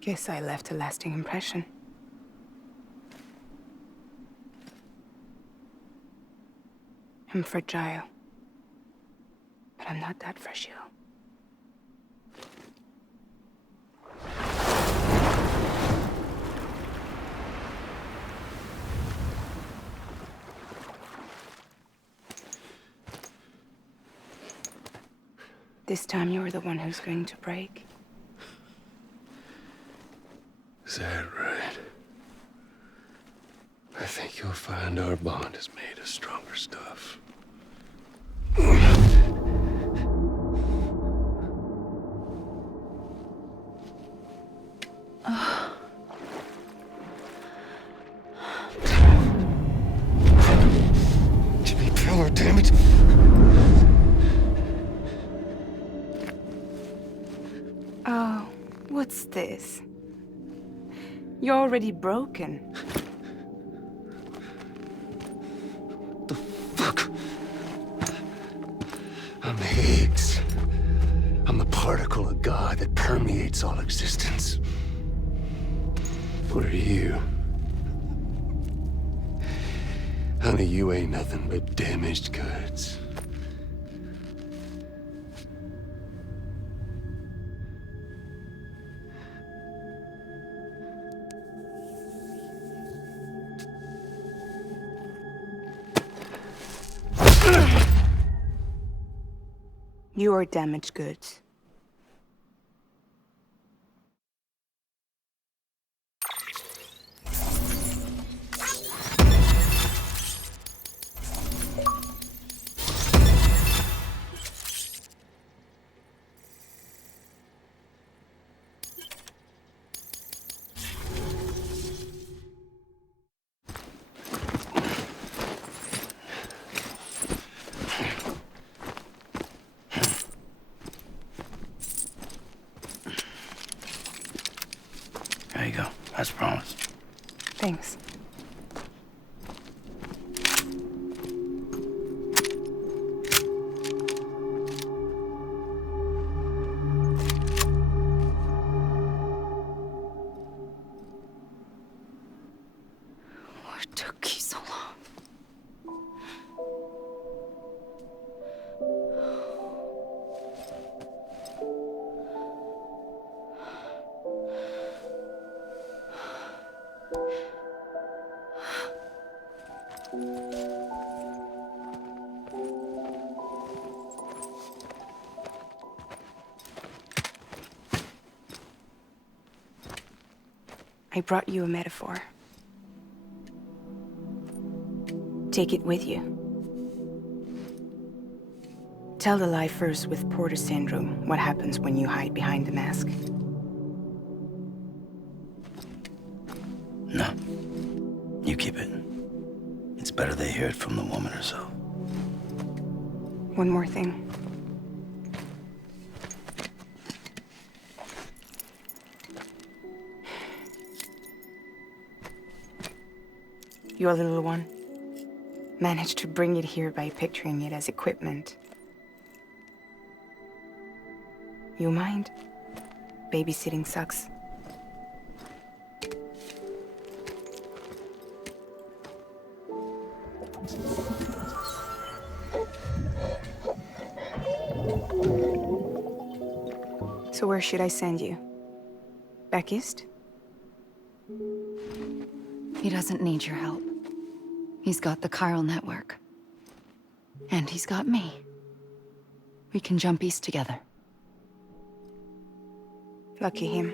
Guess I left a lasting impression. I'm fragile. But I'm not that fragile. This time you're the one who's going to break. Is that right? I think you'll find our bond is made of stronger stuff. Jimmy Peller, damn it! Oh, what's this? You're already broken. I'm Higgs. I'm the particle of God that permeates all existence. What are you? Honey, you ain't nothing but damaged goods. You are damaged goods. There you go, as promised. Thanks. What took you so long? I brought you a metaphor. Take it with you. Tell the lifers with Porter syndrome what happens when you hide behind the mask. No. You keep it. It's better they hear it from the woman herself. One more thing. Your little one managed to bring it here by picturing it as equipment. You mind? Babysitting sucks. So where should I send you? Back east? He doesn't need your help. He's got the Chiral Network. And he's got me. We can jump east together. Lucky him.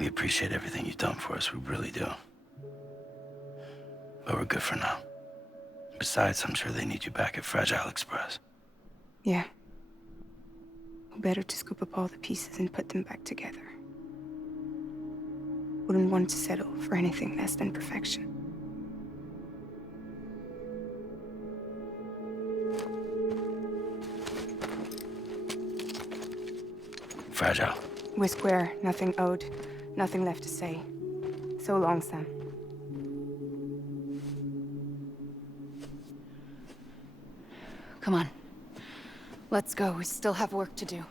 We appreciate everything you've done for us, we really do. But we're good for now. Besides, I'm sure they need you back at Fragile Express. Yeah. Better to scoop up all the pieces and put them back together. Wouldn't want to settle for anything less than perfection. Fragile. We're square, nothing owed, nothing left to say. So long, Sam. Come on. Let's go. We still have work to do.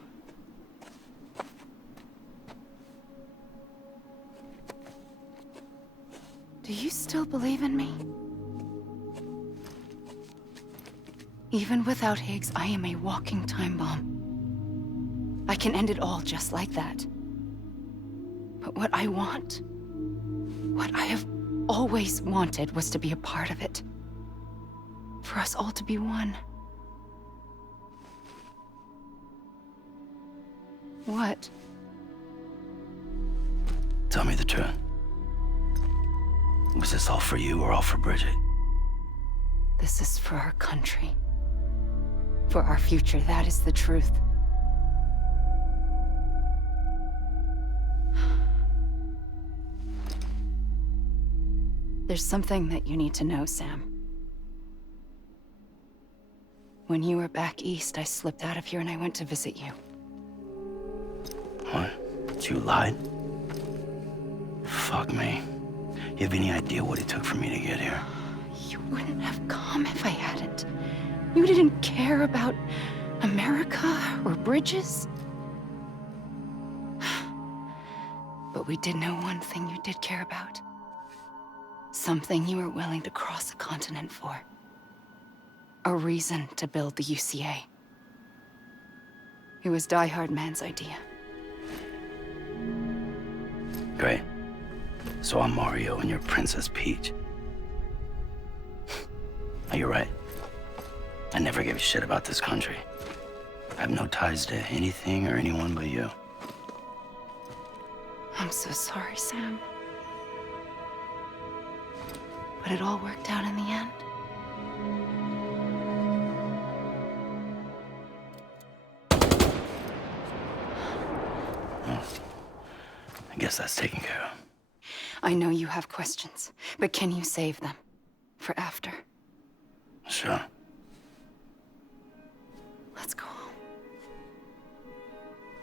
Do you still believe in me? Even without Higgs, I am a walking time bomb. I can end it all just like that. But what I want, what I have always wanted, was to be a part of it. For us all to be one. What? Tell me the truth. Was this all for you or all for Bridget? This is for our country. For our future, that is the truth. There's something that you need to know, Sam. When you were back east, I slipped out of here and I went to visit you. What? You lied? Fuck me. You have any idea what it took for me to get here? You wouldn't have come if I hadn't. You didn't care about America or Bridges. But we did know one thing you did care about. Something you were willing to cross a continent for. A reason to build the UCA. It was Die Hard Man's idea. Great. So I'm Mario and you're Princess Peach. You're right. I never gave a shit about this country. I have no ties to anything or anyone but you. I'm so sorry, Sam. But it all worked out in the end. Well, I guess that's taken care of. I know you have questions, but can you save them? For after? Sure. Let's go home.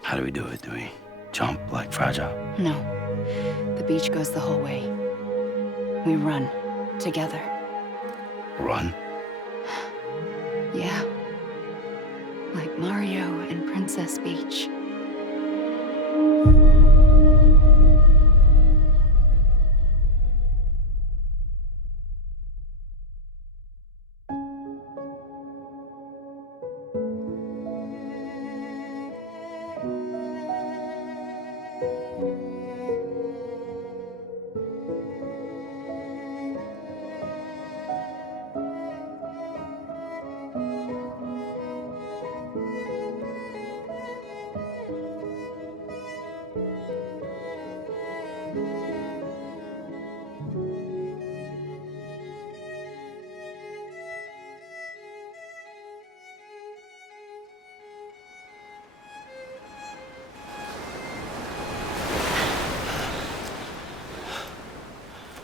How do we do it? Do we jump like Fragile? No. The beach goes the whole way. We run. Together. Run? Yeah. Like Mario and Princess Beach.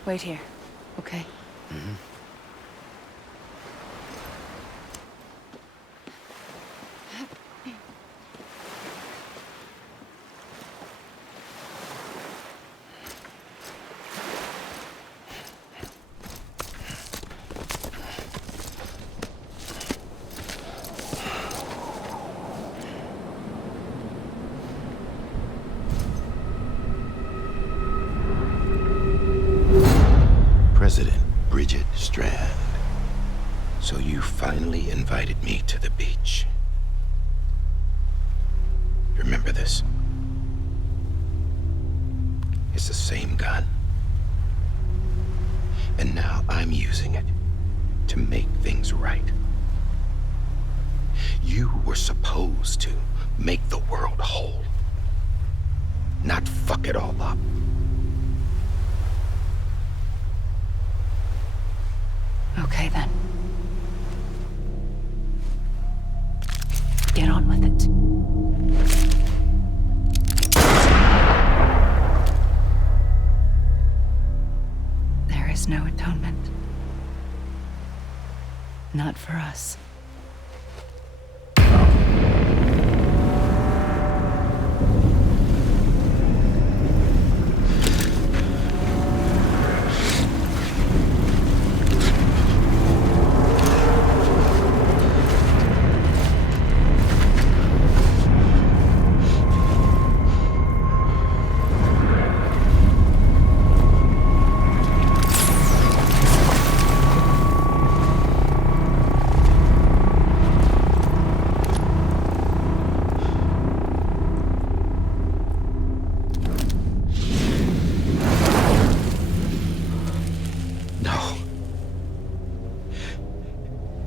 Wait here, okay? Mm-hmm. President Bridget Strand. So you finally invited me to the beach. Remember this? It's the same gun. And now I'm using it to make things right. You were supposed to make the world whole, not fuck it all up. Okay, then. Get on with it. There is no atonement. Not for us.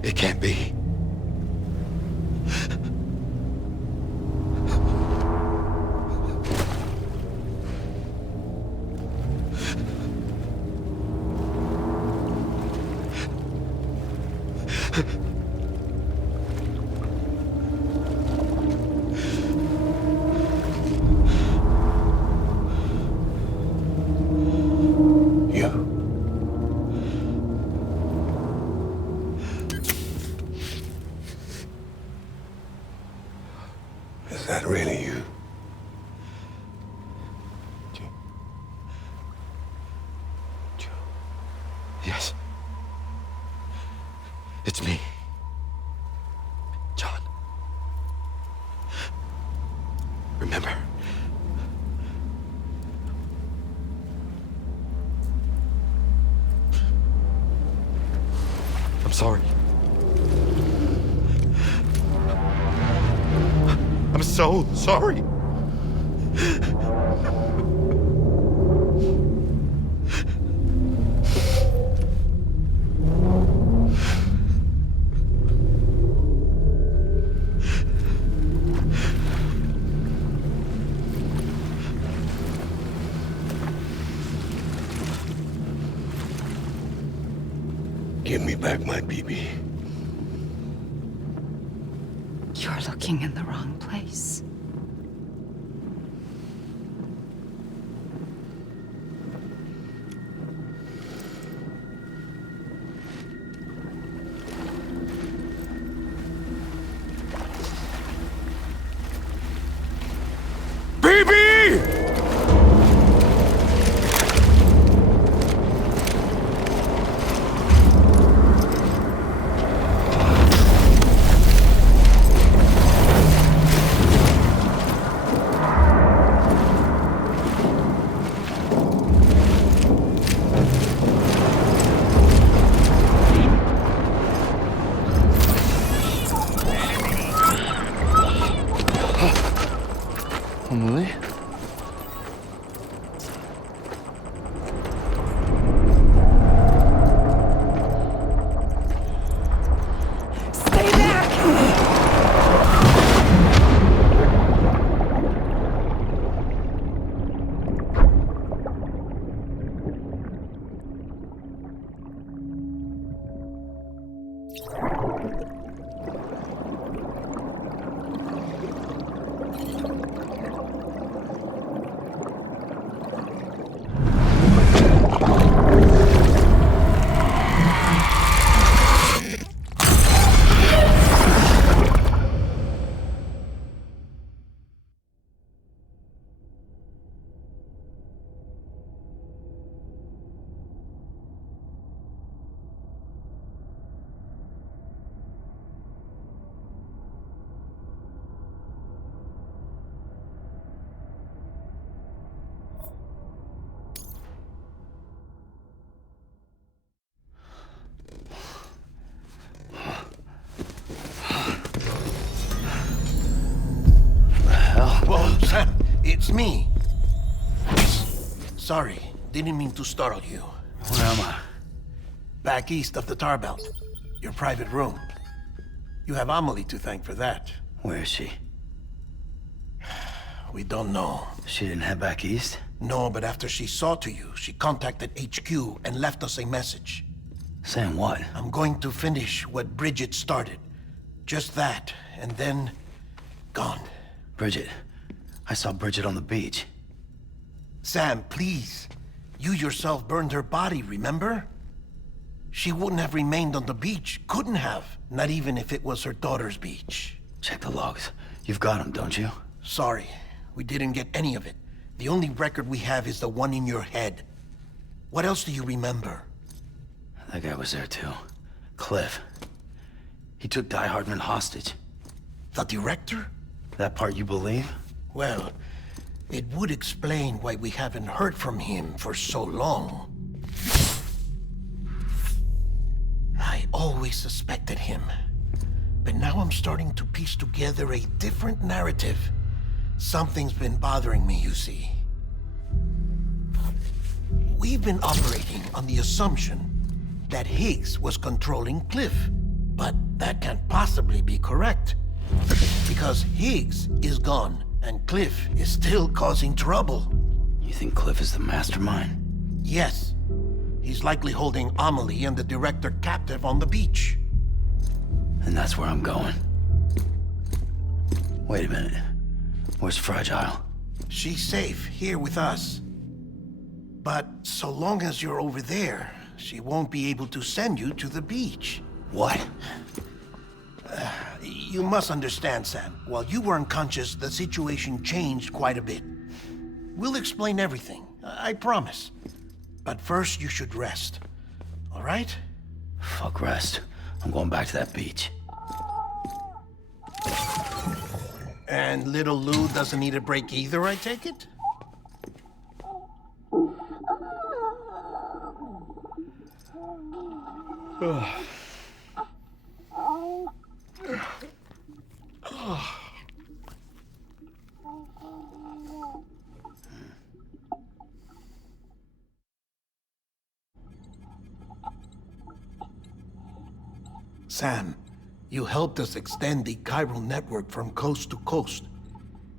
It can't be. Is that really you? Yes. It's me. John. Remember? I'm sorry. I'm so sorry. Give me back my BB. You're looking in the wrong place. Emily? Stay back! Whoa, Sam, it's me. Sorry, didn't mean to startle you. Where am I? Back east of the tar belt. Your private room. You have Amelie to thank for that. Where is she? We don't know. She didn't head back east? No, but after she saw to you, she contacted HQ and left us a message. Saying what? I'm going to finish what Bridget started. Just that, and then... gone. Bridget. I saw Bridget on the beach. Sam, please. You yourself burned her body, remember? She wouldn't have remained on the beach. Couldn't have. Not even if it was her daughter's beach. Check the logs. You've got them, don't you? Sorry. We didn't get any of it. The only record we have is the one in your head. What else do you remember? That guy was there too. Cliff. He took Die Hardman hostage. The director? That part you believe? Well, it would explain why we haven't heard from him for so long. I always suspected him. But now I'm starting to piece together a different narrative. Something's been bothering me, you see. We've been operating on the assumption that Higgs was controlling Cliff. But that can't possibly be correct. Because Higgs is gone, and Cliff is still causing trouble. You think Cliff is the mastermind? Yes. He's likely holding Amelie and the director captive on the beach. And that's where I'm going. Wait a minute. Where's Fragile? She's safe, here with us. But so long as you're over there, she won't be able to send you to the beach. What? You must understand, Sam. While you were unconscious, the situation changed quite a bit. We'll explain everything, I promise. But first, you should rest. All right? Fuck rest. I'm going back to that beach. And little Lou doesn't need a break either, I take it? Sam, you helped us extend the Chiral Network from coast to coast.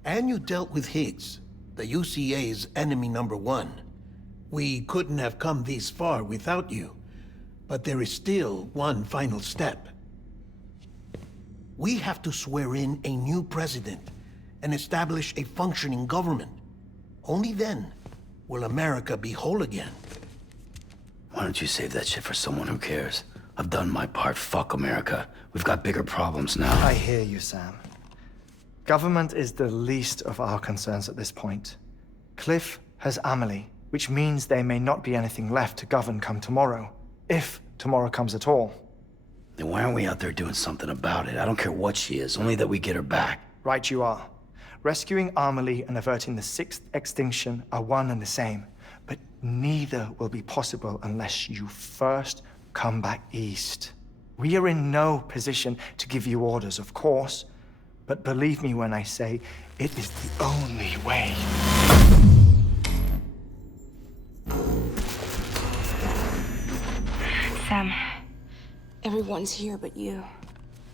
And you dealt with Higgs, the UCA's enemy #1. We couldn't have come this far without you. But there is still one final step. We have to swear in a new president and establish a functioning government. Only then will America be whole again. Why don't you save that shit for someone who cares? I've done my part. Fuck America. We've got bigger problems now. I hear you, Sam. Government is the least of our concerns at this point. Cliff has Amelie, which means there may not be anything left to govern come tomorrow. If tomorrow comes at all. Then why aren't we out there doing something about it? I don't care what she is, only that we get her back. Right you are. Rescuing Amelie and averting the sixth extinction are one and the same. But neither will be possible unless you first come back east. We are in no position to give you orders, of course. But believe me when I say, it is the only way. Sam, everyone's here but you.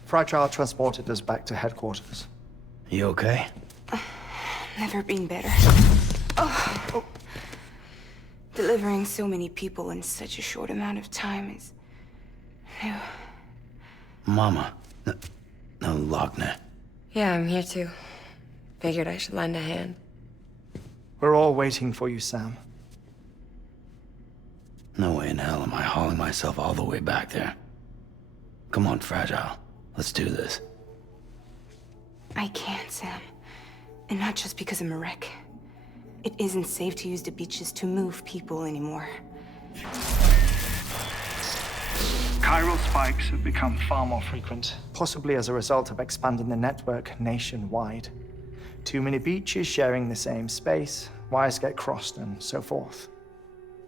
Fragile transported us back to headquarters. You okay? Never been better. Oh. Delivering so many people in such a short amount of time is new. Mama. No, Lochner. Yeah, I'm here too. Figured I should lend a hand. We're all waiting for you, Sam. No way in hell am I hauling myself all the way back there. Come on, Fragile. Let's do this. I can't, Sam. And not just because I'm a wreck. It isn't safe to use the beaches to move people anymore. Chiral spikes have become far more frequent, possibly as a result of expanding the network nationwide. Too many beaches sharing the same space, wires get crossed, and so forth.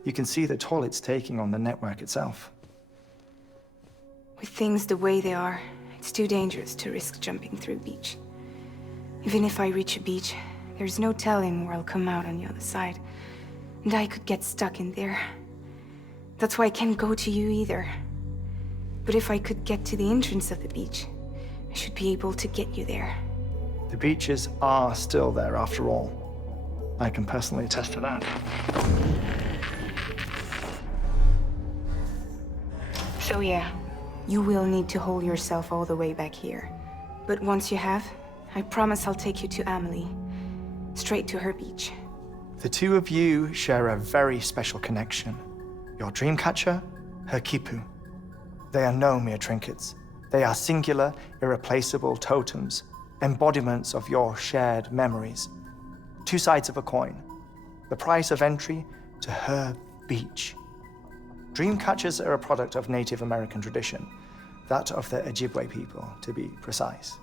You can see the toll it's taking on the network itself. With things the way they are, it's too dangerous to risk jumping through a beach. Even if I reach a beach, there's no telling where I'll come out on the other side. And I could get stuck in there. That's why I can't go to you either. But if I could get to the entrance of the beach, I should be able to get you there. The beaches are still there after all. I can personally attest to that. So yeah, you will need to hold yourself all the way back here. But once you have, I promise I'll take you to Amelie. Straight to her beach. The two of you share a very special connection. Your dreamcatcher, her kipu. They are no mere trinkets. They are singular, irreplaceable totems, embodiments of your shared memories. Two sides of a coin. The price of entry to her beach. Dreamcatchers are a product of Native American tradition, that of the Ojibwe people, to be precise.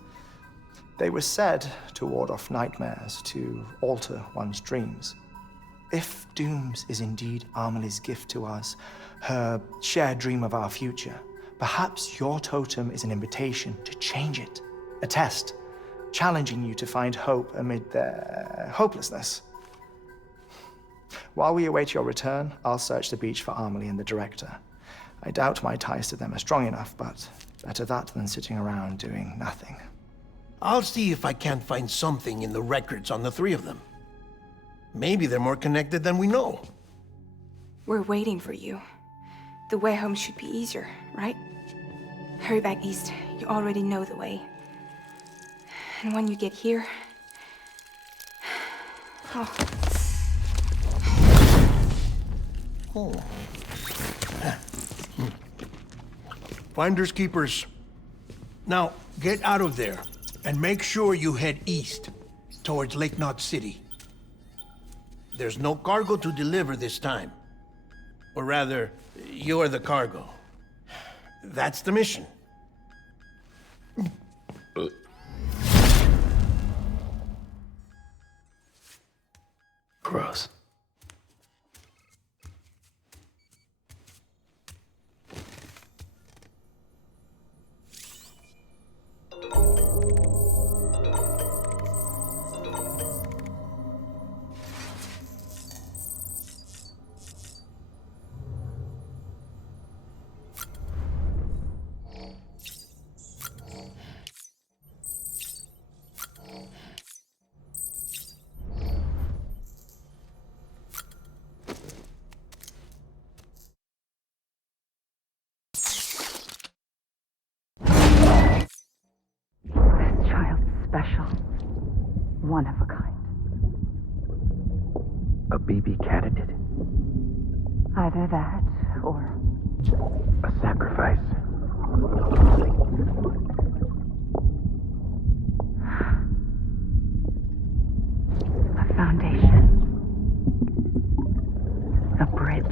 They were said to ward off nightmares, to alter one's dreams. If Dooms is indeed Amelie's gift to us, her shared dream of our future, perhaps your totem is an invitation to change it. A test, challenging you to find hope amid their hopelessness. While we await your return, I'll search the beach for Amelie and the director. I doubt my ties to them are strong enough, but better that than sitting around doing nothing. I'll see if I can't find something in the records on the three of them. Maybe they're more connected than we know. We're waiting for you. The way home should be easier, right? Hurry back east. You already know the way. And when you get here... Oh. Finders keepers. Now, get out of there. And make sure you head east, towards Lake Knot City. There's no cargo to deliver this time. Or rather, you're the cargo. That's the mission. Gross. special. One of a kind. A BB candidate? Either that, or... a sacrifice? A foundation. A bridge.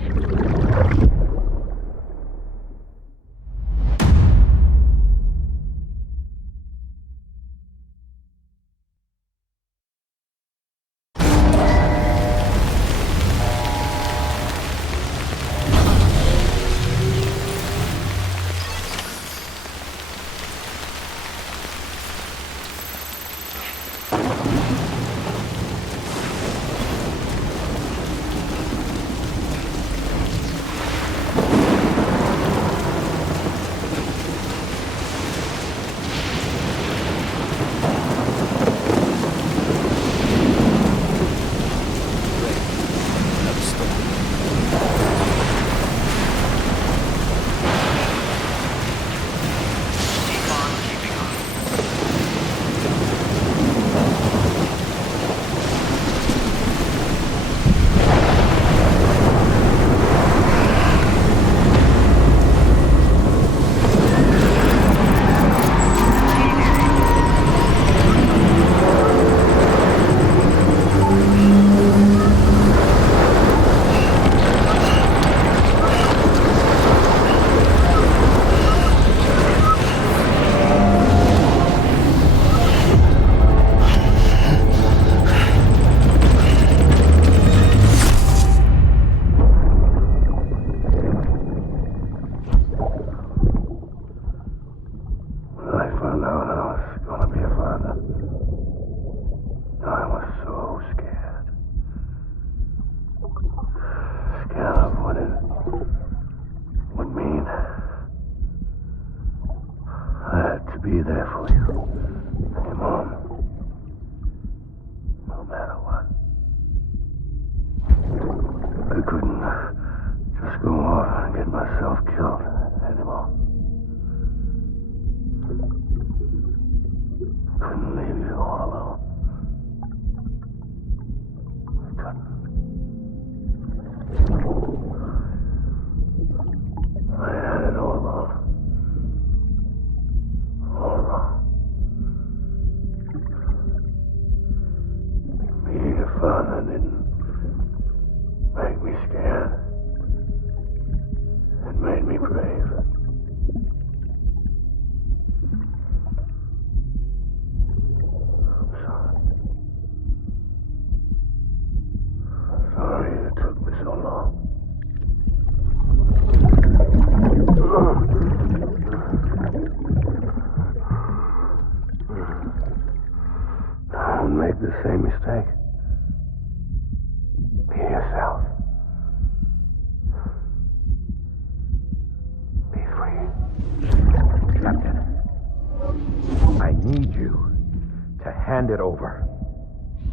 Hand it over.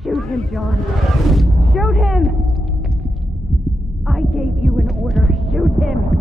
Shoot him, John. Shoot him! I gave you an order. Shoot him!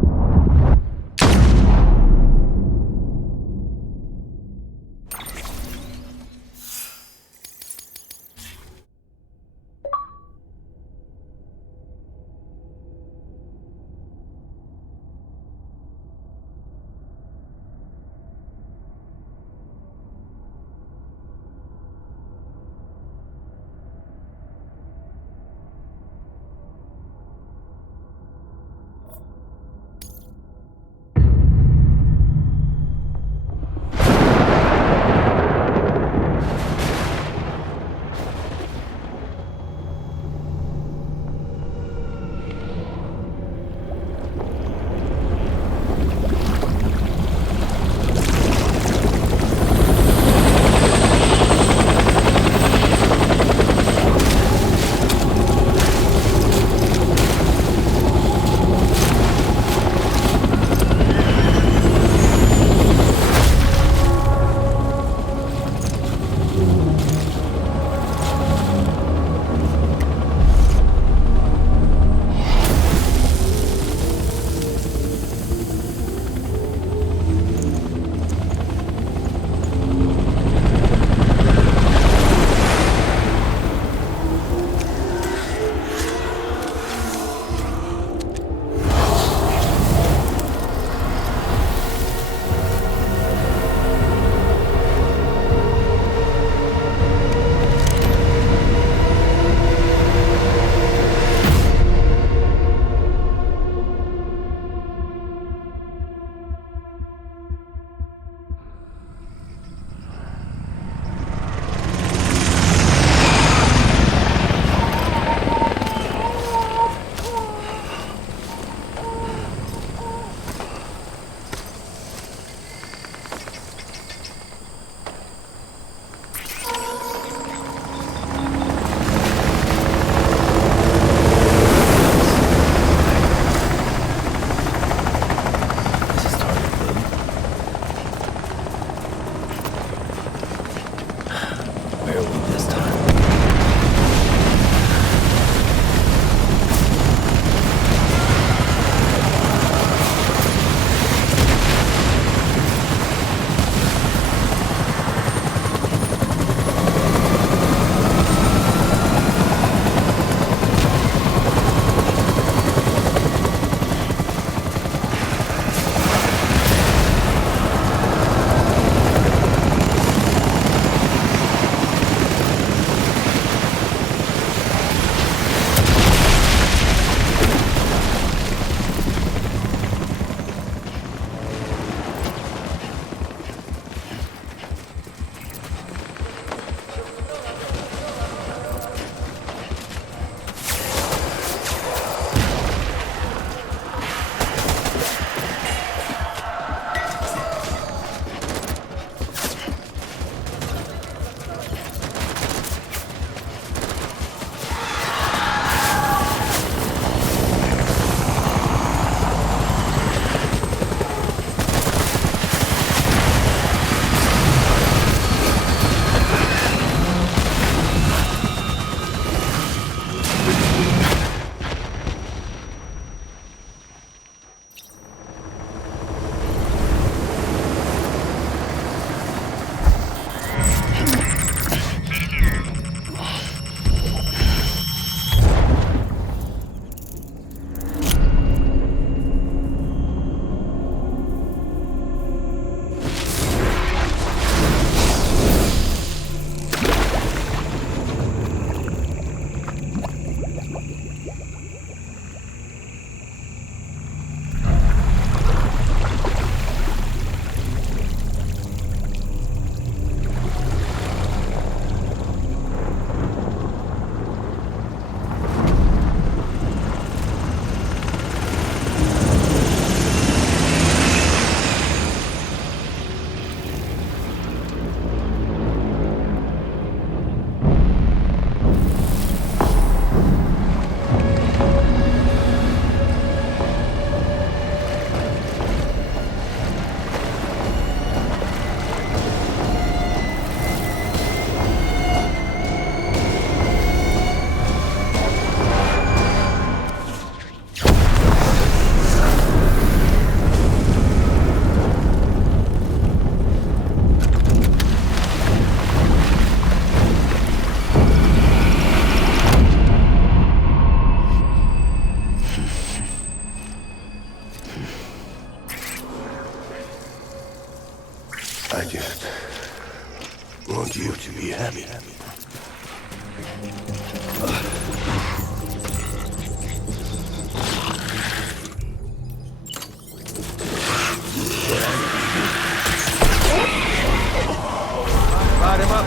I just want you to be happy. Light him up.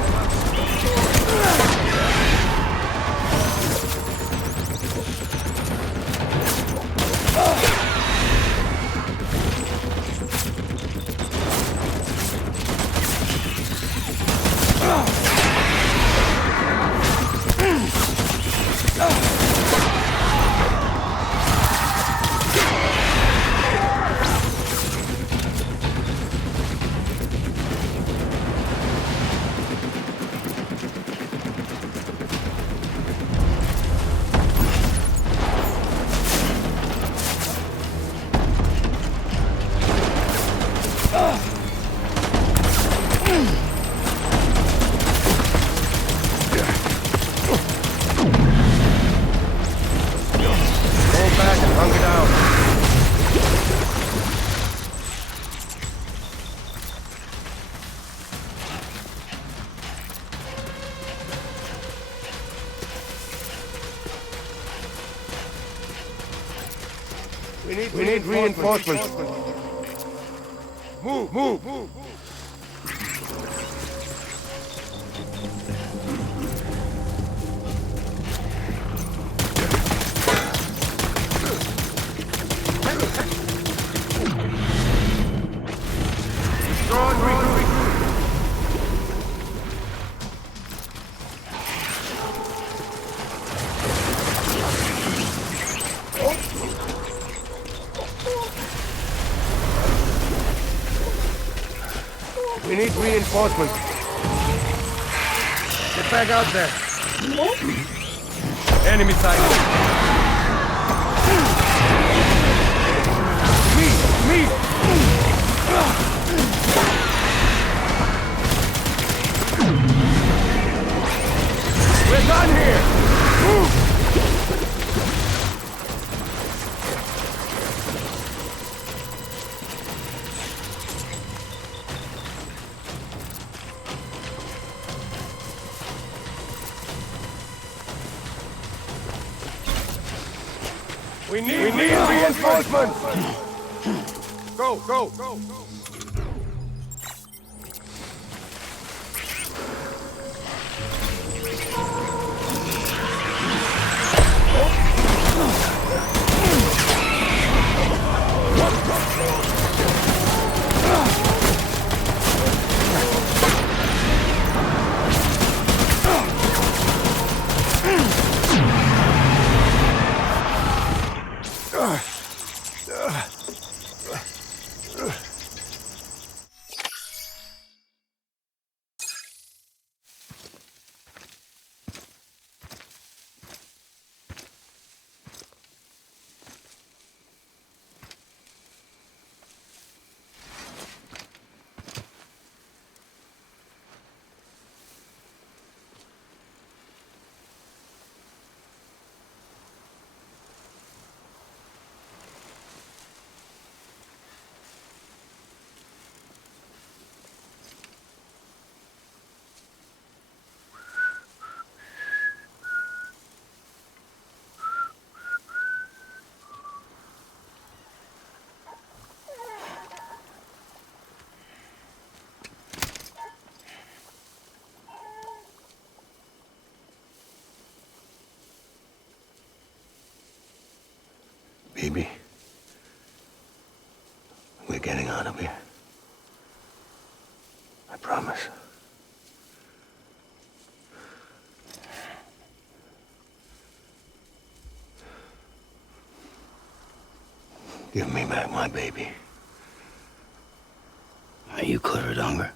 We need reinforcements. Move. We need reinforcements. Get back out there. Enemy sighted. Me! We're done here! Move! We need reinforcements! Go! Baby, we're getting out of here. I promise. Give me back my baby. Are you clear, Donger?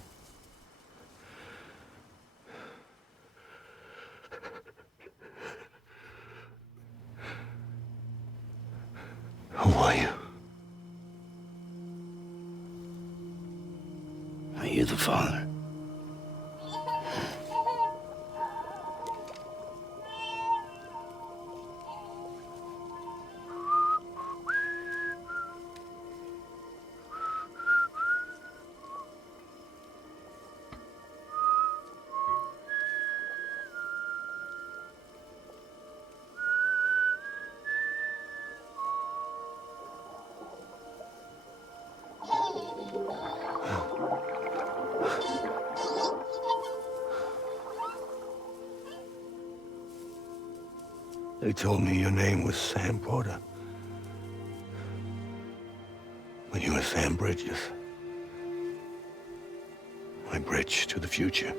Who are you? Are you the father? They told me your name was Sam Porter. But you were Sam Bridges. My bridge to the future.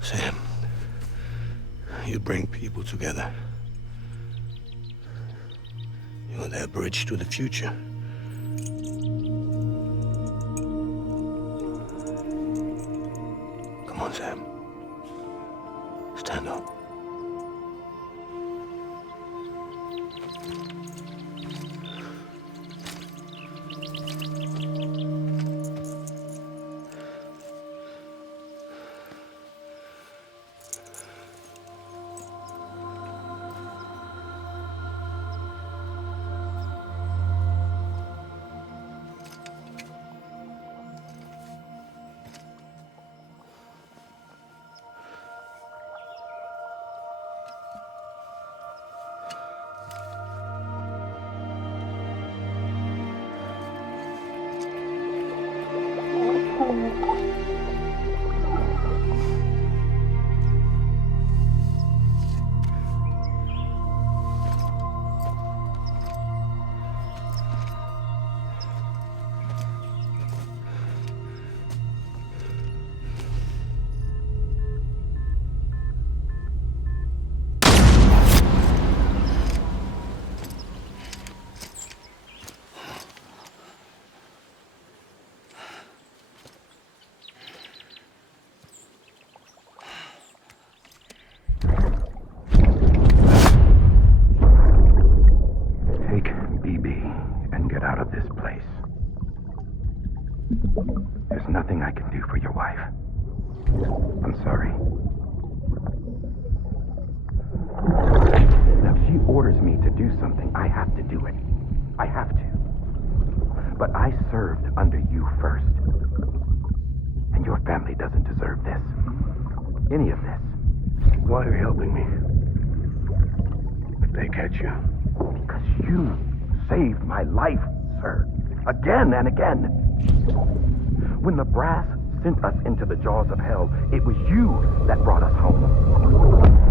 Sam, you bring people together. You're their bridge to the future. Come on, Sam. Stand up. There's nothing I can do for your wife. I'm sorry. Now, if she orders me to do something, I have to do it. I have to. But I served under you first. And your family doesn't deserve this. Any of this. Why are you helping me? If they catch you. Because you saved my life, sir. Again and again. When the brass sent us into the jaws of hell, it was you that brought us home.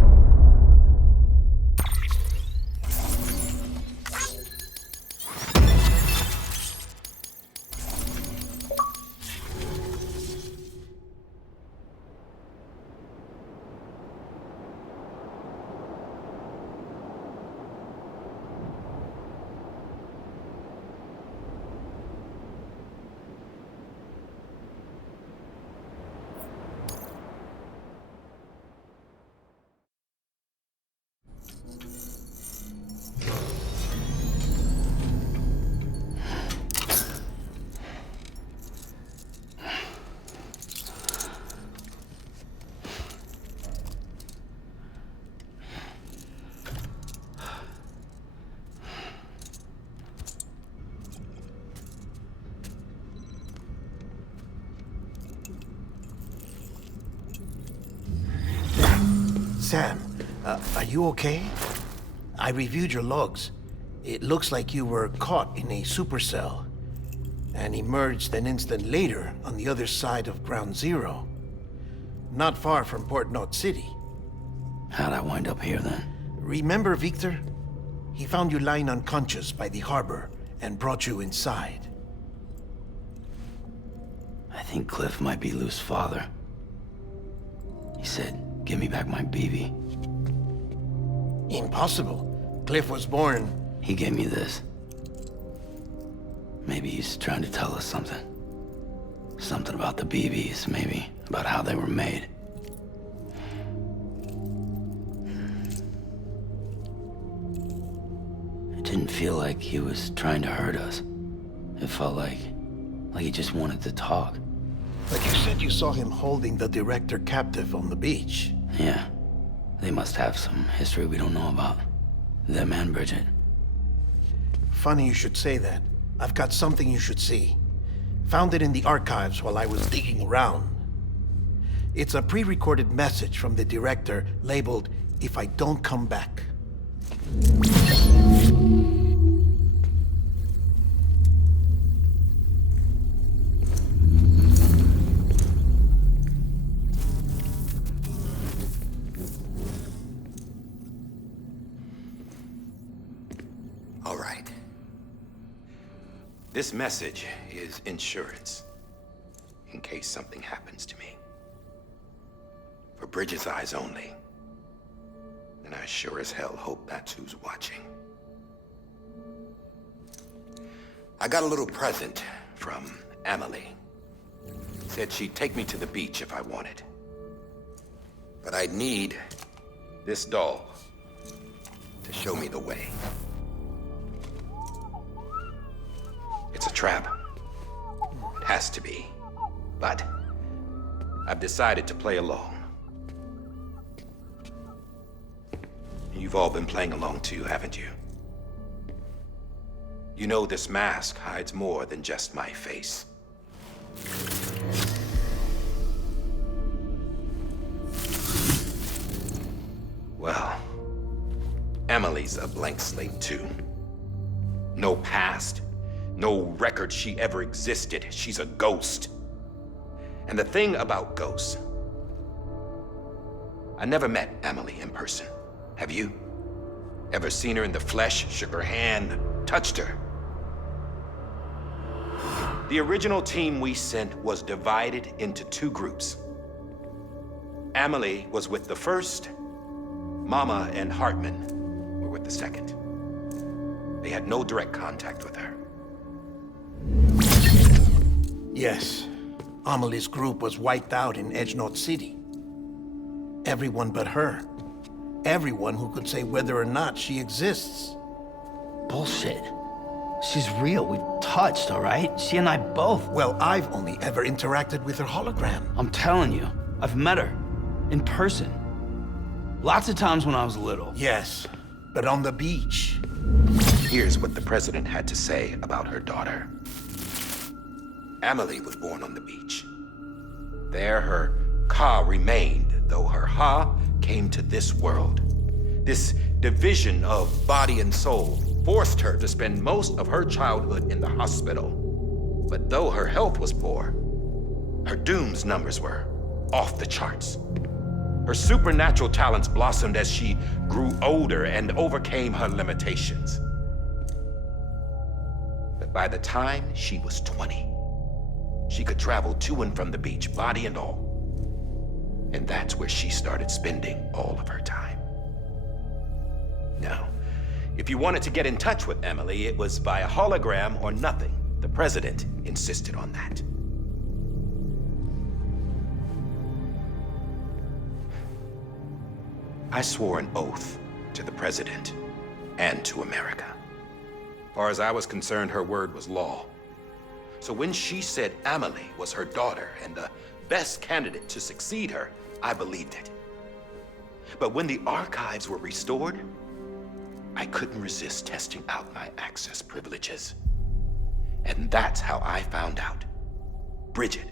Sam, are you okay? I reviewed your logs. It looks like you were caught in a supercell and emerged an instant later on the other side of Ground Zero. Not far from Port Knot City. How'd I wind up here then? Remember Victor? He found you lying unconscious by the harbor and brought you inside. I think Cliff might be Lou's father. He said, "Give me back my BB." Impossible. Cliff was born... He gave me this. Maybe he's trying to tell us something. Something about the BBs, maybe. About how they were made. It didn't feel like he was trying to hurt us. It felt like he just wanted to talk. But you said you saw him holding the director captive on the beach. Yeah. They must have some history we don't know about. Them and Bridget. Funny you should say that. I've got something you should see. Found it in the archives while I was digging around. It's a pre-recorded message from the director labeled, "If I Don't Come Back." All right. This message is insurance, in case something happens to me. For Bridges' eyes only. And I sure as hell hope that's who's watching. I got a little present from Emily. Said she'd take me to the beach if I wanted. But I'd need this doll to show me the way. It's a trap. It has to be. But I've decided to play along. You've all been playing along too, haven't you? You know this mask hides more than just my face. Well, Emily's a blank slate too. No past, no record she ever existed. She's a ghost. And the thing about ghosts, I never met Emily in person. Have you? Ever seen her in the flesh, shook her hand, touched her? The original team we sent was divided into two groups. Emily was with the first. Mama and Hartman were with the second. They had no direct contact with her. Yes. Amelie's group was wiped out in Edge North City. Everyone but her. Everyone who could say whether or not she exists. Bullshit. She's real. We've touched, all right? She and I both. Well, I've only ever interacted with her hologram. I'm telling you, I've met her. In person. Lots of times when I was little. Yes, but on the beach. Here's what the president had to say about her daughter. Emily was born on the beach. There her ka remained, though her ha came to this world. This division of body and soul forced her to spend most of her childhood in the hospital. But though her health was poor, her dooms numbers were off the charts. Her supernatural talents blossomed as she grew older and overcame her limitations. But by the time she was 20, she could travel to and from the beach, body and all. And that's where she started spending all of her time. Now, if you wanted to get in touch with Emily, it was via hologram or nothing. The president insisted on that. I swore an oath to the president and to America. As far as I was concerned, her word was law. So when she said Emily was her daughter and the best candidate to succeed her, I believed it. But when the archives were restored, I couldn't resist testing out my access privileges. And that's how I found out Bridget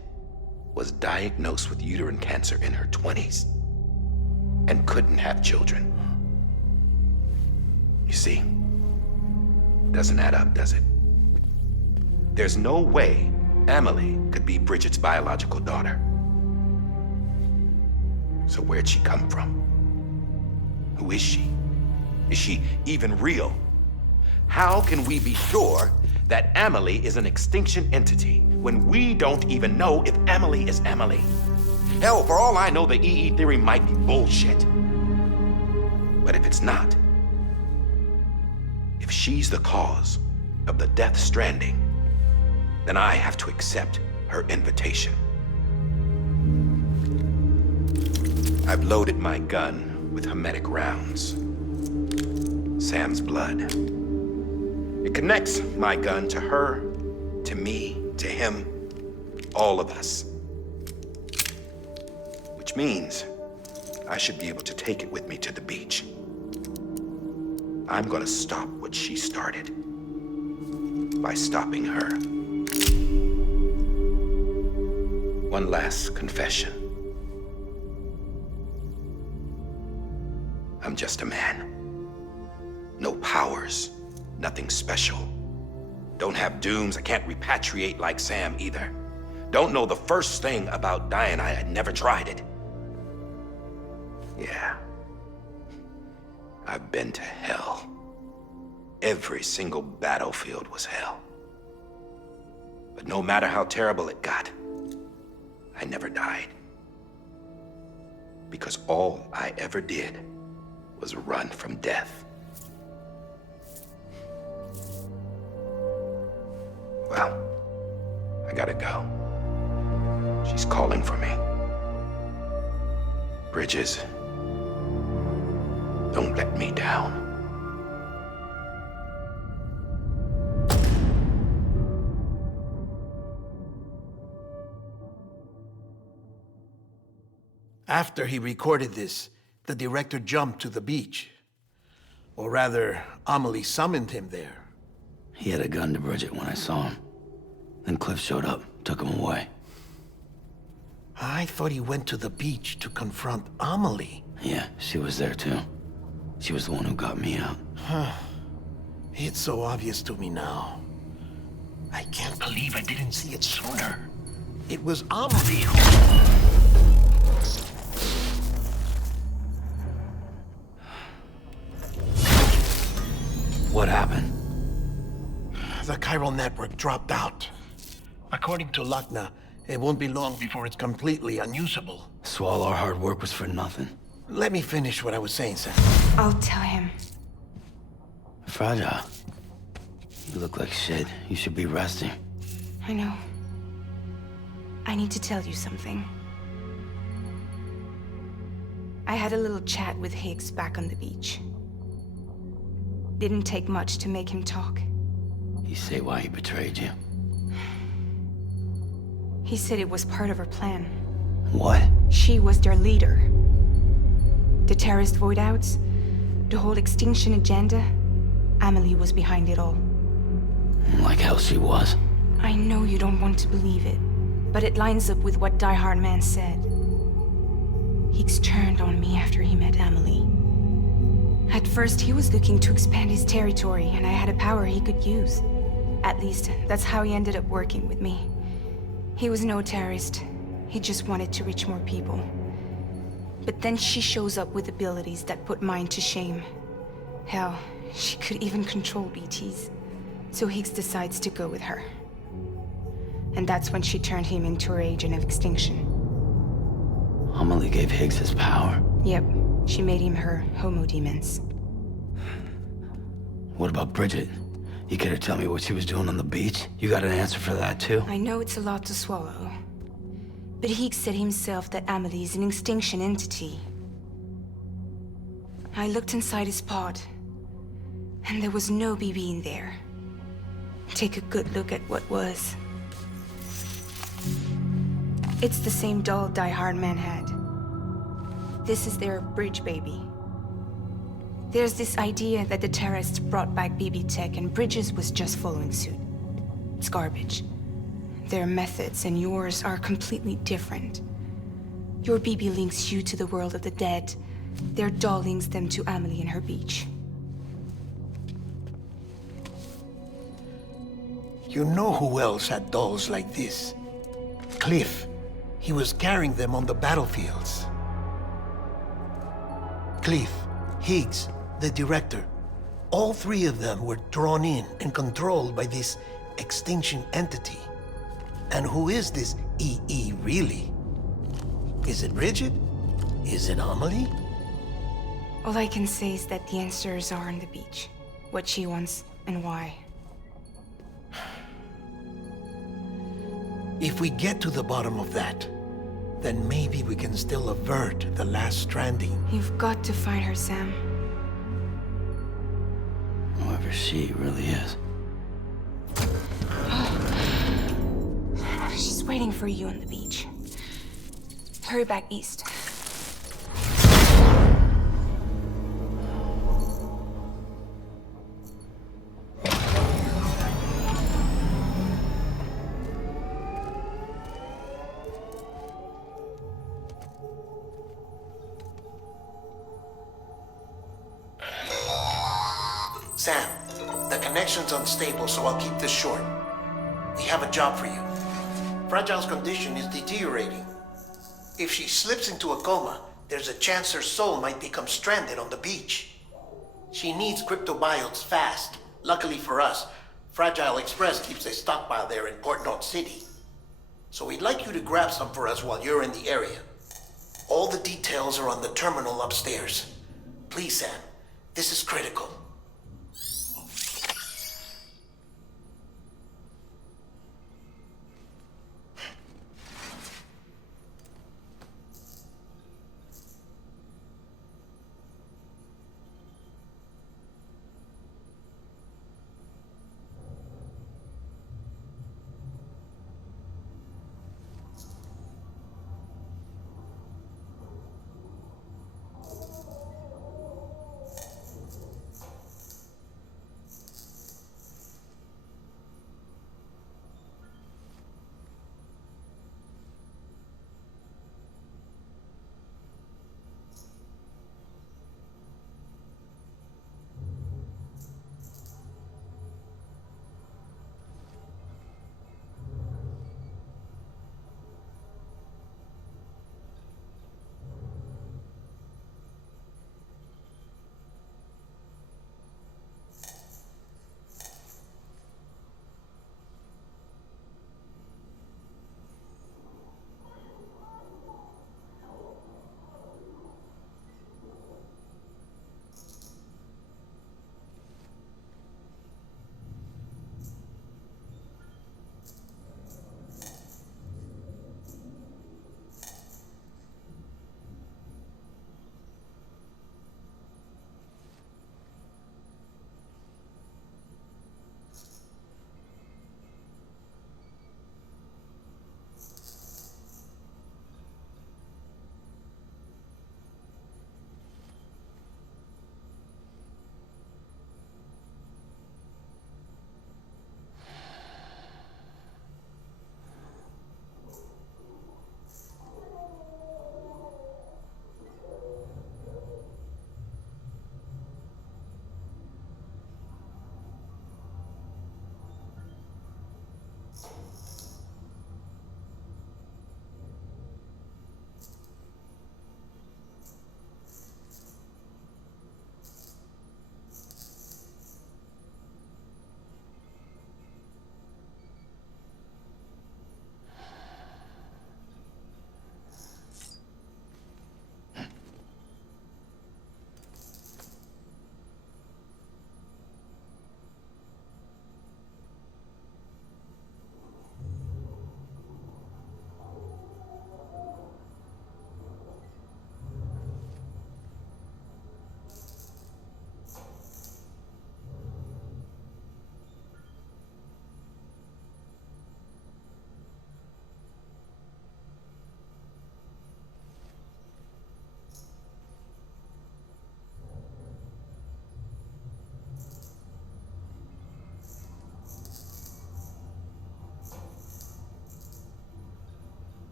was diagnosed with uterine cancer in her 20s and couldn't have children. You see, doesn't add up, does it? There's no way Emily could be Bridget's biological daughter. So where'd she come from? Who is she? Is she even real? How can we be sure that Emily is an extinction entity when we don't even know if Emily is Emily? Hell, for all I know, the EE theory might be bullshit. But if it's not, if she's the cause of the Death Stranding, then I have to accept her invitation. I've loaded my gun with hermetic rounds. Sam's blood. It connects my gun to her, to me, to him, all of us. Which means I should be able to take it with me to the beach. I'm gonna stop what she started by stopping her. One last confession. I'm just a man. No powers, nothing special. Don't have dooms, I can't repatriate like Sam either. Don't know the first thing about dying, I had never tried it. Yeah. I've been to hell. Every single battlefield was hell. But no matter how terrible it got, I never died. Because all I ever did was run from death. Well, I gotta go. She's calling for me. Bridges, don't let me down. After he recorded this, the director jumped to the beach. Or rather, Amelie summoned him there. He had a gun to Bridget when I saw him. Then Cliff showed up, took him away. I thought he went to the beach to confront Amelie. Yeah, she was there too. She was the one who got me out. It's so obvious to me now. I can't believe I didn't see it sooner. It was Amelie who... What happened? The Chiral Network dropped out. According to Lachna, it won't be long before it's completely unusable. So all our hard work was for nothing. Let me finish what I was saying, Sam. I'll tell him. Fragile. You look like shit. You should be resting. I know. I need to tell you something. I had a little chat with Higgs back on the beach. Didn't take much to make him talk. You say why he betrayed you? He said it was part of her plan. What? She was their leader. The terrorist void-outs, the whole extinction agenda, Amelie was behind it all. Like hell she was. I know you don't want to believe it, but it lines up with what Die Hard Man said. Higgs turned on me after he met Amelie. At first, he was looking to expand his territory, and I had a power he could use. At least, that's how he ended up working with me. He was no terrorist. He just wanted to reach more people. But then she shows up with abilities that put mine to shame. Hell, she could even control BTs. So Higgs decides to go with her. And that's when she turned him into her agent of extinction. Amelie gave Higgs his power? Yep. She made him her homo demons. What about Bridget? You care to tell me what she was doing on the beach? You got an answer for that too? I know it's a lot to swallow. But Higgs said himself that Amelie is an extinction entity. I looked inside his pod, and there was no BB in there. Take a good look at what was. It's the same doll Die Hard Man had. This is their bridge baby. There's this idea that the terrorists brought back BB tech and Bridges was just following suit. It's garbage. Their methods and yours are completely different. Your BB links you to the world of the dead. Their doll links them to Amelie and her beach. You know who else had dolls like this? Cliff. He was carrying them on the battlefields. Cliff, Higgs, the director, all three of them were drawn in and controlled by this extinction entity. And who is this EE really? Is it Bridget? Is it Amelie? All I can say is that the answers are on the beach. What she wants and why. If we get to the bottom of that, then maybe we can still avert the last stranding. You've got to find her, Sam. Whoever she really is. She's waiting for you on the beach. Hurry back east. Sam, the connection's unstable, so I'll keep this short. We have a job for you. Fragile's condition is deteriorating. If she slips into a coma, there's a chance her soul might become stranded on the beach. She needs cryptobiotes fast. Luckily for us, Fragile Express keeps a stockpile there in Port North City. So we'd like you to grab some for us while you're in the area. All the details are on the terminal upstairs. Please, Sam, this is critical.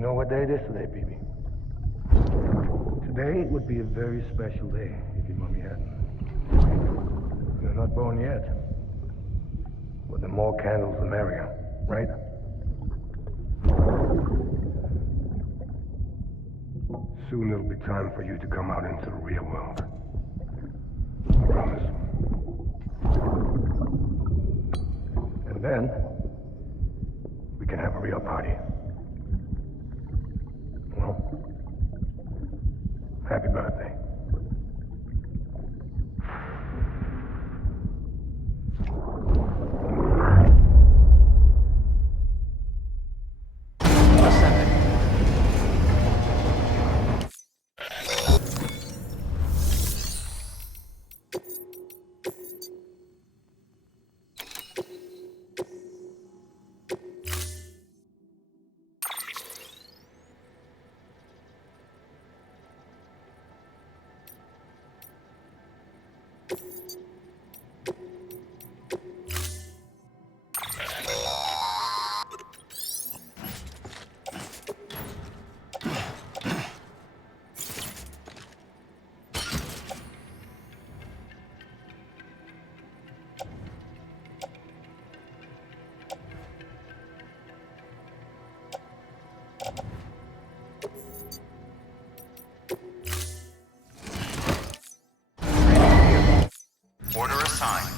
know what day it is today, BB? Today would be a very special day if your mommy hadn't. You're not born yet. But the more candles, the merrier, right? Soon it'll be time for you to come out into the real world. I promise. And then, we can have a real party. Well, happy birthday. Order assigned.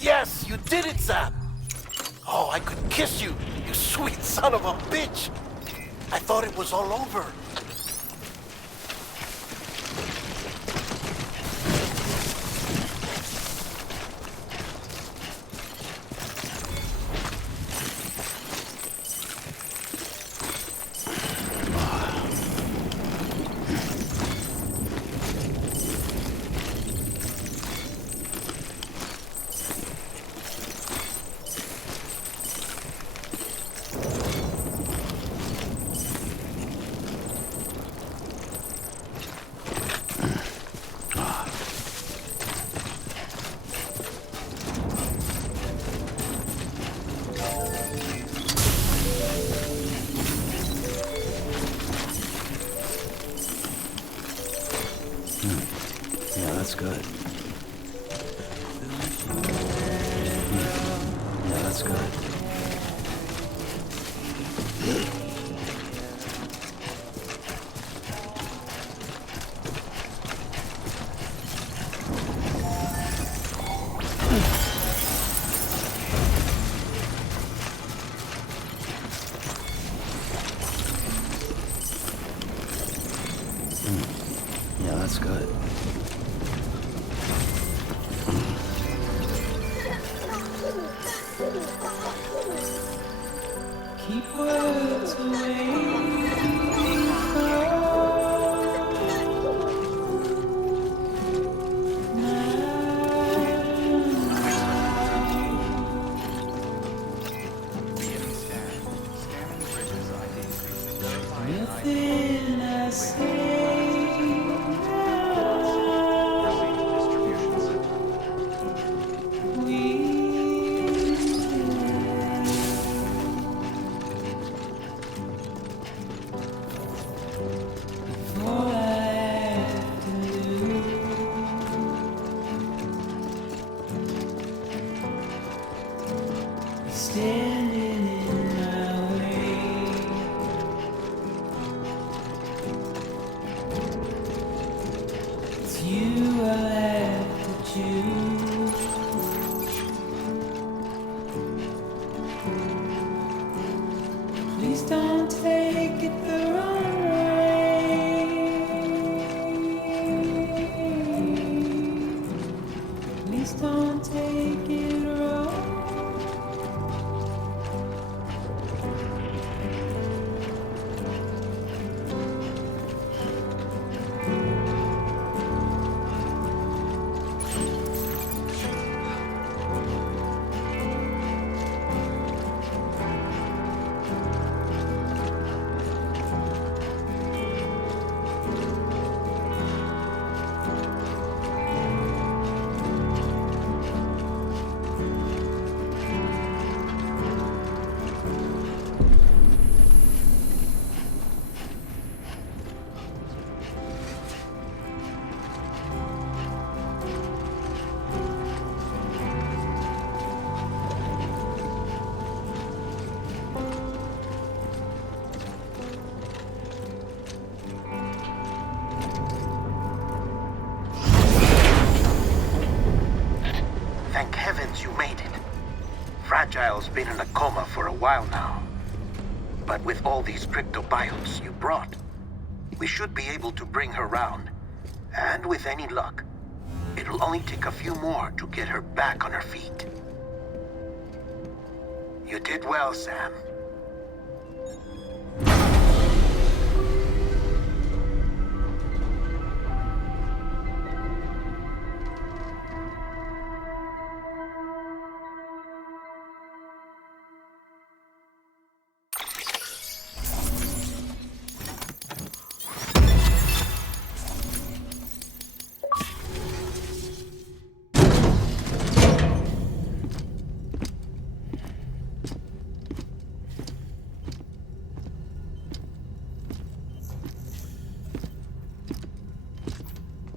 Yes, you did it, Sam! Oh, I could kiss you, you sweet son of a bitch! I thought it was all over. that's good. Yeah, that's good. Yeah, that's good. Keep words away. Nothing I say. Standing in my way. It's you I'll have to choose. Please don't take it the wrong way. Please don't take it wrong. Thank heavens you made it. Fragile's been in a coma for a while now. But with all these cryptobiotes you brought, we should be able to bring her round. And with any luck, it'll only take a few more to get her back on her feet. You did well, Sam.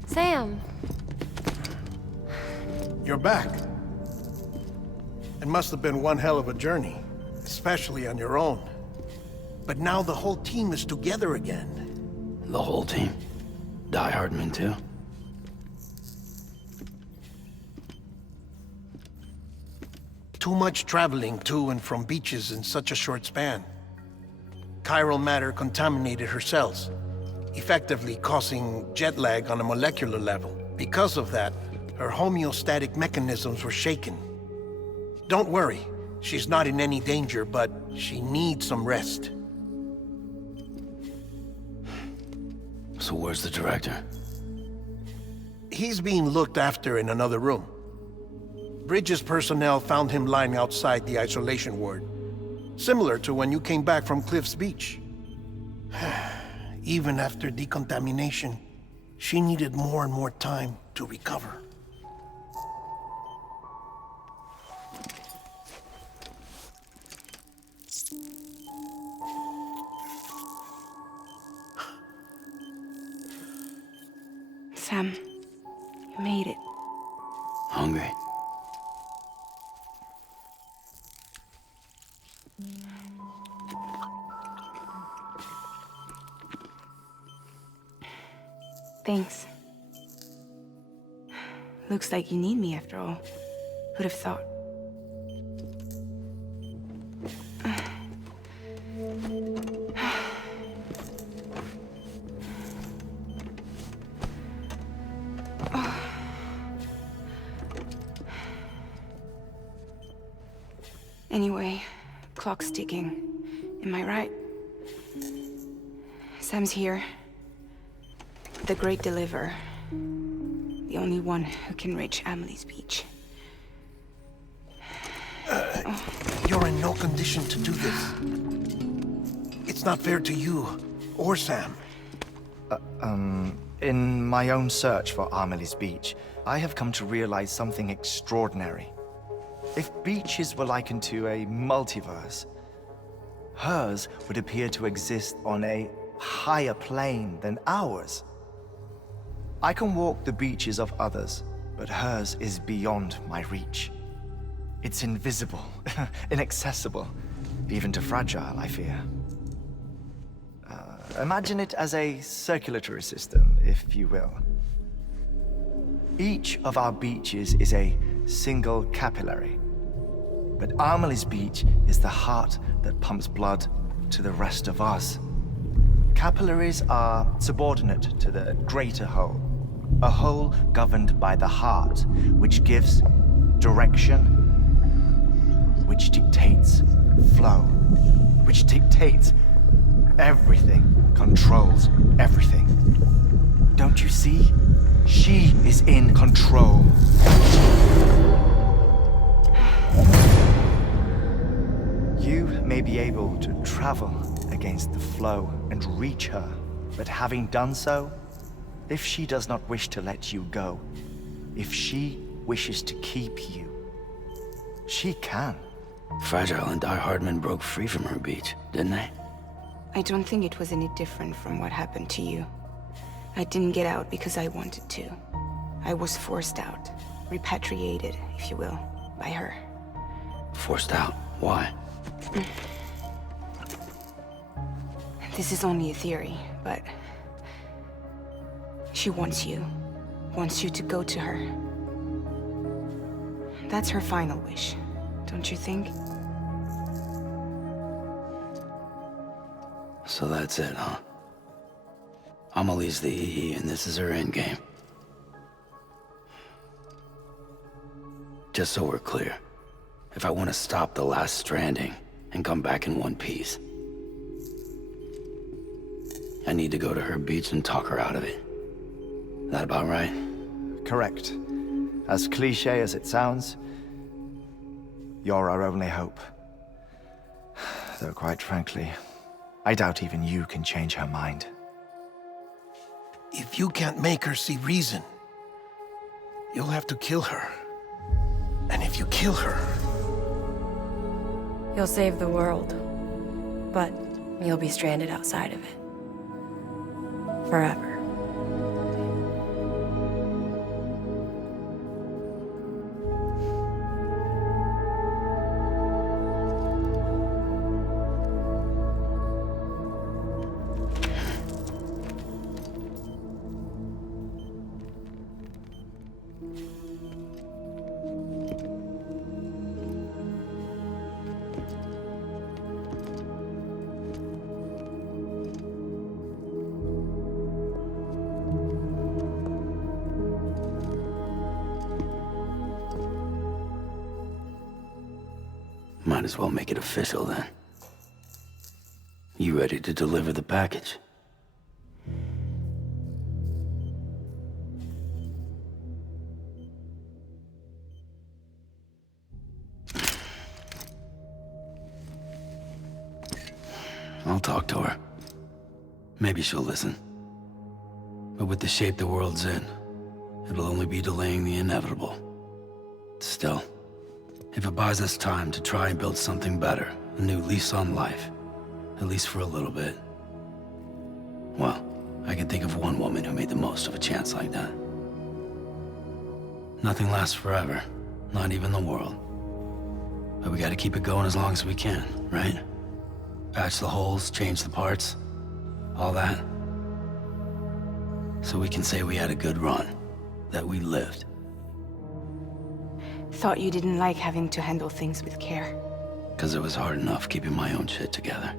Sam. You're back. It must have been one hell of a journey, especially on your own. But now the whole team is together again. The whole team? Die Hardman too? Too much traveling to and from beaches in such a short span. Chiral matter contaminated her cells, effectively causing jet lag on a molecular level. Because of that, her homeostatic mechanisms were shaken. Don't worry, she's not in any danger, but she needs some rest. So where's the director? He's being looked after in another room. Bridges personnel found him lying outside the isolation ward. Similar to when you came back from Cliff's Beach. Even after decontamination, she needed more and more time to recover. Sam, I made it. Hungry? Thanks. Looks like you need me after all. Who'd have thought? Anyway, clock's ticking. Am I right? Sam's here. The Great Deliverer. The only one who can reach Amelie's beach. You're in no condition to do this. It's not fair to you or Sam. In my own search for Amelie's beach, I have come to realize something extraordinary. If beaches were likened to a multiverse, hers would appear to exist on a higher plane than ours. I can walk the beaches of others, but hers is beyond my reach. It's invisible, inaccessible, even to fragile, I fear. Imagine it as a circulatory system, if you will. Each of our beaches is a single capillary, but Amelie's beach is the heart that pumps blood to the rest of us. Capillaries are subordinate to the greater whole, a whole governed by the heart, which gives direction, which dictates flow, which dictates everything, controls everything. Don't you see? She is in control. You may be able to travel against the flow and reach her, but having done so, if she does not wish to let you go, if she wishes to keep you, she can. Fragile and Die Hardman broke free from her beach, didn't they? I don't think it was any different from what happened to you. I didn't get out because I wanted to. I was forced out, repatriated, if you will, by her. Forced out? Why? This is only a theory, but she wants you to go to her. That's her final wish, don't you think? So that's it, huh? Amelie's the EE, and this is her endgame. Just so we're clear, if I want to stop the last stranding and come back in one piece, I need to go to her beach and talk her out of it. That about right? Correct. As cliché as it sounds, you're our only hope. Though quite frankly, I doubt even you can change her mind. If you can't make her see reason, you'll have to kill her. And if you kill her... You'll save the world, but you'll be stranded outside of it. Forever. Might as well make it official then. You ready to deliver the package? I'll talk to her. Maybe she'll listen. But with the shape the world's in, it'll only be delaying the inevitable. Still, if it buys us time to try and build something better, a new lease on life, at least for a little bit, well, I can think of one woman who made the most of a chance like that. Nothing lasts forever, not even the world. But we gotta keep it going as long as we can, right? Patch the holes, change the parts, all that. So we can say we had a good run, that we lived. Thought you didn't like having to handle things with care. 'Cause it was hard enough keeping my own shit together.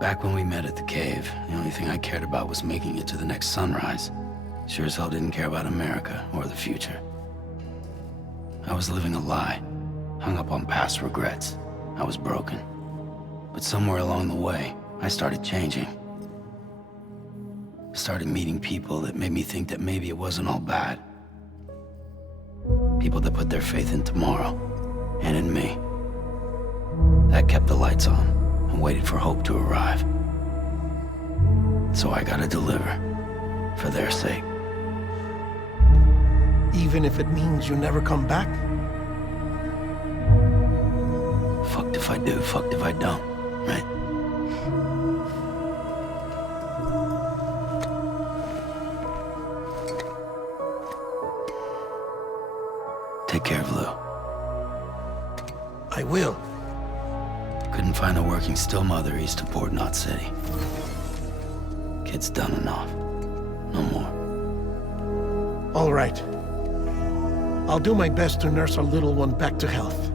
Back when we met at the cave, the only thing I cared about was making it to the next sunrise. Sure as hell didn't care about America or the future. I was living a lie, hung up on past regrets. I was broken. But somewhere along the way, I started changing. Started meeting people that made me think that maybe it wasn't all bad. People that put their faith in tomorrow, and in me. That kept the lights on, and waited for hope to arrive. So I gotta deliver, for their sake. Even if it means you never come back? Fucked if I do, fucked if I don't, right? Take care of Lou. I will. Couldn't find a working still mother east of Port Knot City. Kid's done enough. No more. All right. I'll do my best to nurse our little one back to health.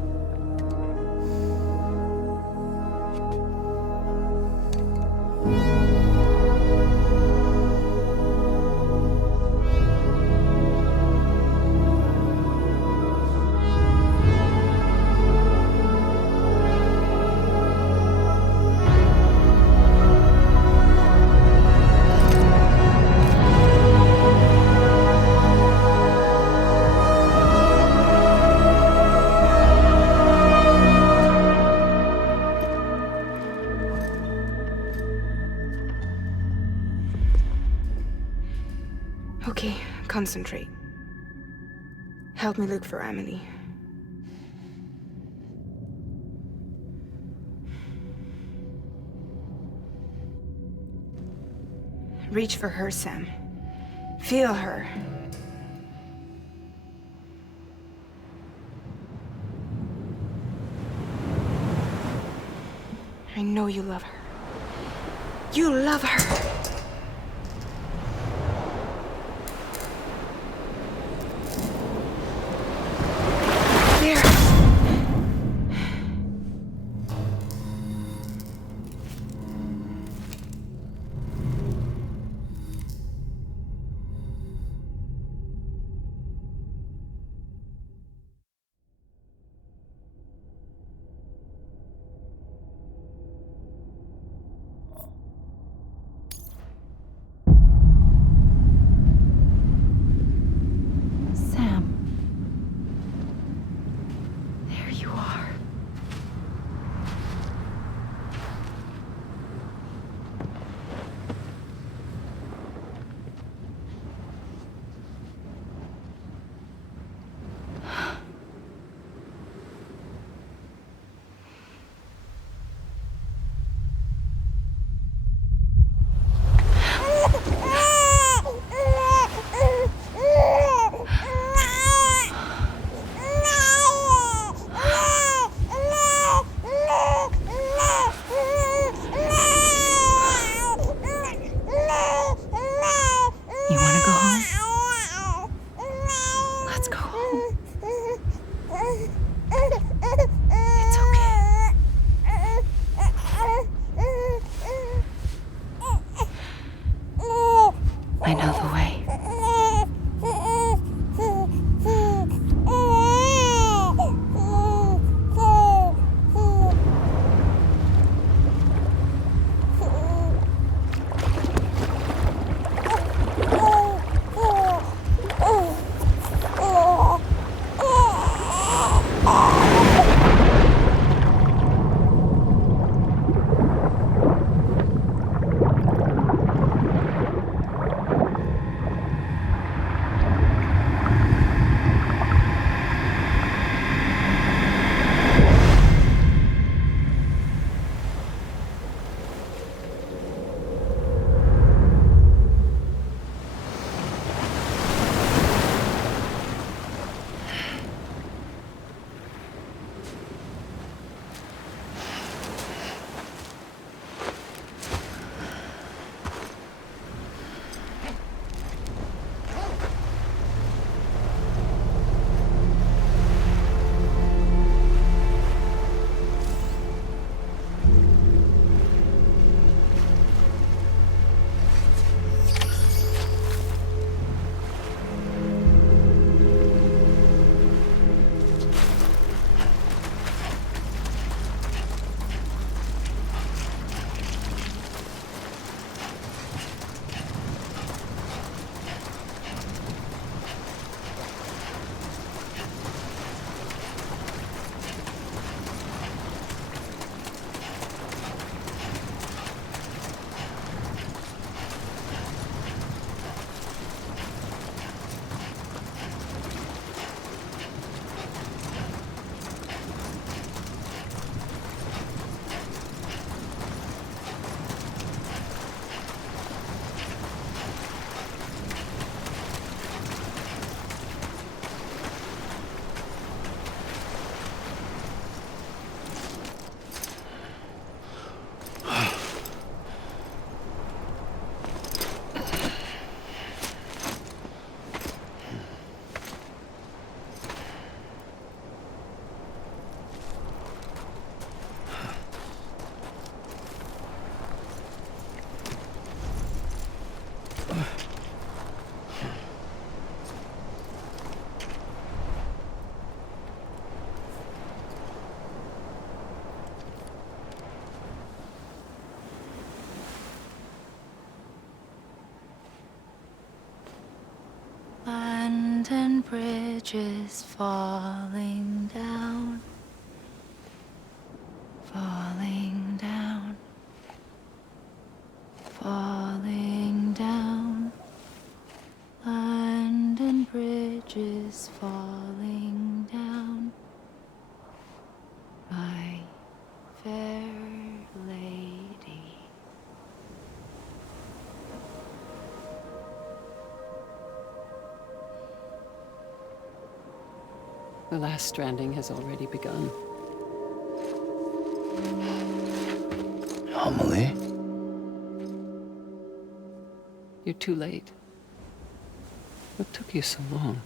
Okay, concentrate. Help me look for Emily. Reach for her, Sam. Feel her. I know you love her. You love her! bridges falling down, falling down, falling down. London bridges falling down, my fair lady. The last stranding has already begun. Amelie? You're too late. What took you so long?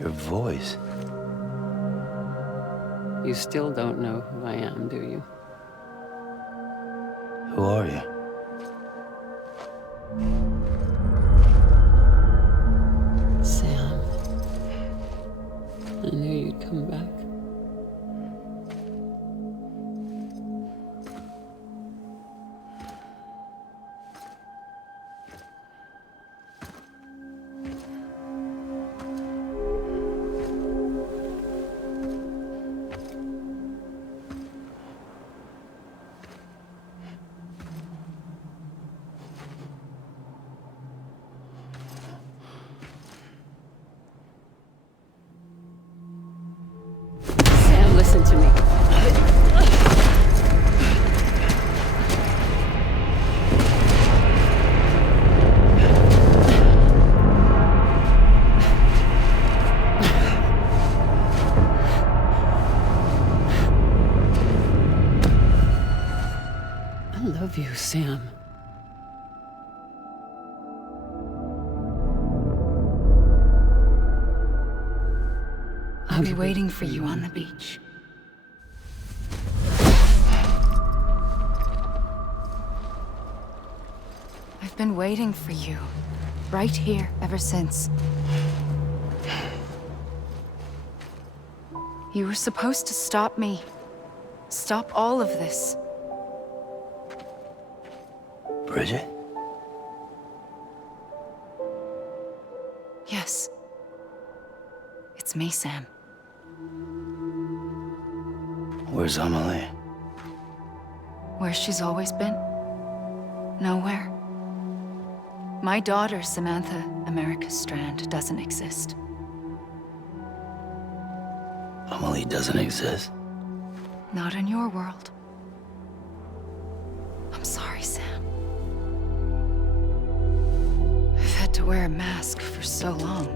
Your voice. You still don't know who I am, do you? Who are you? Sam. I knew you'd come back. Listen to me. I love you, Sam. I'll be waiting for you on the beach. I've been waiting for you, right here, ever since. You were supposed to stop me. Stop all of this. Bridget? Yes. It's me, Sam. Where's Amelie? Where she's always been. Nowhere. My daughter, Samantha America Strand, doesn't exist. Amelie doesn't exist? Not in your world. I'm sorry, Sam. I've had to wear a mask for so long.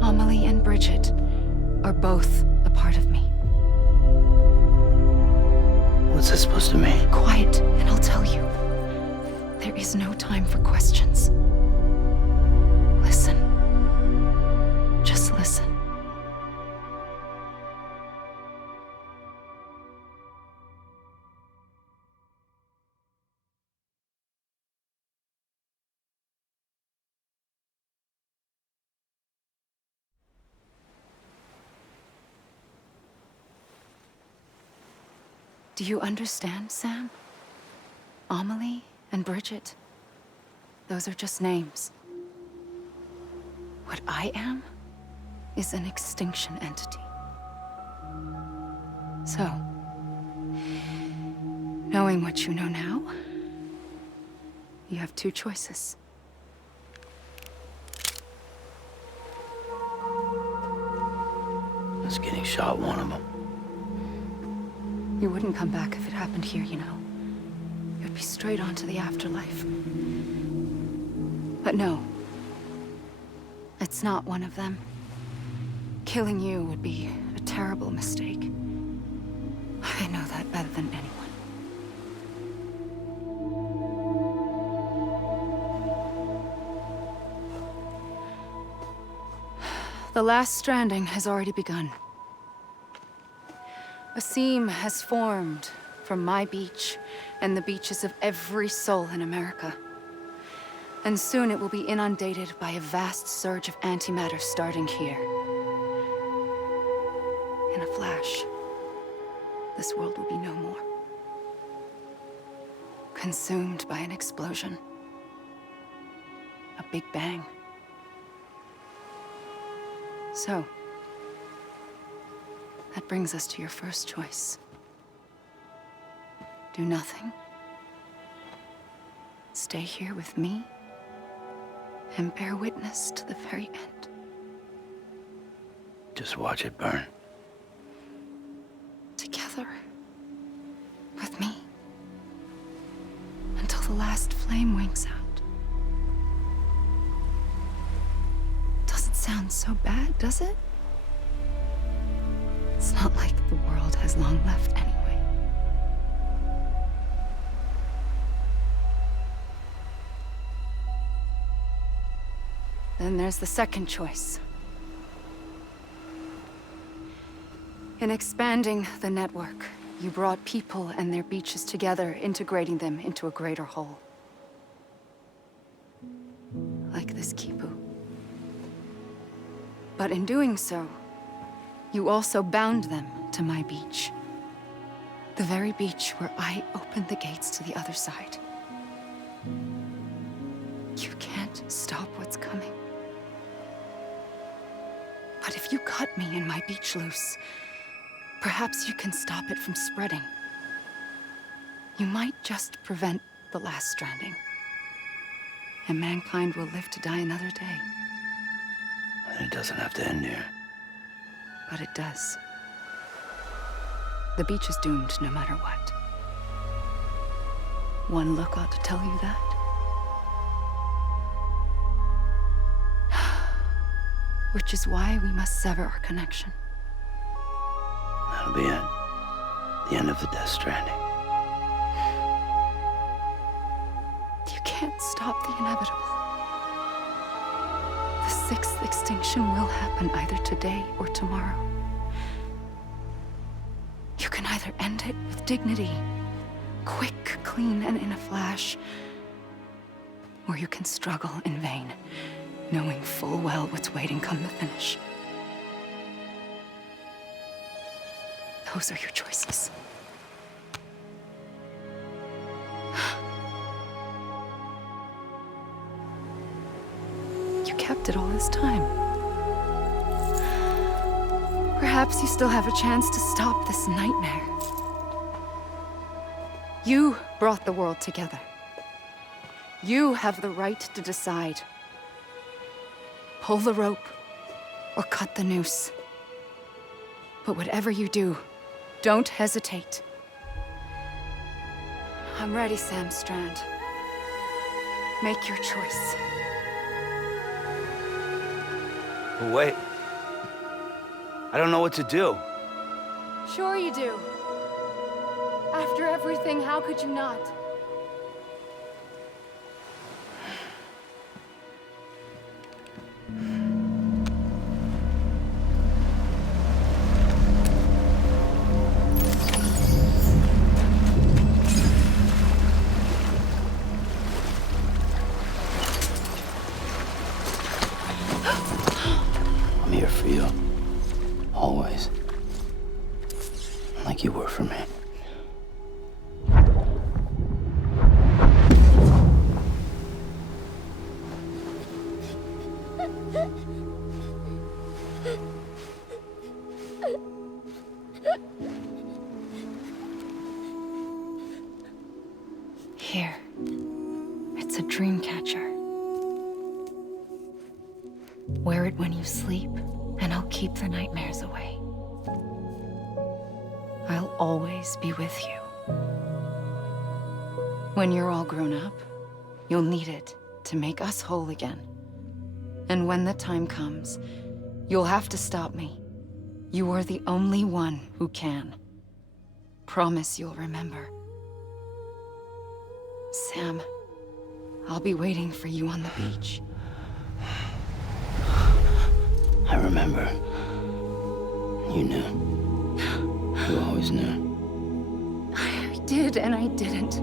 Amelie and Bridget are both a part of me. What's that supposed to mean? Quiet, and I'll tell you. There is no time for questions. Listen. Just listen. Do you understand, Sam? Amelie and Bridget, those are just names. What I am is an extinction entity. So, knowing what you know now, you have two choices. Is getting shot one of them? You wouldn't come back if it happened here, you know. You'd be straight on to the afterlife. But no. It's not one of them. Killing you would be a terrible mistake. I know that better than anyone. The last stranding has already begun. A seam has formed from my beach and the beaches of every soul in America. And soon it will be inundated by a vast surge of antimatter starting here. In a flash, this world will be no more. Consumed by an explosion. a big bang. So, that brings us to your first choice. Do nothing. Stay here with me and bear witness to the very end. Just watch it burn. Together. With me. Until the last flame winks out. Doesn't sound so bad, does it? It's not like the world has long left anyway. Then there's the second choice. In expanding the network, you brought people and their beaches together, integrating them into a greater whole. Like this kipu. But in doing so, you also bound them to my beach. The very beach where I opened the gates to the other side. You can't stop what's coming. But if you cut me and my beach loose, perhaps you can stop it from spreading. You might just prevent the last stranding. And mankind will live to die another day. And it doesn't have to end here. But it does. The beach is doomed no matter what. One look ought to tell you that. Which is why we must sever our connection. That'll be it. The end of the Death Stranding. You can't stop the inevitable. The sixth extinction will happen either today or tomorrow. You can either end it with dignity, quick, clean, and in a flash, or you can struggle in vain, knowing full well what's waiting come the finish. Those are your choices. You kept it all this time. Perhaps you still have a chance to stop this nightmare. You brought the world together. You have the right to decide. Pull the rope or cut the noose. But whatever you do, don't hesitate. I'm ready, Sam Strand. Make your choice. Wait. I don't know what to do. Sure you do. After everything, how could you not? I'm here for you. Always. Like you were for me. Here. It's a dream catcher. Wear it when you sleep, and I'll keep the nightmares away. I'll always be with you. When you're all grown up, you'll need it to make us whole again. And when the time comes, you'll have to stop me. You are the only one who can. Promise you'll remember. Sam, I'll be waiting for you on the beach. I remember. You knew. You always knew. I did and I didn't.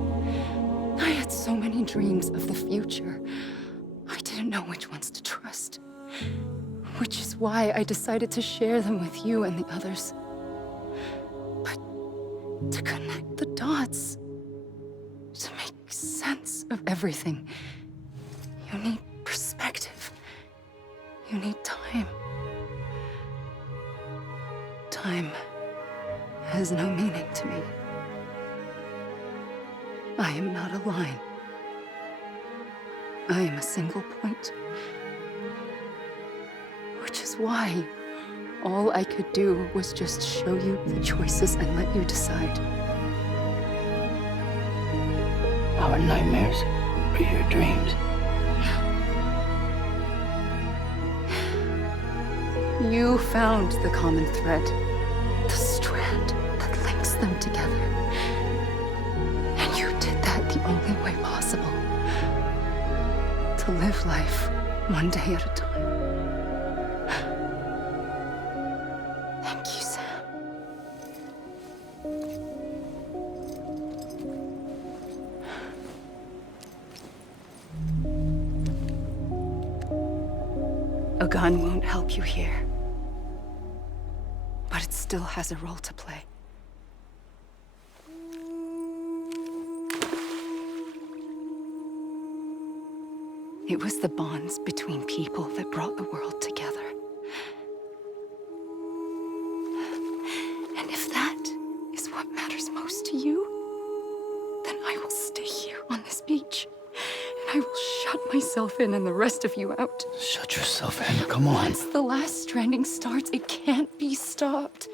I had so many dreams of the future. I didn't know which ones to trust. Which is why I decided to share them with you and the others. But to connect the dots, to make sense of everything, you need perspective. You need time. Time has no meaning to me. I am not a line. I am a single point. Which is why all I could do was just show you the choices and let you decide. Our nightmares are your dreams. You found the common thread, the strand that links them together. And you did that the only way possible. To live life one day at a time. Thank you, Sam. A gun won't help you here. But it still has a role to play. It was the bonds between people that brought the world together. And if that is what matters most to you, then I will stay here on this beach. And I will shut myself in and the rest of you out. Shut yourself in, come on. Once the last stranding starts, it can't be stopped.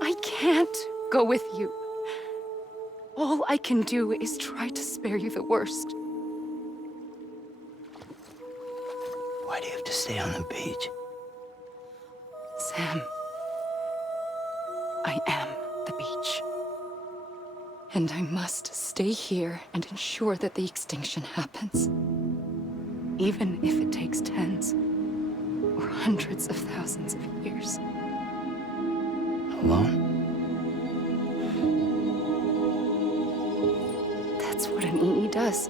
I can't go with you. All I can do is try to spare you the worst. Why do you have to stay on the beach? Sam, I am the beach. And I must stay here and ensure that the extinction happens. Even if it takes tens or hundreds of thousands of years. Alone? That's what an EE does.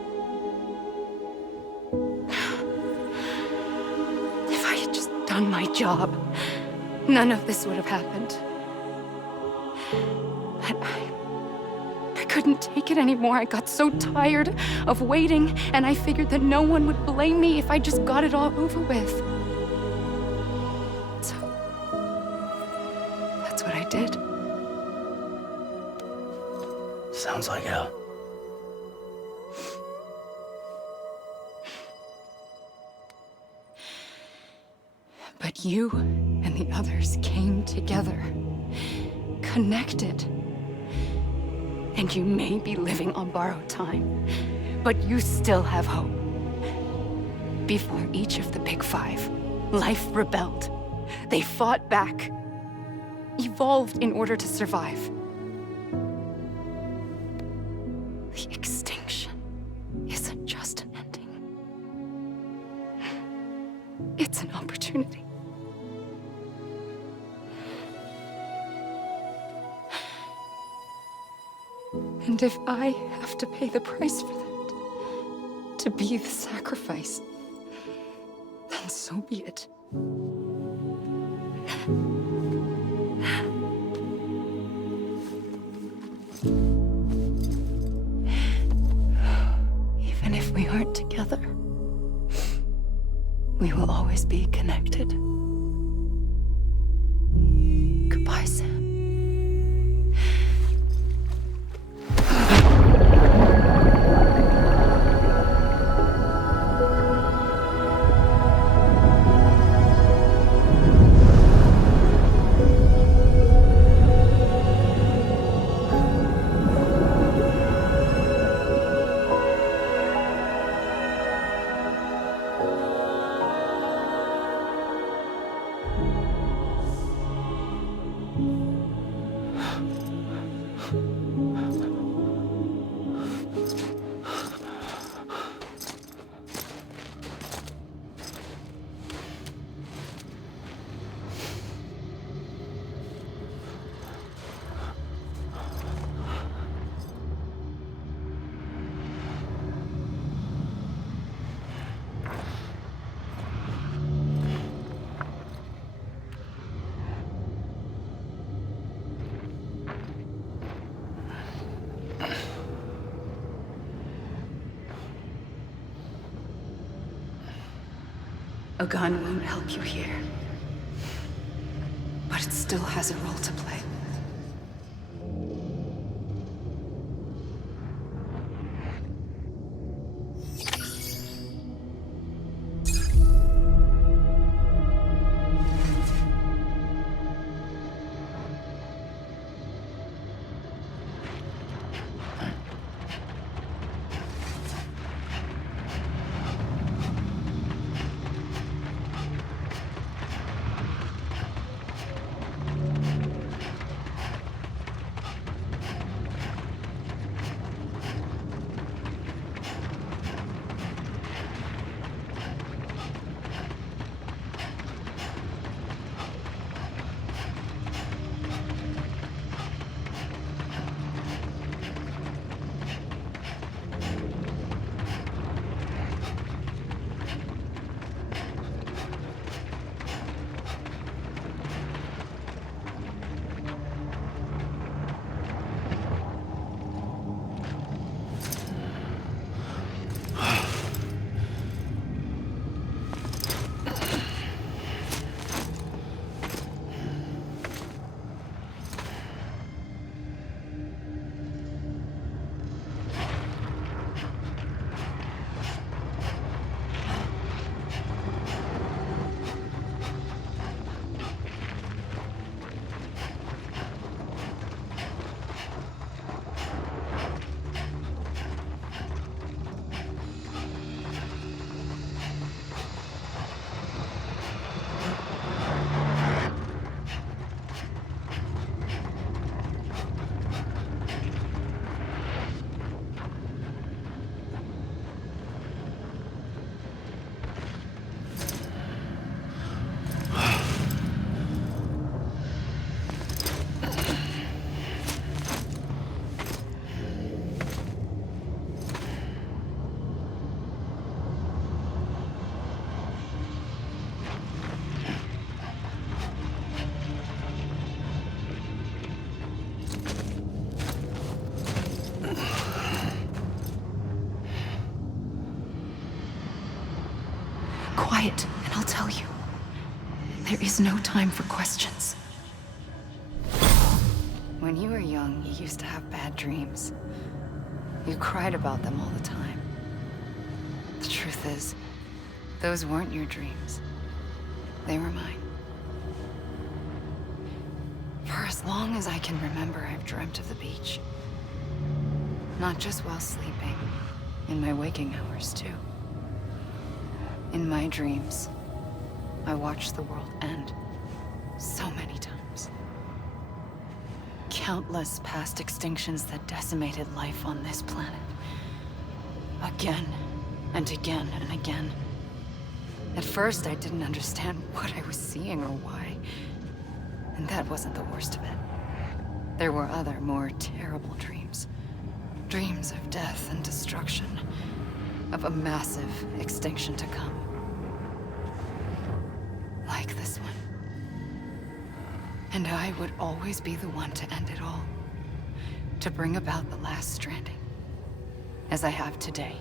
If I had just done my job, none of this would have happened. But I couldn't take it anymore. I got so tired of waiting, and I figured that no one would blame me if I just got it all over with. So, that's what I did. Sounds like hell. But you and the others came together, connected. And you may be living on borrowed time, but you still have hope. Before each of the Big Five, life rebelled. They fought back, evolved in order to survive. The extinction isn't just an ending. It's an opportunity. And if I have to pay the price for that, to be the sacrifice, then so be it. Even if we aren't together, we will always be connected. Goodbye, Sam. A gun won't help you here. But it still has a role to play. Quiet, and I'll tell you. There is no time for questions. When you were young, you used to have bad dreams. You cried about them all the time. The truth is, those weren't your dreams. They were mine. For as long as I can remember, I've dreamt of the beach. Not just while sleeping, in my waking hours, too. In my dreams, I watched the world end so many times. Countless past extinctions that decimated life on this planet. Again, and again, and again. At first, I didn't understand what I was seeing or why. And that wasn't the worst of it. There were other, more terrible dreams. Dreams of death and destruction. Of a massive extinction to come. Like this one. And I would always be the one to end it all. To bring about the last stranding. As I have today.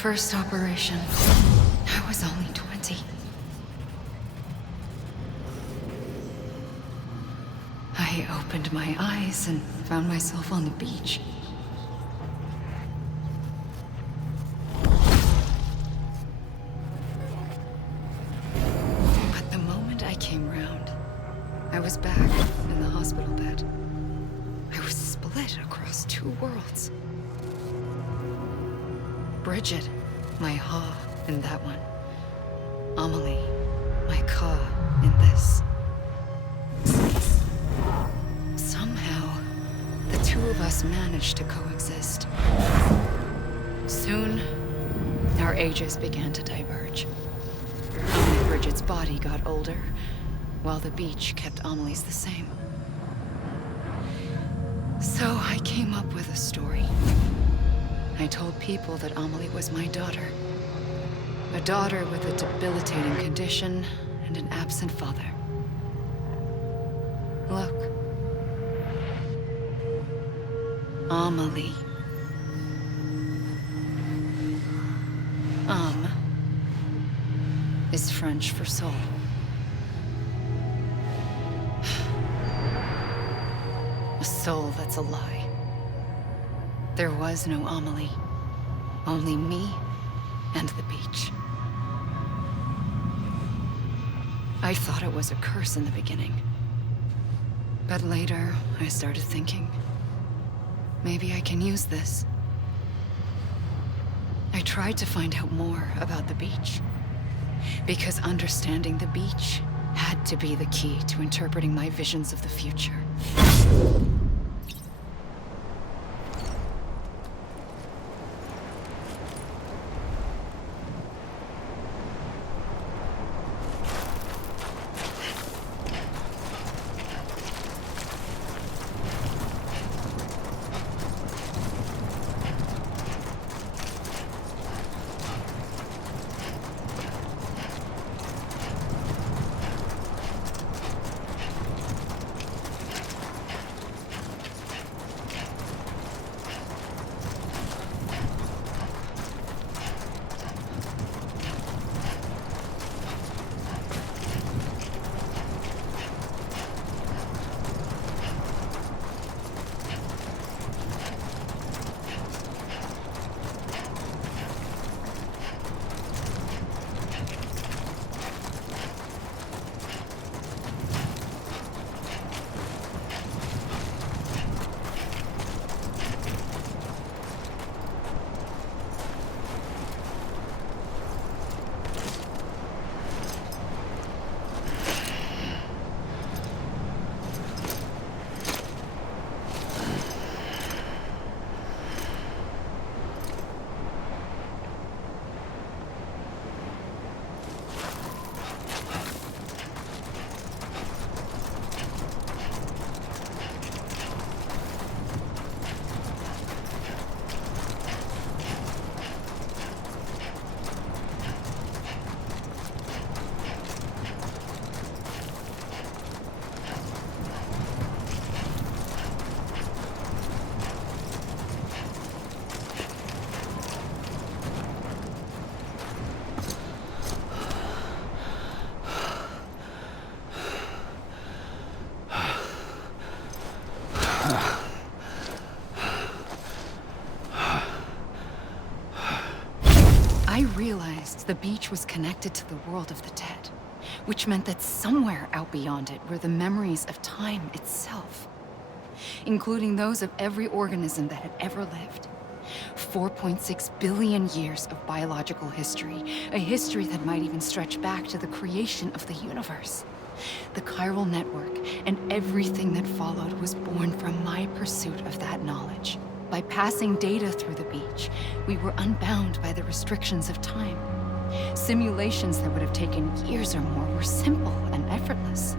first operation, I was only 20. I opened my eyes and found myself on the beach. But the moment I came round, I was back in the hospital bed. I was split across two worlds. Bridget, my ha in that one. Amelie, my ka in this. Somehow, the two of us managed to coexist. Soon, our ages began to diverge. Only Bridget's body got older, while the beach kept Amelie's the same. So I came up with a story. I told people that Amelie was my daughter. A daughter with a debilitating condition and an absent father. Look. Amelie. Is French for soul. A soul that's a lie. There was no Amelie. Only me and the beach. I thought it was a curse in the beginning. But later, I started thinking, maybe I can use this. I tried to find out more about the beach. Because understanding the beach had to be the key to interpreting my visions of the future. I realized the beach was connected to the world of the dead, which meant that somewhere out beyond it were the memories of time itself, including those of every organism that had ever lived. 4.6 billion years of biological history, a history that might even stretch back to the creation of the universe. The Chiral Network and everything that followed was born from my pursuit of that knowledge. By passing data through the beach, we were unbound by the restrictions of time. Simulations that would have taken years or more were simple and effortless.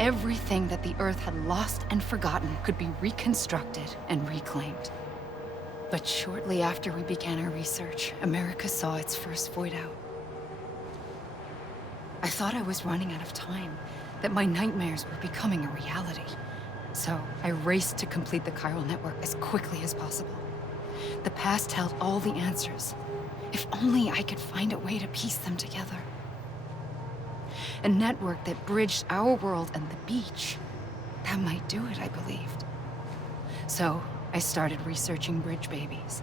Everything that the Earth had lost and forgotten could be reconstructed and reclaimed. But shortly after we began our research, America saw its first void out. I thought I was running out of time, that my nightmares were becoming a reality. So I raced to complete the Chiral Network as quickly as possible. The past held all the answers, If only I could find a way to piece them together. A network that bridged our world and the beach. That might do it, I believed. So, I started researching bridge babies,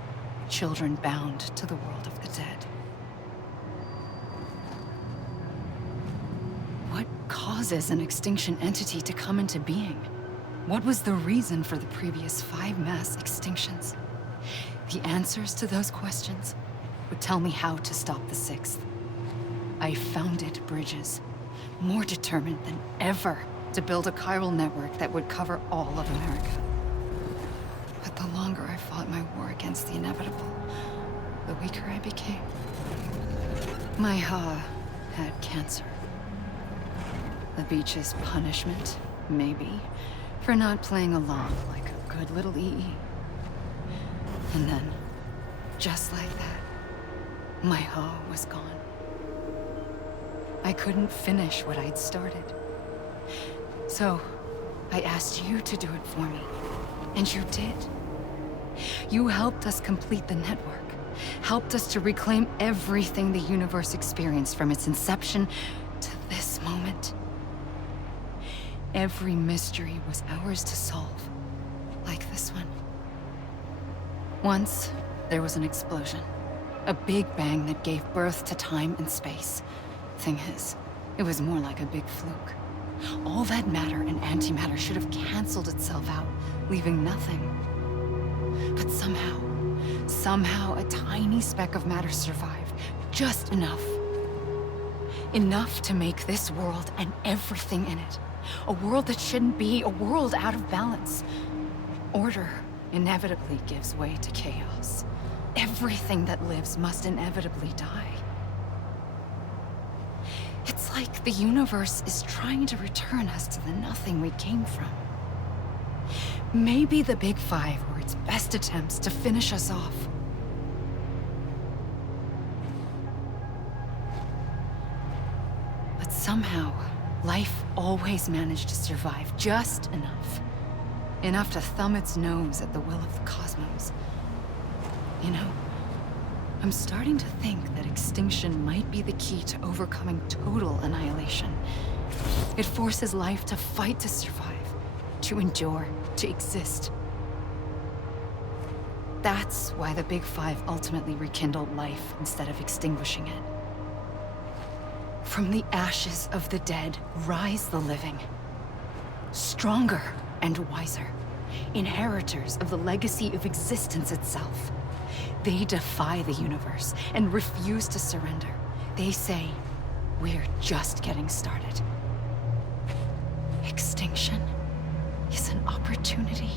children bound to the world of the dead. What causes an extinction entity to come into being? What was the reason for the previous 5 mass extinctions? The answers to those questions would tell me how to stop the 6th. I founded Bridges, more determined than ever to build a chiral network that would cover all of America. But the longer I fought my war against the inevitable, the weaker I became. My Ha had cancer. The beach's punishment, maybe, for not playing along like a good little EE. And then, just like that, my Ha was gone. I couldn't finish what I'd started. So, I asked you to do it for me. And you did. You helped us complete the network. Helped us to reclaim everything the universe experienced from its inception to this moment. Every mystery was ours to solve. Like this one. Once, there was an explosion. A big bang that gave birth to time and space. Thing is, it was more like a big fluke. All that matter and antimatter should have canceled itself out, leaving nothing. But somehow a tiny speck of matter survived. Just enough. Enough to make this world and everything in it. A world that shouldn't be, a world out of balance. Order inevitably gives way to chaos. Everything that lives must inevitably die. It's like the universe is trying to return us to the nothing we came from. Maybe the Big Five were its best attempts to finish us off. But somehow, life always managed to survive just enough. Enough to thumb its nose at the will of the cosmos. You know, I'm starting to think that extinction might be the key to overcoming total annihilation. It forces life to fight to survive, to endure, to exist. That's why the Big Five ultimately rekindled life instead of extinguishing it. From the ashes of the dead rise the living. Stronger and wiser. Inheritors of the legacy of existence itself. They defy the universe and refuse to surrender. They say, we're just getting started. Extinction is an opportunity.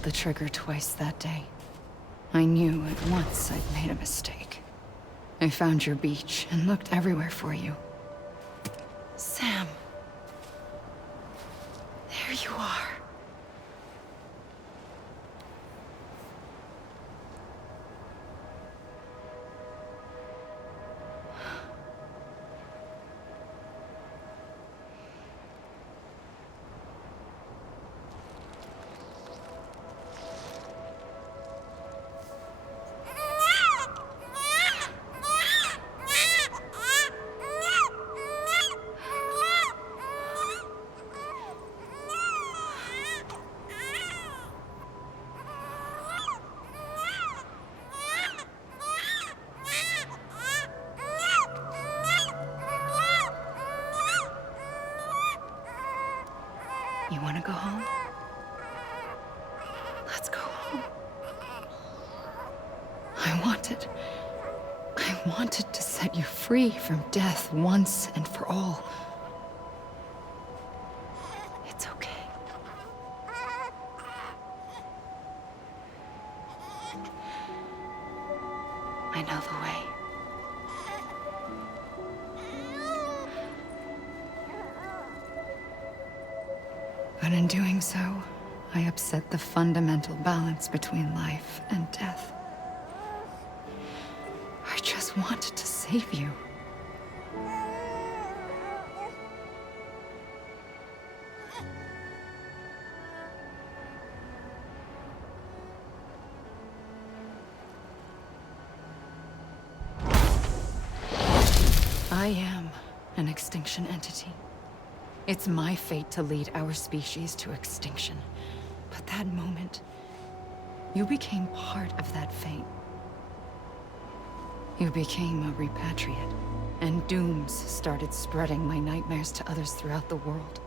pulled the trigger twice that day. I knew at once I'd made a mistake. I found your beach and looked everywhere for you. Sam. There you are. You want to go home? Let's go home. I wanted to set you free from death once and for all. It's okay. I know the way. But in doing so, I upset the fundamental balance between life and death. I just wanted to save you. I am an extinction entity. It's my fate to lead our species to extinction. But that moment, you became part of that fate. You became a repatriate, and dooms started spreading my nightmares to others throughout the world.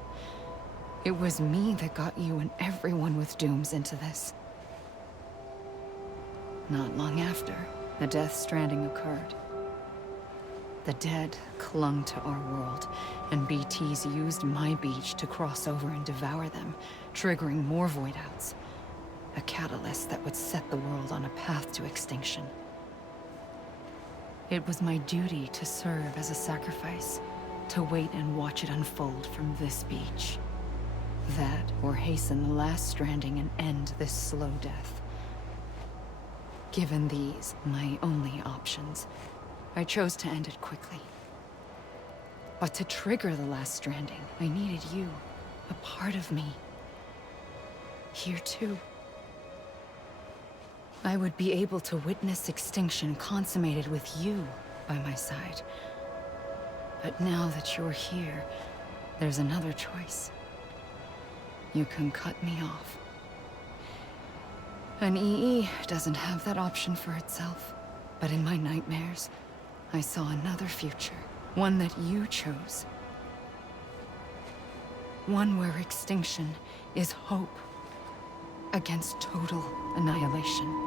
It was me that got you and everyone with dooms into this. Not long after, the Death Stranding occurred. The dead clung to our world, and BTs used my beach to cross over and devour them, triggering more void outs. A catalyst that would set the world on a path to extinction. It was my duty to serve as a sacrifice, to wait and watch it unfold from this beach. That, or hasten the last stranding and end this slow death. Given these, my only options, I chose to end it quickly. But to trigger the last stranding, I needed you, a part of me. Here too. I would be able to witness extinction consummated with you by my side. But now that you're here, there's another choice. You can cut me off. An EE doesn't have that option for itself. But in my nightmares, I saw another future. One that you chose. One where extinction is hope against total annihilation.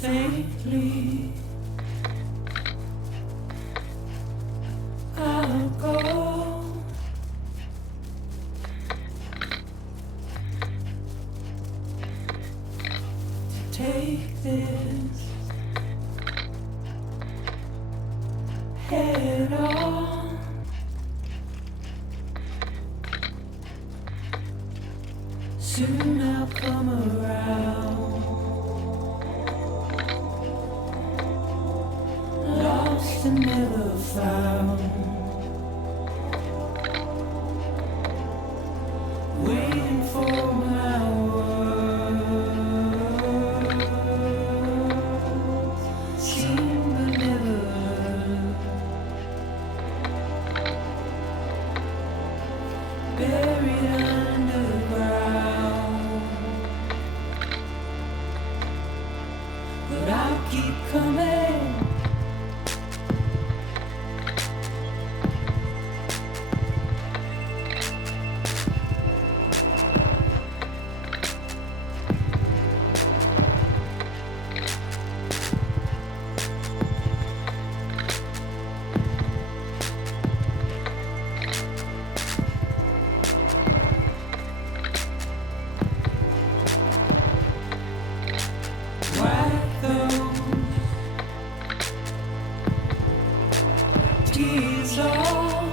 Faintly, I'll go. To take this head on. Soon I'll come around. Lost and never found. Wait. coming. Whack those tears off.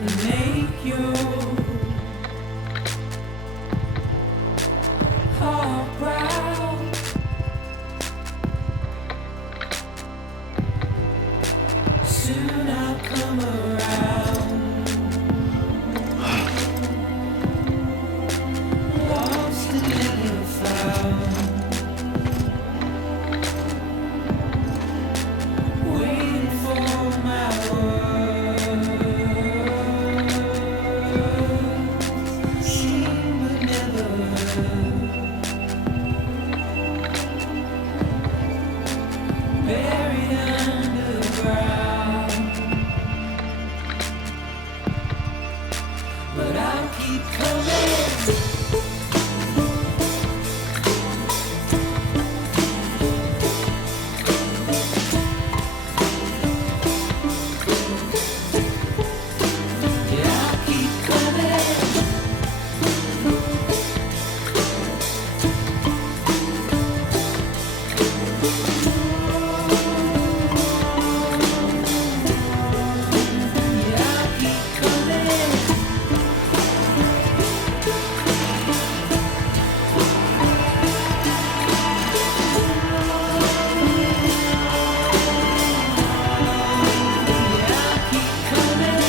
And make your heart proud. Soon I'll come around. Lost and never found. Waiting for my words. Seen but never heard. Buried underground. But I'll keep coming. Yeah, I'll keep coming. Yeah, I'll keep coming. Yeah, I'll keep coming. Yeah, I'll keep coming.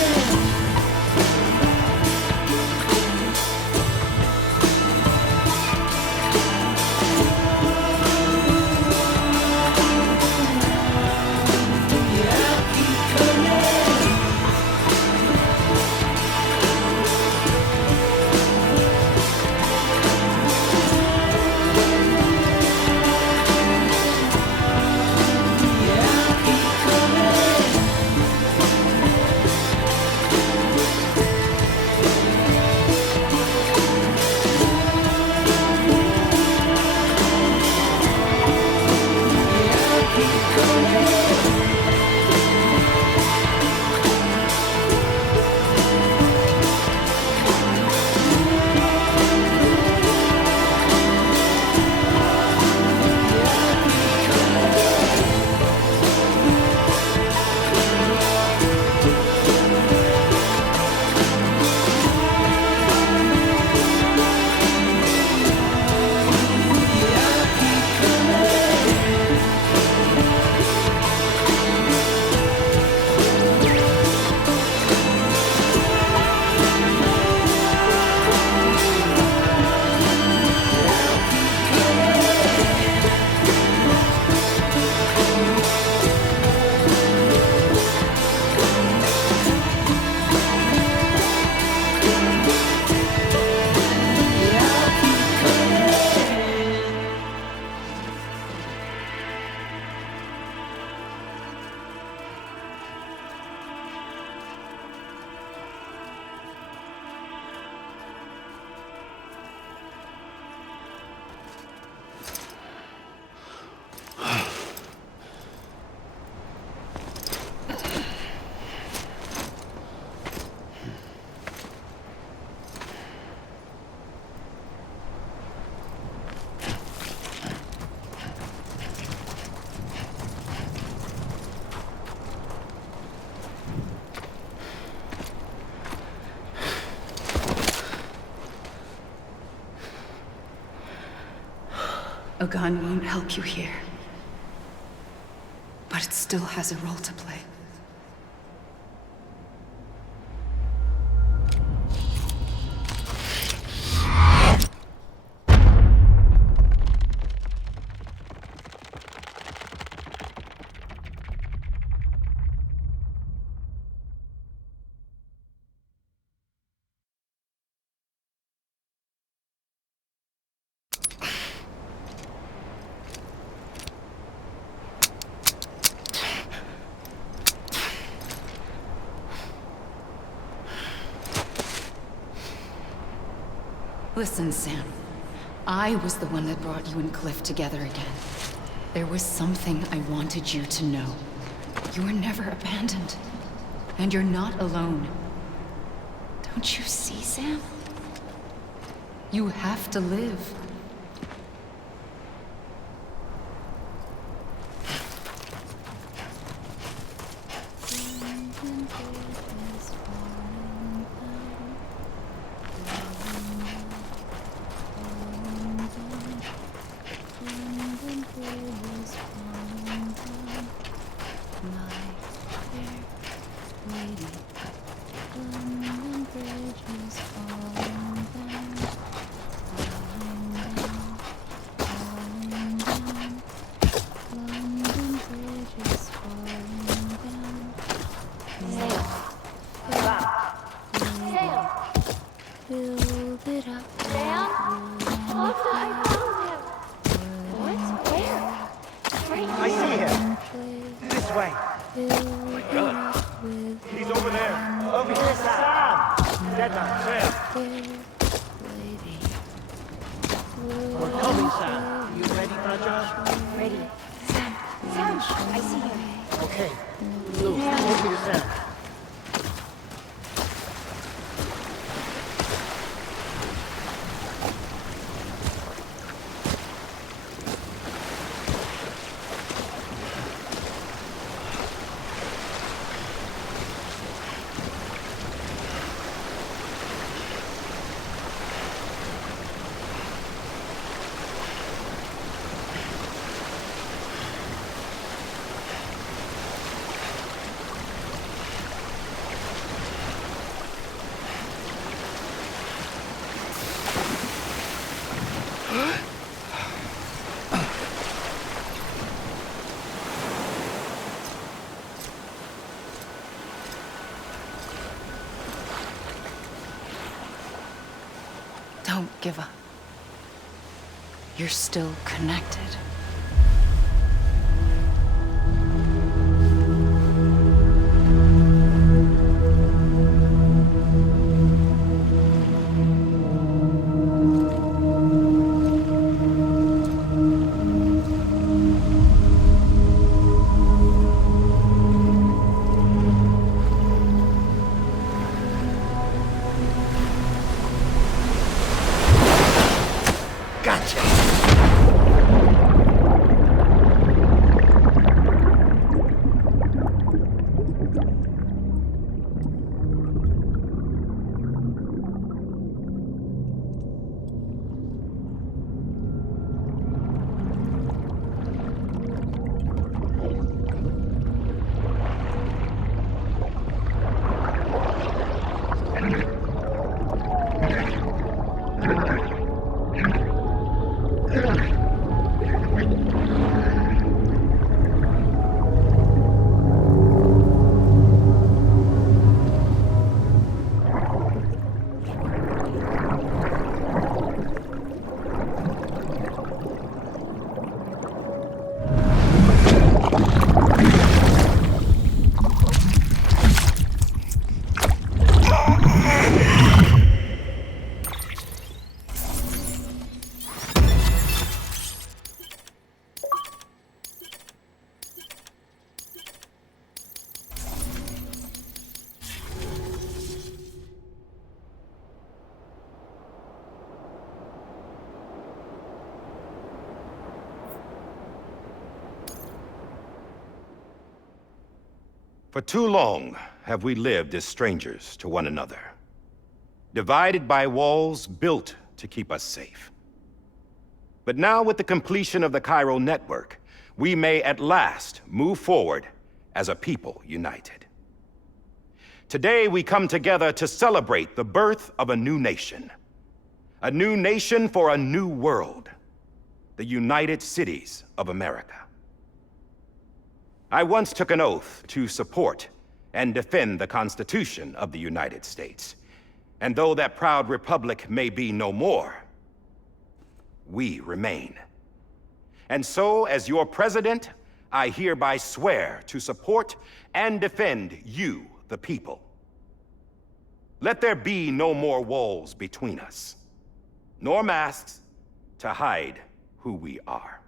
Yeah, I'll keep coming. Yeah, I'll keep coming. A gun won't help you here. But it still has a role to play. Listen, Sam. I was the one that brought you and Cliff together again. There was something I wanted you to know. You were never abandoned. And you're not alone. Don't you see, Sam? You have to live. Don't give up. You're still connected. For too long have we lived as strangers to one another, divided by walls built to keep us safe. But now, with the completion of the Chiral Network, we may at last move forward as a people united. Today, we come together to celebrate the birth of a new nation. A new nation for a new world. The United Cities of America. I once took an oath to support and defend the Constitution of the United States. And though that proud republic may be no more, we remain. And so, as your president, I hereby swear to support and defend you, the people. Let there be no more walls between us. nor masks to hide who we are.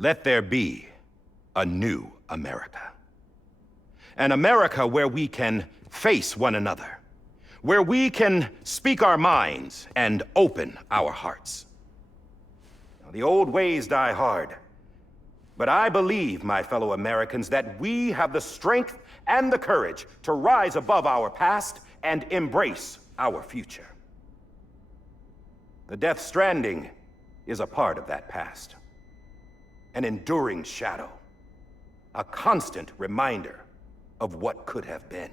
Let there be a new America. An America where we can face one another, where we can speak our minds and open our hearts. Now, the old ways die hard, but I believe, my fellow Americans, that we have the strength and the courage to rise above our past and embrace our future. The Death Stranding is a part of that past. An enduring shadow, a constant reminder of what could have been.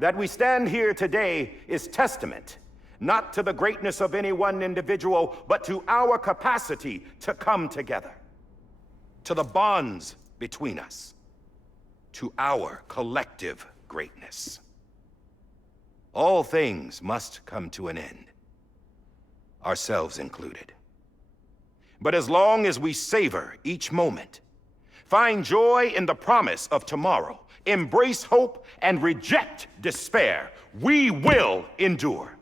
That we stand here today is testament, not to the greatness of any one individual, but to our capacity to come together, to the bonds between us, to our collective greatness. All things must come to an end, ourselves included. But as long as we savor each moment, find joy in the promise of tomorrow, embrace hope, and reject despair, we will endure.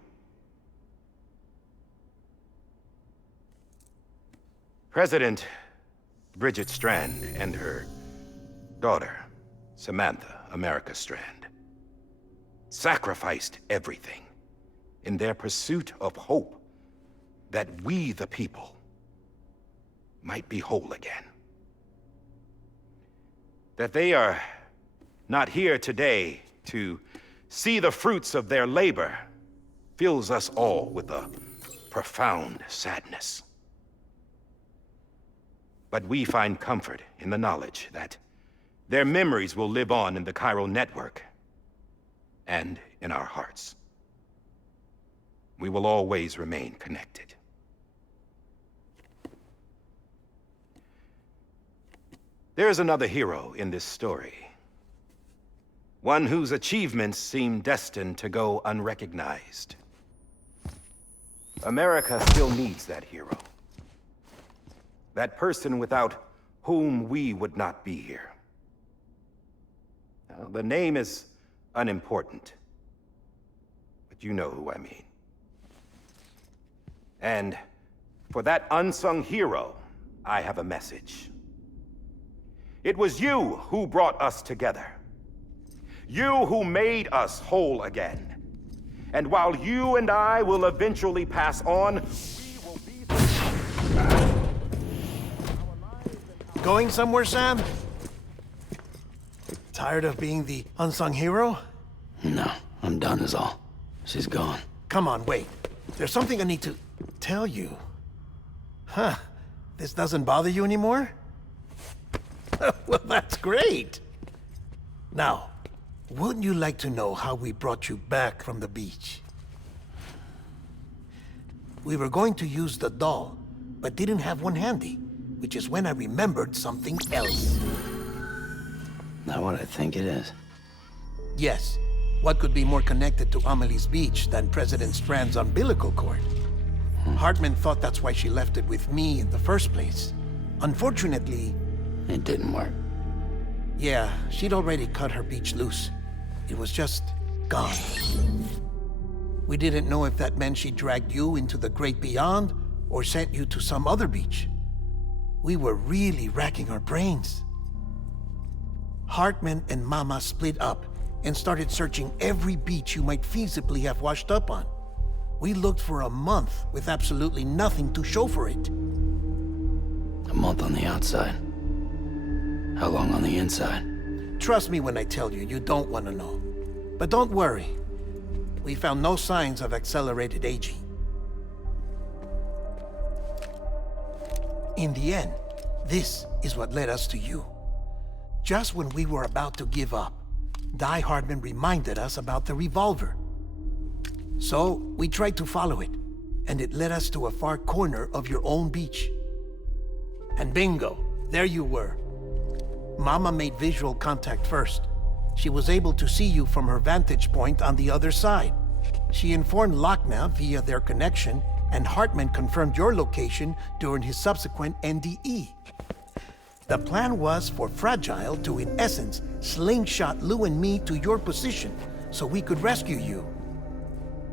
President Bridget Strand and her daughter, Samantha America Strand, sacrificed everything in their pursuit of hope that we, the people, might be whole again. That they are not here today to see the fruits of their labor fills us all with a profound sadness. But we find comfort in the knowledge that their memories will live on in the Chiral Network and in our hearts. We will always remain connected. There is another hero in this story. One whose achievements seem destined to go unrecognized. America still needs that hero. That person without whom we would not be here. Now, the name is unimportant, but you know who I mean. And for that unsung hero, I have a message. It was you who brought us together. You who made us whole again. And while you and I will eventually pass on, we will be Going somewhere, Sam? Tired of being the unsung hero? No, I'm done is all. She's gone. Come on, wait. There's something I need to tell you. Huh. This doesn't bother you anymore? Well, that's great. Now, wouldn't you like to know how we brought you back from the beach? We were going to use the doll, but didn't have one handy, which is when I remembered something else. Not what I think it is. Yes. What could be more connected to Amelie's beach than President Strand's umbilical cord? Hartman thought that's why she left it with me in the first place. Unfortunately... It didn't work. Yeah, she'd already cut her beach loose. It was just gone. We didn't know if that meant she dragged you into the great beyond or sent you to some other beach. We were really racking our brains. Hartman and Mama split up and started searching every beach you might feasibly have washed up on. We looked for a month with absolutely nothing to show for it. A month on the outside. How long on the inside? Trust me when I tell you, you don't want to know. But don't worry. We found no signs of accelerated aging. In the end, this is what led us to you. Just when we were about to give up, Die Hardman reminded us about the revolver. So, we tried to follow it, and it led us to a far corner of your own beach. And bingo, there you were. Mama made visual contact first. She was able to see you from her vantage point on the other side. She informed Lochna via their connection, and Hartman confirmed your location during his subsequent NDE. The plan was for Fragile to, in essence, slingshot Lou and me to your position so we could rescue you.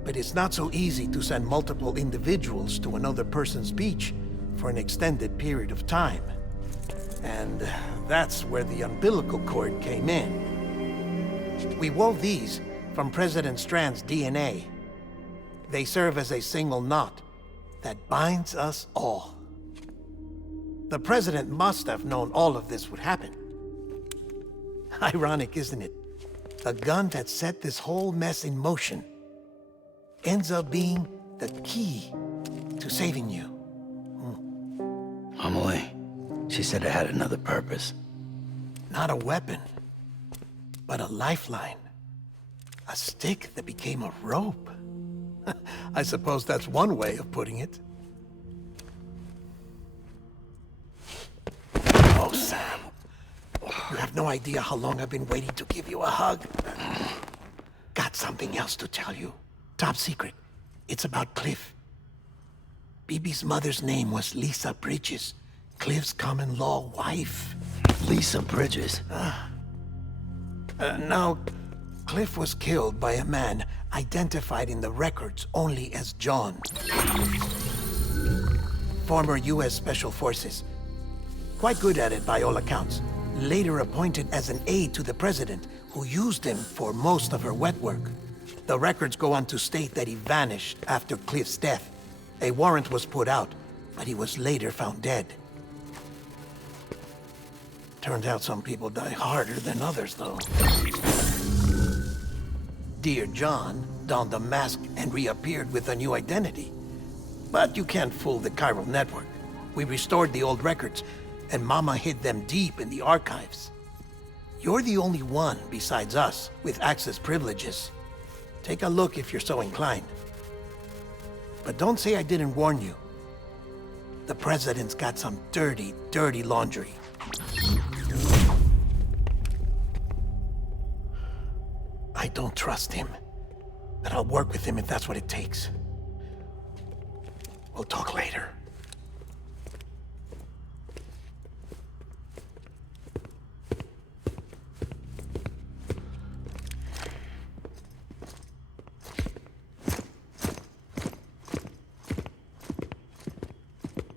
But it's not so easy to send multiple individuals to another person's beach for an extended period of time. And that's where the umbilical cord came in. We wove these from President Strand's DNA. They serve as a single knot that binds us all. The President must have known all of this would happen. Ironic, isn't it? The gun that set this whole mess in motion ends up being the key to saving you. Amelie, she said it had another purpose. Not a weapon, but a lifeline. A stick that became a rope. I suppose that's one way of putting it. Oh, Sam. You have no idea how long I've been waiting to give you a hug. Got something else to tell you. Top secret. It's about Cliff. BB's mother's name was Lisa Bridges, Cliff's common-law wife. Lisa Bridges? Now, Cliff was killed by a man identified in the records only as John. Former U.S. Special Forces. Quite good at it by all accounts. Later appointed as an aide to the president, who used him for most of her wet work. The records go on to state that he vanished after Cliff's death. A warrant was put out, but he was later found dead. Turns out some people die harder than others, though. Dear John donned a mask and reappeared with a new identity. But you can't fool the Chiral Network. We restored the old records, and Mama hid them deep in the archives. You're the only one, besides us, with access privileges. Take a look if you're so inclined. But don't say I didn't warn you. The President's got some dirty, dirty laundry. I don't trust him, but I'll work with him if that's what it takes. We'll talk later.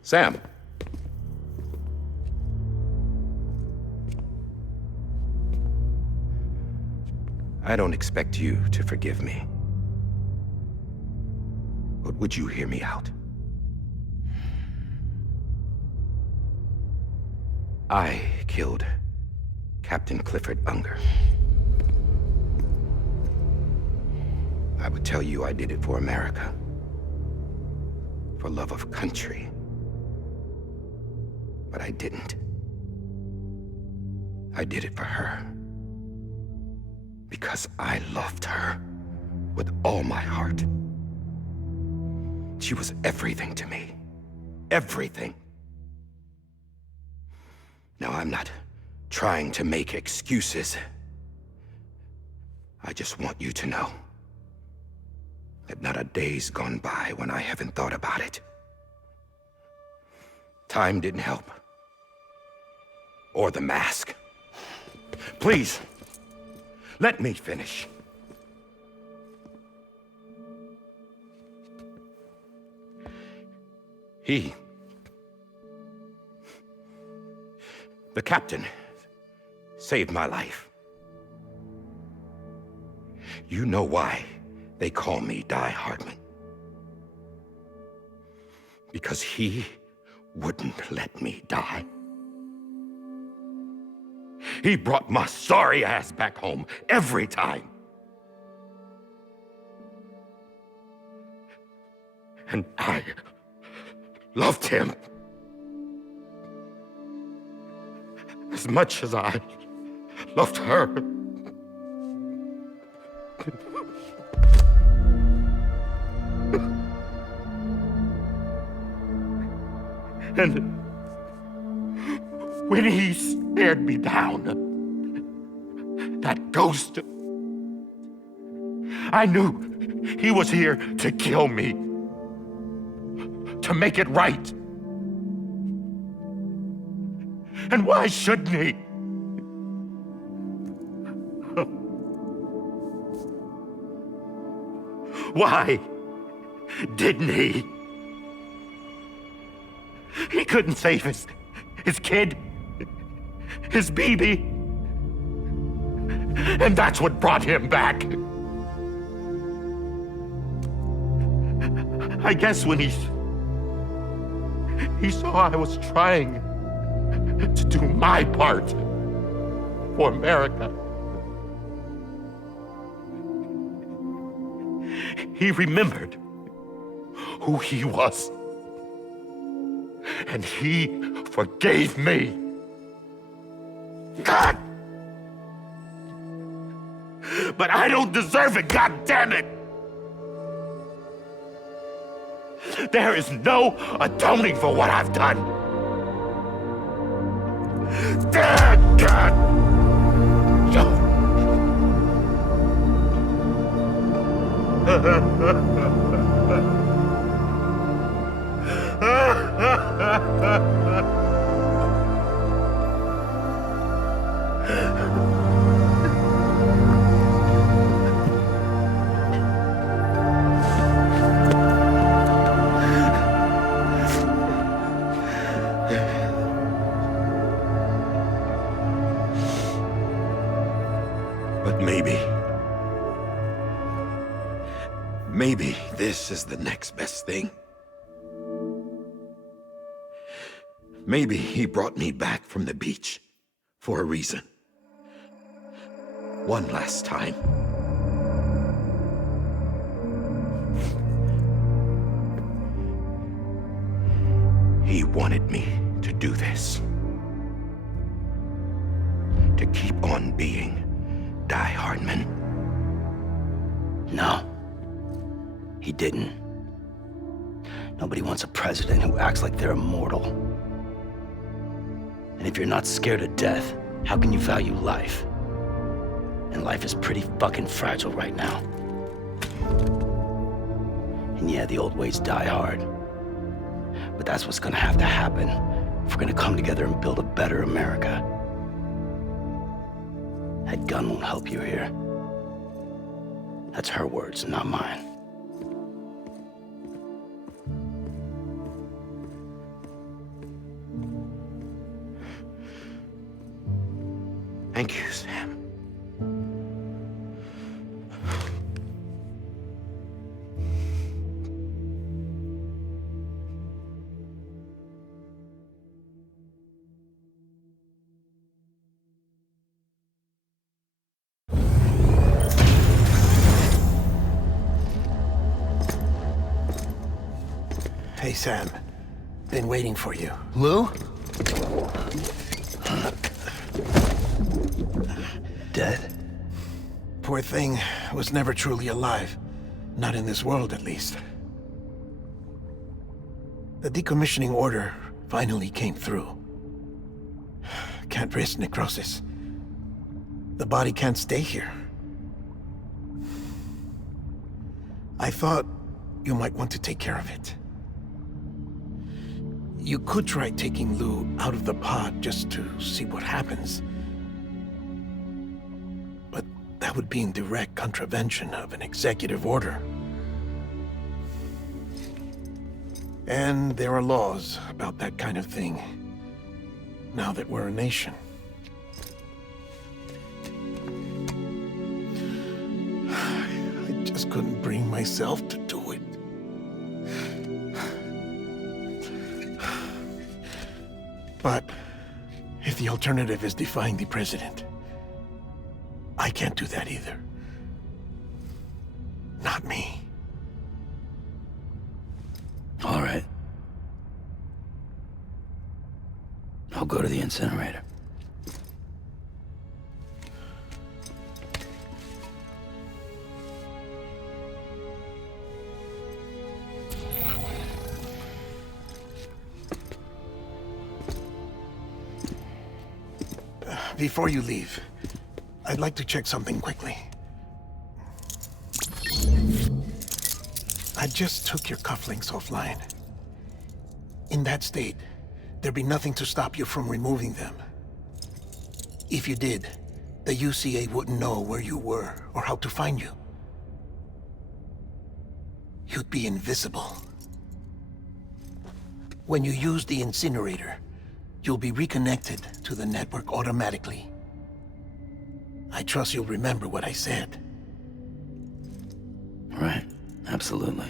Sam. I don't expect you to forgive me. But would you hear me out? I killed Captain Clifford Unger. I would tell you I did it for America. For love of country. But I didn't. I did it for her. Because I loved her with all my heart. She was everything to me. Everything. Now, I'm not trying to make excuses. I just want you to know that not a day's gone by when I haven't thought about it. Time didn't help. Or the mask. Please, let me finish. The captain, saved my life. You know why they call me Die Hardman. Because he wouldn't let me die. He brought my sorry ass back home every time. And I loved him as much as I loved her. And when he stared me down, that ghost, I knew He was here to kill me. To make it right. And why shouldn't he? Why didn't he? He couldn't save his kid, his baby. And that's what brought him back. I guess when he saw I was trying to do my part for America, he remembered who he was. And he forgave me. God! But I don't deserve it, God damn it! There is no atoning for what I've done. God! But maybe this is the next best thing. Maybe he brought me back from the beach for a reason. One last time. He wanted me to do this. To keep on being Die Hardman. No. He didn't. Nobody wants a president who acts like they're immortal. And if you're not scared of death, how can you value life? And life is pretty fucking fragile right now. And yeah, the old ways die hard. But that's what's gonna have to happen if we're gonna come together and build a better America. That gun won't help you here. That's her words, not mine. Thank you, Sam. Hey, Sam. Been waiting for you. Lou? Dead? Poor thing was never truly alive. Not in this world, at least. The decommissioning order finally came through. Can't risk necrosis. The body can't stay here. I thought you might want to take care of it. You could try taking Lou out of the pod just to see what happens. But that would be in direct contravention of an executive order. And there are laws about that kind of thing, now that we're a nation. I just couldn't bring myself to do it. But if the alternative is defying the president, I can't do that either. Not me. All right. I'll go to the incinerator. Before you leave, I'd like to check something quickly. I just took your cufflinks offline. In that state, there'd be nothing to stop you from removing them. If you did, the UCA wouldn't know where you were or how to find you. You'd be invisible. When you use the incinerator, you'll be reconnected to the network automatically. I trust you'll remember what I said. Right, absolutely.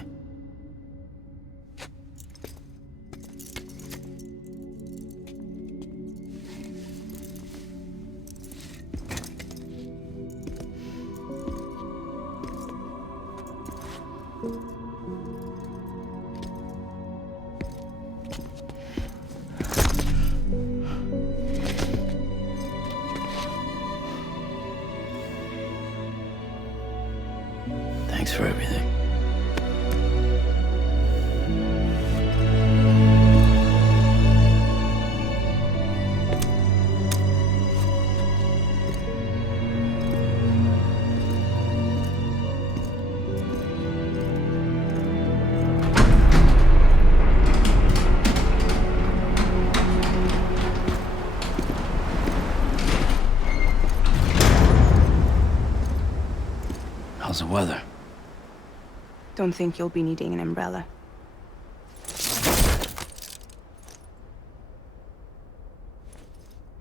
Thanks for everything. How's the weather? Don't think you'll be needing an umbrella.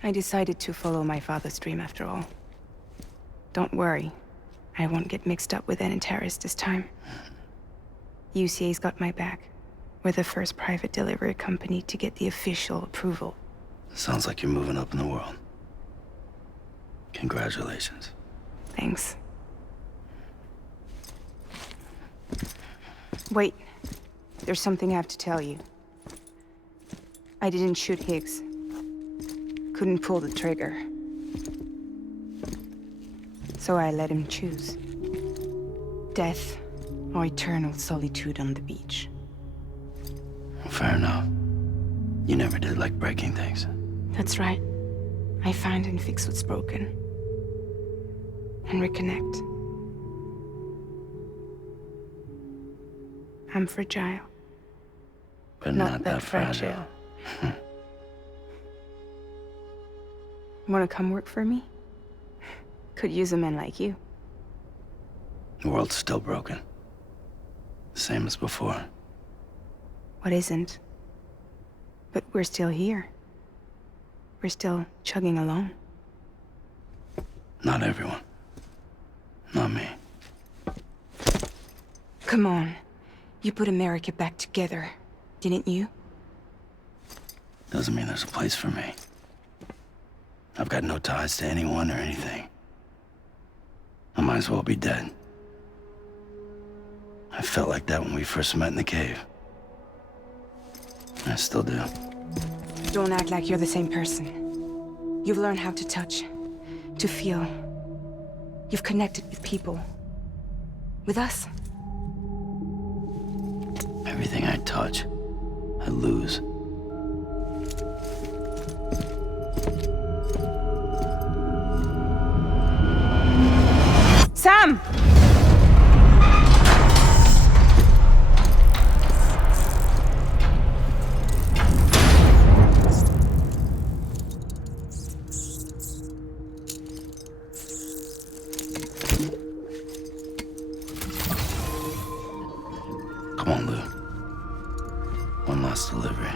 I decided to follow my father's dream after all. Don't worry, I won't get mixed up with any terrorists this time. UCA's got my back. We're the first private delivery company to get the official approval. Sounds like you're moving up in the world. Congratulations. Thanks. Wait, there's something I have to tell you. I didn't shoot Higgs. Couldn't pull the trigger. So I let him choose. Death or eternal solitude on the beach. Fair enough. You never did like breaking things. That's right. I find and fix what's broken. And reconnect. I'm fragile. But not that fragile. Wanna come work for me? Could use a man like you. The world's still broken. Same as before. What isn't? But we're still here. We're still chugging along. Not everyone. Not me. Come on. You put America back together, didn't you? Doesn't mean there's a place for me. I've got no ties to anyone or anything. I might as well be dead. I felt like that when we first met in the cave. I still do. Don't act like you're the same person. You've learned how to touch, to feel. You've connected with people. With us. Everything I touch, I lose. Sam! Come on, Lou. One last delivery.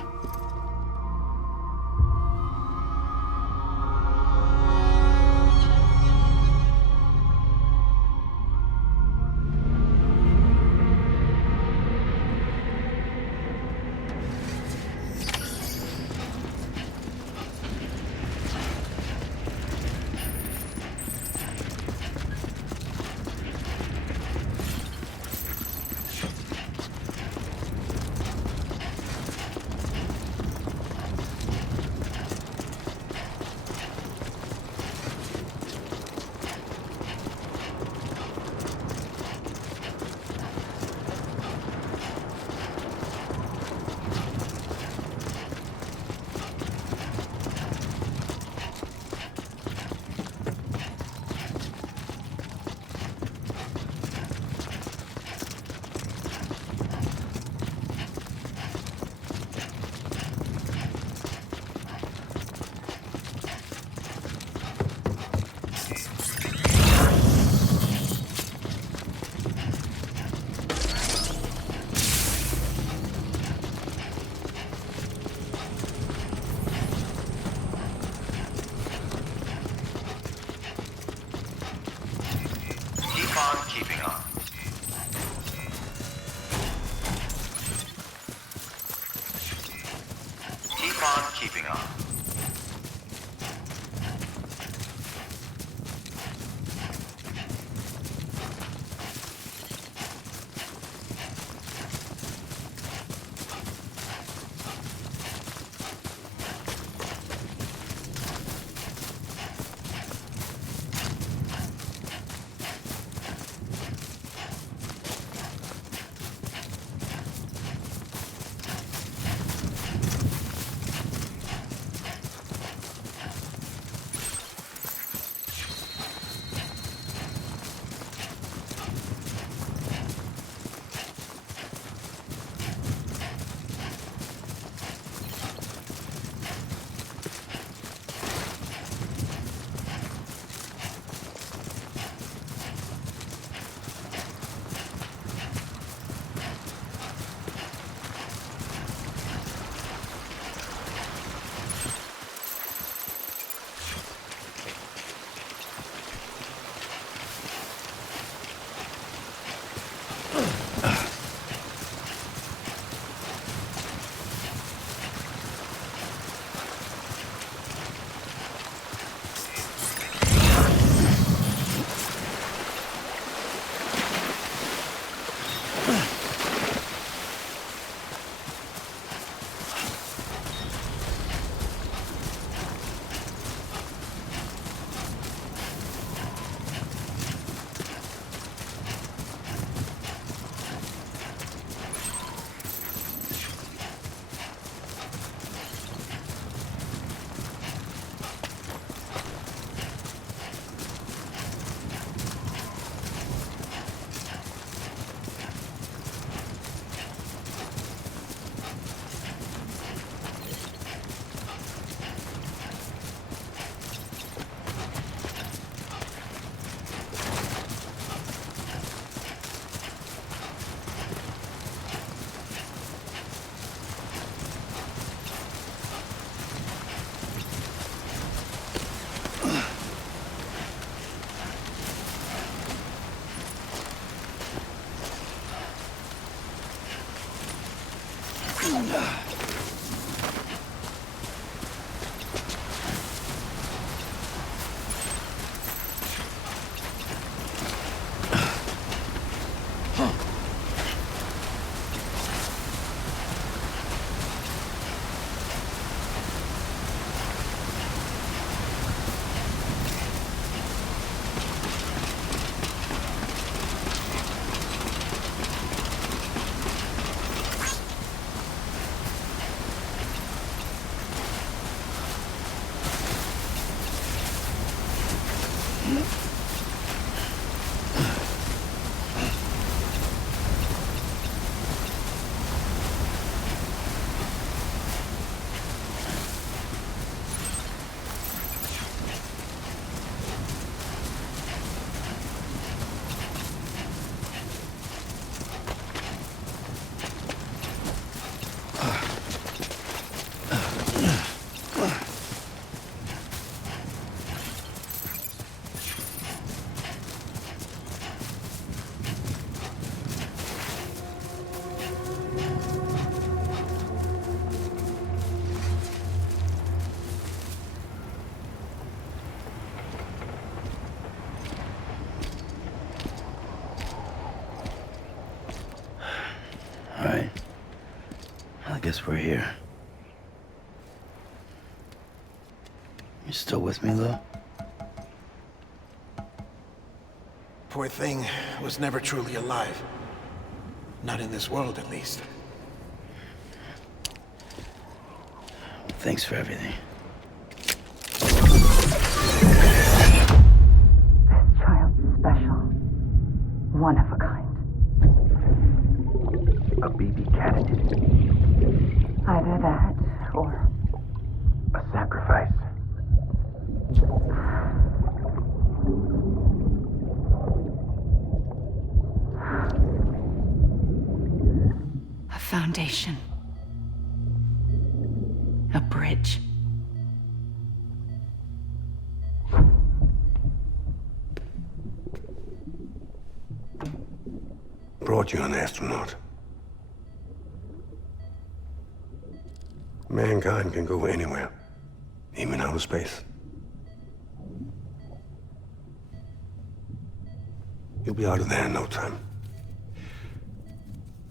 Keep on keeping on. Keep on keeping on. Guess we're here. You still with me, though? Poor thing was never truly alive. Not in this world, at least. Thanks for everything. This child's special. One of a kind. A BB candidate. Either that, or a sacrifice. A foundation. A bridge. brought you an astronaut. Mankind can go anywhere, even outer space. You'll be out of there in no time.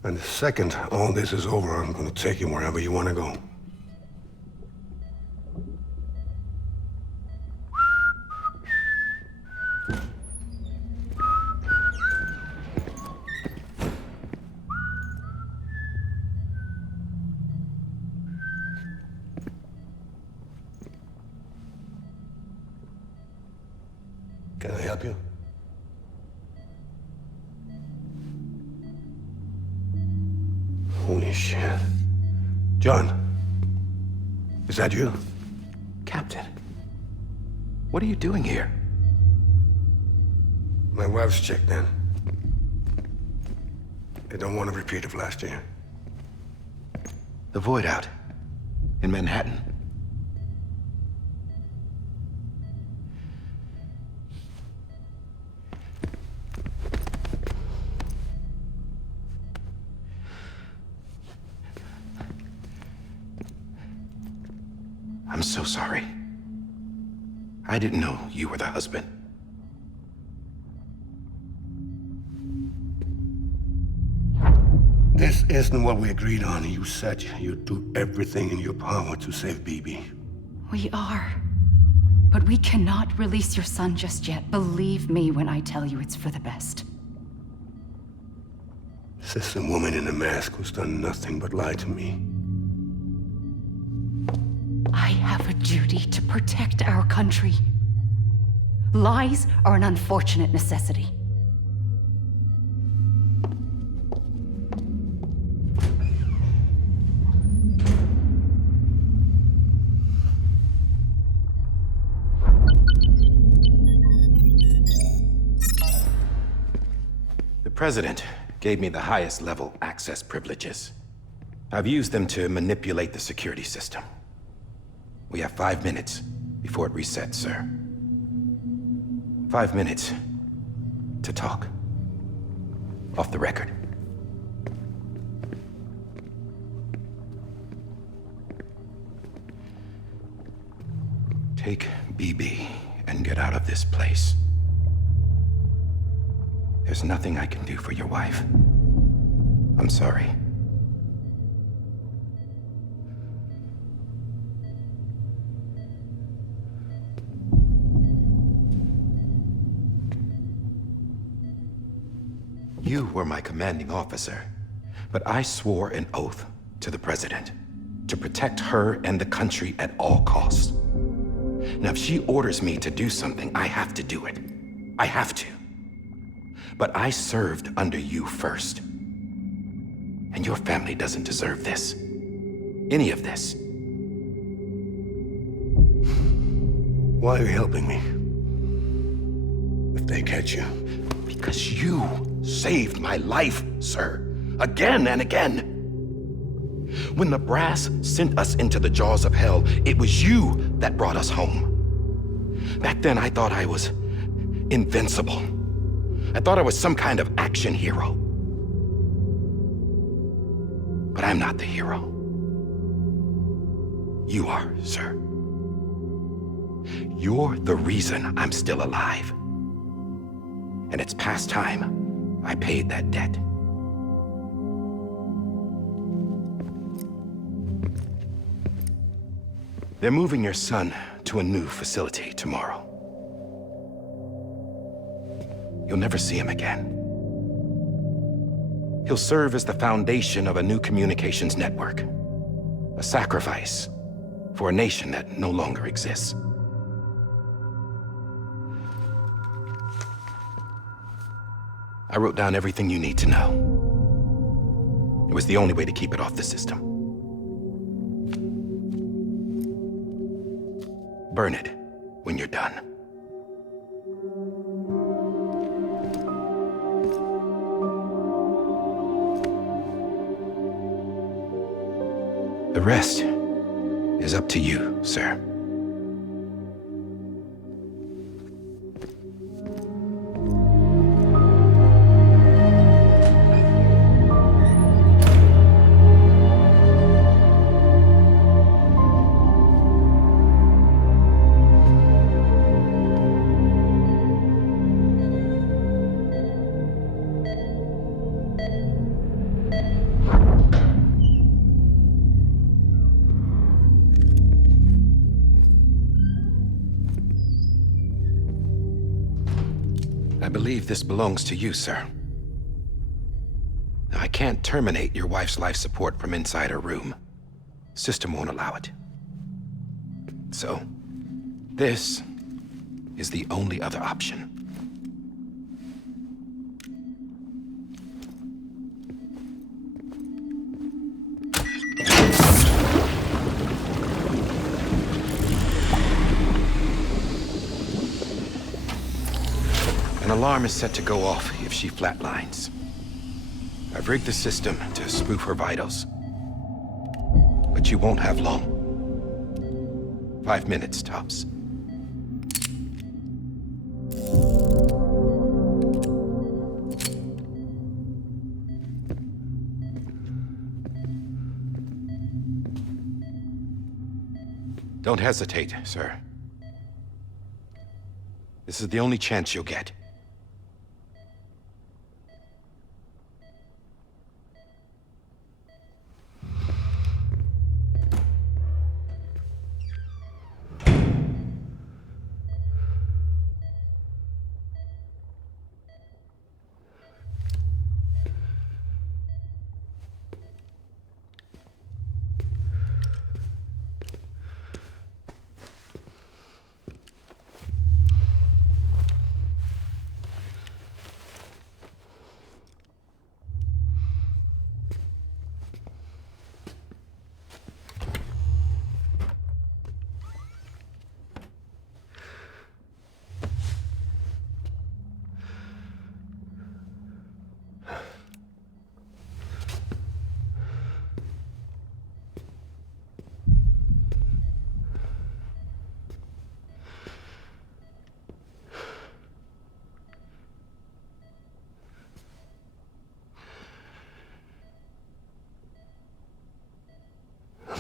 And the second all this is over, I'm gonna take you wherever you want to go. Can I help you? Holy shit. John, is that you? Captain, what are you doing here? My wife's checked in. They don't want a repeat of last year. The Void Out in Manhattan. I'm so sorry. I didn't know you were the husband. This isn't what we agreed on. You said you'd do everything in your power to save BB. We are. But we cannot release your son just yet. Believe me when I tell you it's for the best. This is a woman in a mask who's done nothing but lie to me. I have a duty to protect our country. Lies are an unfortunate necessity. The President gave me the highest level access privileges. I've used them to manipulate the security system. We have 5 minutes before it resets, sir. 5 minutes to talk. Off the record. Take BB and get out of this place. There's nothing I can do for your wife. I'm sorry. You were my commanding officer, but I swore an oath to the President to protect her and the country at all costs. Now, if she orders me to do something, I have to do it. I have to. But I served under you first. And your family doesn't deserve this. Any of this. Why are you helping me? If they catch you. Because you saved my life, sir. Again and again. When the brass sent us into the jaws of hell, it was you that brought us home. Back then, I thought I was invincible. I thought I was some kind of action hero. But I'm not the hero. You are, sir. You're the reason I'm still alive. And it's past time I paid that debt. They're moving your son to a new facility tomorrow. You'll never see him again. He'll serve as the foundation of a new communications network. A sacrifice for a nation that no longer exists. I wrote down everything you need to know. It was the only way to keep it off the system. Burn it when you're done. The rest is up to you, sir. believe this belongs to you, sir. I can't terminate your wife's life support from inside her room. System won't allow it. So, this is the only other option. An alarm is set to go off if she flatlines. I've rigged the system to spoof her vitals. But you won't have long. 5 minutes, tops. Don't hesitate, sir. This is the only chance you'll get.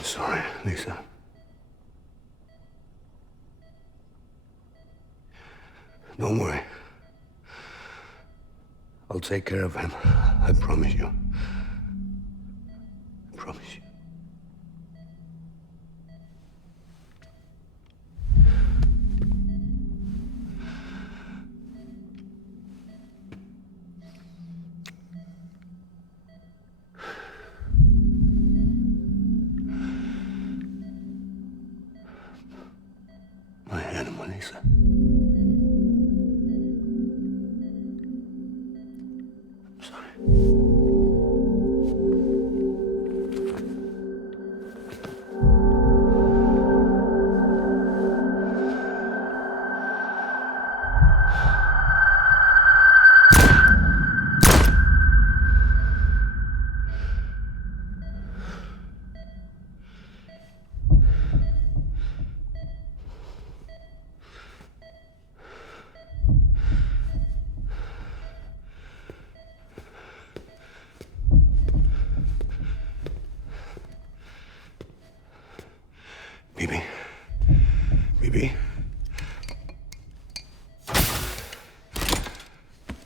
Sorry, Lisa. Don't worry. I'll take care of him. I promise you. I promise you. Lisa. I'm sorry.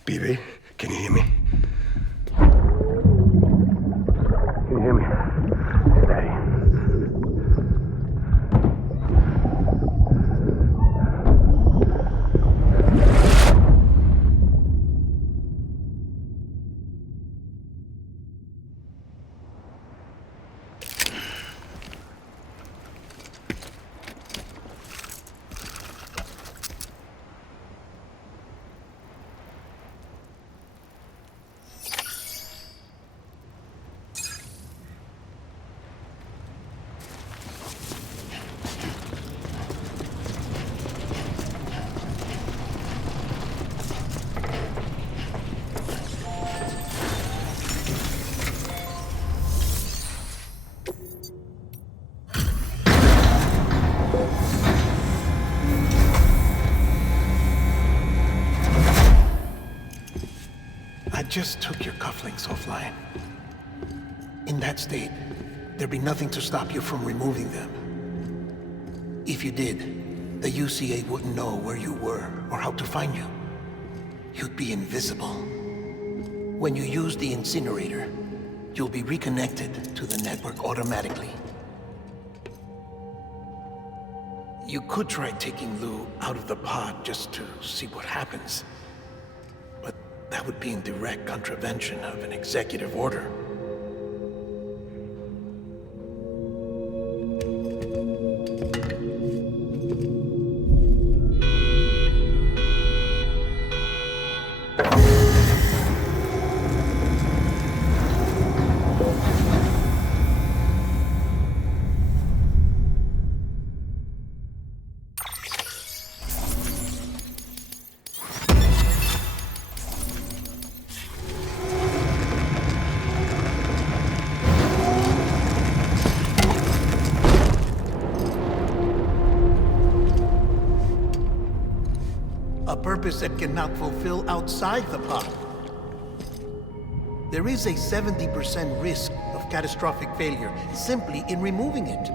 Bibi, can you hear me? Can you hear me? Daddy. I just took your cufflinks offline. In that state, there'd be nothing to stop you from removing them. If you did, the UCA wouldn't know where you were or how to find you. You'd be invisible. When you use the incinerator, you'll be reconnected to the network automatically. You could try taking Lou out of the pod just to see what happens. That would be in direct contravention of an executive order. That cannot fulfill outside the pod. There is a 70% risk of catastrophic failure simply in removing it.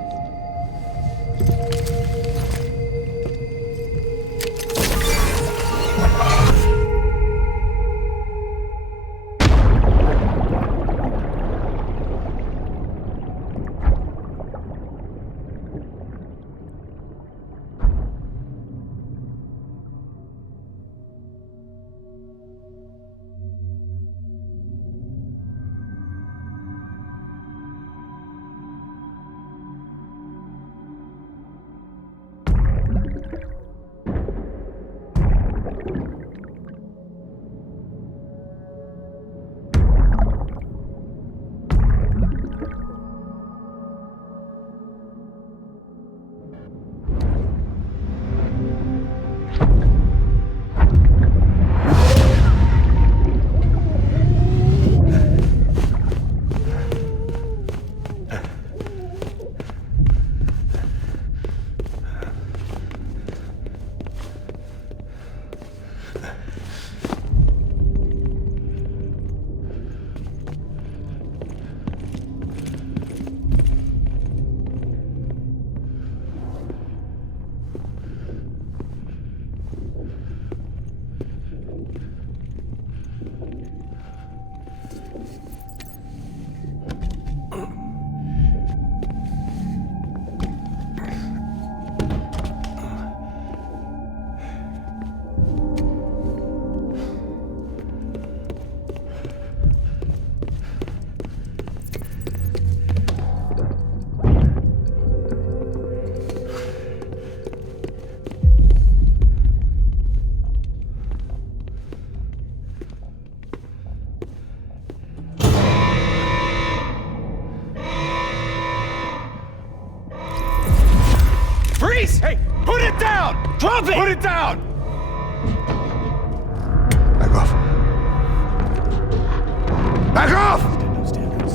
Hey, put it down! Drop it! Put it down! Back off. Back off! Stand down.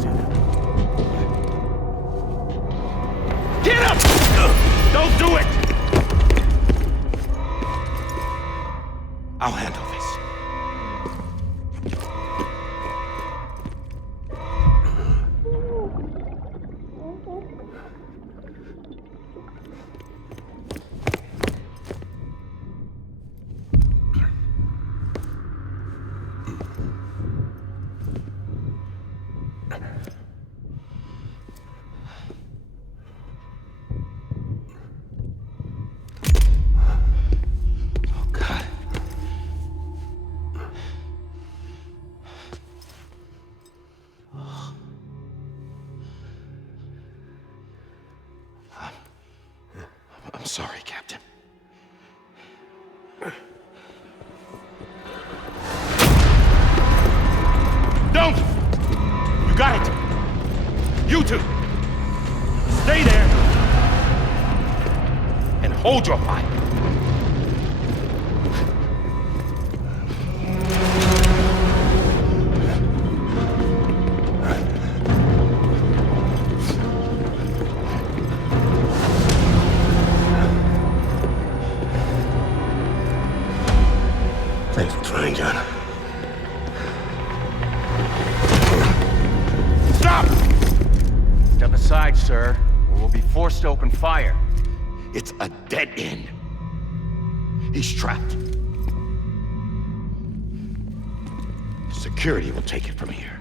Get up! Don't do it! I'll handle this. I'm sorry, Captain. Don't! You got it! You two! Stay there! And hold your fire! Thanks for trying, John. Stop! Step aside, sir, or we'll be forced to open fire. It's a dead end. He's trapped. Security will take it from here.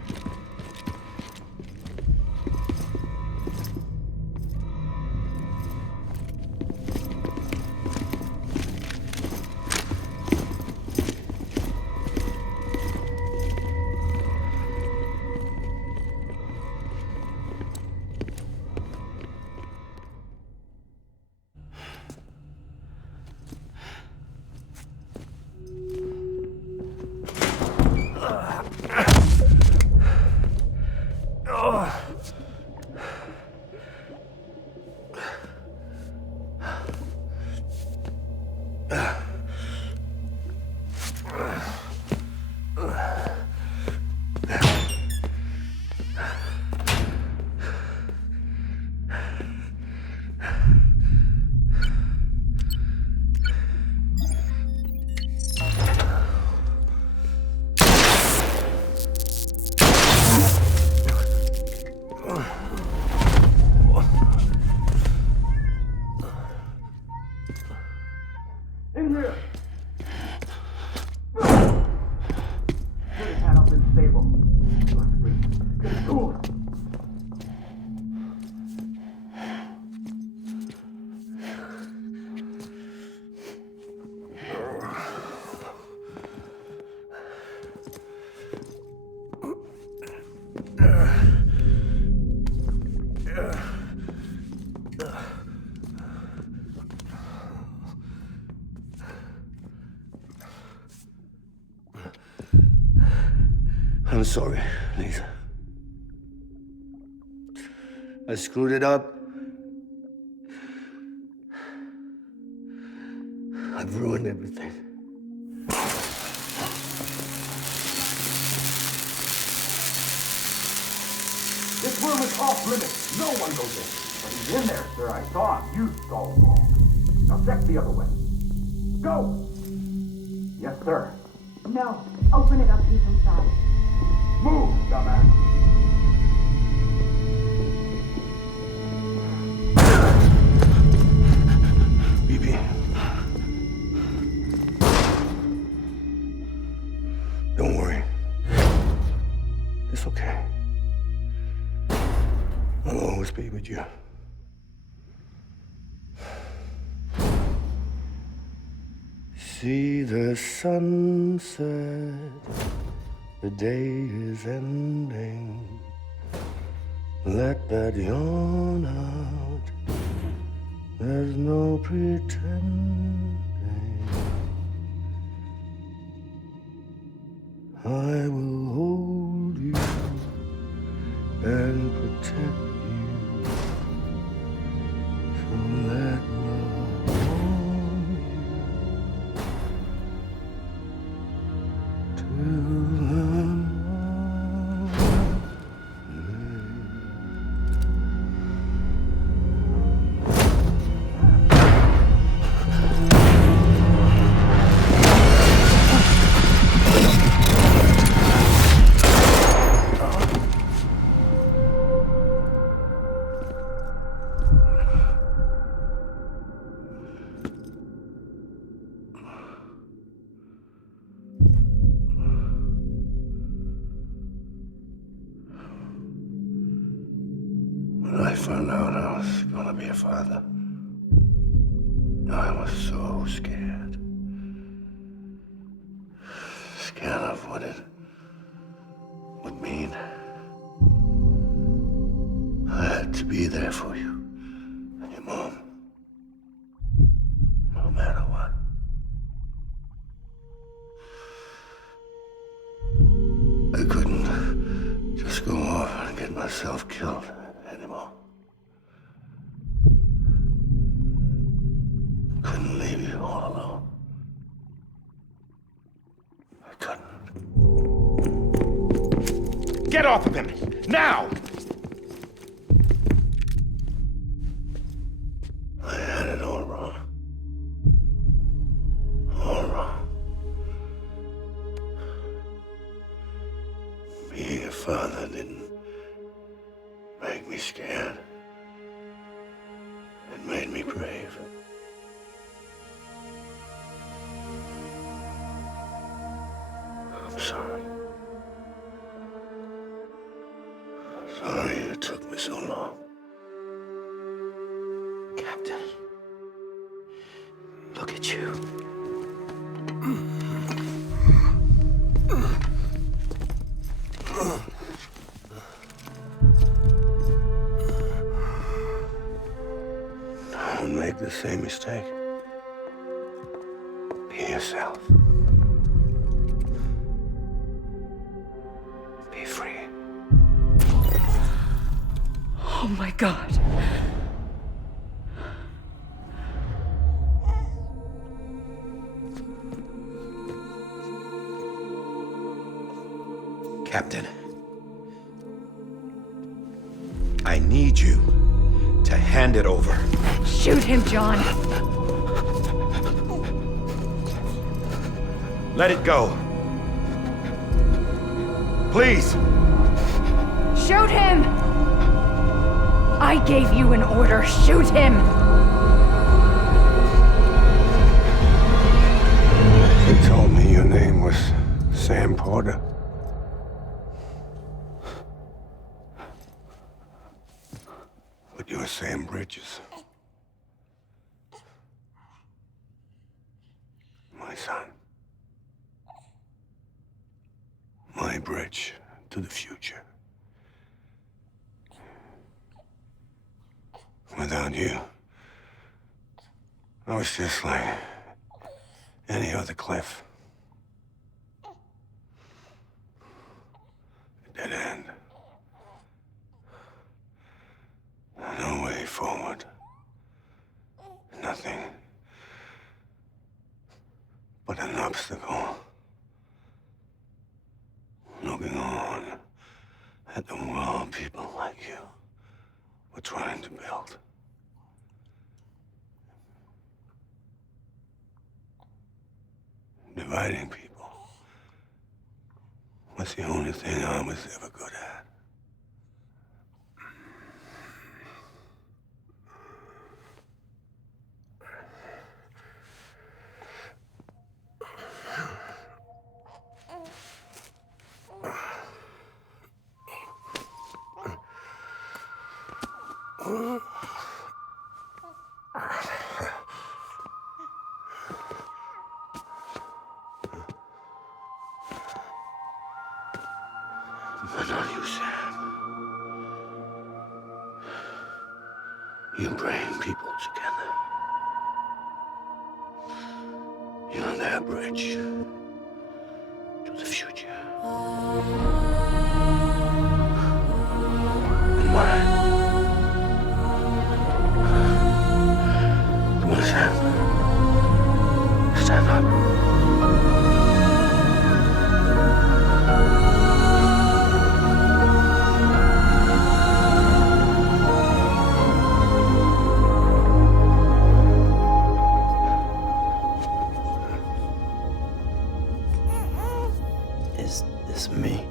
I'm sorry, Lisa. I screwed it up. I've ruined everything. This room is off limits. No one goes in. But he's in there, sir. I saw him. You stalled wrong. Now check the other way. Go! Yes, sir. No. Open it up. He's inside. Move, dumbass. BB. Don't worry. It's okay. I'll always be with you. See the sunset, the day is ending. Let that yawn out, there's no pretending. I will hold you and protect you. So let love warm you till the When I found out I was gonna be a father, I was so scared. Scared of what it would mean. I had to be there for you and your mom, no matter what. I couldn't just go off and get myself killed anymore. Couldn't leave you all alone. I couldn't. Get off of him! Now! I had it all wrong. All wrong. Being a father didn't make me scared. It made me brave. I'm sorry. Sorry it took me so long. Captain, look at you. Don't make the same mistake. Be yourself. Be free. Oh my God. Captain, I need you to hand it over. Shoot him, John. Let it go. Please. Shoot him! I gave you an order. Shoot him! They told me your name was Sam Porter. But you're Sam Bridges. My son. My bridge to the future. Without you, I was just like any other Cliff. mystical. Looking on at the world people like you were trying to build. Dividing people was the only thing I was ever good at. But not you, Sam. You bring people together. You're their bridge to the future. And mine. Come on, Sam. Stand up. Is this me?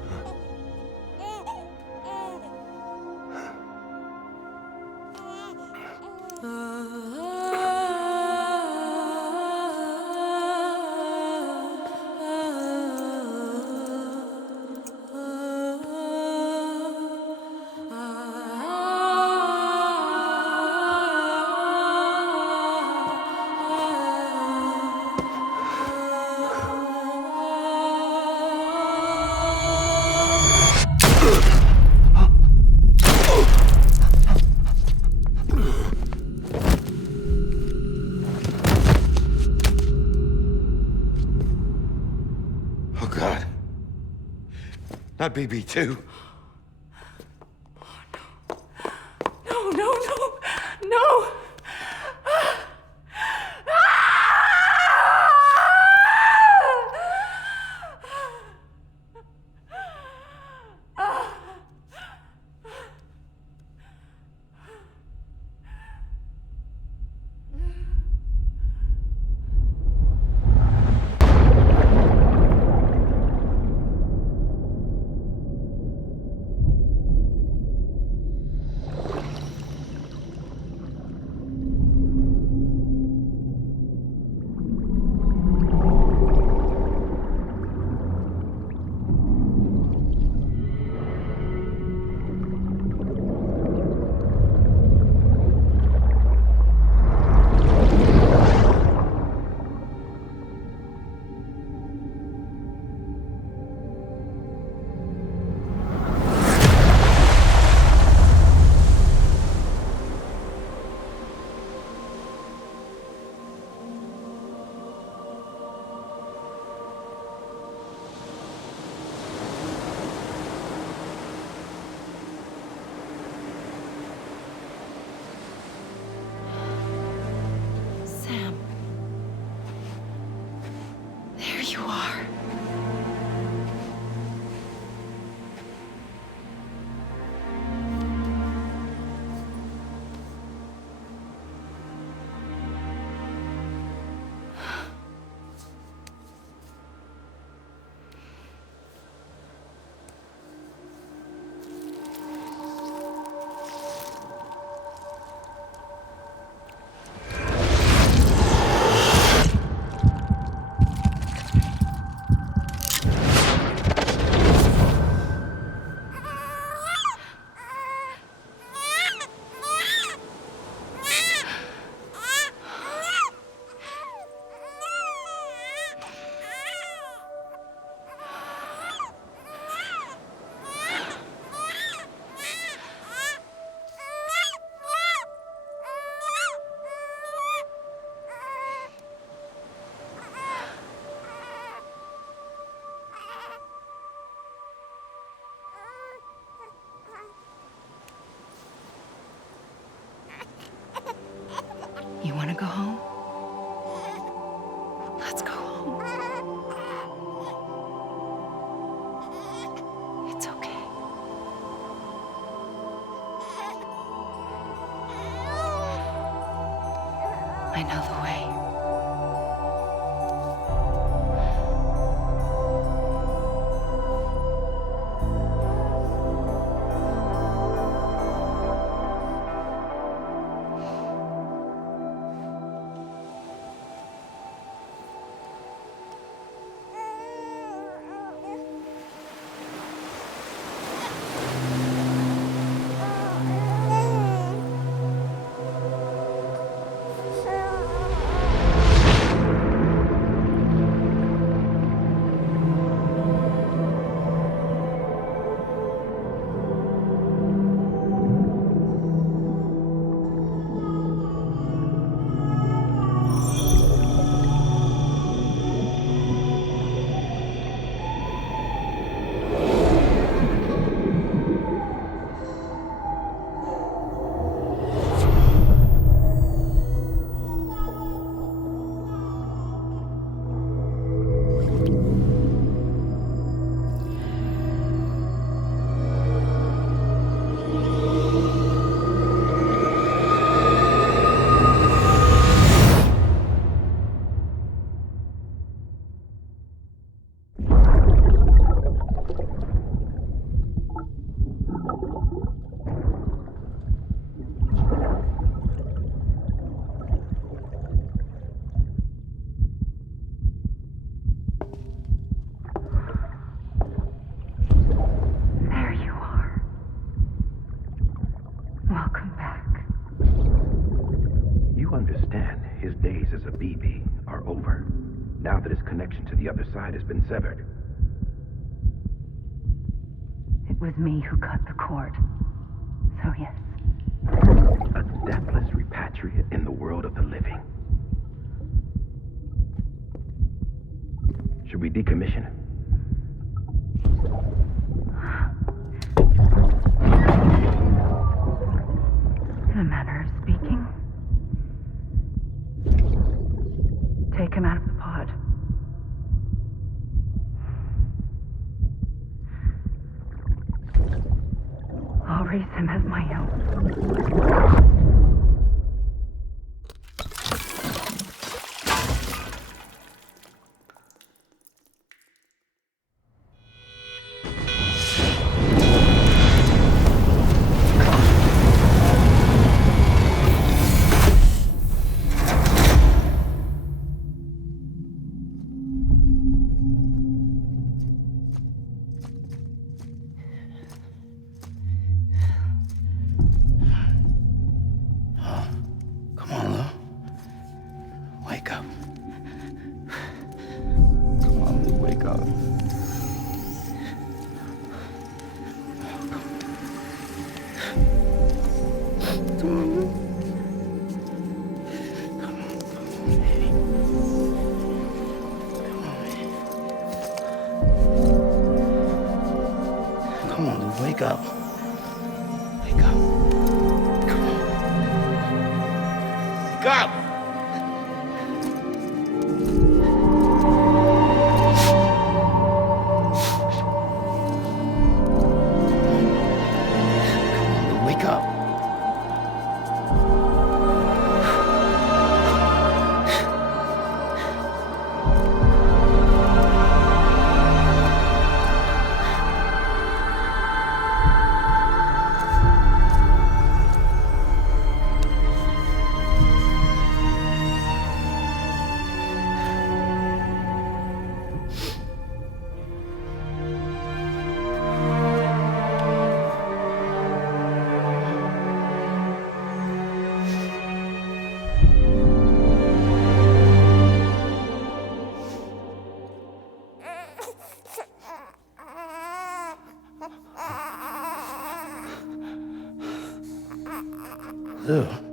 Oh, God. Not BB2. No, no, no, no! Sam. There you are. know the way. To the other side has been severed. It was me who cut the cord. So yes. A deathless repatriate in the world of the living. Should we decommission him? In a manner of speaking. Take him out of the pod. I'll raise him as my own. Wake up. Wake up. Come on. Wake up! Wake up. Ew.